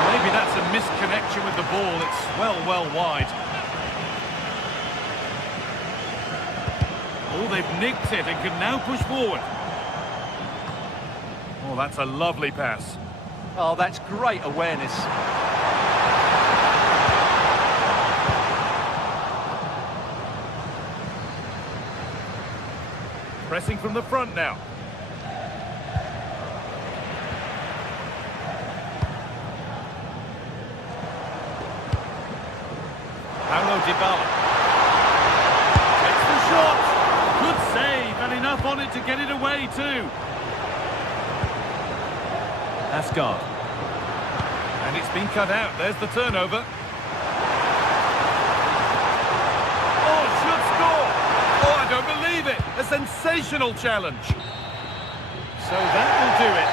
Maybe that's a misconnection with the ball. It's well wide. Oh, they've nicked it and can now push forward. Oh, that's a lovely pass. Oh, that's great awareness. Pressing from the front now. Paulo Dybala. Takes the shot. Good save, and enough on it to get it away too. Asgard. And it's been cut out. There's the turnover. Oh, should score. Oh, I don't believe it. A sensational challenge. So that will do it.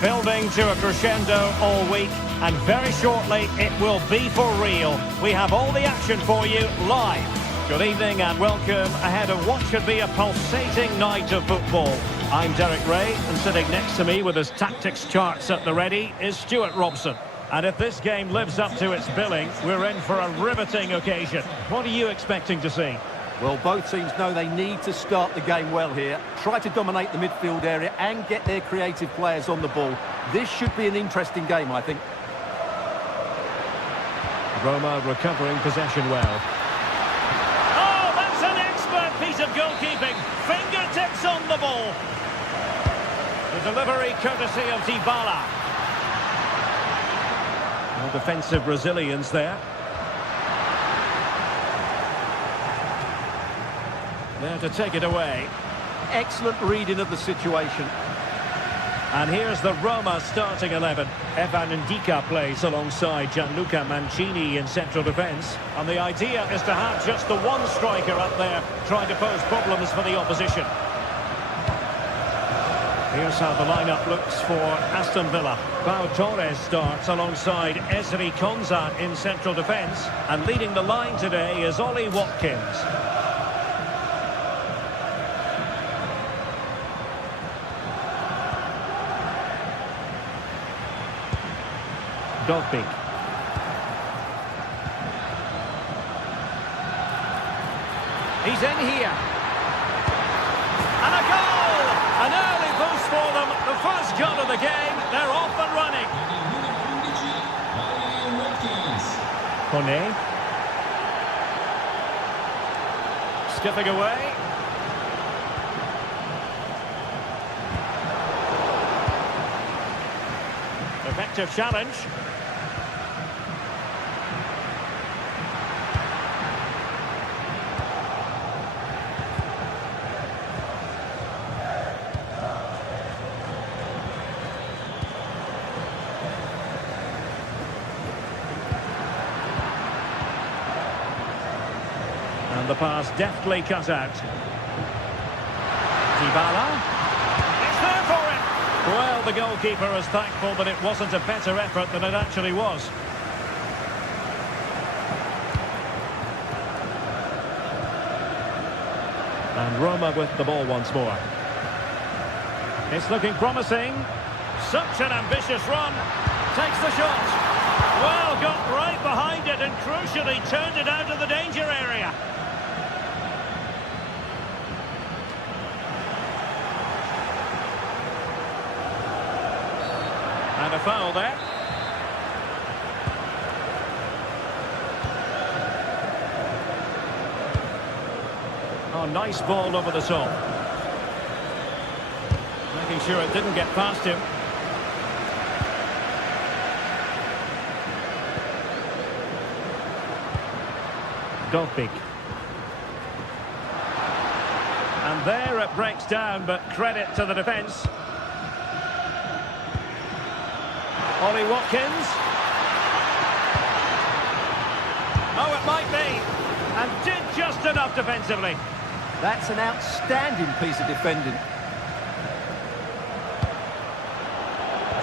Building to a crescendo all week, and very shortly it will be for real. We have all the action for you live. Good evening and welcome ahead of what should be a pulsating night of football. I'm Derek Ray, and sitting next to me with his tactics charts at the ready is Stuart Robson. And if this game lives up to its billing, we're in for a riveting occasion. What are you expecting to see? Well, both teams know they need to start the game well here. Try to dominate the midfield area and get their creative players on the ball. This should be an interesting game, I think. Roma recovering possession well. Oh, that's an expert piece of goalkeeping. Fingertips on the ball. The delivery courtesy of Dybala. Well, defensive resilience there. There to take it away. Excellent reading of the situation. And here's the Roma starting 11. Evan Ndika plays alongside Gianluca Mancini in central defence. And the idea is to have just the one striker up there trying to pose problems for the opposition. Here's how the lineup looks for Aston Villa. Pau Torres starts alongside Ezri Konsa in central defence. And leading the line today is Ollie Watkins. Dovbyk. He's in here. And a goal! An early boost for them. The first goal of the game. They're off and running. Kone. Skipping away. Effective challenge. And the pass deftly cut out. Dybala. It's there for him. Well, the goalkeeper is thankful that it wasn't a better effort than it actually was. And Roma with the ball once more. It's looking promising. Such an ambitious run. Takes the shot. Well, got right behind it and crucially turned it out of the danger area. And a foul there. Oh, nice ball over the top. Making sure it didn't get past him. Dovbyk. And there it breaks down, but credit to the defence. Ollie Watkins. Oh, it might be. And did just enough defensively. That's an outstanding piece of defending.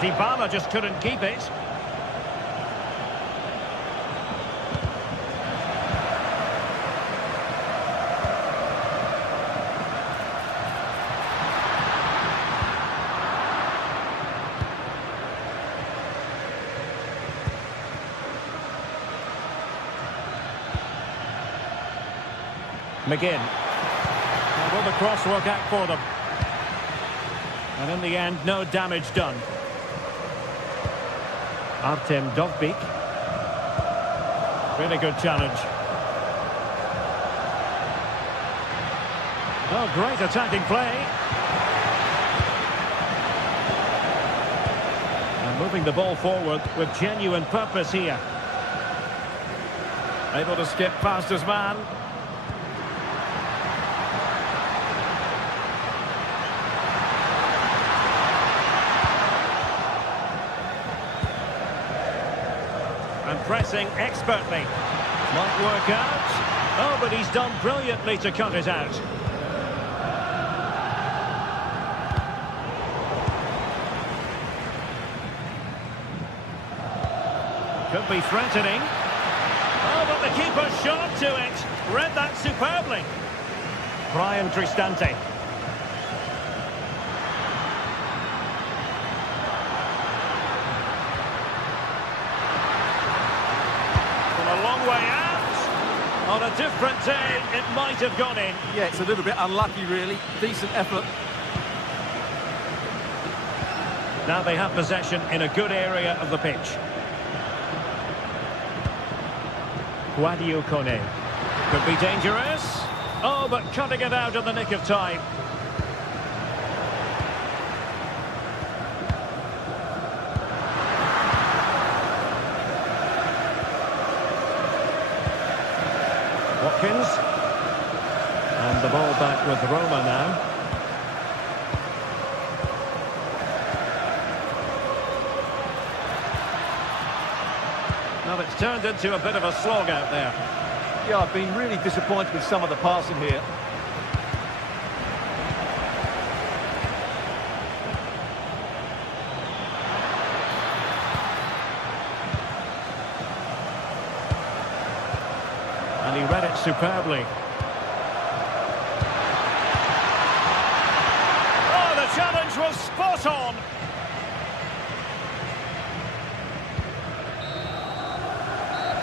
Dybala just couldn't keep it. McGinn. Now will the cross work out for them? And in the end, no damage done. Artem Dovbyk. Really good challenge. Oh, great attacking play. And moving the ball forward with genuine purpose here. Able to skip past his man. And pressing expertly. Might work out. Oh, but he's done brilliantly to cut it out. Could be threatening. Oh, but the keeper shot to it. Read that superbly. Brian Cristante. From a long way out. On a different day, it might have gone in. Yeah, it's a little bit unlucky, really. Decent effort. Now they have possession in a good area of the pitch. Guadio Kone. Could be dangerous. Oh, but cutting it out in the nick of time. Watkins. And the ball back with Roma now. Well, it's turned into a bit of a slog out there. Yeah, I've been really disappointed with some of the passing here. And he read it superbly. Oh, the challenge was spot on.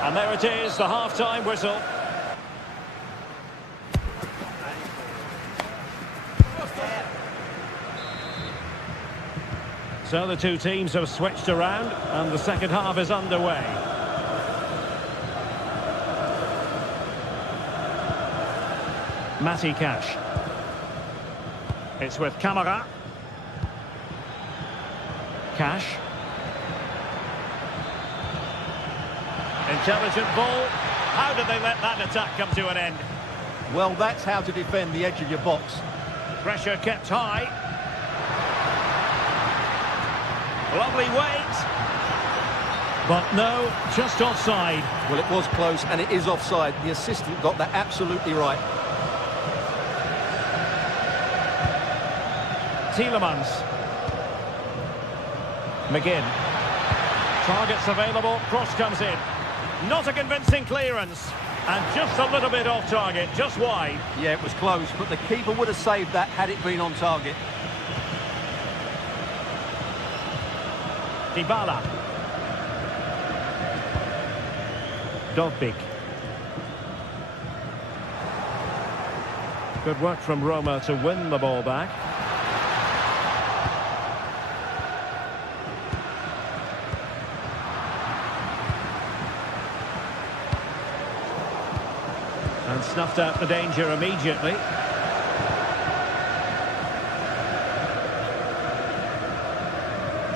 And there it is, the half-time whistle. So the two teams have switched around, and the second half is underway. Matty Cash. It's with Camara. Cash. Intelligent ball. How did they let that attack come to an end? Well, that's how to defend the edge of your box. Pressure kept high. Lovely weight. But no, just offside. Well, it was close, and it is offside. The assistant got that absolutely right. Tielemans. McGinn. Targets available, cross comes in. Not a convincing clearance. And just a little bit off target, just wide. Yeah, it was close, but the keeper would have saved that had it been on target. Dybala. Dovbik. Good work from Roma to win the ball back. And snuffed out the danger immediately.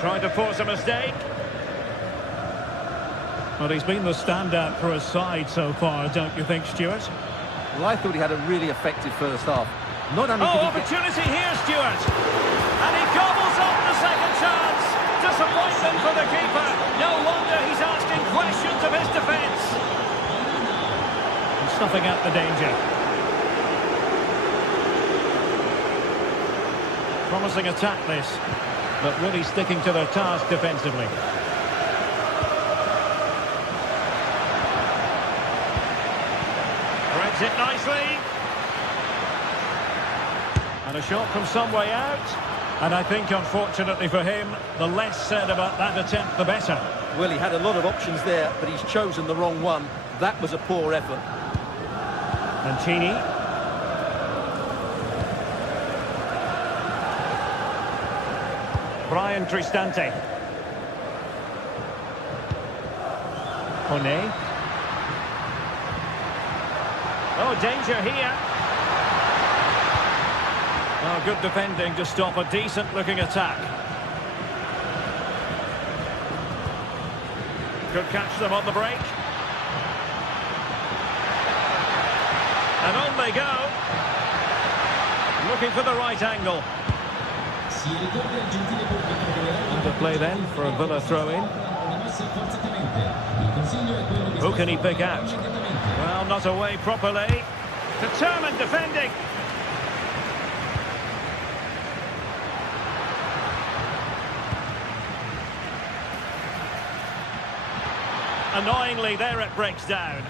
Trying to force a mistake. Well, he's been the standout for his side so far, don't you think, Stuart? Well, I thought he had a really effective first half. Not only did he opportunity here, Stuart. And he gobbles up the second chance. Disappointment for the keeper. No wonder he's asking questions of his defence. And snuffing out the danger. Promising attack this, but really sticking to their task defensively. Threads it nicely. And a shot from some way out. And I think, unfortunately for him, the less said about that attempt, the better. Well, he had a lot of options there, but he's chosen the wrong one. That was a poor effort. Mancini. Brian Cristante. Kone. Oh, danger here. Oh, good defending to stop a decent-looking attack. Could catch them on the break. And on they go. Looking for the right angle. The play then for a Villa throw-in. Who can he pick out? Well, not away properly. Determined defending. Annoyingly, there it breaks down.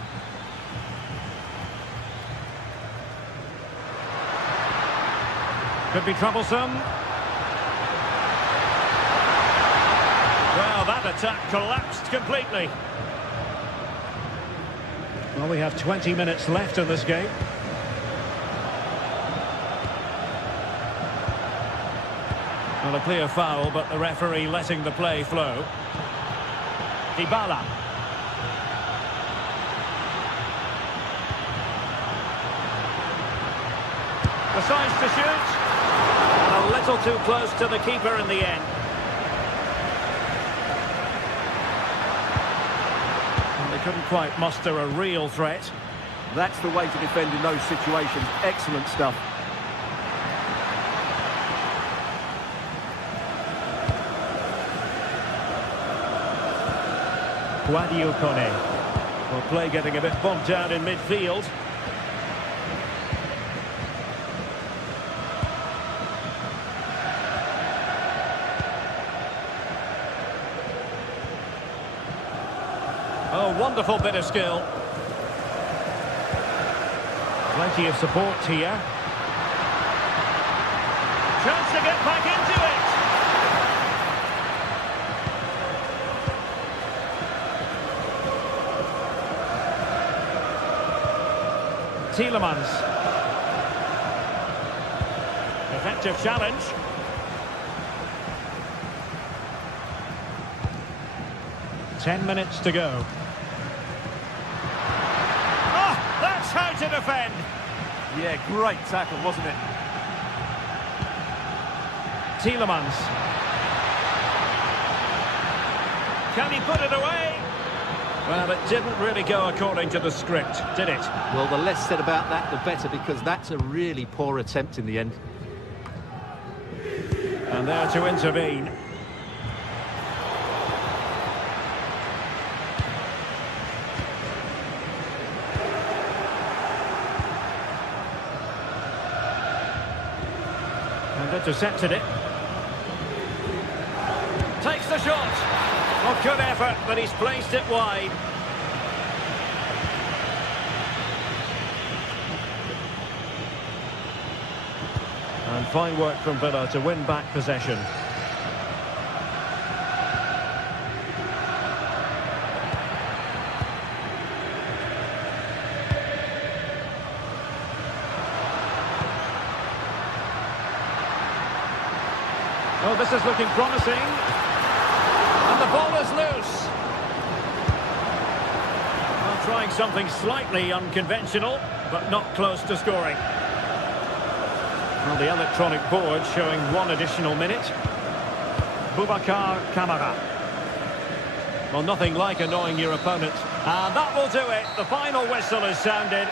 Could be troublesome. Well, that attack collapsed completely. Well, we have 20 minutes left in this game. Well, a clear foul, but the referee letting the play flow. Dybala. Decides to shoot. And a little too close to the keeper in the end. And they couldn't quite muster a real threat. That's the way to defend in those situations. Excellent stuff. Guadio Kone. Well, play getting a bit bogged down in midfield. Oh, wonderful bit of skill. Plenty of support here. Chance to get back into it. Tielemans. Effective challenge. Ten minutes to go. Oh, that's how to defend. Yeah, great tackle, wasn't it? Tielemans. Can he put it away? Well, it didn't really go according to the script, did it? Well, the less said about that, the better, because that's a really poor attempt in the end. And there to intervene. And intercepted it. Takes the shot. Oh, good effort, but he's placed it wide. And fine work from Villa to win back possession. Oh, this is looking promising. And the ball is loose. Well, trying something slightly unconventional, but not close to scoring. Well, the electronic board showing one additional minute. Boubacar Kamara. Well, nothing like annoying your opponent. And that will do it. The final whistle is sounded.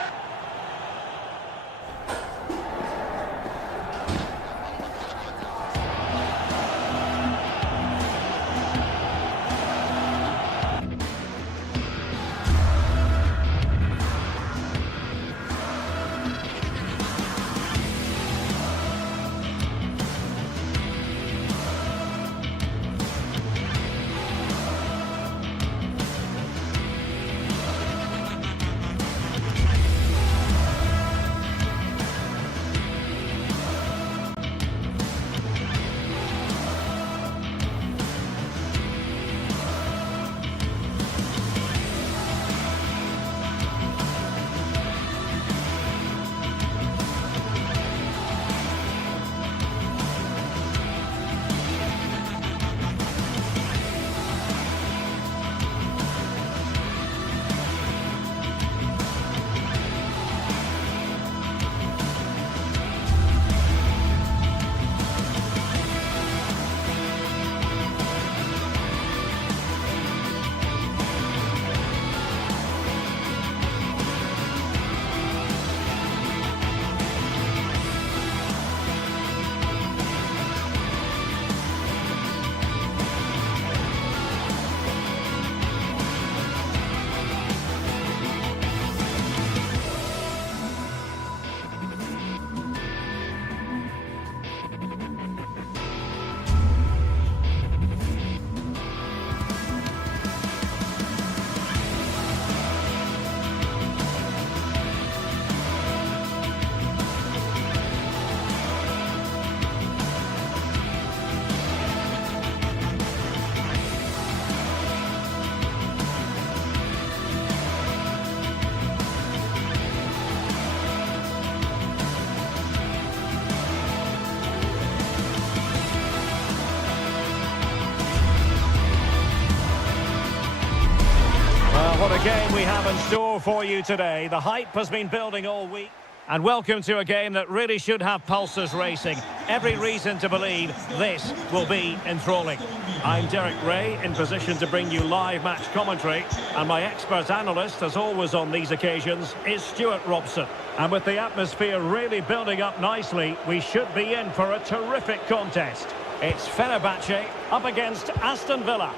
What a game we have in store for you today. The hype has been building all week. And welcome to a game that really should have pulses racing. Every reason to believe this will be enthralling. I'm Derek Ray, in position to bring you live match commentary. And my expert analyst, as always on these occasions, is Stuart Robson. And with the atmosphere really building up nicely, we should be in for a terrific contest. It's Fenerbahce up against Aston Villa.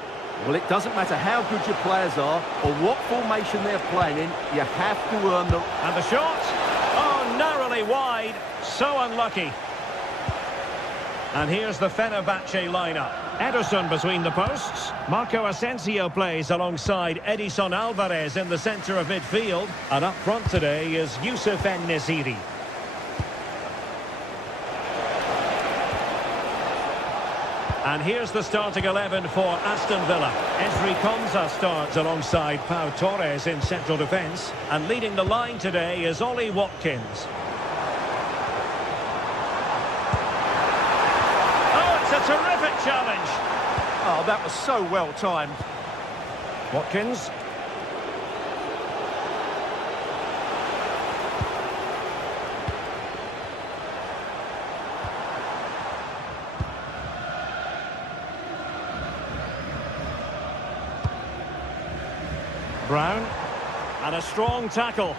Well, it doesn't matter how good your players are or what formation they're playing in, you have to earn the... And the shot? Oh, narrowly wide. So unlucky. And here's the Fenerbahce lineup. Ederson between the posts. Marco Asensio plays alongside Edison Alvarez in the centre of midfield. And up front today is Youssef En-Nesyri. And here's the starting 11 for Aston Villa. Ezri Konsa starts alongside Pau Torres in central defence. And leading the line today is Ollie Watkins. Oh, it's a terrific challenge. Oh, that was so well timed. Watkins. Brown, and a strong tackle.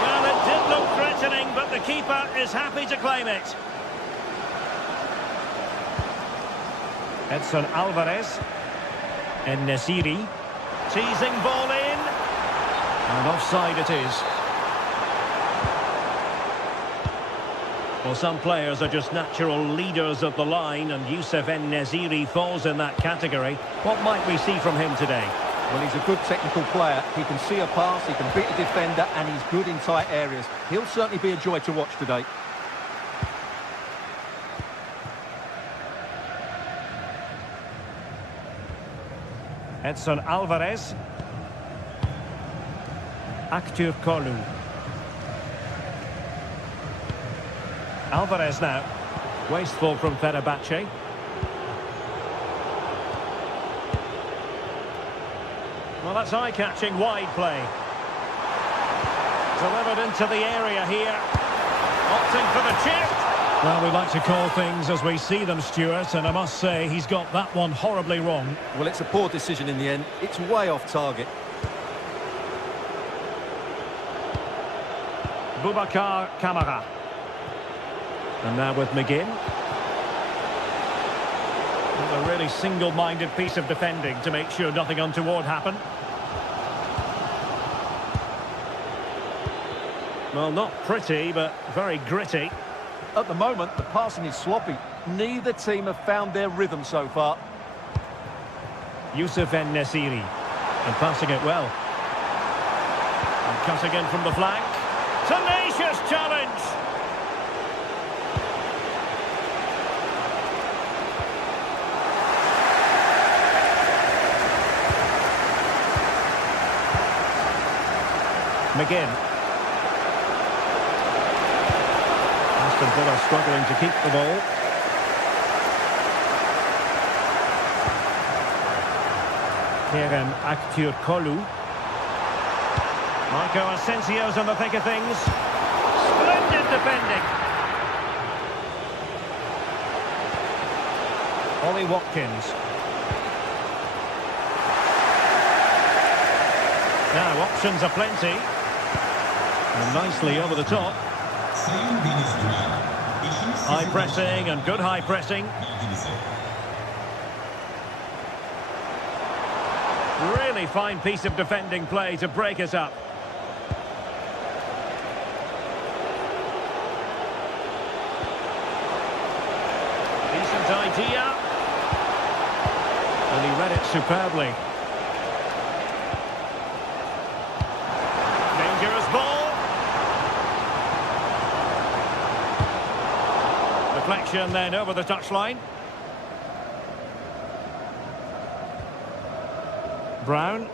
Well, it did look threatening, but the keeper is happy to claim it. Edson Alvarez. En-Nesyri. Teasing ball in. And offside it is. Well, some players are just natural leaders of the line, and Youssef En-Nesyri falls in that category. What might we see from him today? Well, he's a good technical player. He can see a pass, he can beat a defender, and he's good in tight areas. He'll certainly be a joy to watch today. Edson Alvarez. Aktür Kolu. Alvarez now. Wasteful from Fenerbahce. Well, that's eye-catching wide play. Delivered into the area here. Opting for the chip. Well, we like to call things as we see them, Stuart, and I must say he's got that one horribly wrong. Well, it's a poor decision in the end. It's way off target. Boubacar Kamara. And now with McGinn. A really single-minded piece of defending to make sure nothing untoward happened. Well, not pretty, but very gritty. At the moment, the passing is sloppy. Neither team have found their rhythm so far. Youssef En-Nesyri. And passing it well. And cutting in from the flank. Tenacious challenge! McGinn. Aston Villa struggling to keep the ball. Kerem Aktür Kolu. Marco Asensio's on the thick of things. Splendid defending. Ollie Watkins. Now options are plenty. And nicely over the top. High pressing and good high pressing. Really fine piece of defending play to break us up. Decent idea. And he read it superbly. Dangerous ball. Deflection then over the touchline. Brown.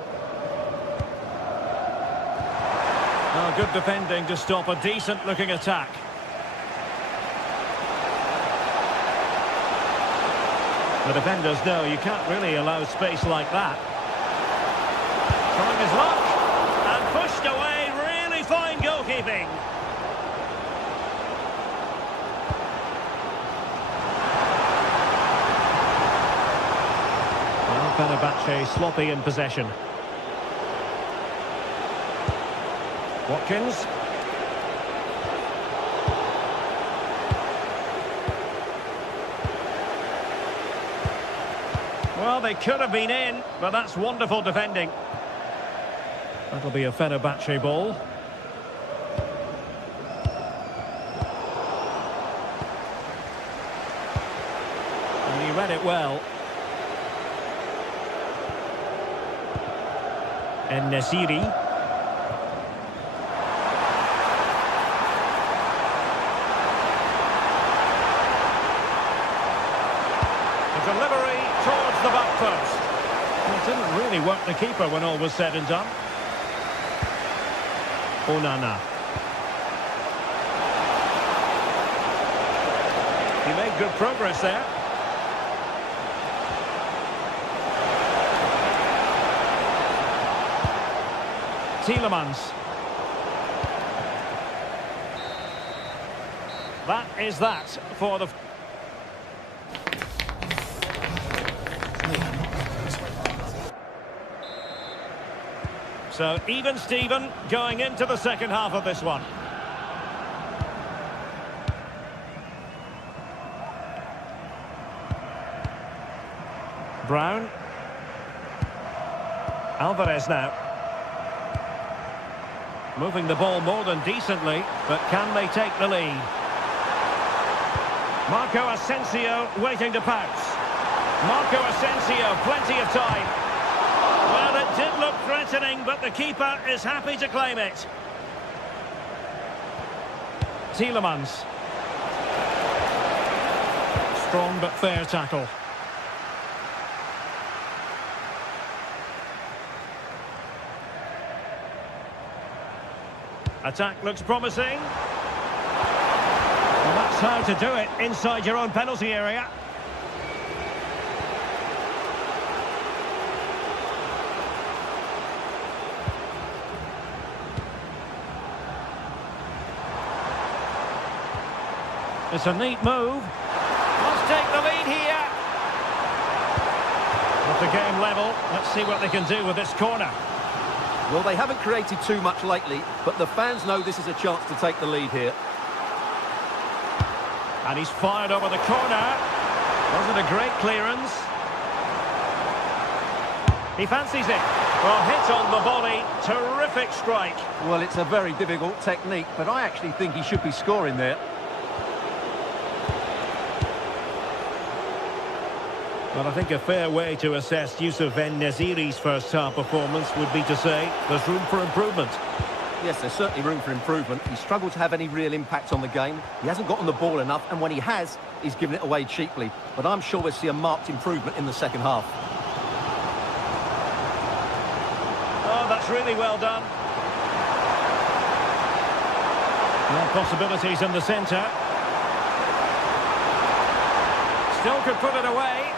Oh, good defending to stop a decent-looking attack. The defenders know you can't really allow space like that. Trying his luck. And pushed away. Really fine goalkeeping. Well, Fenerbahce sloppy in possession. Watkins. Well, they could have been in, but that's wonderful defending. That'll be a Fenerbahce ball. And he read it well. And Nesiri. Delivery towards the back post. Well, it didn't really work the keeper when all was said and done. Onana. He made good progress there. Tielemans. That is that for the... So, even Steven going into the second half of this one. Brown. Alvarez now. Moving the ball more than decently, but can they take the lead? Marco Asensio waiting to pounce. Marco Asensio, plenty of time. Well, it did look threatening, but the keeper is happy to claim it. Tielemans. Strong but fair tackle. Attack looks promising. Well, that's how to do it inside your own penalty area. It's a neat move. Must take the lead here. With the game level, let's see what they can do with this corner. Well, they haven't created too much lately, but the fans know this is a chance to take the lead here. And he's fired over the corner. Wasn't a great clearance. He fancies it. Well, hit on the body. Terrific strike. Well, it's a very difficult technique, but I actually think he should be scoring there. Well, I think a fair way to assess Yusuf En-Nesyri's first-half performance would be to say there's room for improvement. Yes, there's certainly room for improvement. He's struggled to have any real impact on the game. He hasn't gotten the ball enough, and when he has, he's given it away cheaply. But I'm sure we'll see a marked improvement in the second half. Oh, that's really well done. More possibilities in the centre. Still could put it away.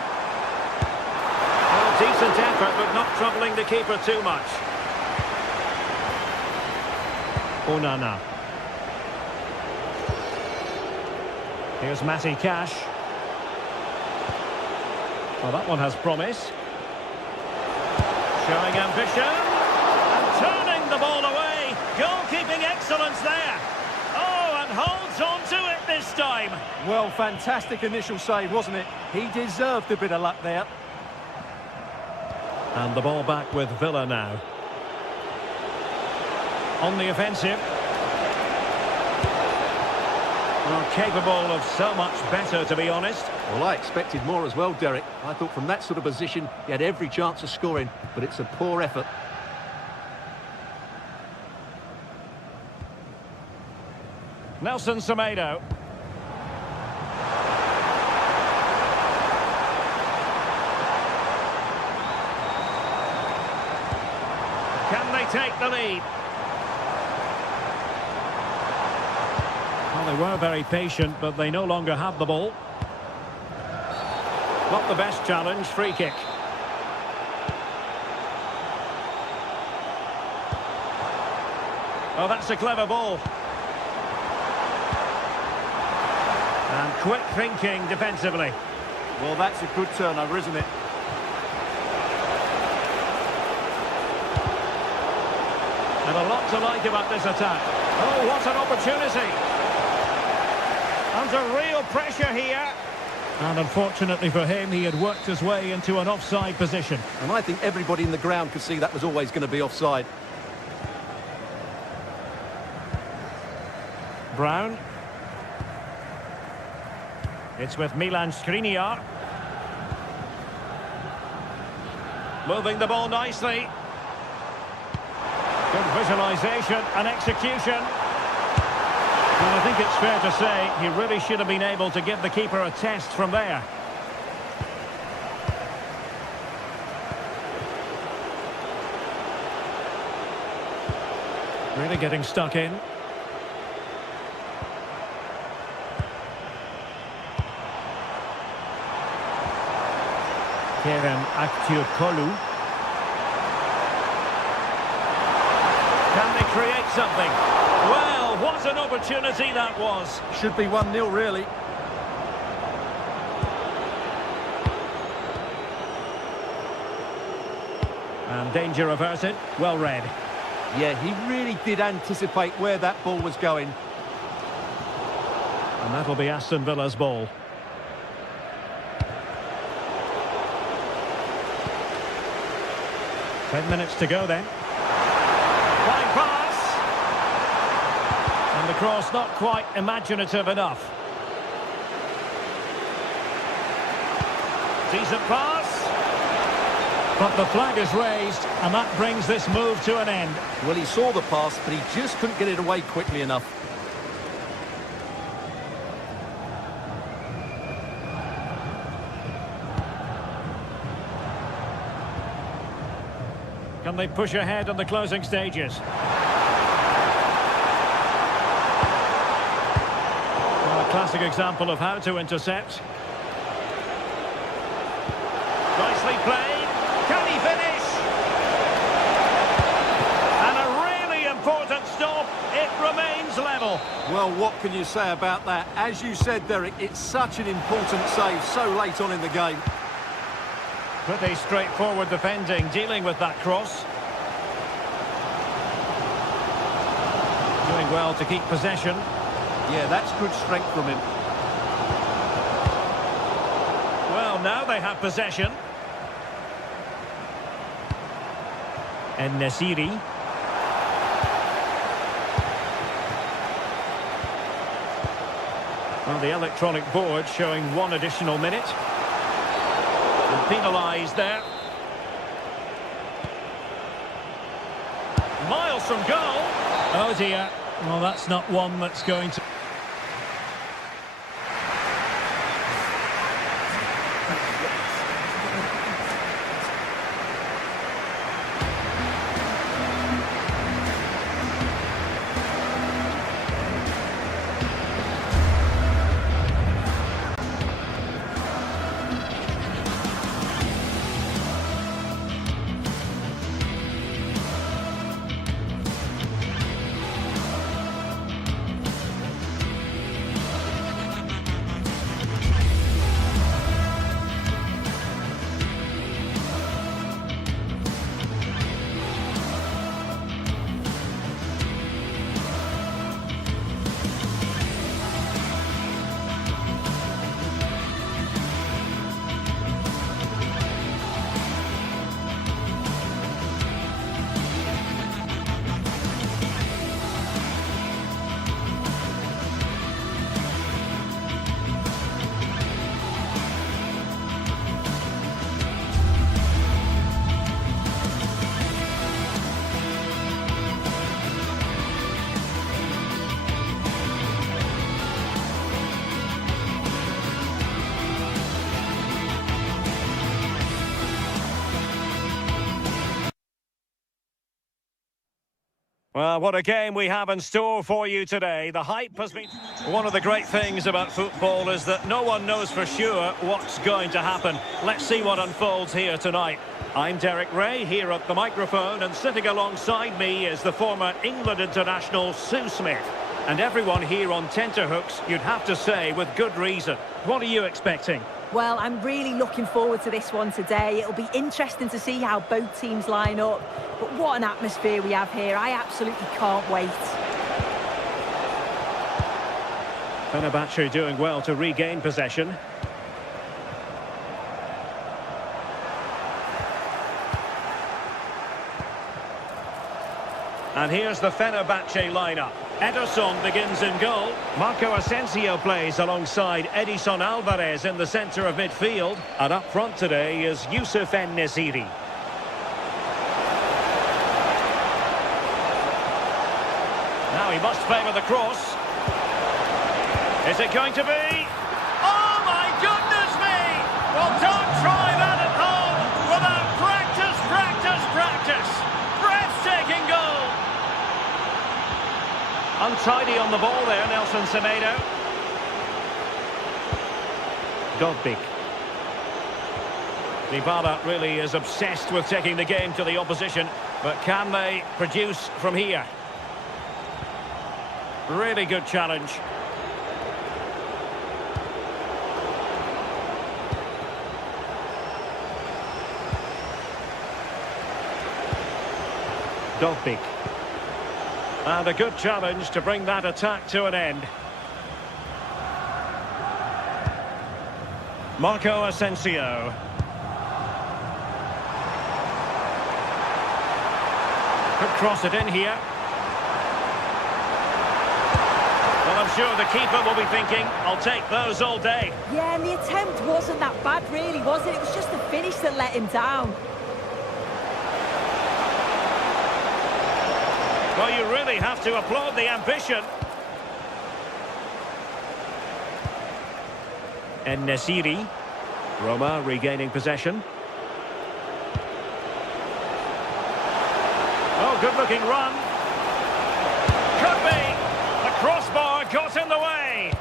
Well, decent effort, but not troubling the keeper too much. Onana. Here's Matty Cash. Well, that one has promise. Showing ambition. And turning the ball away. Goalkeeping excellence there. Oh, and holds on to it this time. Well, fantastic initial save, wasn't it? He deserved a bit of luck there. And the ball back with Villa now. On the offensive. Well, capable of so much better, to be honest. Well, I expected more as well, Derek. I thought from that sort of position, he had every chance of scoring, but it's a poor effort. Nelson Semedo. Can they take the lead? Well, they were very patient, but they no longer have the ball. Not the best challenge, free kick. Oh, that's a clever ball. And quick thinking defensively. Well, that's a good turnover, isn't it? And a lot to like about this attack. Oh, what an opportunity. Under real pressure here. And unfortunately for him, he had worked his way into an offside position. And I think everybody in the ground could see that was always going to be offside. Brown. It's with Milan Skriniar. Moving the ball nicely. Good visualisation and execution. And I think it's fair to say he really should have been able to give the keeper a test from there. Really getting stuck in. Kerem Aktürkoğlu. Can they create something? Well, what an opportunity that was. Should be 1-0, really. And danger averted. Well read. Yeah, he really did anticipate where that ball was going. And that'll be Aston Villa's ball. Ten minutes to go then. Flying pass. And the cross not quite imaginative enough. Decent pass. But the flag is raised, and that brings this move to an end. Well, he saw the pass, but he just couldn't get it away quickly enough. Can they push ahead in the closing stages? Well, a classic example of how to intercept. Nicely played. Can he finish? And a really important stop. It remains level. Well, what can you say about that? As you said, Derek, it's such an important save so late on in the game. Pretty straightforward defending, dealing with that cross. Doing well to keep possession. Yeah, that's good strength from him. Well, now they have possession. And Nesiri. Well, the electronic board showing one additional minute. And penalised there. Miles from goal. Oh dear. Well, that's not one that's going to... Well, what a game we have in store for you today. The hype has been... One of the great things about football is that no one knows for sure what's going to happen. Let's see what unfolds here tonight. I'm Derek Ray, here at the microphone, and sitting alongside me is the former England international Sue Smith. And everyone here on tenterhooks, you'd have to say, with good reason. What are you expecting? Well, I'm really looking forward to this one today. It'll be interesting to see how both teams line up. But what an atmosphere we have here. I absolutely can't wait. Fenerbahce doing well to regain possession. And here's the Fenerbahce lineup. Ederson begins in goal. Marco Asensio plays alongside Edison Alvarez in the centre of midfield. And up front today is Youssef En-Nesyri. Now he must favour the cross. Is it going to be? Oh my goodness me! Well, don't try that at home without practice, practice, practice. Breathtaking goal. Untidy on the ball there, Nelson Semedo. Dogbik. Dybala really is obsessed with taking the game to the opposition, but can they produce from here? Really good challenge. Dogbik. And a good challenge to bring that attack to an end. Marco Asensio. Could cross it in here. Well, I'm sure the keeper will be thinking, I'll take those all day. Yeah, and the attempt wasn't that bad, really, was it? It was just the finish that let him down. Well, you really have to applaud the ambition. En-Nesyri. Roma regaining possession. Oh, good-looking run. Could be. The crossbar got in the way.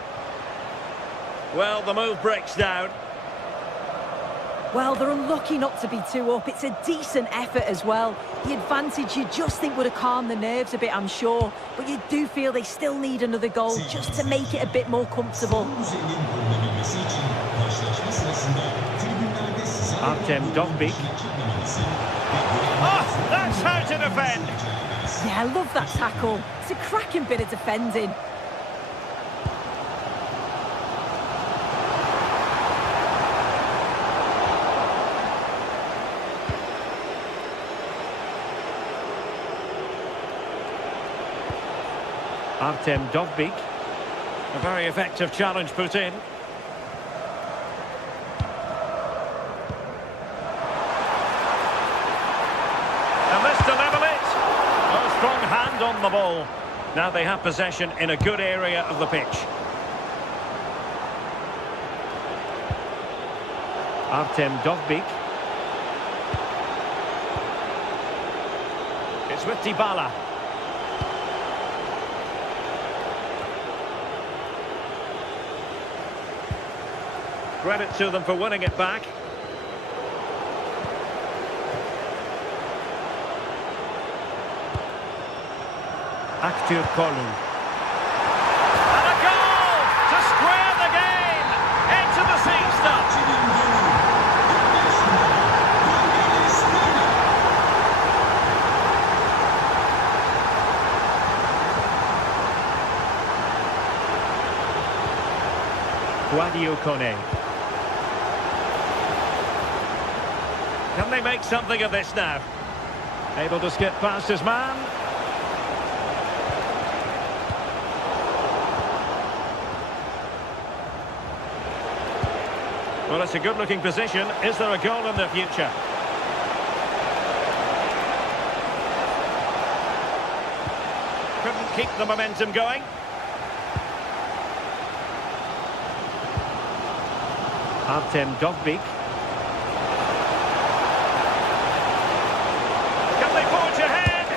Well, the move breaks down. Well, they're unlucky not to be 2 up. It's a decent effort as well. The advantage you just think would have calmed the nerves a bit, I'm sure. But you do feel they still need another goal just to make it a bit more comfortable. Artem Dogbik. Oh, that's how to defend. Yeah, I love that tackle. It's a cracking bit of defending. Artem Dogbik. A very effective challenge put in. And this to level it. A strong hand on the ball. Now they have possession in a good area of the pitch. Artem Dogbik. It's with Dybala. Credit to them for winning it back. Aktürkoğlu. And a goal to square the game. Into the seat stuff. Sadio Kone. Can they make something of this now? Able to skip past his man. Well, it's a good-looking position. Is there a goal in the future? Couldn't keep the momentum going. Artem Dogbik. Can they forge ahead?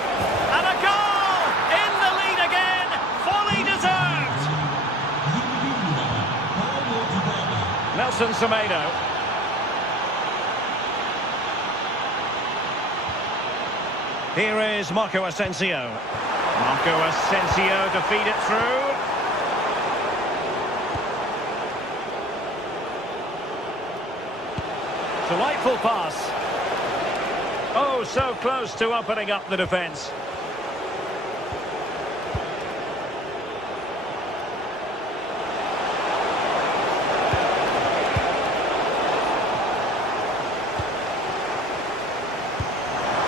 And a goal! Nelson Semedo. Here is Marco Asensio. Marco Asensio to feed it through. Delightful pass. Oh, so close to opening up the defence.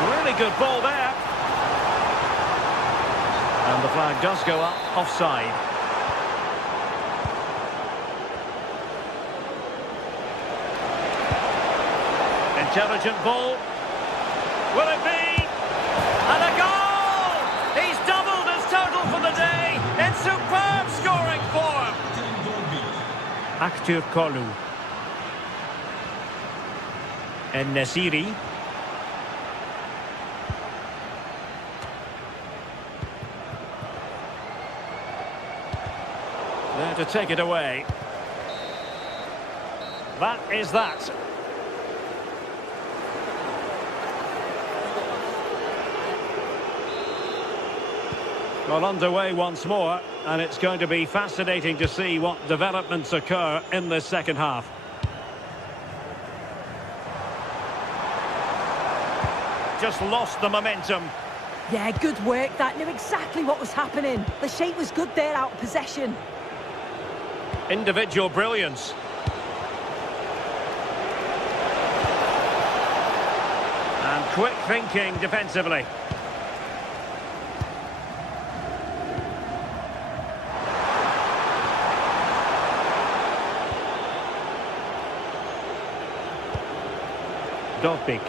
Really good ball there. And the flag does go up, offside. Intelligent ball. Will it be? And a goal! He's doubled his total for the day in superb scoring form. Aktür Kolu. En-Nesyri. There to take it away. That is that. Well, underway once more, and it's going to be fascinating to see what developments occur in this second half. Just lost the momentum. Yeah, good work. That knew exactly what was happening. The shape was good there out of possession. Individual brilliance. And quick thinking defensively. Dovbyk.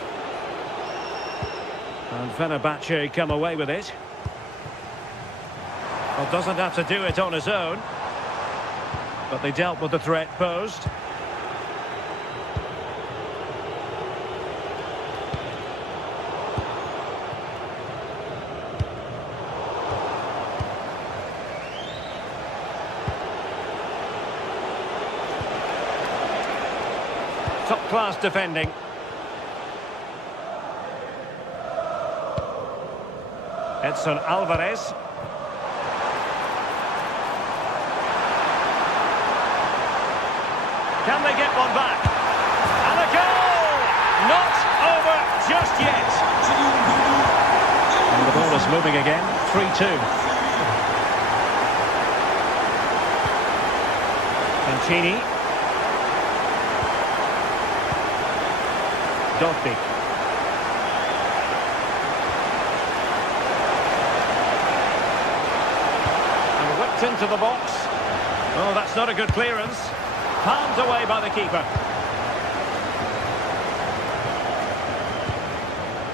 And Fenerbahce come away with it. Well, doesn't have to do it on his own. But they dealt with the threat posed. Top-class defending. Edson Alvarez. Can they get one back? And a goal! Not over just yet. And the ball is moving again. 3-2. Mancini. Dovbyk. And whipped into the box. Oh, that's not a good clearance. Palmed away by the keeper.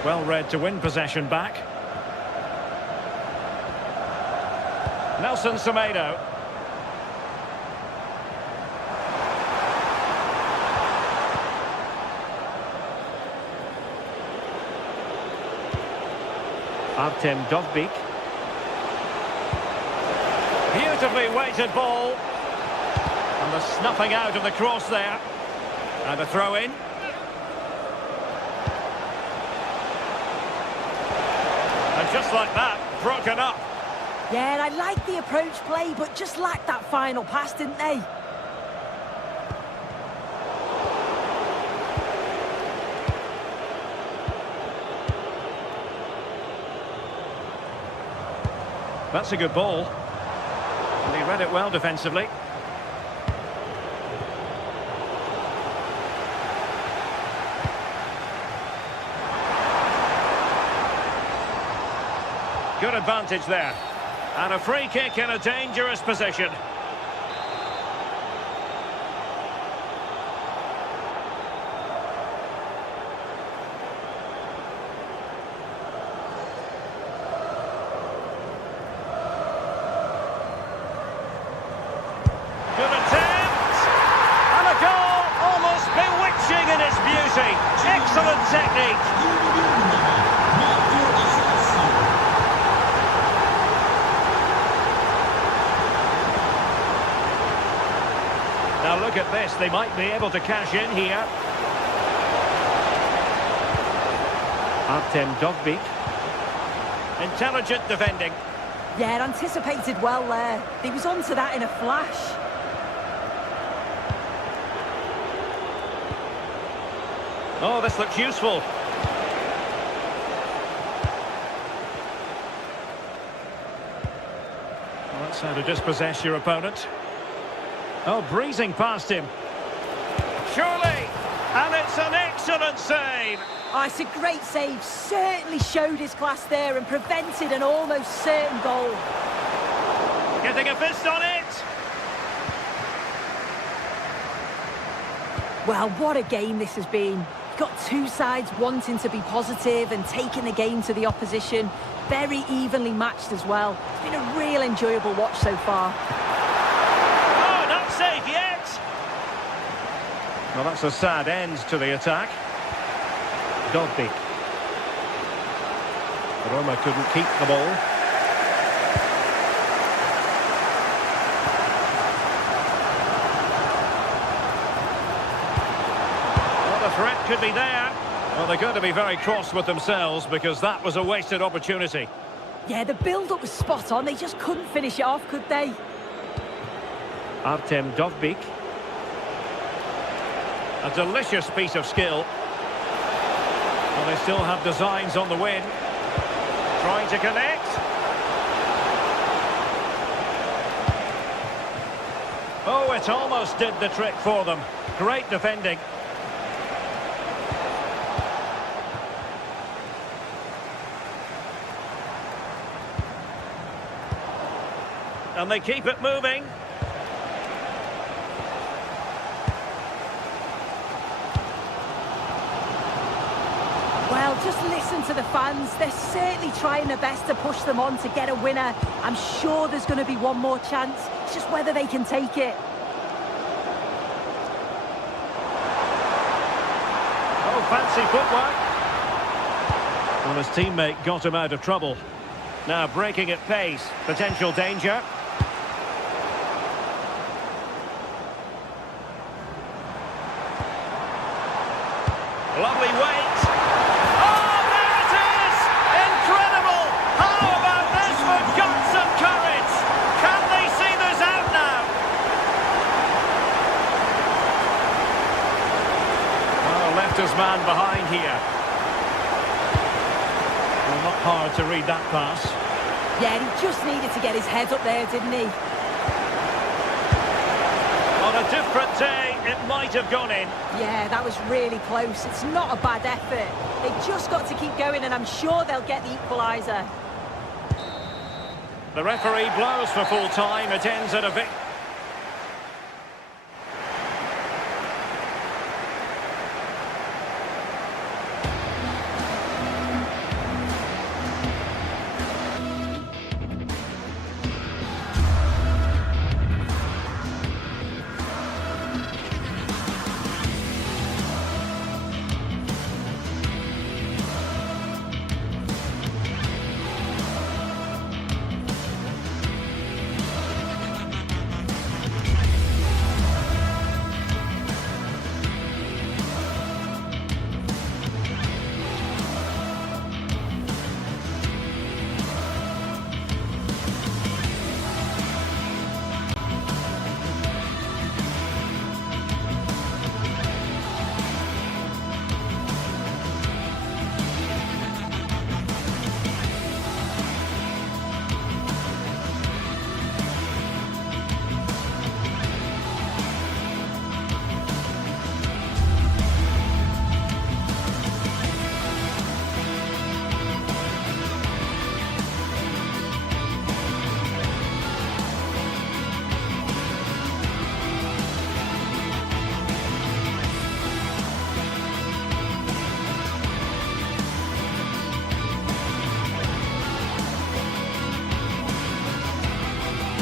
Well read to win possession back. Nelson Semedo. Artem Dovbyk. Beautifully weighted ball. And the snuffing out of the cross there. And a throw in. And just like that, broken up. Yeah, I like the approach play, but just lacked that final pass, didn't they? That's a good ball. And he read it well defensively. Good advantage there. And a free kick in a dangerous position. Good attempt. And a goal almost bewitching in its beauty. Excellent technique. Now Well, look at this. They might be able to cash in here. Artem Dovbyk. Intelligent defending. Yeah, anticipated well there. He was onto that in a flash. Oh, this looks useful. Well, that's how to dispossess your opponent. Oh, breezing past him. Surely! And it's an excellent save! Oh, it's a great save. Certainly showed his class there and prevented an almost certain goal. Getting a fist on it! Well, what a game this has been. Got two sides wanting to be positive and taking the game to the opposition. Very evenly matched as well. It's been a real enjoyable watch so far. Oh, not safe yet! Well, that's a sad end to the attack. Dovbyk. Roma couldn't keep the ball. Well, the threat could be there. Well, they're going to be very cross with themselves because that was a wasted opportunity. Yeah, the build-up was spot on. They just couldn't finish it off, could they? Artem Dovbyk. A delicious piece of skill. Well, they still have designs on the win. Trying to connect. Oh, it almost did the trick for them. Great defending. And they keep it moving. Well, just listen to the fans. They're certainly trying their best to push them on to get a winner. I'm sure there's going to be one more chance. It's just whether they can take it. Oh, fancy footwork. Well, his teammate got him out of trouble. Now breaking at pace. Potential danger. Lovely weight. Oh, there it is! Incredible! How about this for guts and courage? Can they see this out now? Well, left his man behind here. Well, not hard to read that pass. Yeah, he just needed to get his head up there, didn't he? On a different day, it might have gone in. Yeah, that was really close. It's not a bad effort. They've just got to keep going, and I'm sure they'll get the equaliser. The referee blows for full time. It ends at a victory.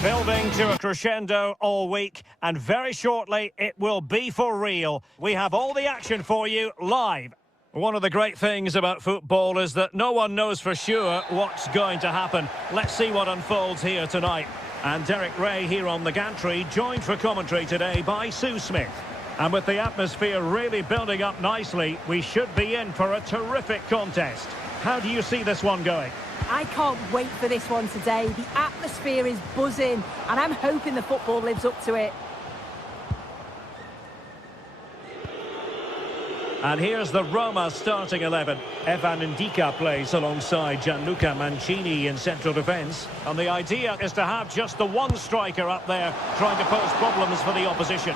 Building to a crescendo all week, and very shortly it will be for real. We have all the action for you live. One of the great things about football is that no one knows for sure what's going to happen. Let's see what unfolds here tonight. And Derek Ray here on the gantry, joined for commentary today by Sue Smith. And with the atmosphere really building up nicely, we should be in for a terrific contest. How do you see this one going? I can't wait for this one today. The atmosphere is buzzing, and I'm hoping the football lives up to it. And here's the Roma starting 11. Evan Ndika plays alongside Gianluca Mancini in central defence. And the idea is to have just the one striker up there trying to pose problems for the opposition.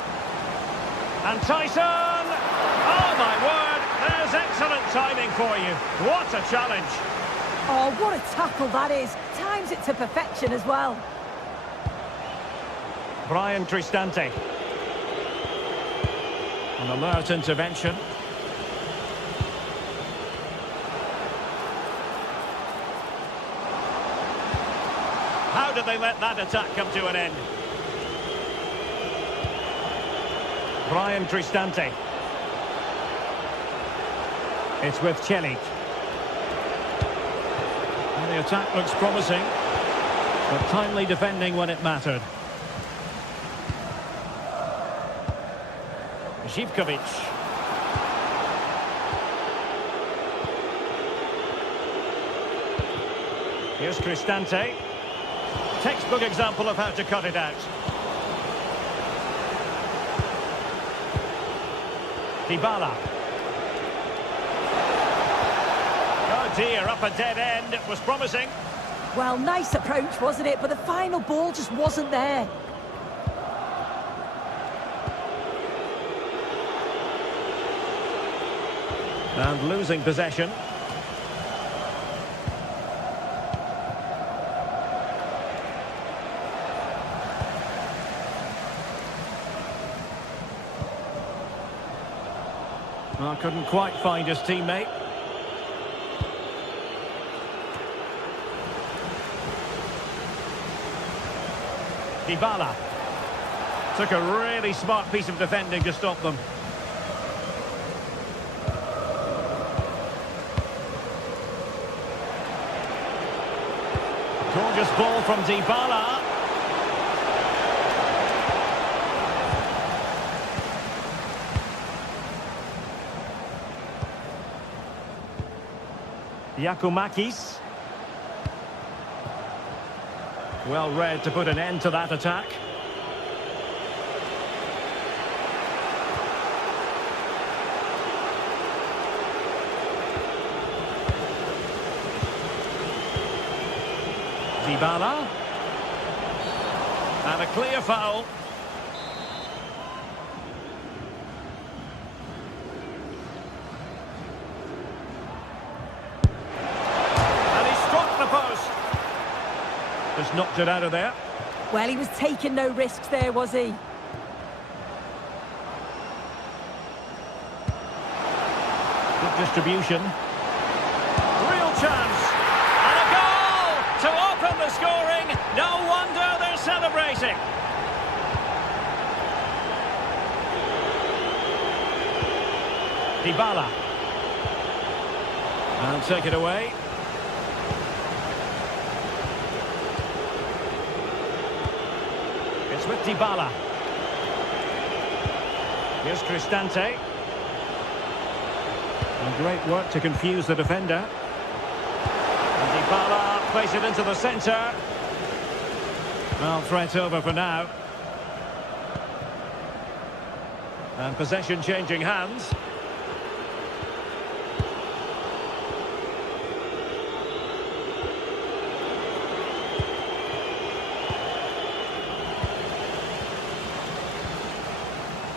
And Tyson! Oh, my word! There's excellent timing for you. What a challenge. Oh, what a tackle that is. Times it to perfection as well. Brian Cristante. An alert intervention. How did they let that attack come to an end? Brian Cristante. It's with Chelik. And the attack looks promising, but timely defending when it mattered. Zivkovic. Here's Cristante. Textbook example of how to cut it out. Dybala. Oh dear, up a dead end. It was promising. Well, nice approach, wasn't it? But the final ball just wasn't there. And losing possession. Well, couldn't quite find his teammate. Dybala. Took a really smart piece of defending to stop them. Gorgeous ball from Dybala. Giacomakis. Well read to put an end to that attack. Dybala. And a clear foul. Just knocked it out of there. Well, he was taking no risks there, was he? Good distribution. Real chance. And a goal to open the scoring. No wonder they're celebrating. Dybala. And take it away. It's with Dybala. Here's Cristante. And great work to confuse the defender. And Dybala plays it into the centre. Well, threat over for now. And possession changing hands.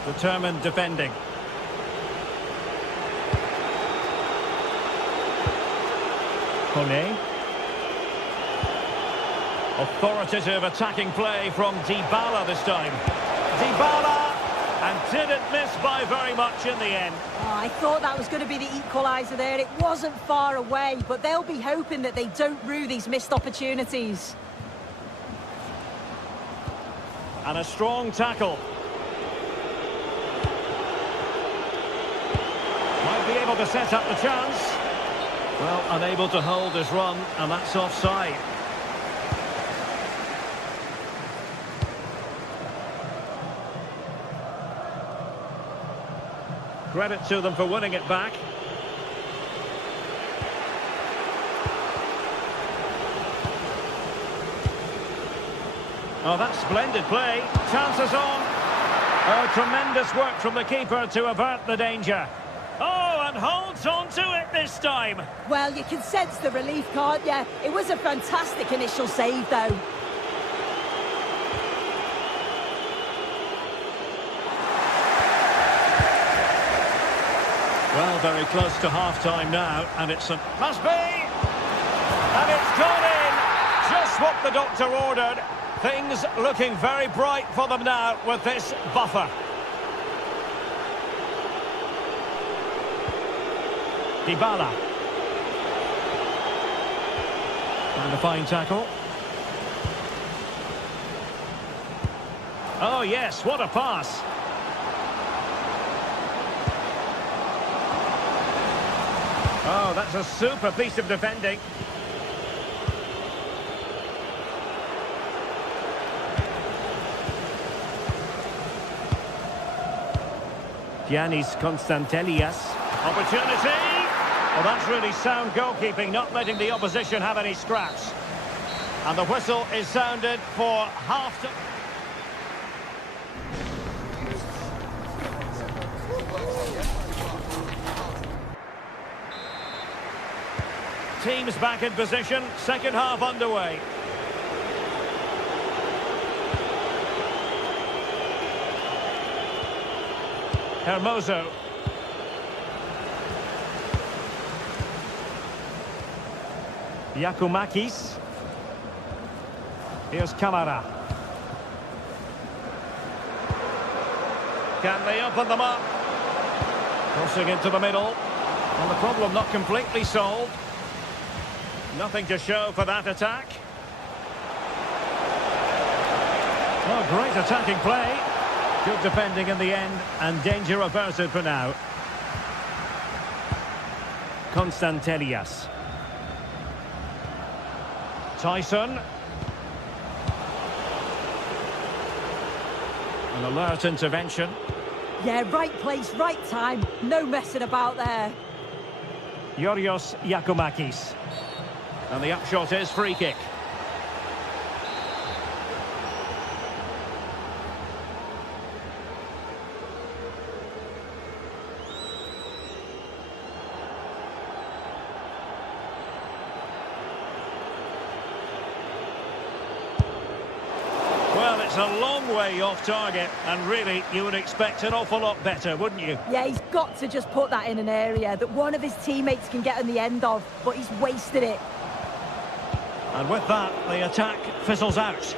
Determined defending. Kone. Authoritative attacking play from Dybala this time. Dybala, and didn't miss by very much in the end. Oh, I thought that was going to be the equaliser there. It wasn't far away, but they'll be hoping that they don't rue these missed opportunities. And a strong tackle. Might be able to set up the chance. Well, unable to hold his run, and that's offside. Credit to them for winning it back. Oh, that's splendid play. Chances on. Oh, tremendous work from the keeper to avert the danger. Oh, and holds on to it this time. Well, you can sense the relief, can't you? It was a fantastic initial save, though. Well, very close to half-time now, and it's a... Must be! And it's gone in! Just what the doctor ordered. Things looking very bright for them now with this buffer. Dybala. And a fine tackle. Oh, yes, what a pass. Oh, that's a super piece of defending. Giannis Constantelias. Opportunity! Well, that's really sound goalkeeping, not letting the opposition have any scraps. And the whistle is sounded for half-time. Teams back in position, second half underway. Hermoso. Yakumakis. Here's Kamara. Can they open them up? Crossing into the middle. And the problem not completely solved. Nothing to show for that attack. Oh, great attacking play. Good defending in the end, and danger averted for now. Constantelias. Tyson. An alert intervention. Yeah, right place, right time. No messing about there. Yorios Yakumakis. And the upshot is free kick. Well, it's a long way off target, and really, you would expect an awful lot better, wouldn't you? Yeah, he's got to just put that in an area that one of his teammates can get on the end of, but he's wasted it. And with that, the attack fizzles out.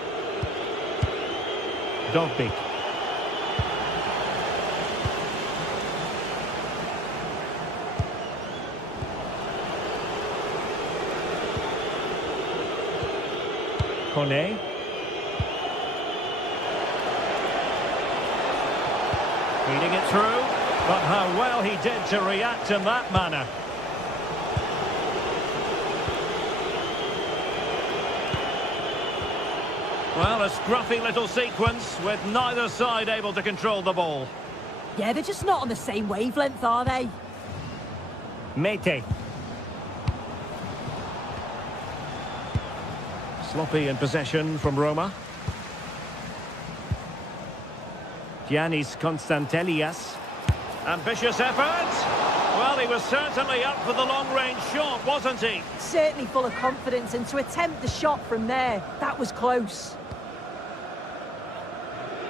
Dogbik. Kone. Feeding it through, but how well he did to react in that manner. Well, a scruffy little sequence with neither side able to control the ball. Yeah, they're just not on the same wavelength, are they? Mete. Sloppy in possession from Roma. Giannis Constantelias. Ambitious effort. Well, he was certainly up for the long-range shot, wasn't he? Certainly full of confidence, and to attempt the shot from there, that was close.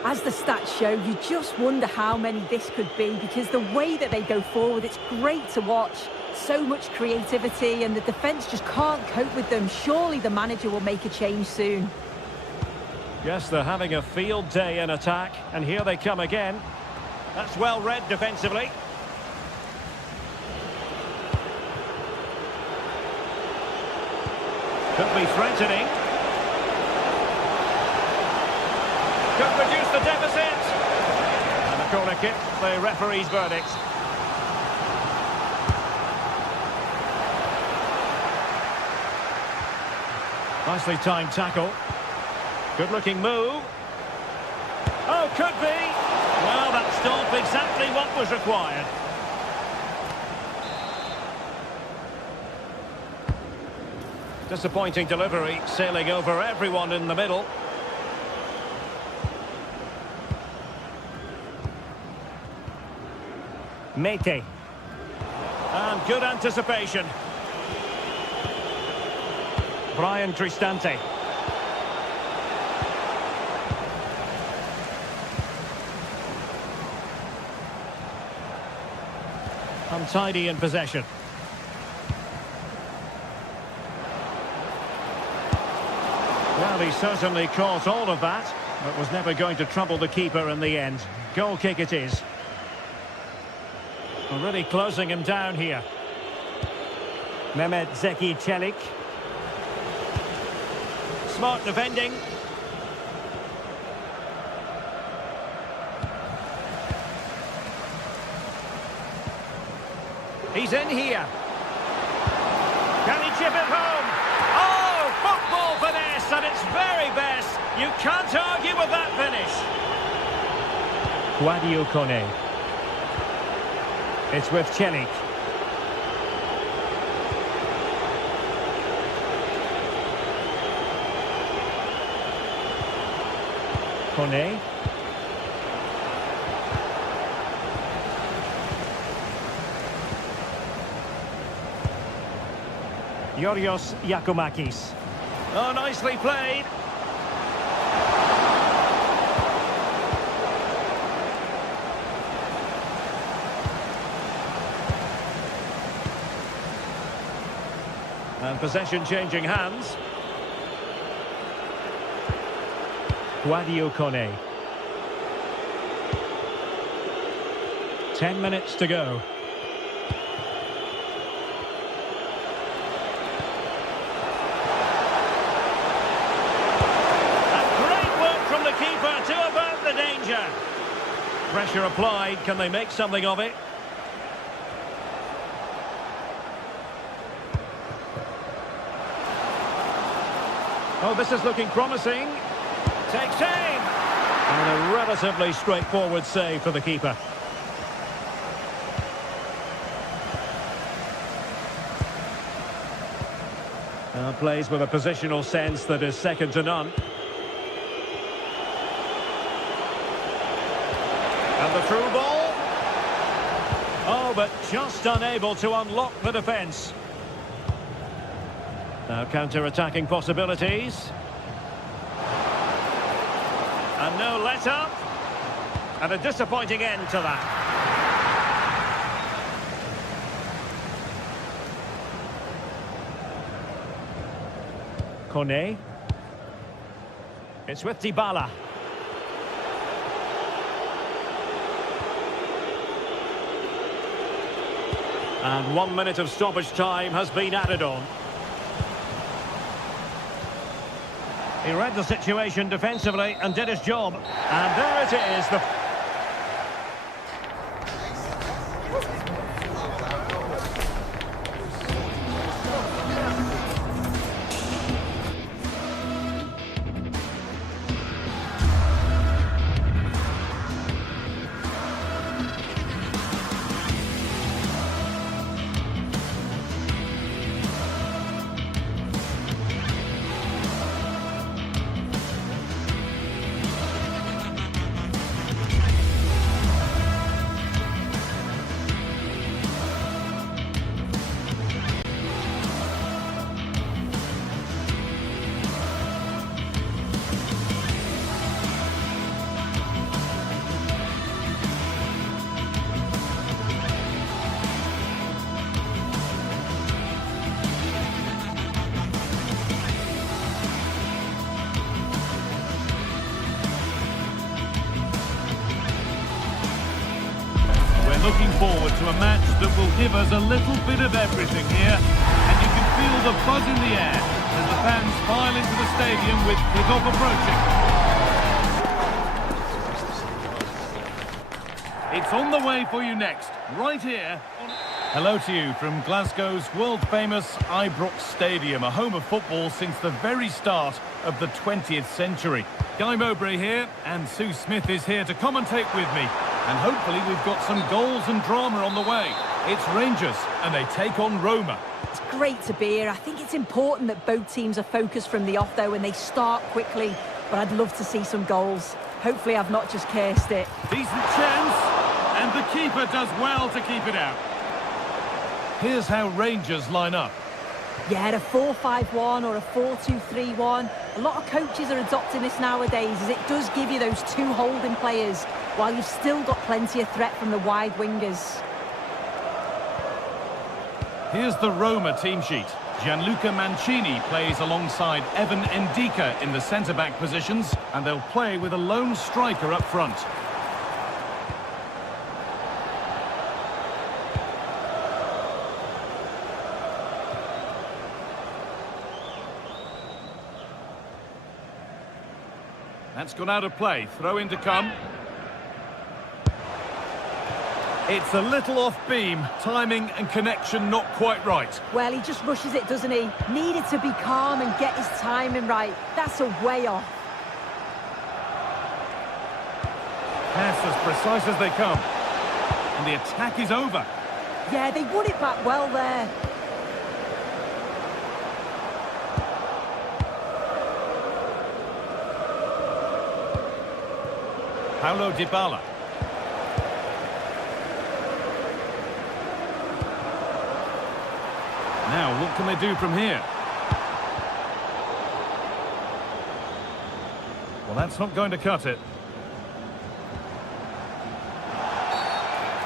As the stats show, you just wonder how many this could be, because the way that they go forward, it's great to watch. So much creativity, and the defence just can't cope with them. Surely the manager will make a change soon. Yes, they're having a field day in attack, and here they come again. That's well read defensively. Could be threatening. Could reduce the deficit. And a corner kick, the referee's verdict. Nicely timed tackle. Good looking move. Oh, could be. Well, that stopped exactly what was required. Disappointing delivery, sailing over everyone in the middle. Mete. And good anticipation. Brian Cristante. Untidy in possession. Well, he certainly caught all of that, but was never going to trouble the keeper in the end. Goal kick it is. Really closing him down here. Mehmet Zeki Çelik. Smart defending. He's in here. Can he chip it home? Oh, football finesse at its very best. You can't argue with that finish. Guadio Kone. It's with Çelik. Kone. Yorios Yakumakis. Oh, nicely played. And possession changing hands. Guadio Kone. 10 minutes to go. And great work from the keeper to avert the danger. Pressure applied. Can they make something of it? Oh, this is looking promising. Takes aim. And a relatively straightforward save for the keeper. Plays with a positional sense that is second to none. And the through ball. Oh, but just unable to unlock the defence. Now counter-attacking possibilities. And no let-up. And a disappointing end to that. Kone. It's with Dybala. And 1 minute of stoppage time has been added on. He read the situation defensively and did his job. And there it is. Looking forward to a match that will give us a little bit of everything here. And you can feel the buzz in the air as the fans file into the stadium with kick-off approaching. It's on the way for you next, right here. Hello to you from Glasgow's world-famous Ibrox Stadium, a home of football since the very start of the 20th century. Guy Mowbray here, and Sue Smith is here to commentate with me. And hopefully we've got some goals and drama on the way. It's Rangers, and they take on Roma. It's great to be here. I think it's important that both teams are focused from the off, though, and they start quickly. But I'd love to see some goals. Hopefully I've not just cursed it. Decent chance, and the keeper does well to keep it out. Here's how Rangers line up. Yeah, a 4-5-1 or a 4-2-3-1. A lot of coaches are adopting this nowadays, as it does give you those two holding players, while you've still got plenty of threat from the wide wingers. Here's the Roma team sheet. Gianluca Mancini plays alongside Evan Ndika in the centre-back positions, and they'll play with a lone striker up front. That's gone out of play. Throw in to come. It's a little off beam. Timing and connection not quite right. Well, he just rushes it, doesn't he? Needed to be calm and get his timing right. That's a way off. Pass as precise as they come. And the attack is over. Yeah, they won it back well there. Paulo Dybala. Now, what can they do from here? Well, that's not going to cut it.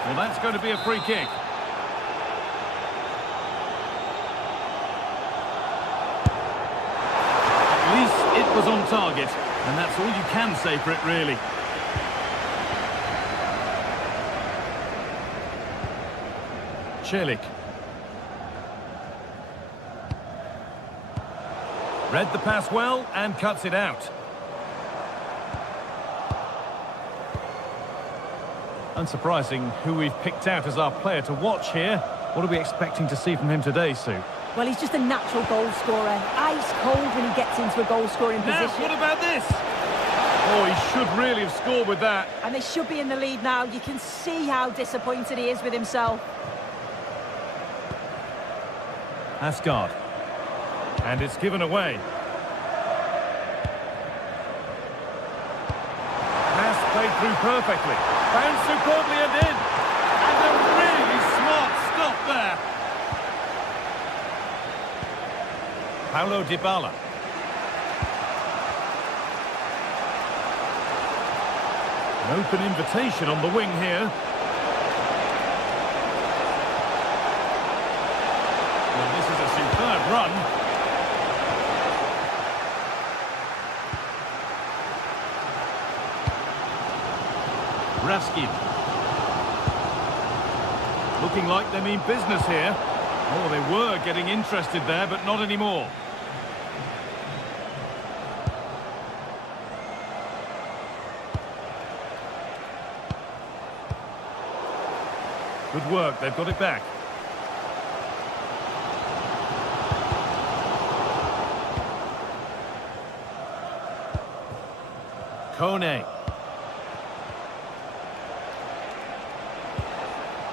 Well, that's going to be a free kick. At least it was on target, and that's all you can say for it, really. Celik. Read the pass well and cuts it out. Unsurprising who we've picked out as our player to watch here. What are we expecting to see from him today, Sue? Well, he's just a natural goal scorer. Ice cold when he gets into a goal-scoring position. Now, what about this? Oh, he should really have scored with that. And they should be in the lead now. You can see how disappointed he is with himself. Asgard. And it's given away. Pass played through perfectly. Found superbly and in. And a really smart stop there. Paulo Dybala. An open invitation on the wing here. Well, this is a superb run. Raskin. Looking like they mean business here. Oh, they were getting interested there, but not anymore. Good work, they've got it back. Kone.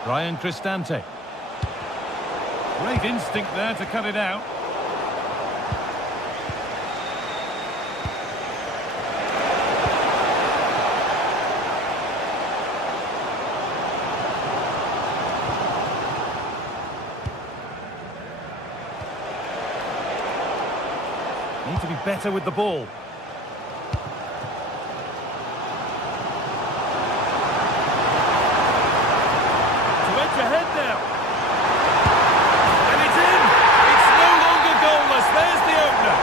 Brian Cristante. Great instinct there to cut it out. Need to be better with the ball. Ahead now. And it's in. It's no longer goalless. There's the opener.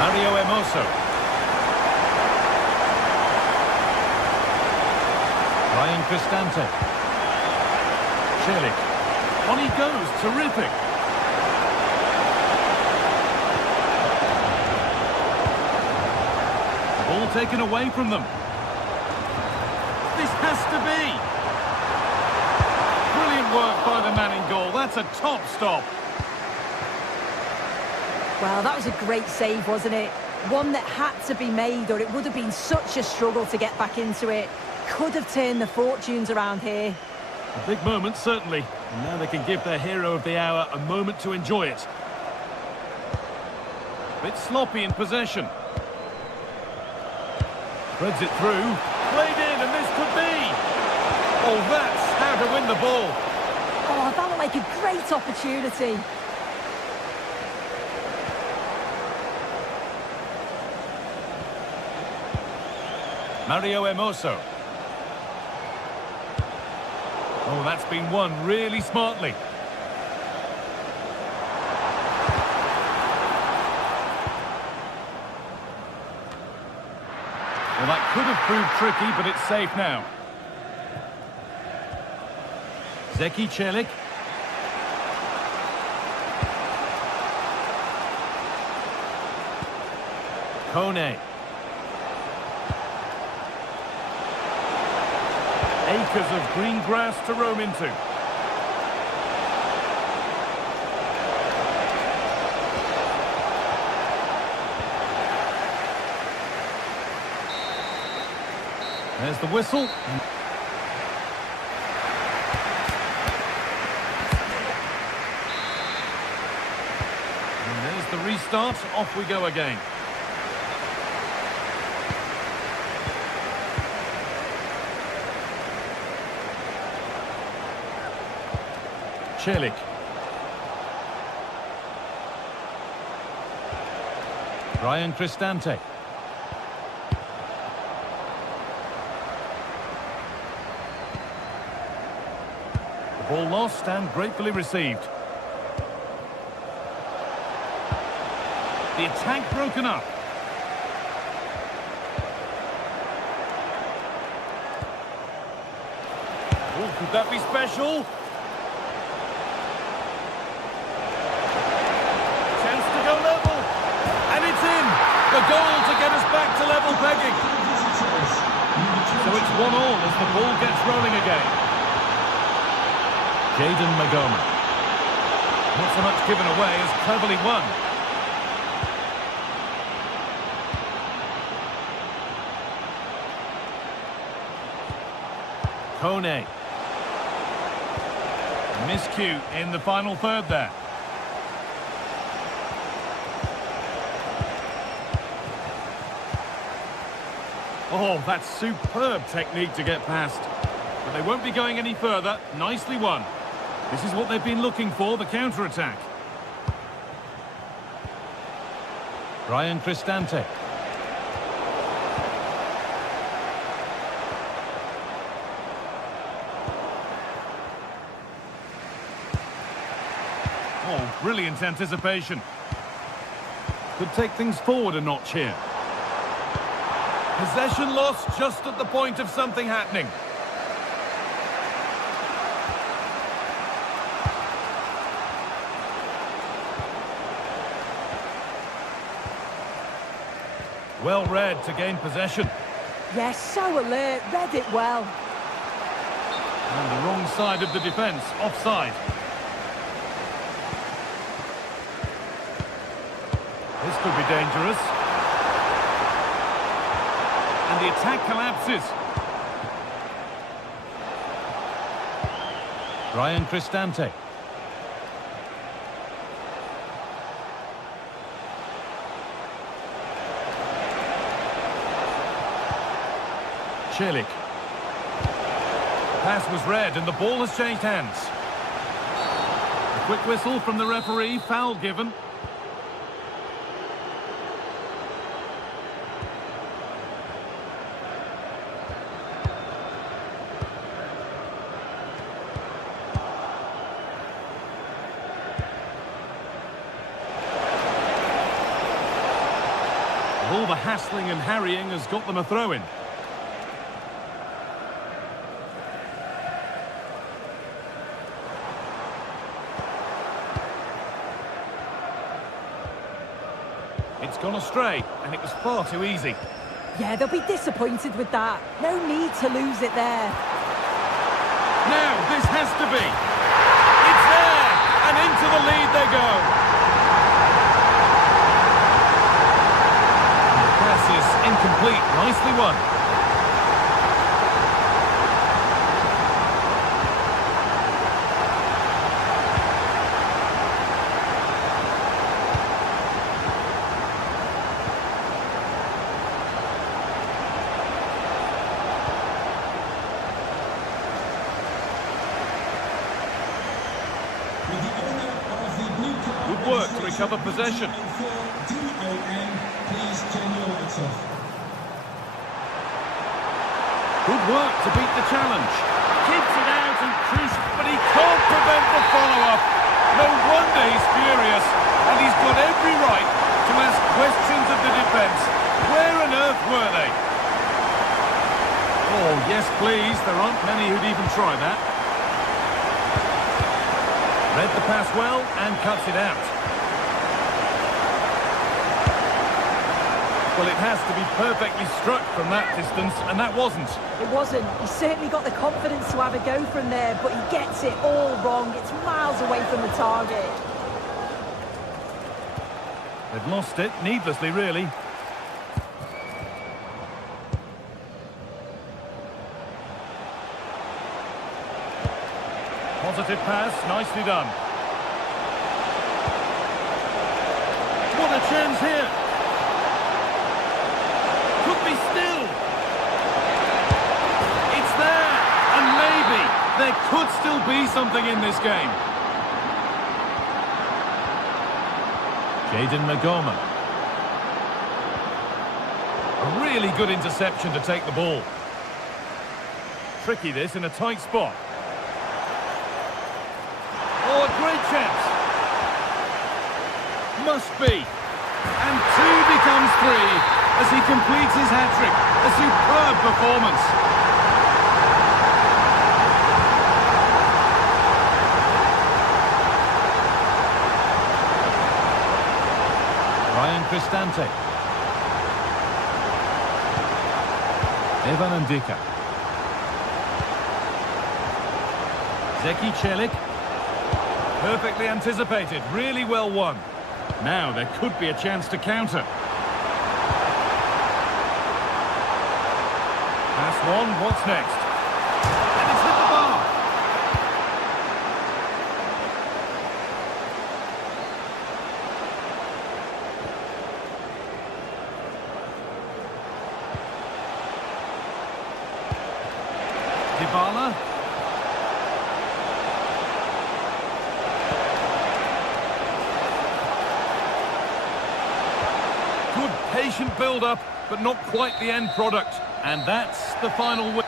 Mario Hermoso. Brian Cristante. Celik. On he goes. Terrific. Ball taken away from them. This has to be. Brilliant work by the man in goal. That's a top stop. Well, that was a great save, wasn't it? One that had to be made, or it would have been such a struggle to get back into it. Could have turned the fortunes around here. A big moment, certainly. And now they can give their hero of the hour a moment to enjoy it. Bit sloppy in possession. Threads it through. Played in, and this could be. Oh, that's how to win the ball. Oh, that looked like a great opportunity. Mario Hermoso. Oh, that's been won really smartly. Well, that could have proved tricky, but it's safe now. Zeki Celik. Kone. Acres of green grass to roam into. There's the whistle. And there's the restart. Off we go again. Celik. Ryan Cristante. The ball lost and gratefully received. The attack broken up. Oh, could that be special? The goal to get us back to level pegging. So it's 1-1 as the ball gets rolling again. Jayden Magoma. Not so much given away as cleverly won. Kone. Miscue in the final third there. Oh, that's superb technique to get past. But they won't be going any further. Nicely won. This is what they've been looking for, the counter-attack. Ryan Cristante. Oh, brilliant anticipation. Could take things forward a notch here. Possession lost just at the point of something happening. Well read to gain possession. Yes, so alert, read it well. On the wrong side of the defence, offside. This could be dangerous. And the attack collapses. Ryan Cristante. Celik. Pass was read and the ball has changed hands. A quick whistle from the referee, foul given. All the hassling and harrying has got them a throw-in. It's gone astray, and it was far too easy. Yeah, they'll be disappointed with that. No need to lose it there. Now, this has to be. It's there, and into the lead they go. 2-1. Good work to recover possession. Good work to beat the challenge. Keeps it out and crucial, but he can't prevent the follow-up. No wonder he's furious, and he's got every right to ask questions of the defence. Where on earth were they? Oh, yes, please. There aren't many who'd even try that. Read the pass well and cuts it out. Well, it has to be perfectly struck from that distance, and that wasn't. It wasn't. He certainly got the confidence to have a go from there, but he gets it all wrong. It's miles away from the target. They've lost it, needlessly, really. Positive pass, nicely done. What a chance here! Could be still! It's there! And maybe there could still be something in this game. Jaden Magoma. A really good interception to take the ball. Tricky this in a tight spot. Oh, a great chance. Must be. And 2 becomes 3 as he completes his hat-trick. A superb performance. Ryan Cristante. Evan Ndika. Zeki Celik. Perfectly anticipated, really well won. Now there could be a chance to counter. Pass one, what's next? And it's hit the bar. Dybala. Good patient build-up, but not quite the end product. And that's the final win.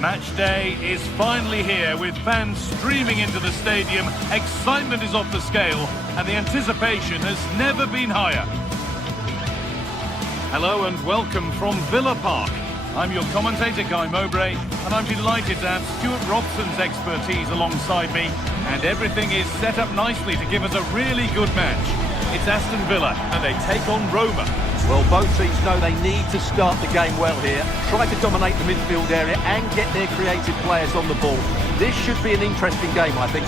Match day is finally here with fans streaming into the stadium. Excitement is off the scale and the anticipation has never been higher. Hello and welcome from Villa Park. I'm your commentator, Guy Mowbray, and I'm delighted to have Stuart Robson's expertise alongside me. And everything is set up nicely to give us a really good match. It's Aston Villa and they take on Roma. Well, both teams know they need to start the game well here, try to dominate the midfield area and get their creative players on the ball. This should be an interesting game, I think.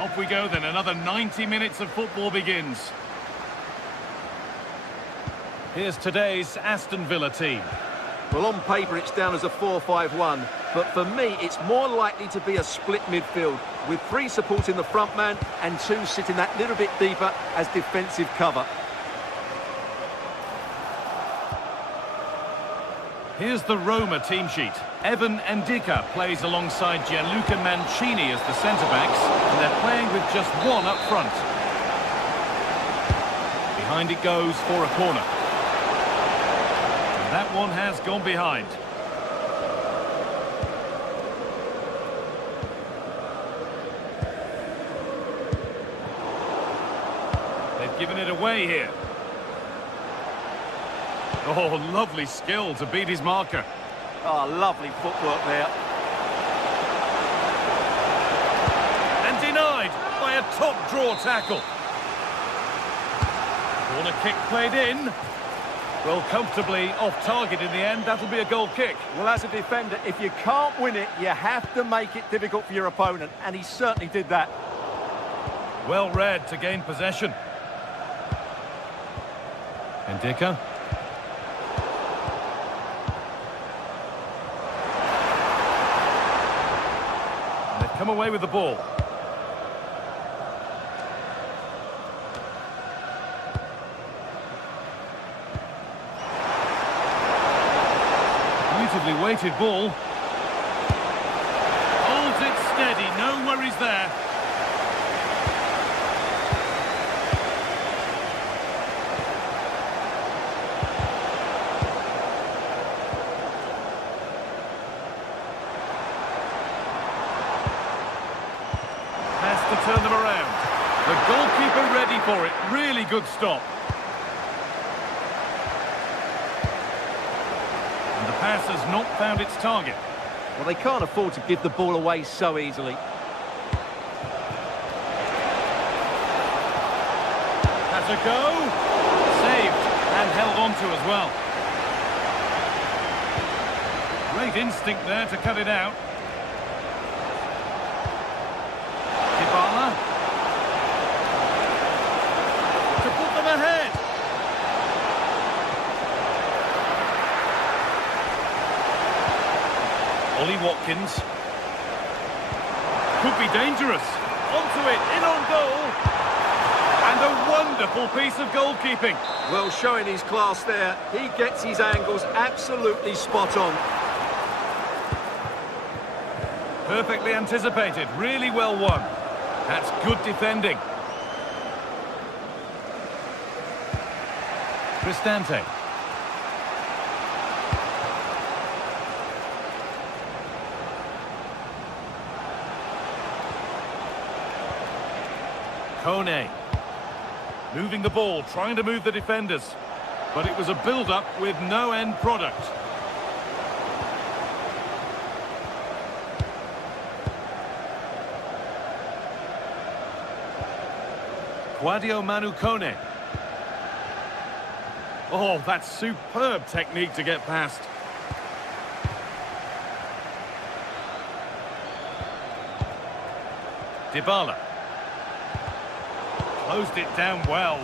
Off we go then, another 90 minutes of football begins. Here's today's Aston Villa team. Well, on paper, it's down as a 4-5-1. But for me, it's more likely to be a split midfield, with 3 supporting the front man and 2 sitting that little bit deeper as defensive cover. Here's the Roma team sheet. Evan Ndika plays alongside Gianluca Mancini as the centre-backs, and they're playing with just 1 up front. Behind it goes for a corner. And that one has gone behind. They've given it away here. Oh, lovely skill to beat his marker. Oh, lovely footwork there. And denied by a top draw tackle. Corner kick played in. Well, comfortably off target in the end. That'll be a goal kick. Well, as a defender, if you can't win it, you have to make it difficult for your opponent, and he certainly did that. Well read to gain possession. Ndika. And they've come away with the ball. Beautifully weighted ball. Holds it steady, no worries there. Has to turn them around. The goalkeeper ready for it. Really good stop. And the pass has not found its target. Well, they can't afford to give the ball away so easily. Has a go. Saved and held on to as well. Great instinct there to cut it out. Dybala. To put them ahead. Ollie Watkins. Could be dangerous. Onto it, in on goal. And a wonderful piece of goalkeeping. Well, showing his class there, he gets his angles absolutely spot on. Perfectly anticipated, really well won. That's good defending. Cristante. Kone. Moving the ball, trying to move the defenders. But it was a build-up with no end product. Guadio Manu Kone. Oh, that's superb technique to get past. Dybala. Closed it down well.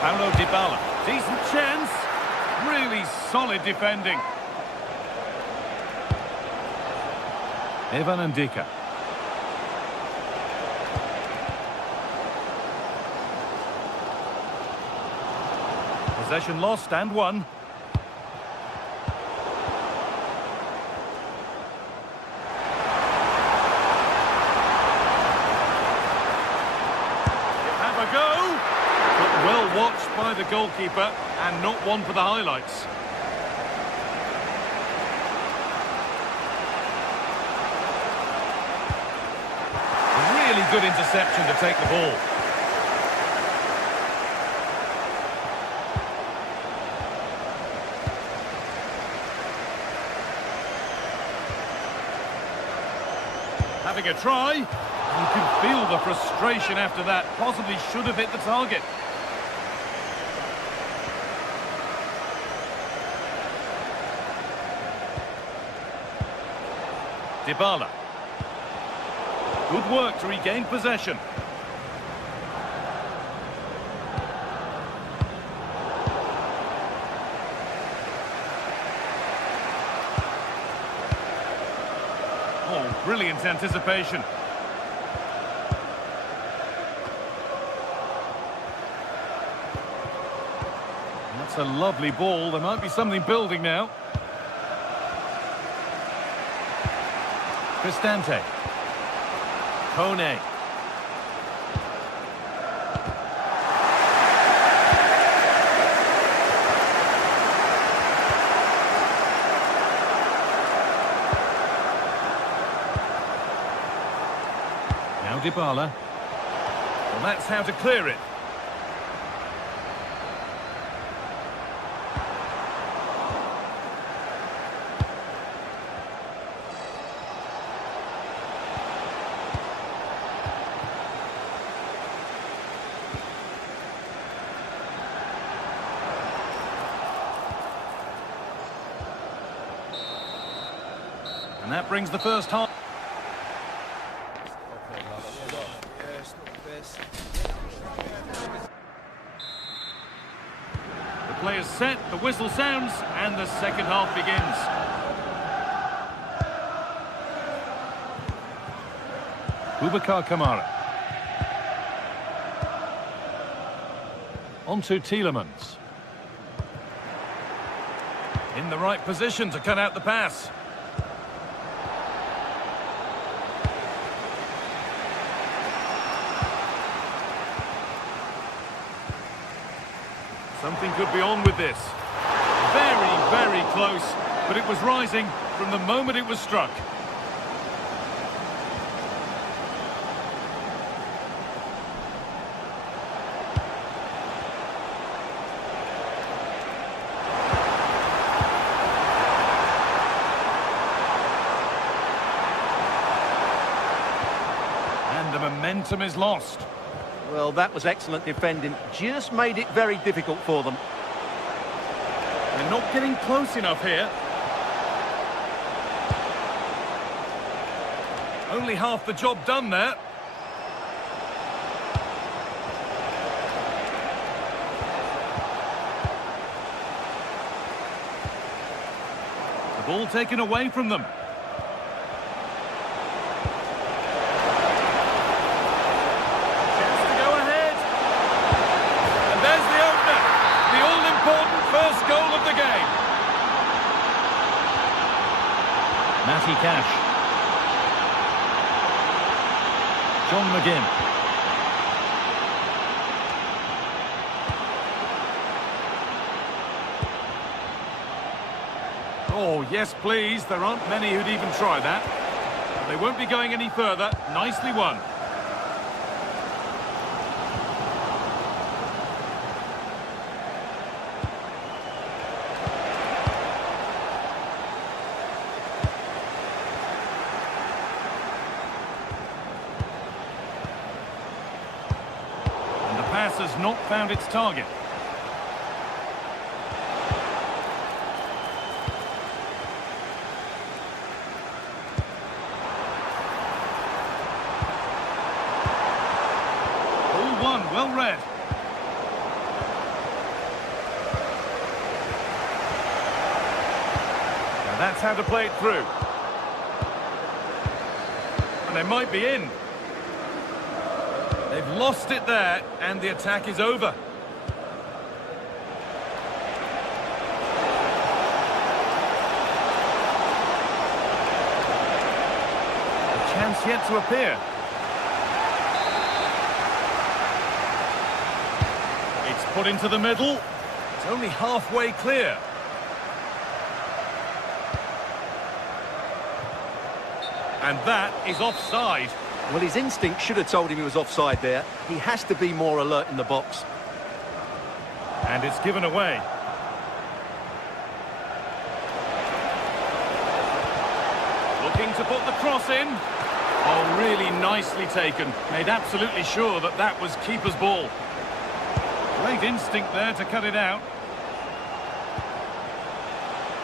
Paulo Dybala, decent chance, really solid defending. Evan Ndika. Possession lost and won. Have a go. But well watched by the goalkeeper and not one for the highlights. Really good interception to take the ball. Having a try. You can feel the frustration after that. Possibly should have hit the target. Dybala. Good work to regain possession. Oh, brilliant anticipation. That's a lovely ball. There might be something building now. Cristante. Kone. Now Dybala. Well, that's how to clear it. And that brings the first half. The players set, the whistle sounds, and the second half begins. Boubacar Kamara. On to Tielemans. In the right position to cut out the pass. Something could be on with this. Very, very close, but it was rising from the moment it was struck. And the momentum is lost. Well, that was excellent defending. Just made it very difficult for them. They're not getting close enough here. Only half the job done there. The ball taken away from them. First goal of the game. Matty Cash. John McGinn. Oh, yes, please. There aren't many who'd even try that. They won't be going any further. Nicely won. Has not found its target. Ball one, well read. Now that's how to play it through. And they might be in. They've lost it there, and the attack is over. A chance yet to appear. It's put into the middle. It's only halfway clear. And that is offside. Well, his instinct should have told him he was offside there. He has to be more alert in the box. And it's given away. Looking to put the cross in. Oh, really nicely taken. Made absolutely sure that that was keeper's ball. Great instinct there to cut it out.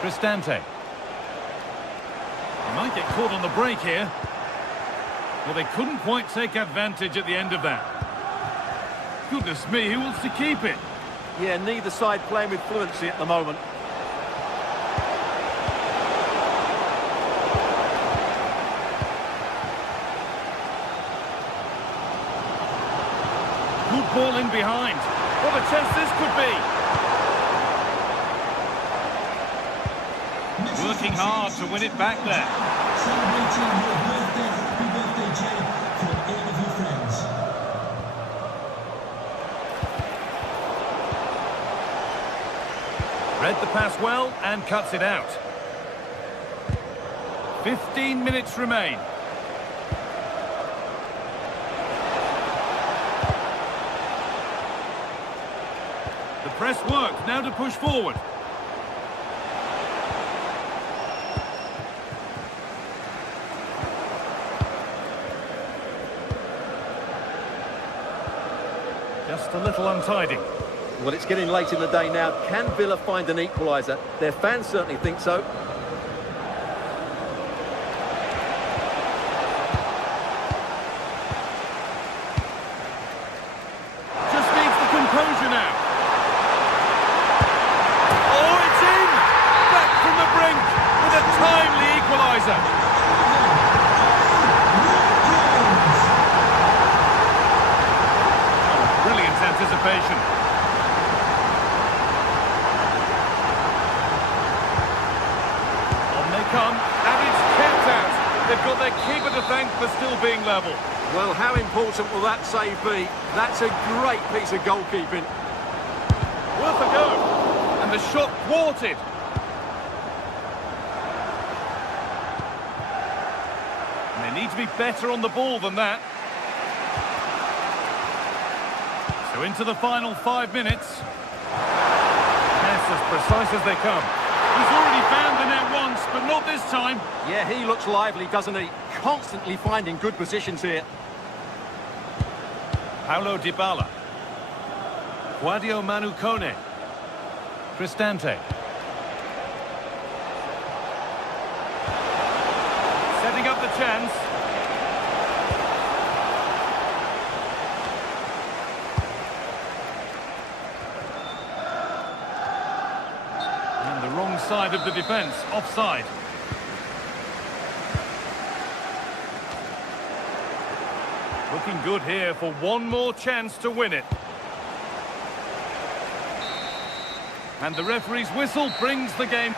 Cristante. He might might get caught on the break here. Well, they couldn't quite take advantage at the end of that. Goodness me, who wants to keep it? Yeah, neither side playing with fluency at the moment. Good ball in behind. What a chance this could be. Working hard to win it back there. Celebrating your birthday. Happy birthday, Jay, from 8 of your friends. Read the pass well and cuts it out. 15 minutes remain. The press worked, now to push forward. Just a little untidy. Well, it's getting late in the day now. Can Villa find an equaliser? Their fans certainly think so. Just needs the composure now. Oh, it's in! Back from the brink with a timely equaliser. Brilliant anticipation. Come, and it's kept out. They've got their keeper to thank for still being level. Well, how important will that save be? That's a great piece of goalkeeping. Worth a go. And the shot thwarted. And they need to be better on the ball than that. So into the final 5 minutes. Yes, as precise as they come. He's already found the net once, but not this time. Yeah, he looks lively, doesn't he? Constantly finding good positions here. Paulo Dybala. Guadio Manucone. Cristante. Setting up the chance. And the wrong side of the defence, offside. Looking good here for one more chance to win it. And the referee's whistle brings the game.